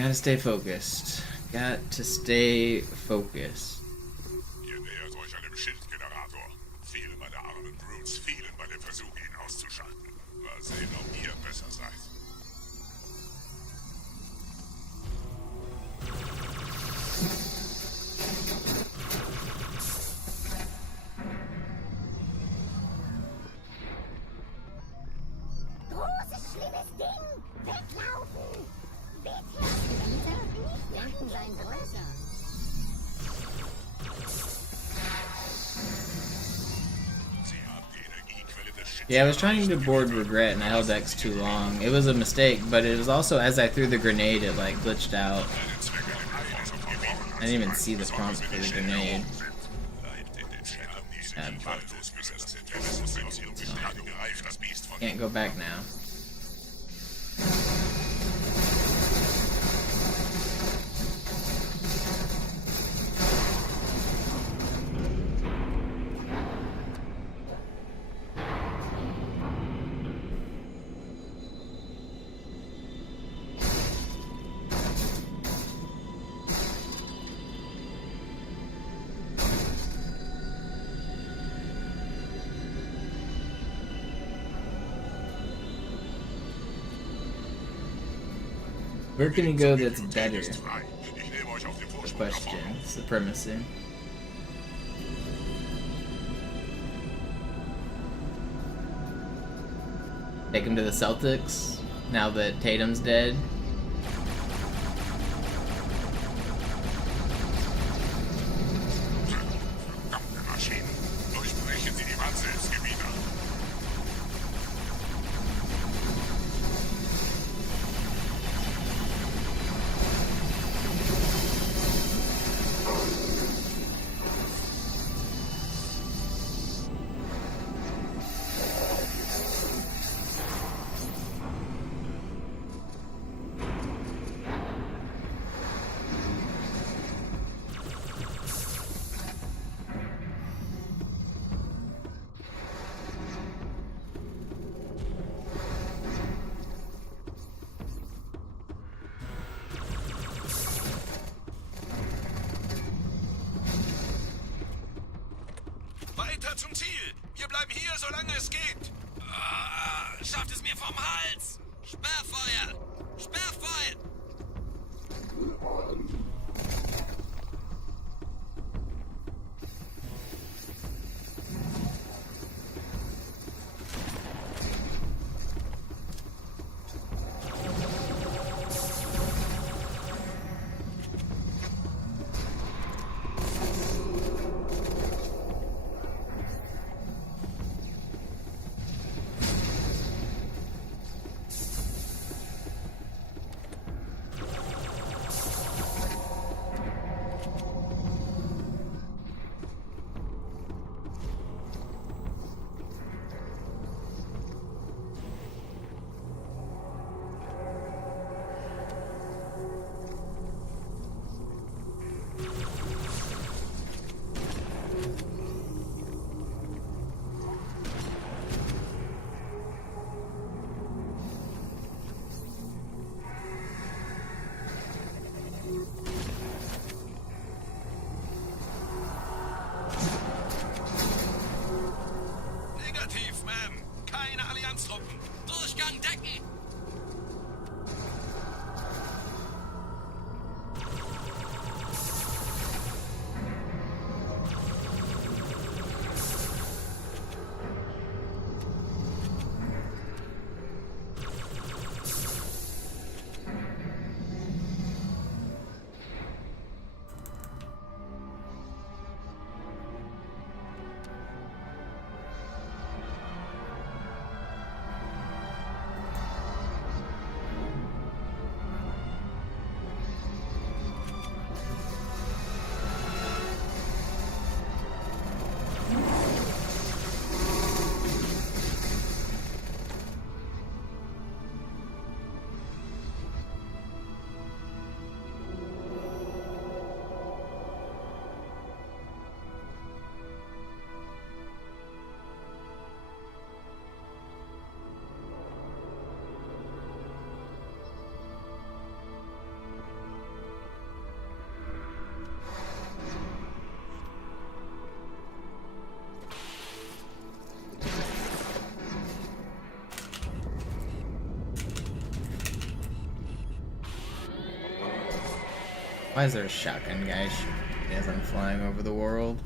Gotta stay focused. Got to stay focused. Ihr nähert euch einem Schildgenerator. Viele meiner armen Brutes fielen bei dem Versuch, ihn auszuschalten. Mal sehen, ob ihr besser seid. Großes, schlimmes Ding! Weglaufen! Bitte! Nicht denken, sein größer. Yeah, I was trying to board regret and I held X too long. It was a mistake, but it was also as I threw the grenade, it like glitched out. I didn't even see the prompt for the grenade. Can't go back now. Where can you go that's better? Question. Supremacy. Take him to the Celtics, now that Tatum's dead. Weiter zum Ziel! Wir bleiben hier, solange es geht! Schafft es mir vom Hals! Sperrfeuer! Sperrfeuer! Why is there a shotgun guy shooting me as I'm flying over the world?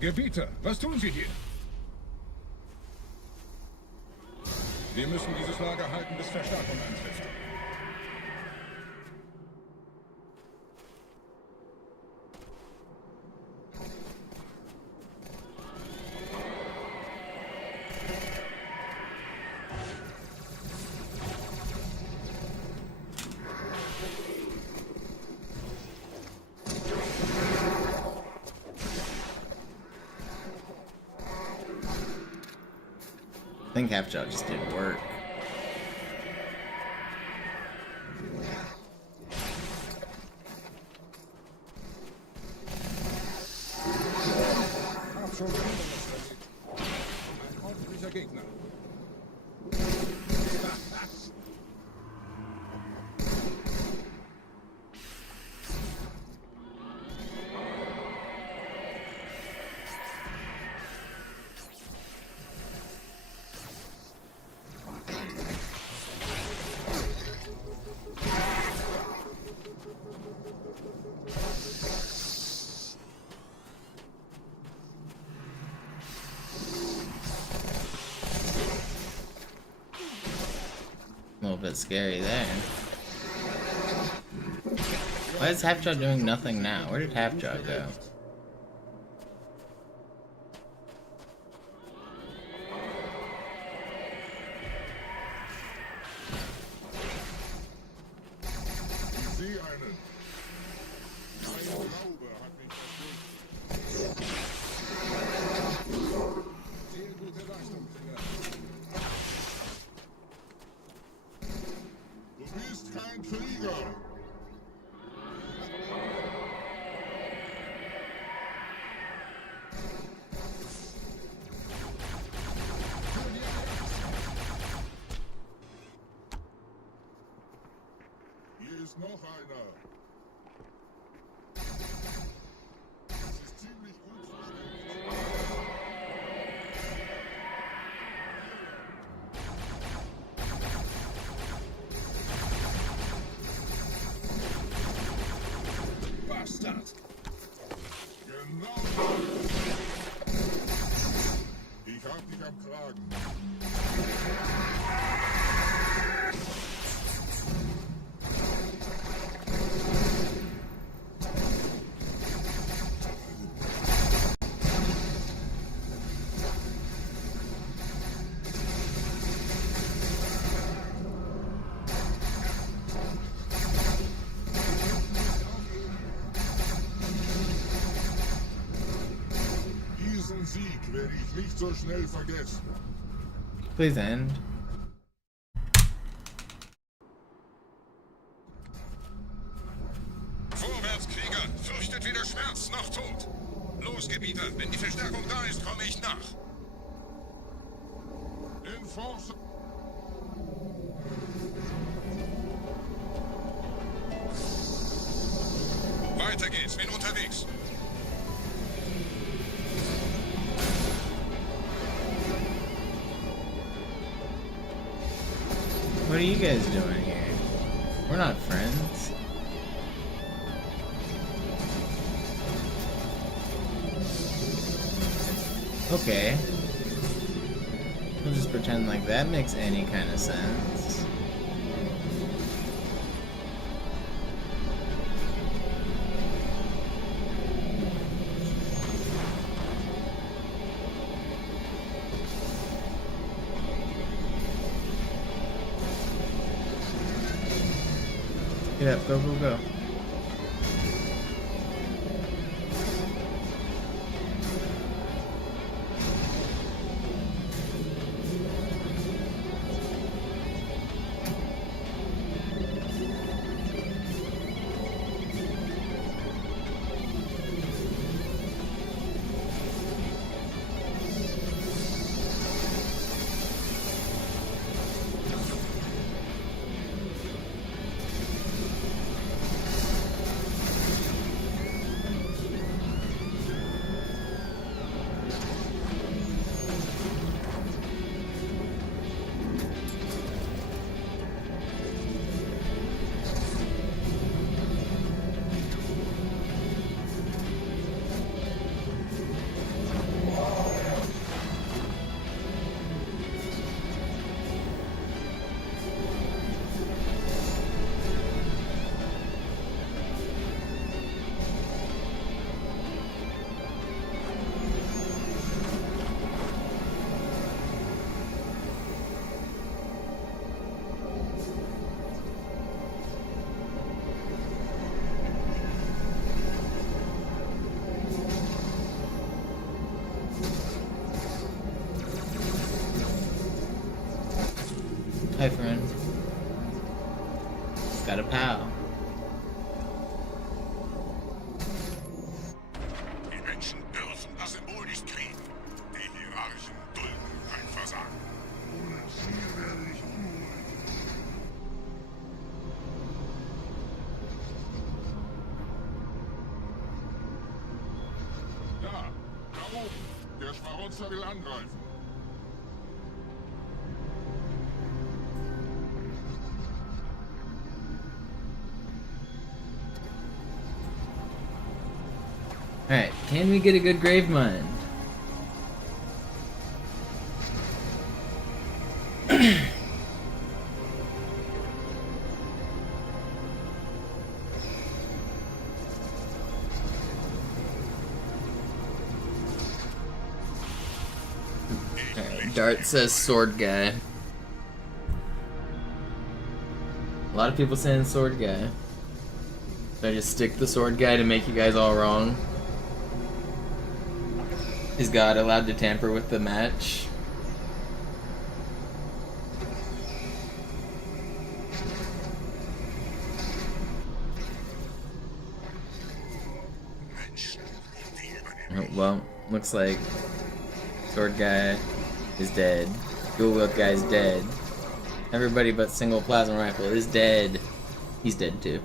Gebieter, was tun Sie hier? Wir müssen dieses Lager halten, bis Verstärkung eintrifft. I think half job just didn't work. Ein ordentlicher Gegner. A little bit scary there. Why is Halfjaw doing nothing now? Where did Halfjaw go? Ich sehe einen. Meine Haube hat mich erfüllt. Sehr gute Leistung, Finger. Du bist kein Krieger. Hier ist noch einer. Das ist ziemlich gut versteckt. Bastard! Genau. Ich hab dich am Kragen. Diesen Sieg werde ich nicht so schnell vergessen. Please end. Vorwärts, Krieger! Fürchtet weder Schmerz noch Tod! Los, Gebieter! Wenn die Verstärkung da ist, komme ich nach! Enforce. Weiter geht's, bin unterwegs! What are you guys doing here? We're not friends. Okay. We'll just pretend like that makes any kind of sense. Get up, go, go, go. Der Schmarotzer will angreifen. Alright, can we get a good Gravemind? Alright, Dart says sword guy. A lot of people saying sword guy. Should I just stick the sword guy to make you guys all wrong? Is God allowed to tamper with the match? Oh, well, looks like sword guy is dead. Dual wield guy is dead. Everybody but single plasma rifle is dead. He's dead too.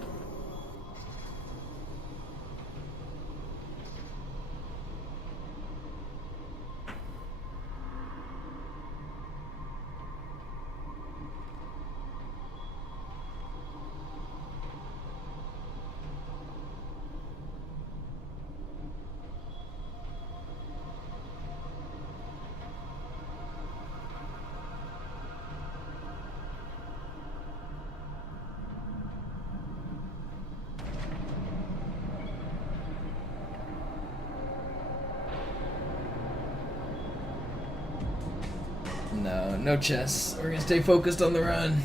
No, no chess. We're gonna stay focused on the run.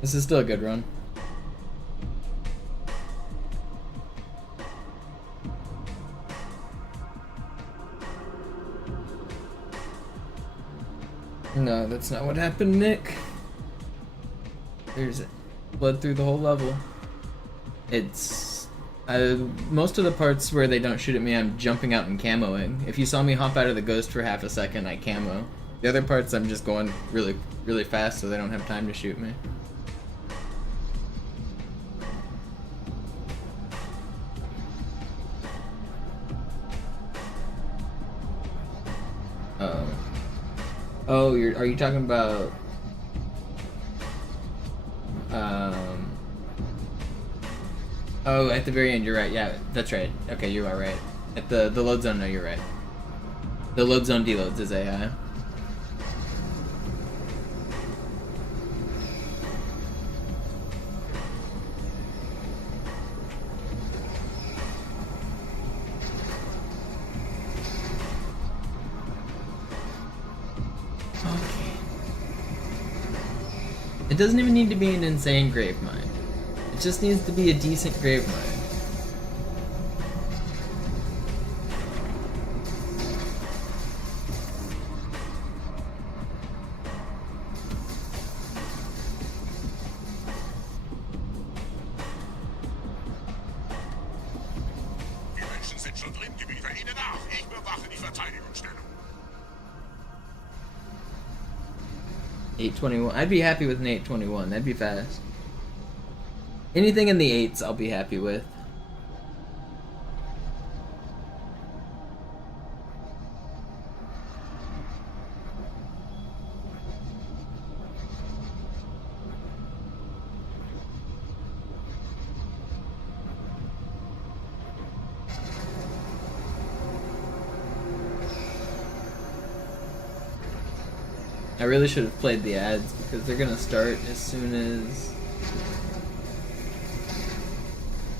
This is still a good run. No, that's not what happened, Nick. There's blood through the whole level. It's... most of the parts where they don't shoot at me, I'm jumping out and camoing. If you saw me hop out of the ghost for half a second, I camo. The other parts, I'm just going really, really fast so they don't have time to shoot me. Oh, are you talking about oh, at the very end, you're right. Yeah, that's right. Okay, you are right. At the load zone, no, you're right. The load zone deloads is AI. It doesn't even need to be an insane Gravemind. It just needs to be a decent Gravemind. Die Menschen sind schon drin, Gebieter. Ihnen nach. Ich bewache die Verteidigungsstellung. 821. I'd be happy with an 821. That'd be fast. Anything in the 8s, I'll be happy with. I really should have played the ads because they're gonna start as soon as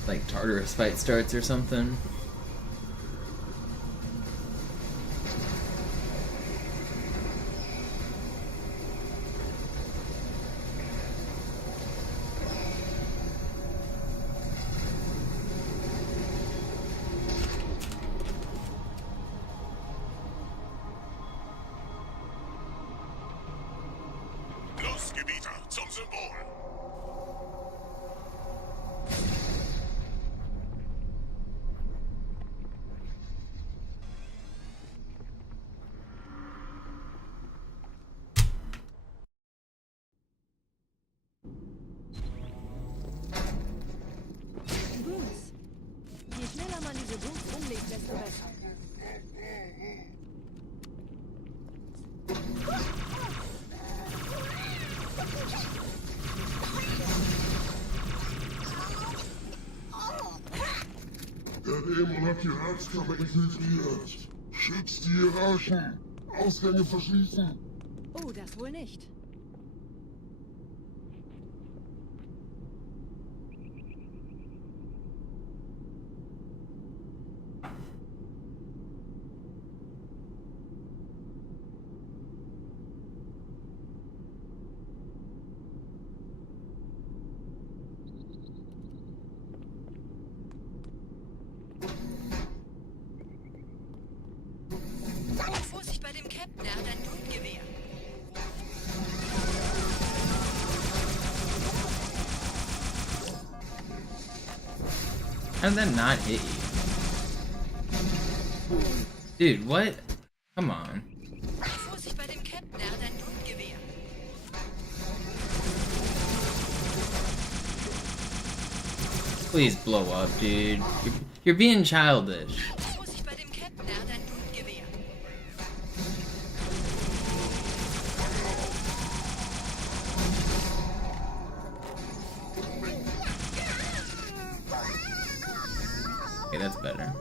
like Tartarus fight starts or something. Los, Gebieter, zum Symbol. Bruce, dir ist, desto besser. Der Dämon hat die Herzkammer infiltriert. Schützt die Hierarchen. Ausgänge verschließen. Oh, das wohl nicht. Vorsicht bei dem Captain, er hat ein Blutgewehr. How did that not hit you? Dude, what? Come on. Vorsicht bei dem Captain, er hat ein Blutgewehr. Please blow up, dude. You're being childish. Vorsicht bei dem Captain, er hat ein Blutgewehr. Okay, that's better.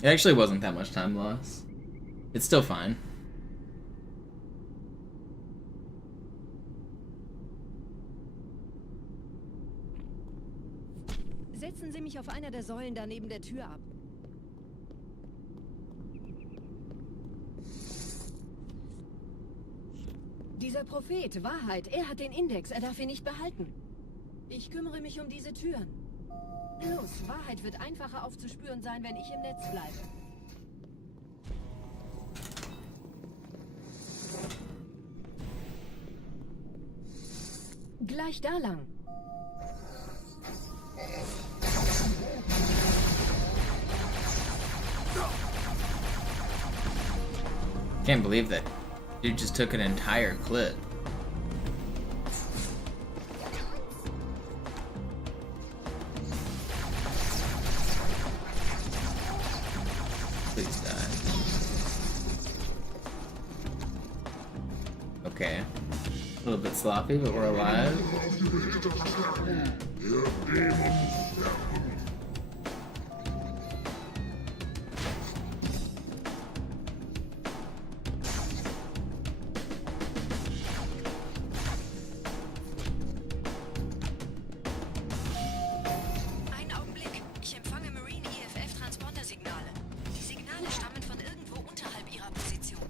It actually wasn't that much time lost. It's still fine. Setzen Sie mich auf einer der Säulen da neben der Tür ab. Dieser Prophet, Wahrheit, er hat den Index, er darf ihn nicht behalten. Ich kümmere mich um diese Türen. Los, Wahrheit wird einfacher aufzuspüren sein, wenn ich im Netz bleibe. Gleich da lang. Can't believe that dude just took an entire clip. Please die. Okay. A little bit sloppy, but we're alive. Einen Augenblick. Ich empfange Marine EFF-Transporter-Signale. Die Signale stammen von irgendwo unterhalb ihrer Position.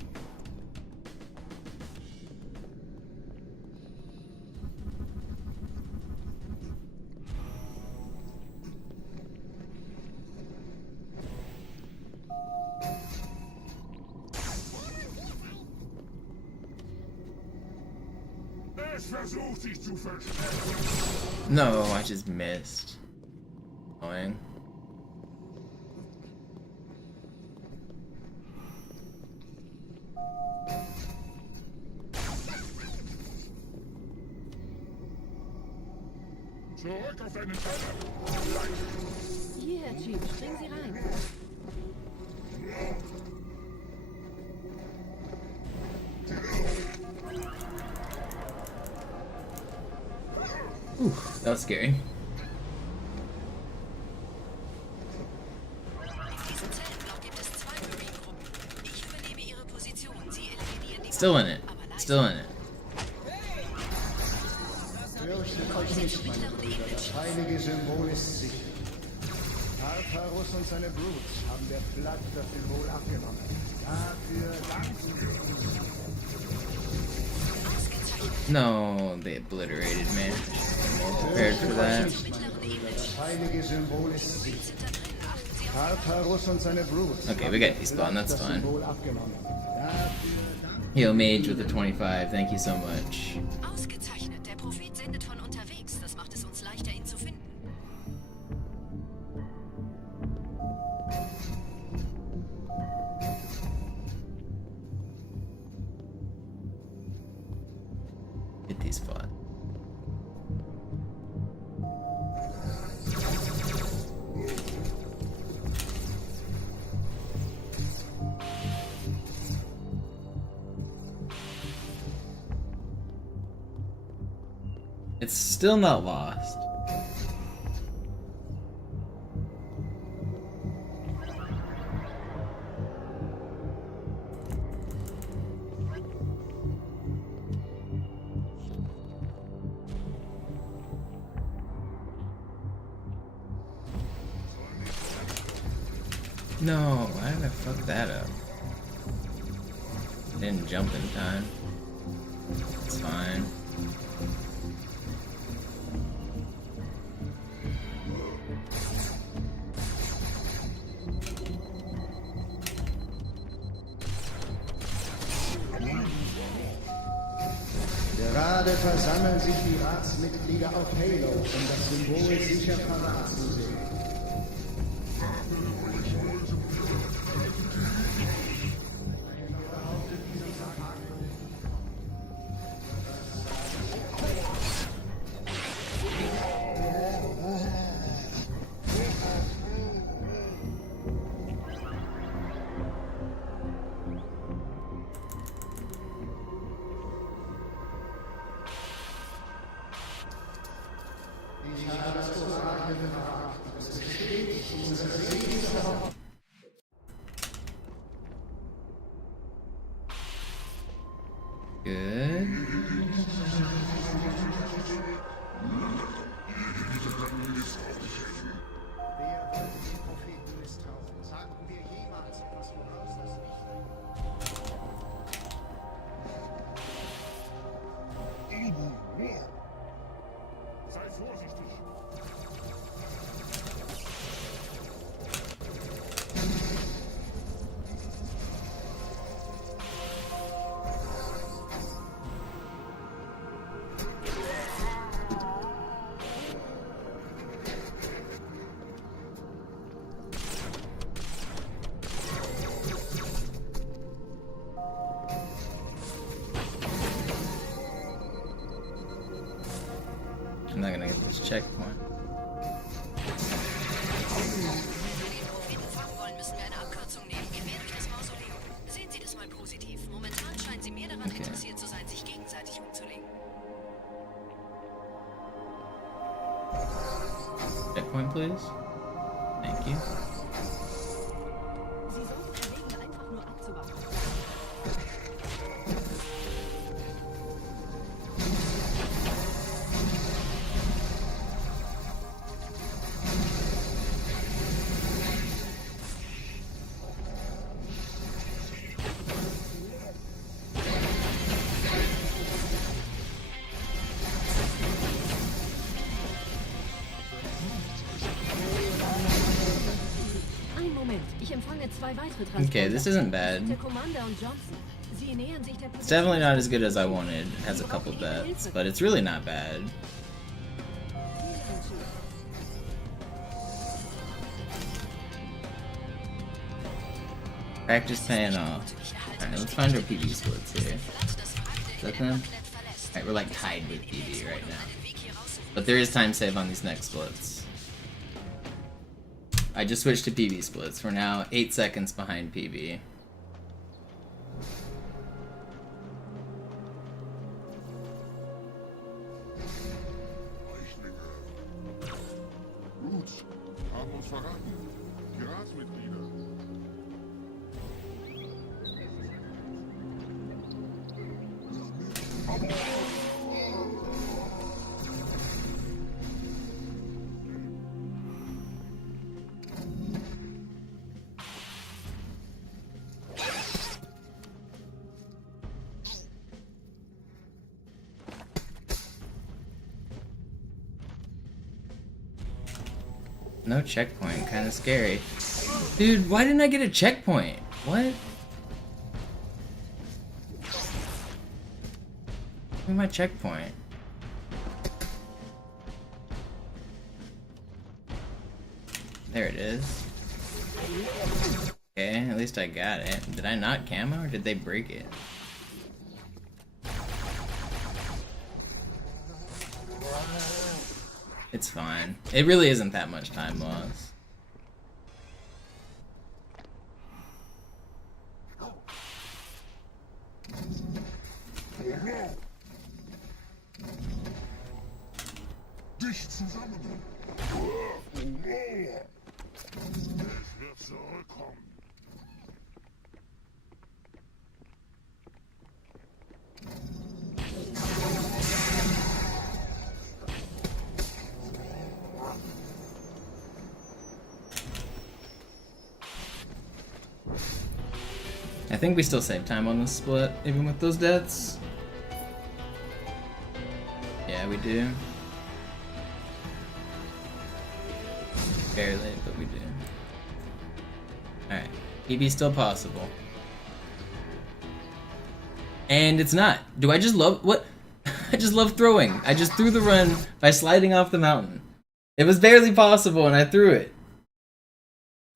Es versucht sich zu verstecken. No, I just missed. Annoying. Zurück auf deinen Teller. Hier, Herr Chief, springen Sie rein. That was scary. In diesem Zeltblock gibt es 2 Marine-Gruppen. Ich übernehme ihre Position. Sie eliminieren die Still in it. Still in it. Fürchtet euch nicht, meine Brüder, das heilige Symbol ist sicher. Tartarus und seine Brutes haben der Platt das Symbol abgenommen. Dafür danken wir uns. No, they obliterated me. Prepared for that. Das heilige Symbol ist sicher. Tartarus und seine Brutes. Okay, we got despawn, that's das fine. Symbol abgenommen. Dafür danken Heal Mage with the 25, thank you so much. Ausgezeichnet. Der Prophet sendet von unterwegs. Das macht es uns leichter, ihn zu finden. Hit these spots. It's still not lost. No, why did I fuck that up? Didn't jump in time. It's fine. Gerade versammeln sich die Ratsmitglieder auf Halo, um das Symbol sicher parat zu sehen. Good. Sei vorsichtig. I'm not gonna get this checkpoint. Okay. Checkpoint, please. Thank you. Sie sollten überlegen, einfach nur abzuwarten. Ein Moment, ich empfange 2 weitere Transporter. Okay, this isn't bad. Der Commander und Johnson. Sie nähern sich der It's definitely not as good as I wanted. It has a couple deaths, but it's really not bad. Practice paying off. Alright, let's find our PB splits here. Is that them? Alright, we're like tied with PB right now. But there is time save on these next splits. I just switched to PB splits. We're now 8 seconds behind PB. Gut, haben uns verraten. Die Ratsmitglieder. No checkpoint, kind of scary. Dude, why didn't I get a checkpoint? What? Where's my checkpoint? There it is. Okay, at least I got it. Did I not camo or did they break it? It's fine. It really isn't that much time loss. Dich zusammen. Es wird zurückkommen. I think we still save time on this split, even with those deaths. Yeah, we do. Barely, but we do. Alright. PB's still possible. And it's not. Do I just love... What? I just love throwing. I just threw the run by sliding off the mountain. It was barely possible and I threw it.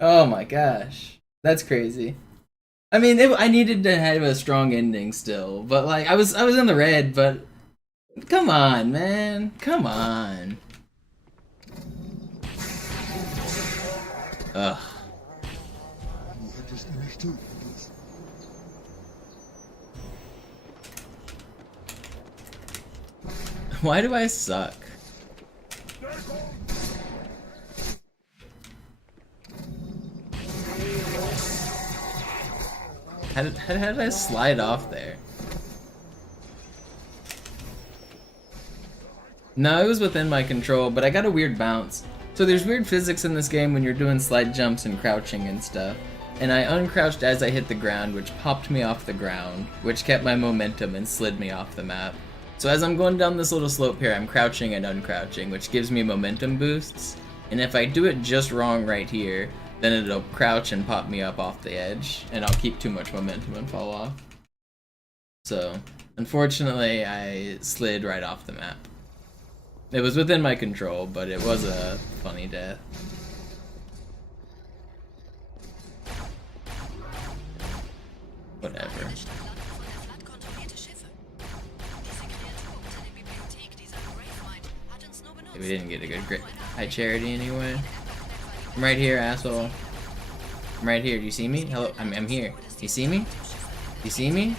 Oh my gosh. That's crazy. I mean, I needed to have a strong ending still, but like, I was in the red, but... Come on, man. Come on. Ugh. Why do I suck? How did I slide off there? No, it was within my control, but I got a weird bounce. So there's weird physics in this game when you're doing slide jumps and crouching and stuff. And I uncrouched as I hit the ground, which popped me off the ground, which kept my momentum and slid me off the map. So as I'm going down this little slope here, I'm crouching and uncrouching, which gives me momentum boosts. And if I do it just wrong right here, then it'll crouch and pop me up off the edge, and I'll keep too much momentum and fall off. So, unfortunately, I slid right off the map. It was within my control, but it was a funny death. Whatever. We didn't get a good high charity anyway. I'm right here, asshole. I'm right here. Do you see me? Hello, I'm here. Do you see me? Do you see me?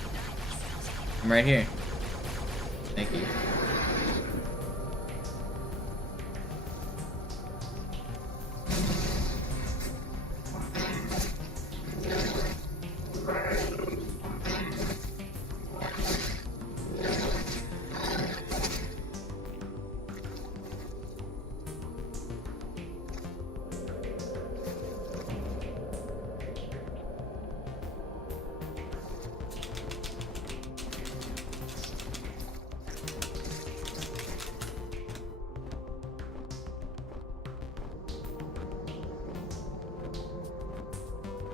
I'm right here. Thank you.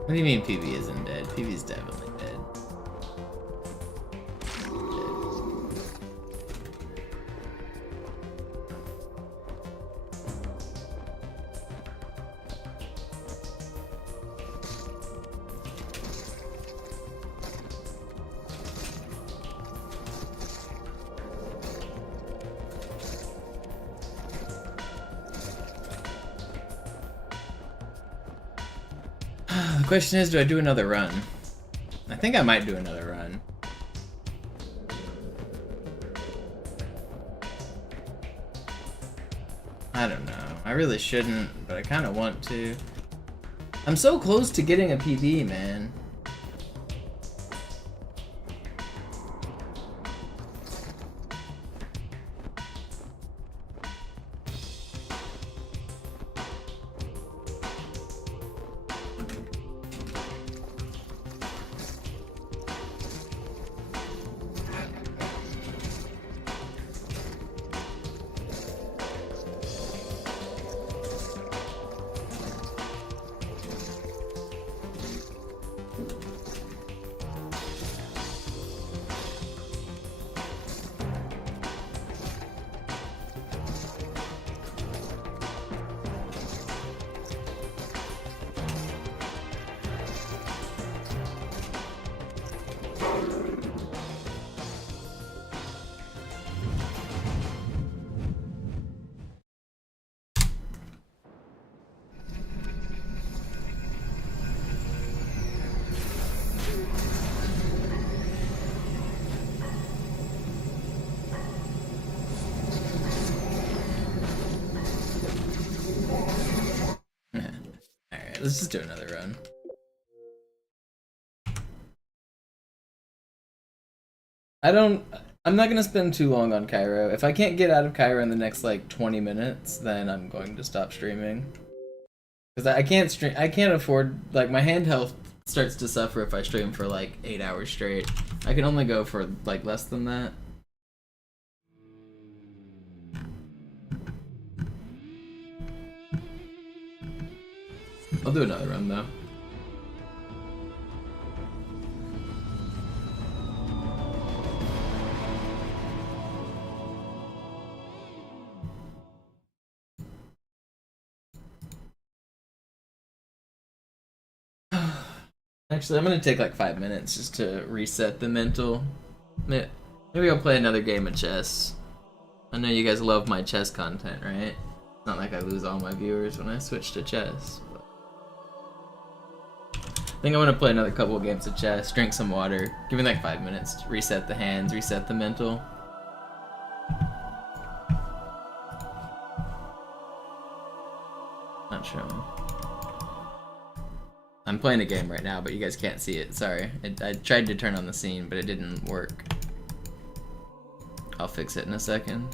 What do you mean PB isn't dead? PB's definitely dead. The question is, do I do another run? I think I might do another run. I don't know. I really shouldn't, but I kind of want to. I'm so close to getting a PB, man. let's just do another run. I'm not gonna spend too long on Cairo. If I can't get out of Cairo in the next like 20 minutes, then I'm going to stop streaming. Cause I can't stream. I can't afford, like, my hand health starts to suffer if I stream for like 8 hours straight. I can only go for like less than that. I'll do another run though. Actually, I'm gonna take like 5 minutes just to reset the mental. Maybe I'll play another game of chess. I know you guys love my chess content, right? It's not like I lose all my viewers when I switch to chess. But I think I want to play another couple of games of chess, drink some water, give me like 5 minutes to reset the hands, reset the mental. Not showing. I'm playing a game right now, but you guys can't see it. Sorry. I tried to turn on the scene, but it didn't work. I'll fix it in a second.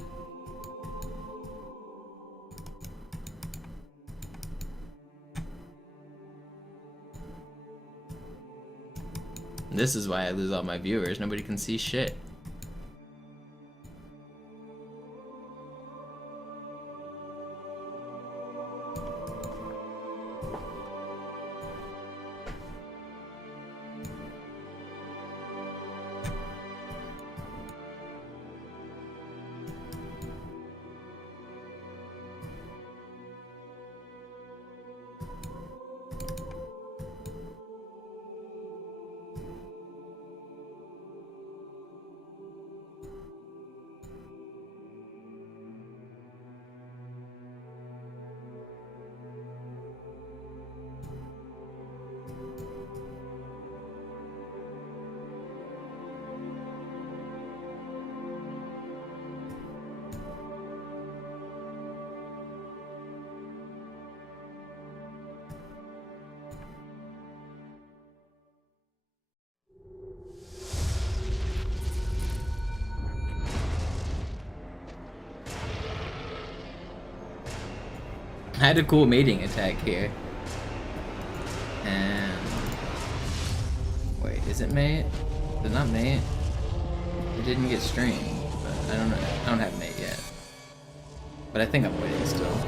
This is why I lose all my viewers. Nobody can see shit. I had a cool mating attack here. And wait, is it mate? Is it not mate? It didn't get streamed, but I don't know. I don't have mate yet. But I think I'm waiting still.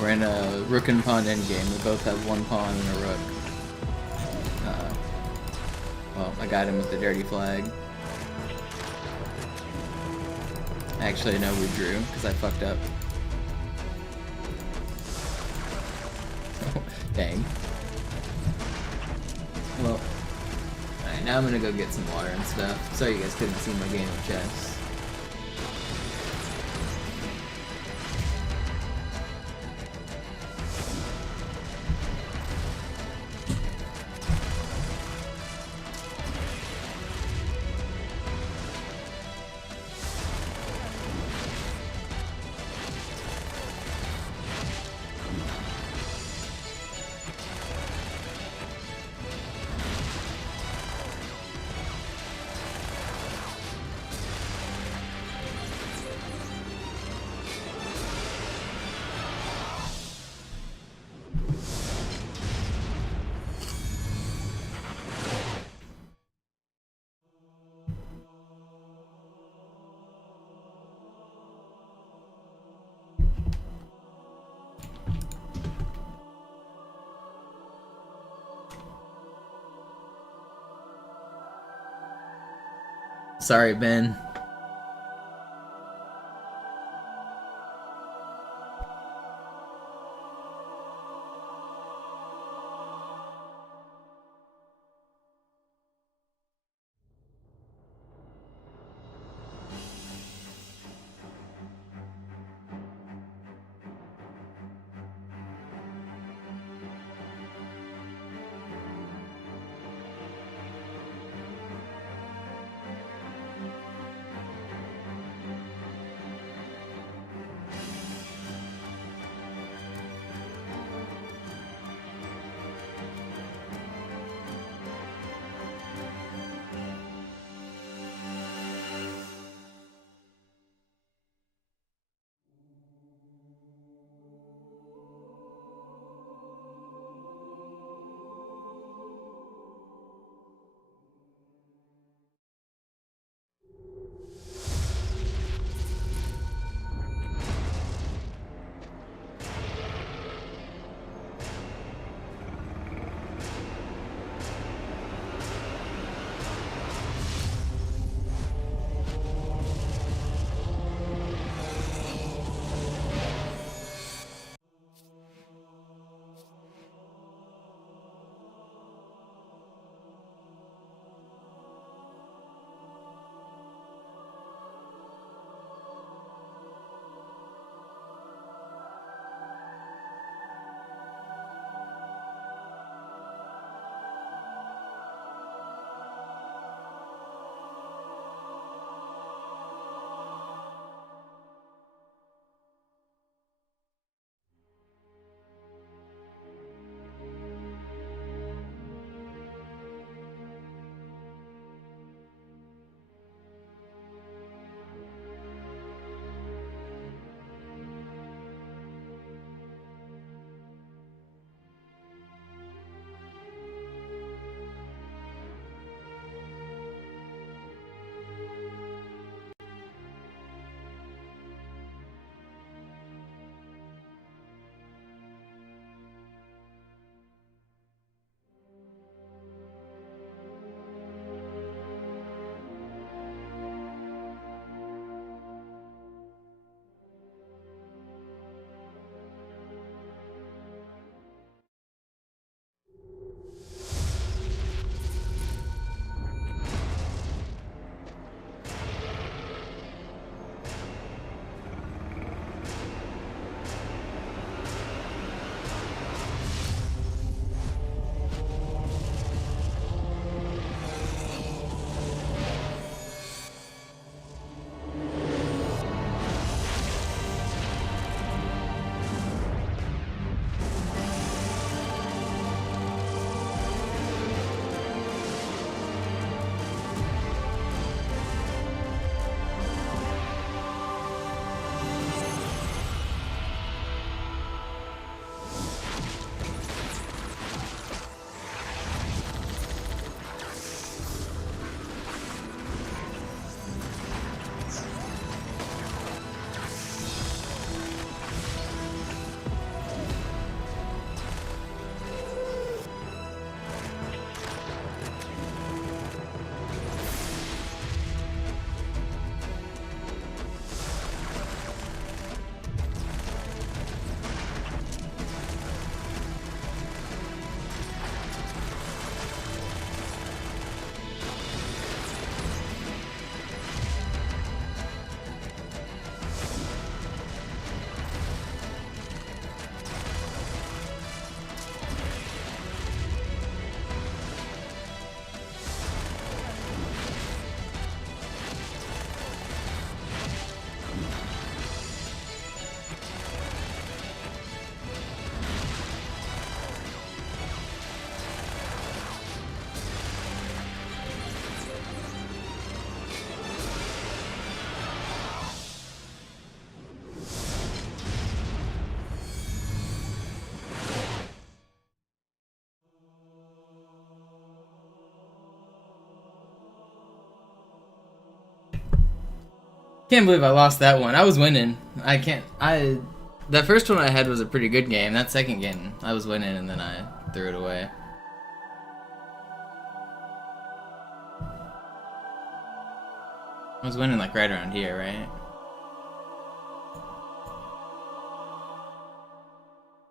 We're in a rook and pawn endgame. We both have one pawn and a rook. Well, I got him with the dirty flag. Actually, no, we drew because I fucked up. Dang. Well, alright, now I'm gonna go get some water and stuff. Sorry you guys couldn't see my game of chess. Sorry, Ben. Can't believe I lost that one. I was winning. That first one I had was a pretty good game. That second game, I was winning and then I threw it away. I was winning like right around here, right?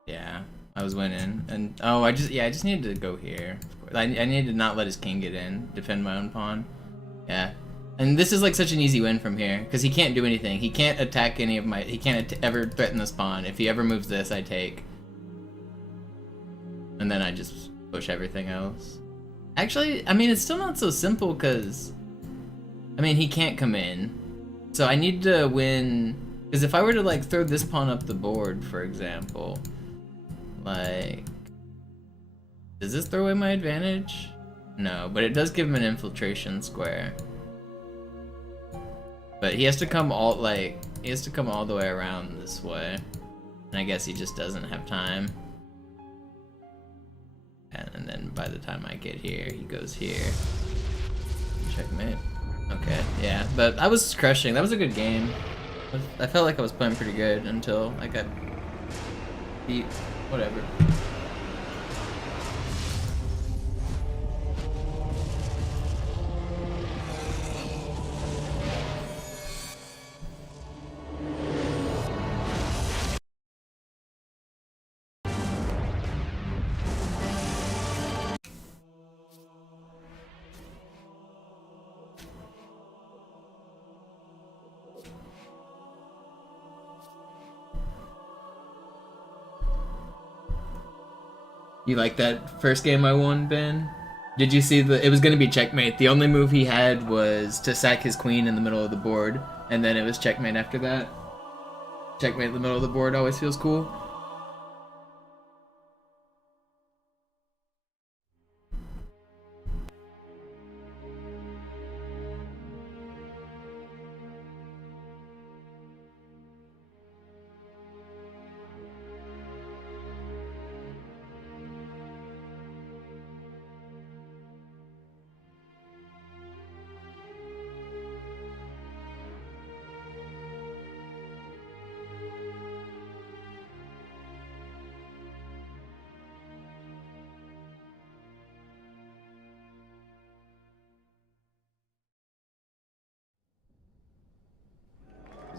Yeah, I was winning. And oh, I just needed to go here. I needed to not let his king get in, defend my own pawn. Yeah. And this is like such an easy win from here, because he can't do anything. He can't attack any of my... He can't ever threaten this pawn. If he ever moves this, I take. And then I just push everything else. Actually, I mean, it's still not so simple, because... I mean, he can't come in. So I need to win... Because if I were to, like, throw this pawn up the board, for example... Like... Does this throw away my advantage? No, but it does give him an infiltration square. But he has to come all the way around this way. And I guess he just doesn't have time. And then by the time I get here, he goes here. Checkmate. Okay, yeah. But I was crushing. That was a good game. I felt like I was playing pretty good until I got beat. Whatever. You like that first game I won, Ben? Did you see it was gonna be checkmate. The only move he had was to sack his queen in the middle of the board, and then it was checkmate after that. Checkmate in the middle of the board always feels cool.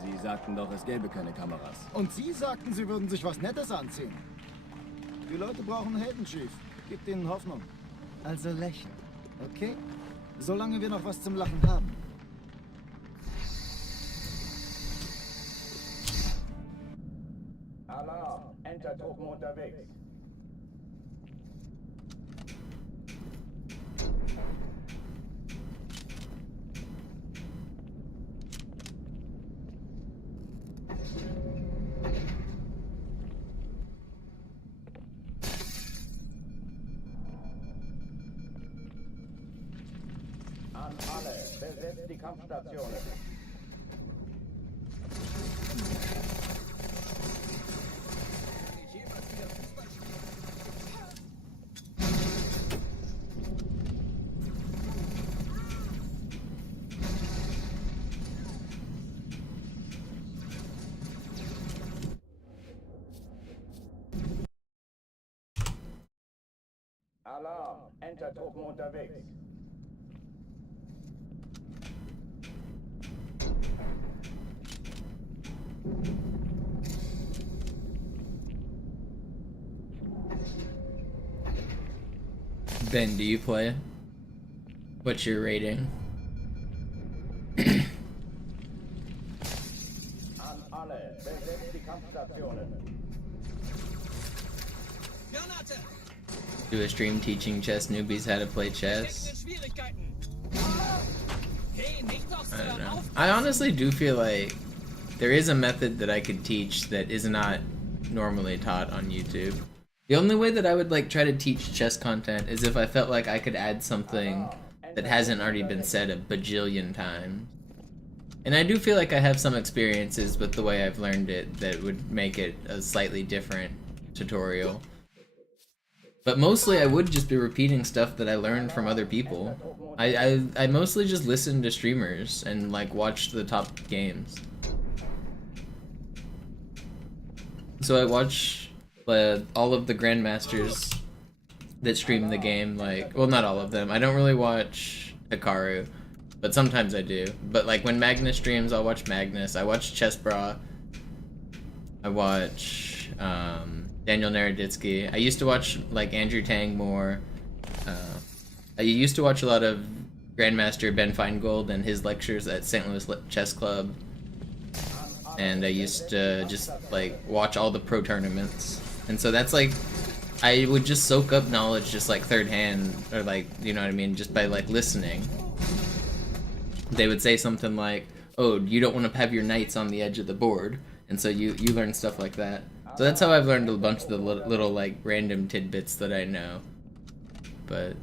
Sie sagten doch, es gäbe keine Kameras. Und Sie sagten, Sie würden sich was Nettes anziehen. Die Leute brauchen Helden, Chief. Gibt ihnen Hoffnung. Also lächeln, okay? Solange wir noch was zum Lachen haben. Alarm! Entertruppen unterwegs. An alle, besetzt die Kampfstationen. Alarm! Entertruppen unterwegs. Ben, do you play? What's your rating? An alle, besetzt die Kampfstationen. Do a stream teaching chess newbies how to play chess? I don't know. I honestly do feel like there is a method that I could teach that is not normally taught on YouTube. The only way that I would like try to teach chess content is if I felt like I could add something that hasn't already been said a bajillion times. And I do feel like I have some experiences with the way I've learned it that would make it a slightly different tutorial. But mostly I would just be repeating stuff that I learned from other people. I mostly just listened to streamers and like watched the top games. So I watch all of the grandmasters that stream the game, like, well, not all of them. I don't really watch Hikaru, but sometimes I do. But like when Magnus streams, I'll watch Magnus. I watch Chessbra. I watch Daniel Naroditsky. I used to watch like Andrew Tang more. I used to watch a lot of Grandmaster Ben Feingold and his lectures at St. Louis Chess Club. And I used to just like watch all the pro tournaments. And so that's like, I would just soak up knowledge just like third hand, or like, you know what I mean, just by like listening. They would say something like, oh, you don't want to have your knights on the edge of the board. And so you learn stuff like that. So that's how I've learned a bunch of the little like random tidbits that I know. But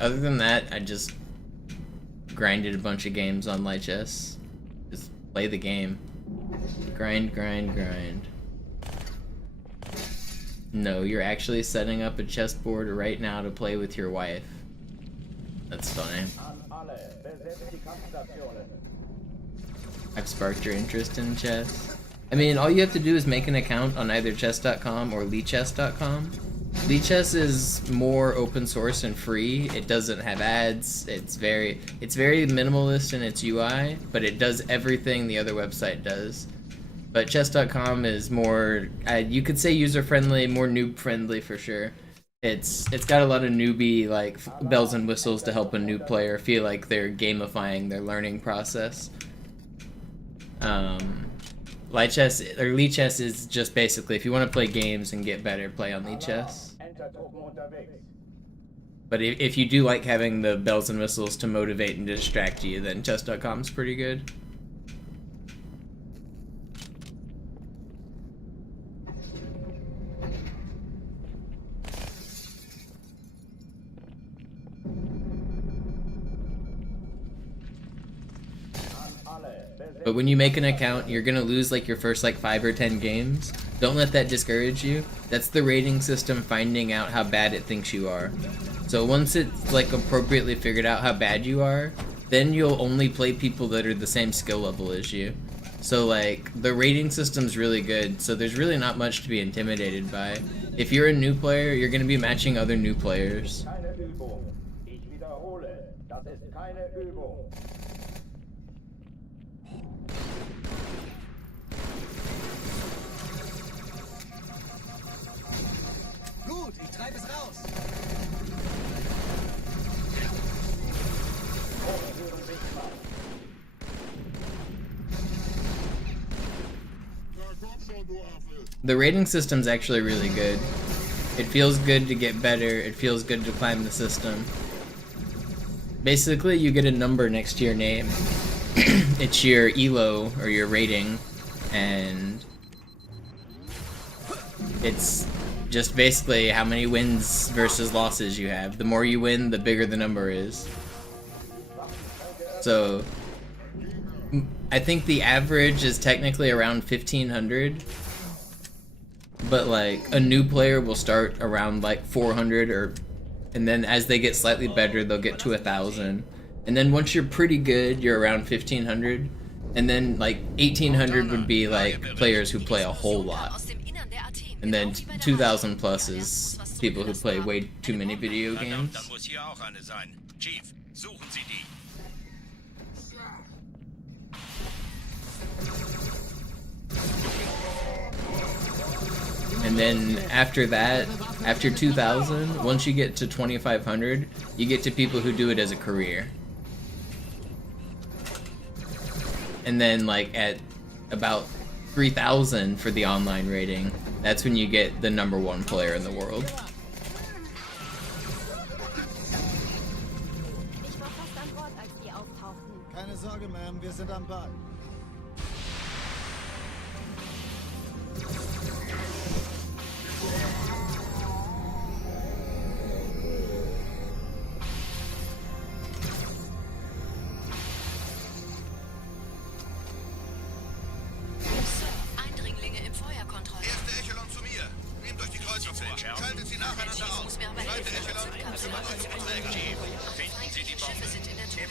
other than that, I just grinded a bunch of games on light chess. Just play the game. Grind, grind, grind. No, you're actually setting up a chessboard right now to play with your wife. That's funny. I've sparked your interest in chess. I mean, all you have to do is make an account on either chess.com or lichess.com. Lichess is more open source and free. It doesn't have ads. It's very minimalist in its UI, but it does everything the other website does. But chess.com is more, you could say user-friendly, more noob-friendly for sure. It's got a lot of newbie like bells and whistles to help a new player feel like they're gamifying their learning process. Lichess is just basically, if you want to play games and get better, play on Lichess. But if you do like having the bells and whistles to motivate and distract you, then chess.com is pretty good. But when you make an account, you're gonna lose like your first like 5 or 10 games. Don't let that discourage you. That's the rating system finding out how bad it thinks you are. So once it's like appropriately figured out how bad you are, then you'll only play people that are the same skill level as you. So like the rating system's really good, so there's really not much to be intimidated by. If you're a new player, you're gonna be matching other new players. Gut, ich treibe es raus. The rating system's actually really good. It feels good to get better, it feels good to climb the system. Basically, you get a number next to your name. It's your ELO, or your rating, and it's just basically how many wins versus losses you have. The more you win, the bigger the number is. So I think the average is technically around 1500, but like a new player will start around like 400, and then as they get slightly better, they'll get to 1000. And then once you're pretty good, you're around 1500, and then like 1800 would be like players who play a whole lot. And then 2000 plus is people who play way too many video games. And then after that, after 2000, once you get to 2500, you get to people who do it as a career. And then like at about 3000 for the online rating, that's when you get the #1 player in the world. Ich war fast an Bord, als die auftauchten. Keine Sorge, Ma'am, wir sind am Ball. Eindringlinge im Feuerkontroll. Erste Echelon zu mir. Nehmt euch die Kreuzer vor. Schaltet sie nacheinander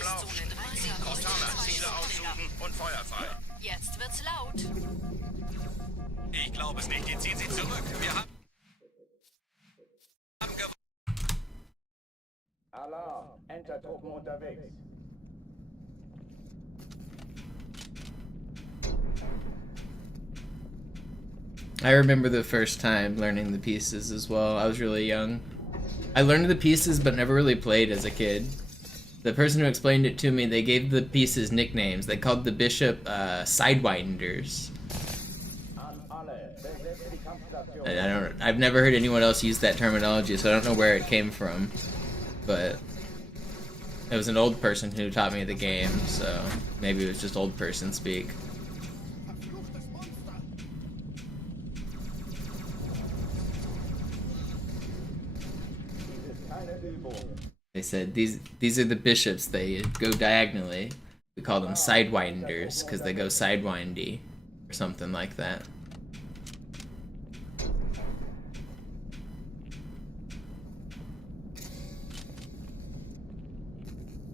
Testzone 13. Cortana, Ziele aussuchen und Feuer frei. Jetzt wird's laut. Ich glaube es nicht. Die ziehen sie zurück. Wir haben gewonnen. Alarm, Enter-Truppen unterwegs. I remember the first time learning the pieces as well. I was really young. I learned the pieces but never really played as a kid. The person who explained it to me, they gave the pieces nicknames. They called the bishop Sidewinders. I've never heard anyone else use that terminology, so I don't know where it came from. But it was an old person who taught me the game, so maybe it was just old person speak. They said these are the bishops. They go diagonally. We call them sidewinders because they go sidewindy or something like that.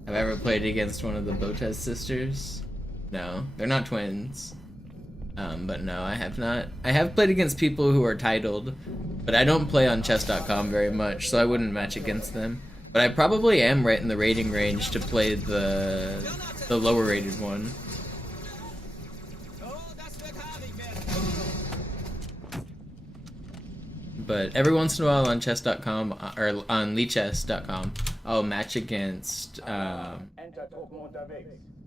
Have I ever played against one of the Botez sisters? No, they're not twins. But no, I have not. I have played against people who are titled, but I don't play on chess.com very much, so I wouldn't match against them. But I probably am right in the rating range to play the lower rated one. But every once in a while on chess.com or on lichess.com, I'll match against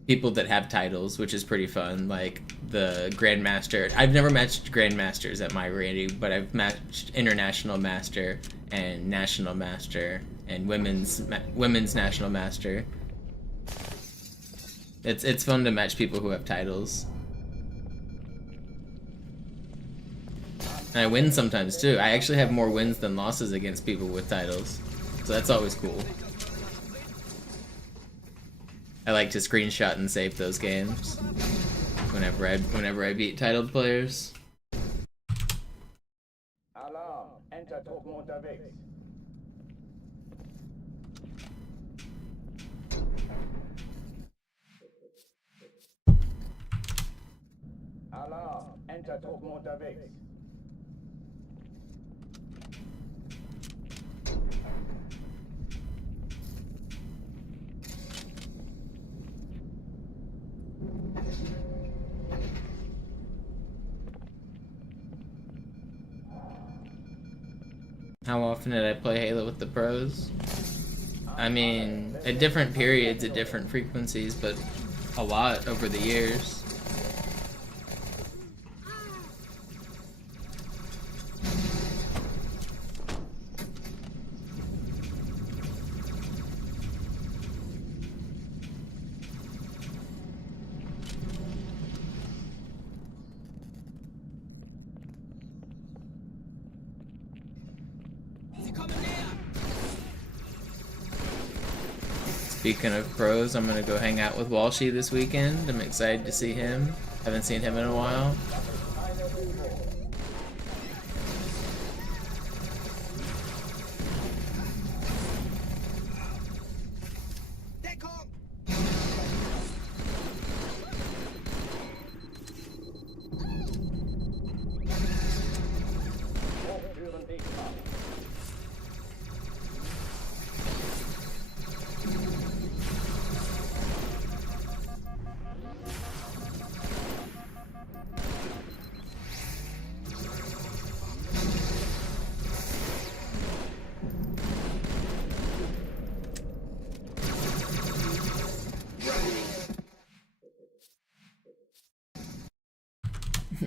people that have titles, which is pretty fun, like the Grandmaster. I've never matched Grandmasters at my rating, but I've matched International Master and National Master and Women's National Master. It's fun to match people who have titles. And I win sometimes too. I actually have more wins than losses against people with titles, so that's always cool. I like to screenshot and save those games whenever I beat titled players. Alarm, Enter-Truppen unterwegs. Alarm, Enter-Truppen unterwegs. How often did I play Halo with the pros? I mean, at different periods, at different frequencies, but a lot over the years. Speaking of pros, I'm gonna go hang out with Walshy this weekend. I'm excited to see him. Haven't seen him in a while.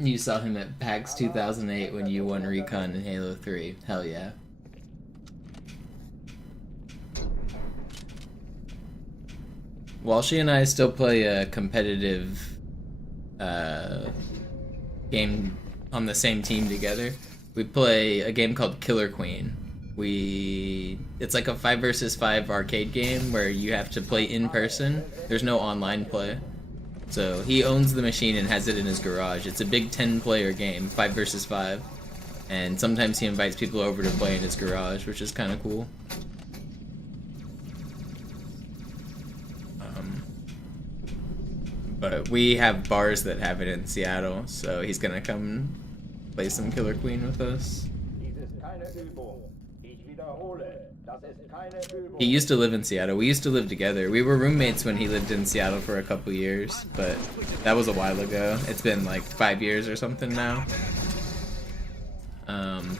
You saw him at PAX 2008 when you won Recon in Halo 3. Hell yeah. Walshy and I still play a competitive game on the same team together. We play a game called Killer Queen. It's like a 5 versus 5 arcade game where you have to play in person. There's no online play. So he owns the machine and has it in his garage. It's a big 10-player game, 5 versus 5. And sometimes he invites people over to play in his garage, which is kind of cool. But we have bars that have it in Seattle, so he's gonna come play some Killer Queen with us. Dies ist keine Übung. Ich wiederhole, das ist keine Übung. He used to live in Seattle. We used to live together. We were roommates when he lived in Seattle for a couple years, but that was a while ago. It's been like 5 years or something now.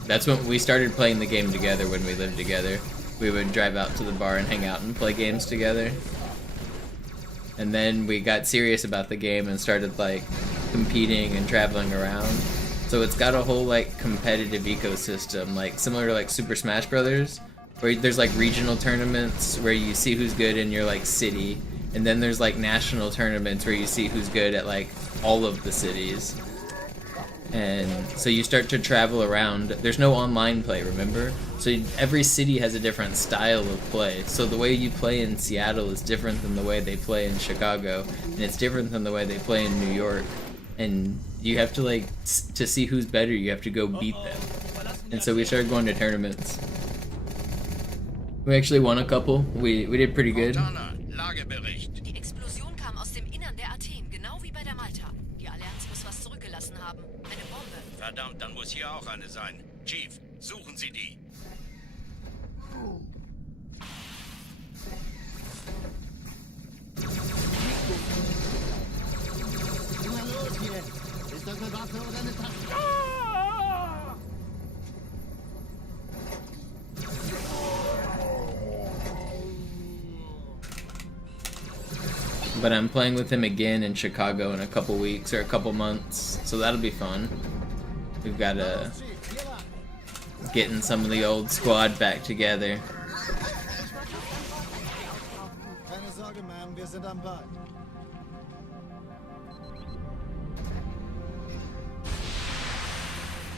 That's when we started playing the game together when we lived together. We would drive out to the bar and hang out and play games together. And then we got serious about the game and started like competing and traveling around. So it's got a whole like competitive ecosystem, like similar to like Super Smash Brothers, where there's like regional tournaments where you see who's good in your like city, and then there's like national tournaments where you see who's good at like all of the cities. And so you start to travel around. There's no online play, remember? So every city has a different style of play. So the way you play in Seattle is different than the way they play in Chicago, and it's different than the way they play in New York. And you have to like, to see who's better, you have to go beat them. And so we started going to tournaments. We actually won a couple. We did pretty good. Die Explosion kam aus dem Innern der Athen, genau wie bei der Malta. Die Allianz muss was zurückgelassen haben. Eine Bombe. Verdammt, dann muss hier auch eine sein. Chief, suchen Sie die. Na los jetzt! Ist das eine Waffe oder eine Tasche? But I'm playing with him again in Chicago in a couple weeks or a couple months, so that'll be fun. We've got getting some of the old squad back together. Keine Sorge, Ma'am, wir sind am Ball.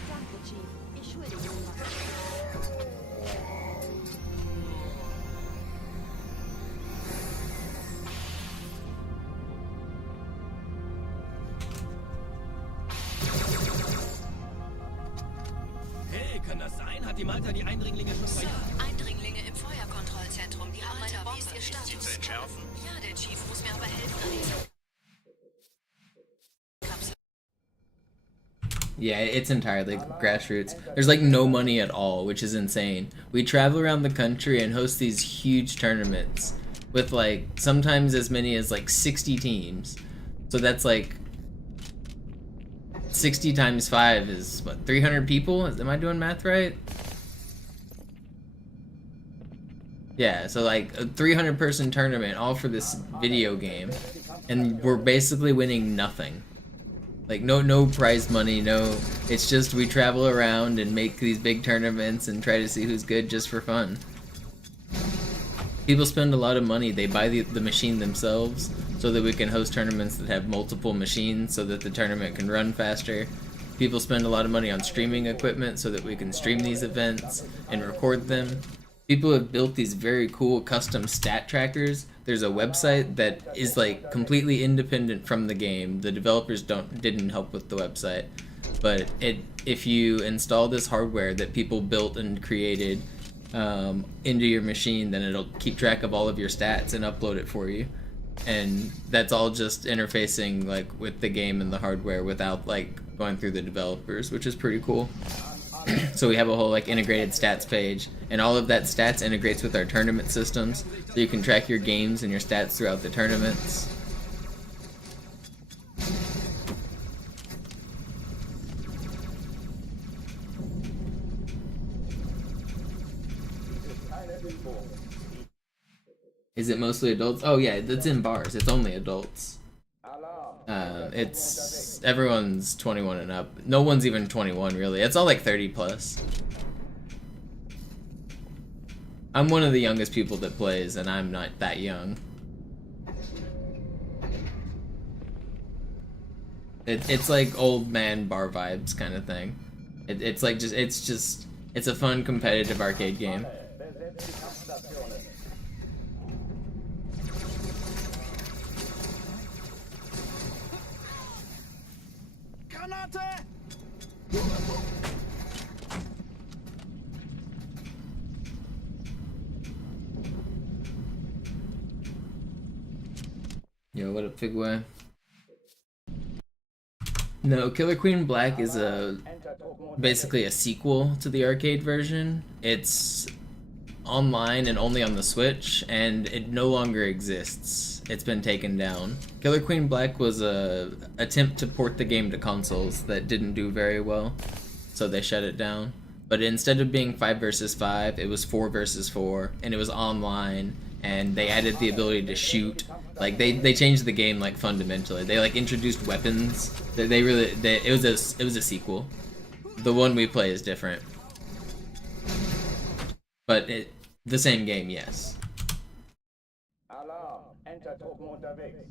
Danke, Chief. Ich schulde Ihnen was. Hey, kann das sein? Hat die Malta die Eindringlinge schon Sir, verjagt? Eindringlinge im Feuerkontrollzentrum. Die haben eine Bombe. Wie ist Ihr Status? Sie zu entschärfen? Ja, der Chief muss mir aber helfen an dieser Kapsel. Yeah, it's entirely grassroots. There's like no money at all, which is insane. We travel around the country and host these huge tournaments with like sometimes as many as like 60 teams. So that's like 60 times 5 is what, 300 people? Am I doing math right? Yeah, so like a 300 person tournament all for this video game, and we're basically winning nothing. Like no prize money, no, it's just we travel around and make these big tournaments and try to see who's good just for fun. People spend a lot of money. They buy the machine themselves so that we can host tournaments that have multiple machines so that the tournament can run faster. People spend a lot of money on streaming equipment so that we can stream these events and record them. People have built these very cool custom stat trackers. There's a website that is like completely independent from the game. The developers didn't help with the website, but if you install this hardware that people built and created into your machine, then it'll keep track of all of your stats and upload it for you. And that's all just interfacing like with the game and the hardware without like going through the developers, which is pretty cool. So we have a whole like integrated stats page, and all of that stats integrates with our tournament systems, so you can track your games and your stats throughout the tournaments. Is it mostly adults? Oh yeah, it's in bars. It's only adults. It's everyone's 21 and up. No one's even 21 really. It's all like 30 plus. I'm one of the youngest people that plays, and I'm not that young. It's like old man bar vibes kind of thing. It's a fun competitive arcade game. Yo, what up, Figway? No, Killer Queen Black is basically a sequel to the arcade version. It's online and only on the Switch, and it no longer exists. It's been taken down. Killer Queen Black was a attempt to port the game to consoles that didn't do very well, so they shut it down. But instead of being 5 versus 5, it was 4 versus 4, and it was online, and they added the ability to shoot. Like they changed the game like fundamentally. They like introduced weapons. It was a sequel. The one we play is different, but the same game, yes. Alarm, Enter-Truppen unterwegs.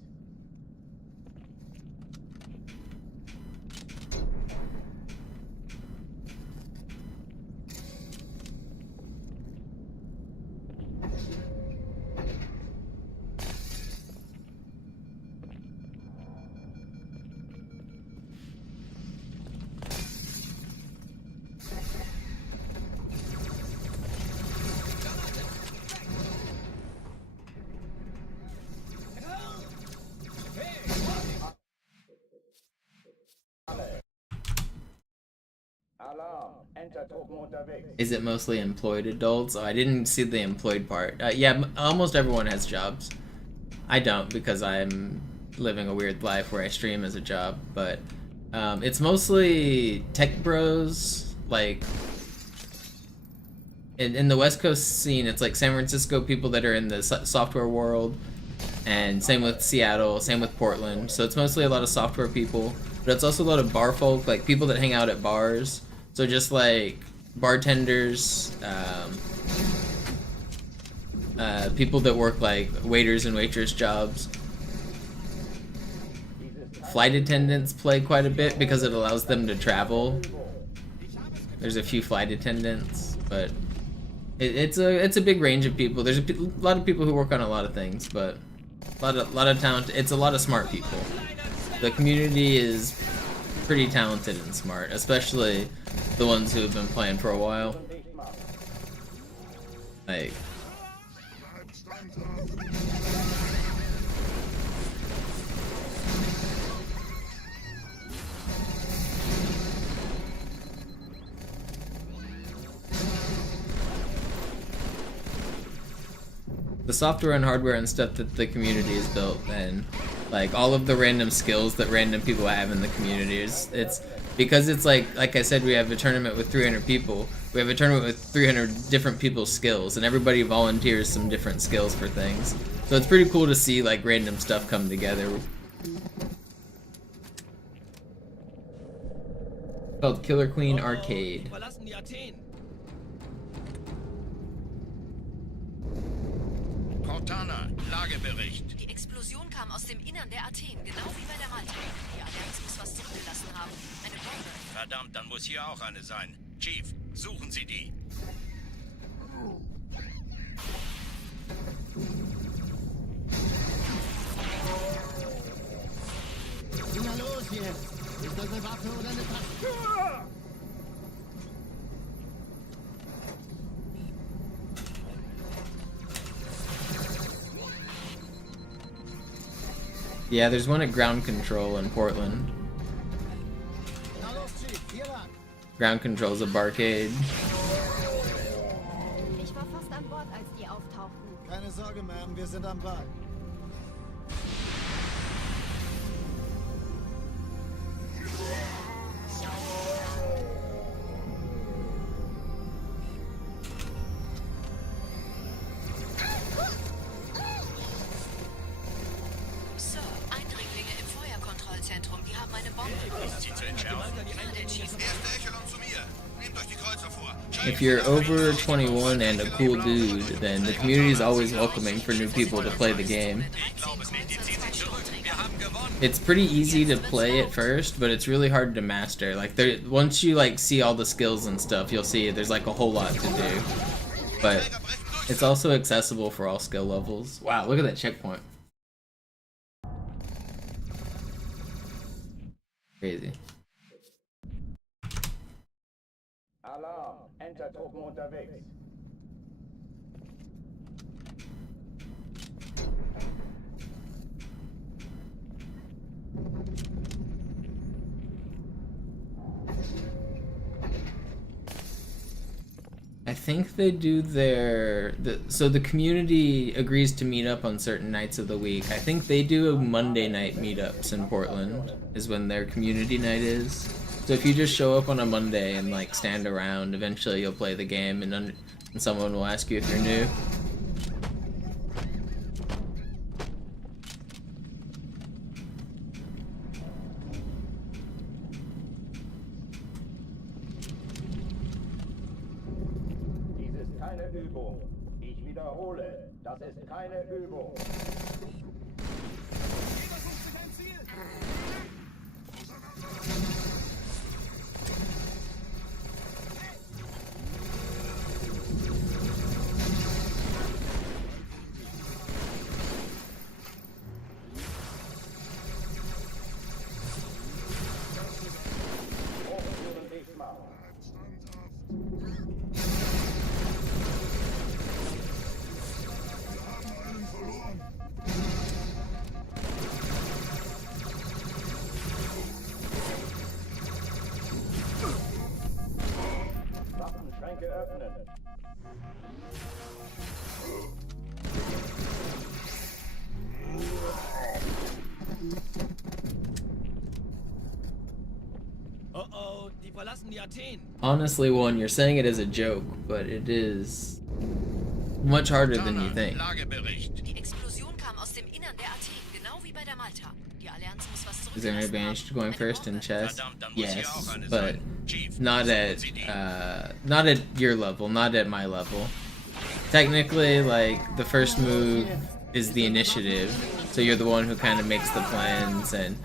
Alarm, Enter-Truppen unterwegs. Is it mostly employed adults? Oh, I didn't see the employed part. Yeah, almost everyone has jobs. I don't, because I'm living a weird life where I stream as a job, but it's mostly tech bros. Like in the West Coast scene, it's like San Francisco people that are in the software world, and same with Seattle, same with Portland. So it's mostly a lot of software people, but it's also a lot of bar folk, like people that hang out at bars. So just like bartenders, people that work like waiters and waitress jobs. Flight attendants play quite a bit because it allows them to travel. There's a few flight attendants, but it's a big range of people. There's a lot of people who work on a lot of things, but a lot of talent. It's a lot of smart people. The community is pretty talented and smart, especially the ones who have been playing for a while. Like, the software and hardware and stuff that the community has built, and like all of the random skills that random people have in the community, it's because it's like I said, we have a tournament with 300 people. We have a tournament with 300 different people's skills, and everybody volunteers some different skills for things. So it's pretty cool to see like random stuff come together. Called Killer Queen Arcade. Cortana, Lagebericht. Die Explosion kam aus dem Innern der Athen, genau wie bei der Malta. Die Allianz muss was zurückgelassen haben. Eine Bombe. Verdammt, dann muss hier auch eine sein. Chief, suchen Sie die. Na los jetzt! Ist das eine Waffe oder eine Taste? Yeah, there's one at Ground Control in Portland. Ground Control's a barcade. Ich war fast an Bord, als die auftauchten. Keine Sorge, Ma'am, wir sind am Ball. Sir, Eindringlinge im Feuerkontrollzentrum, die haben eine Bombe. Ist sie zu entschärfen? Ja, der Chief. Erste Echelon zu mir. Nehmt euch die Kreuzer vor. If you're over 21 and a cool dude, then the community is always welcoming for new people to play the game. It's pretty easy to play at first, but it's really hard to master. Like once you like see all the skills and stuff, you'll see there's like a whole lot to do. But it's also accessible for all skill levels. Wow, look at that checkpoint. Crazy. Alarm, Enter-Truppen unterwegs. I think they do so the community agrees to meet up on certain nights of the week. I think they do Monday night meetups in Portland is when their community night is. So if you just show up on a Monday and like stand around, eventually you'll play the game and someone will ask you if you're new. Keine Übung. Ich wiederhole, das ist keine Übung. Hochführen dich mal. Waffenschränke öffnen. Oh oh, die verlassen die Athen. Honestly, one, you're saying it as a joke, but it is much harder than you think. Die Explosion kam aus dem Innern der Athen, genau wie bei der Malta. Die Allianz muss was Is there an zurückgelassen advantage to going first in chess? Yes, eine but not at your level, not at my level. Technically, like, the first move is the initiative, so you're the one who kind of makes the plans, and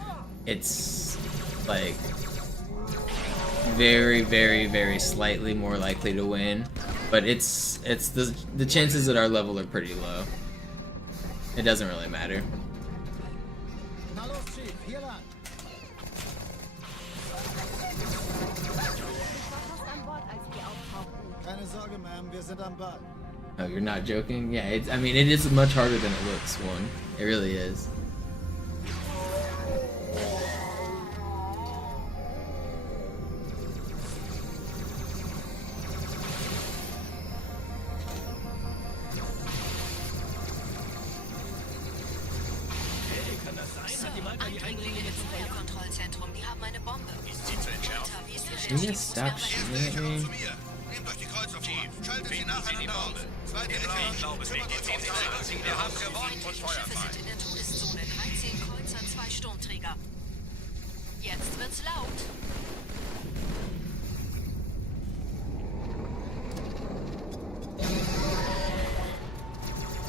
it's like very, very, very slightly more likely to win. But it's the chances at our level are pretty low. It doesn't really matter. Na los, Chief, hier lang. Keine Sorge, Ma'am, wir sind am Ball. Oh, you're not joking? Yeah, I mean, it is much harder than it looks, one. It really is. Kontrollzentrum, die haben eine Bombe. Ist sie zu entschärfen? Can you just stop shooting at me? Nehmt euch die Kreuzer vor. Schaltet sie nacheinander aus. Zweite Ecke. Ich glaube, es geht jetzt auf die. Wir haben gewonnen und Feuer Schiffe frei. sind in der Todeszone. 13 Kreuzer, 2 Sturmträger. Jetzt wird's laut.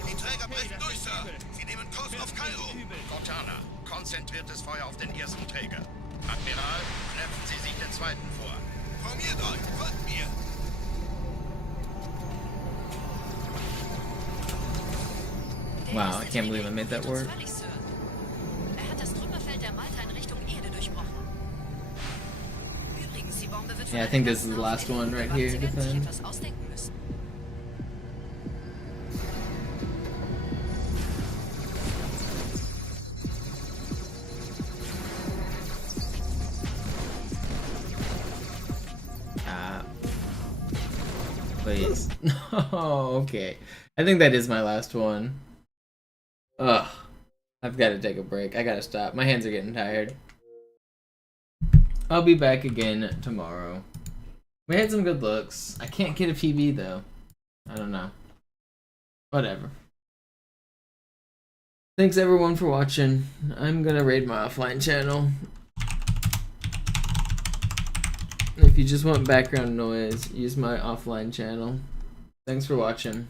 Die Träger brechen durch, Sir. Sie nehmen Kurs auf Kairo. Cortana, konzentriertes Feuer auf den ersten Träger. Admiral, knöpfen Sie sich den zweiten vor. Formiert euch, folgt mir. Wow, I can't believe I made that work. Völlig, Sir. Er hat das Trümmerfeld der Malta in Richtung Erde durchbrochen. Übrigens, die Bombe wird von Yeah, I think this is the last one right here, Sie werden sich defend. etwas ausdenken müssen. Please. Oh, okay. I think that is my last one. Ugh. I've got to take a break. I gotta stop. My hands are getting tired. I'll be back again tomorrow. We had some good looks. I can't get a PB though. I don't know. Whatever. Thanks everyone for watching. I'm gonna raid my offline channel. If you just want background noise, use my offline channel. Thanks for watching.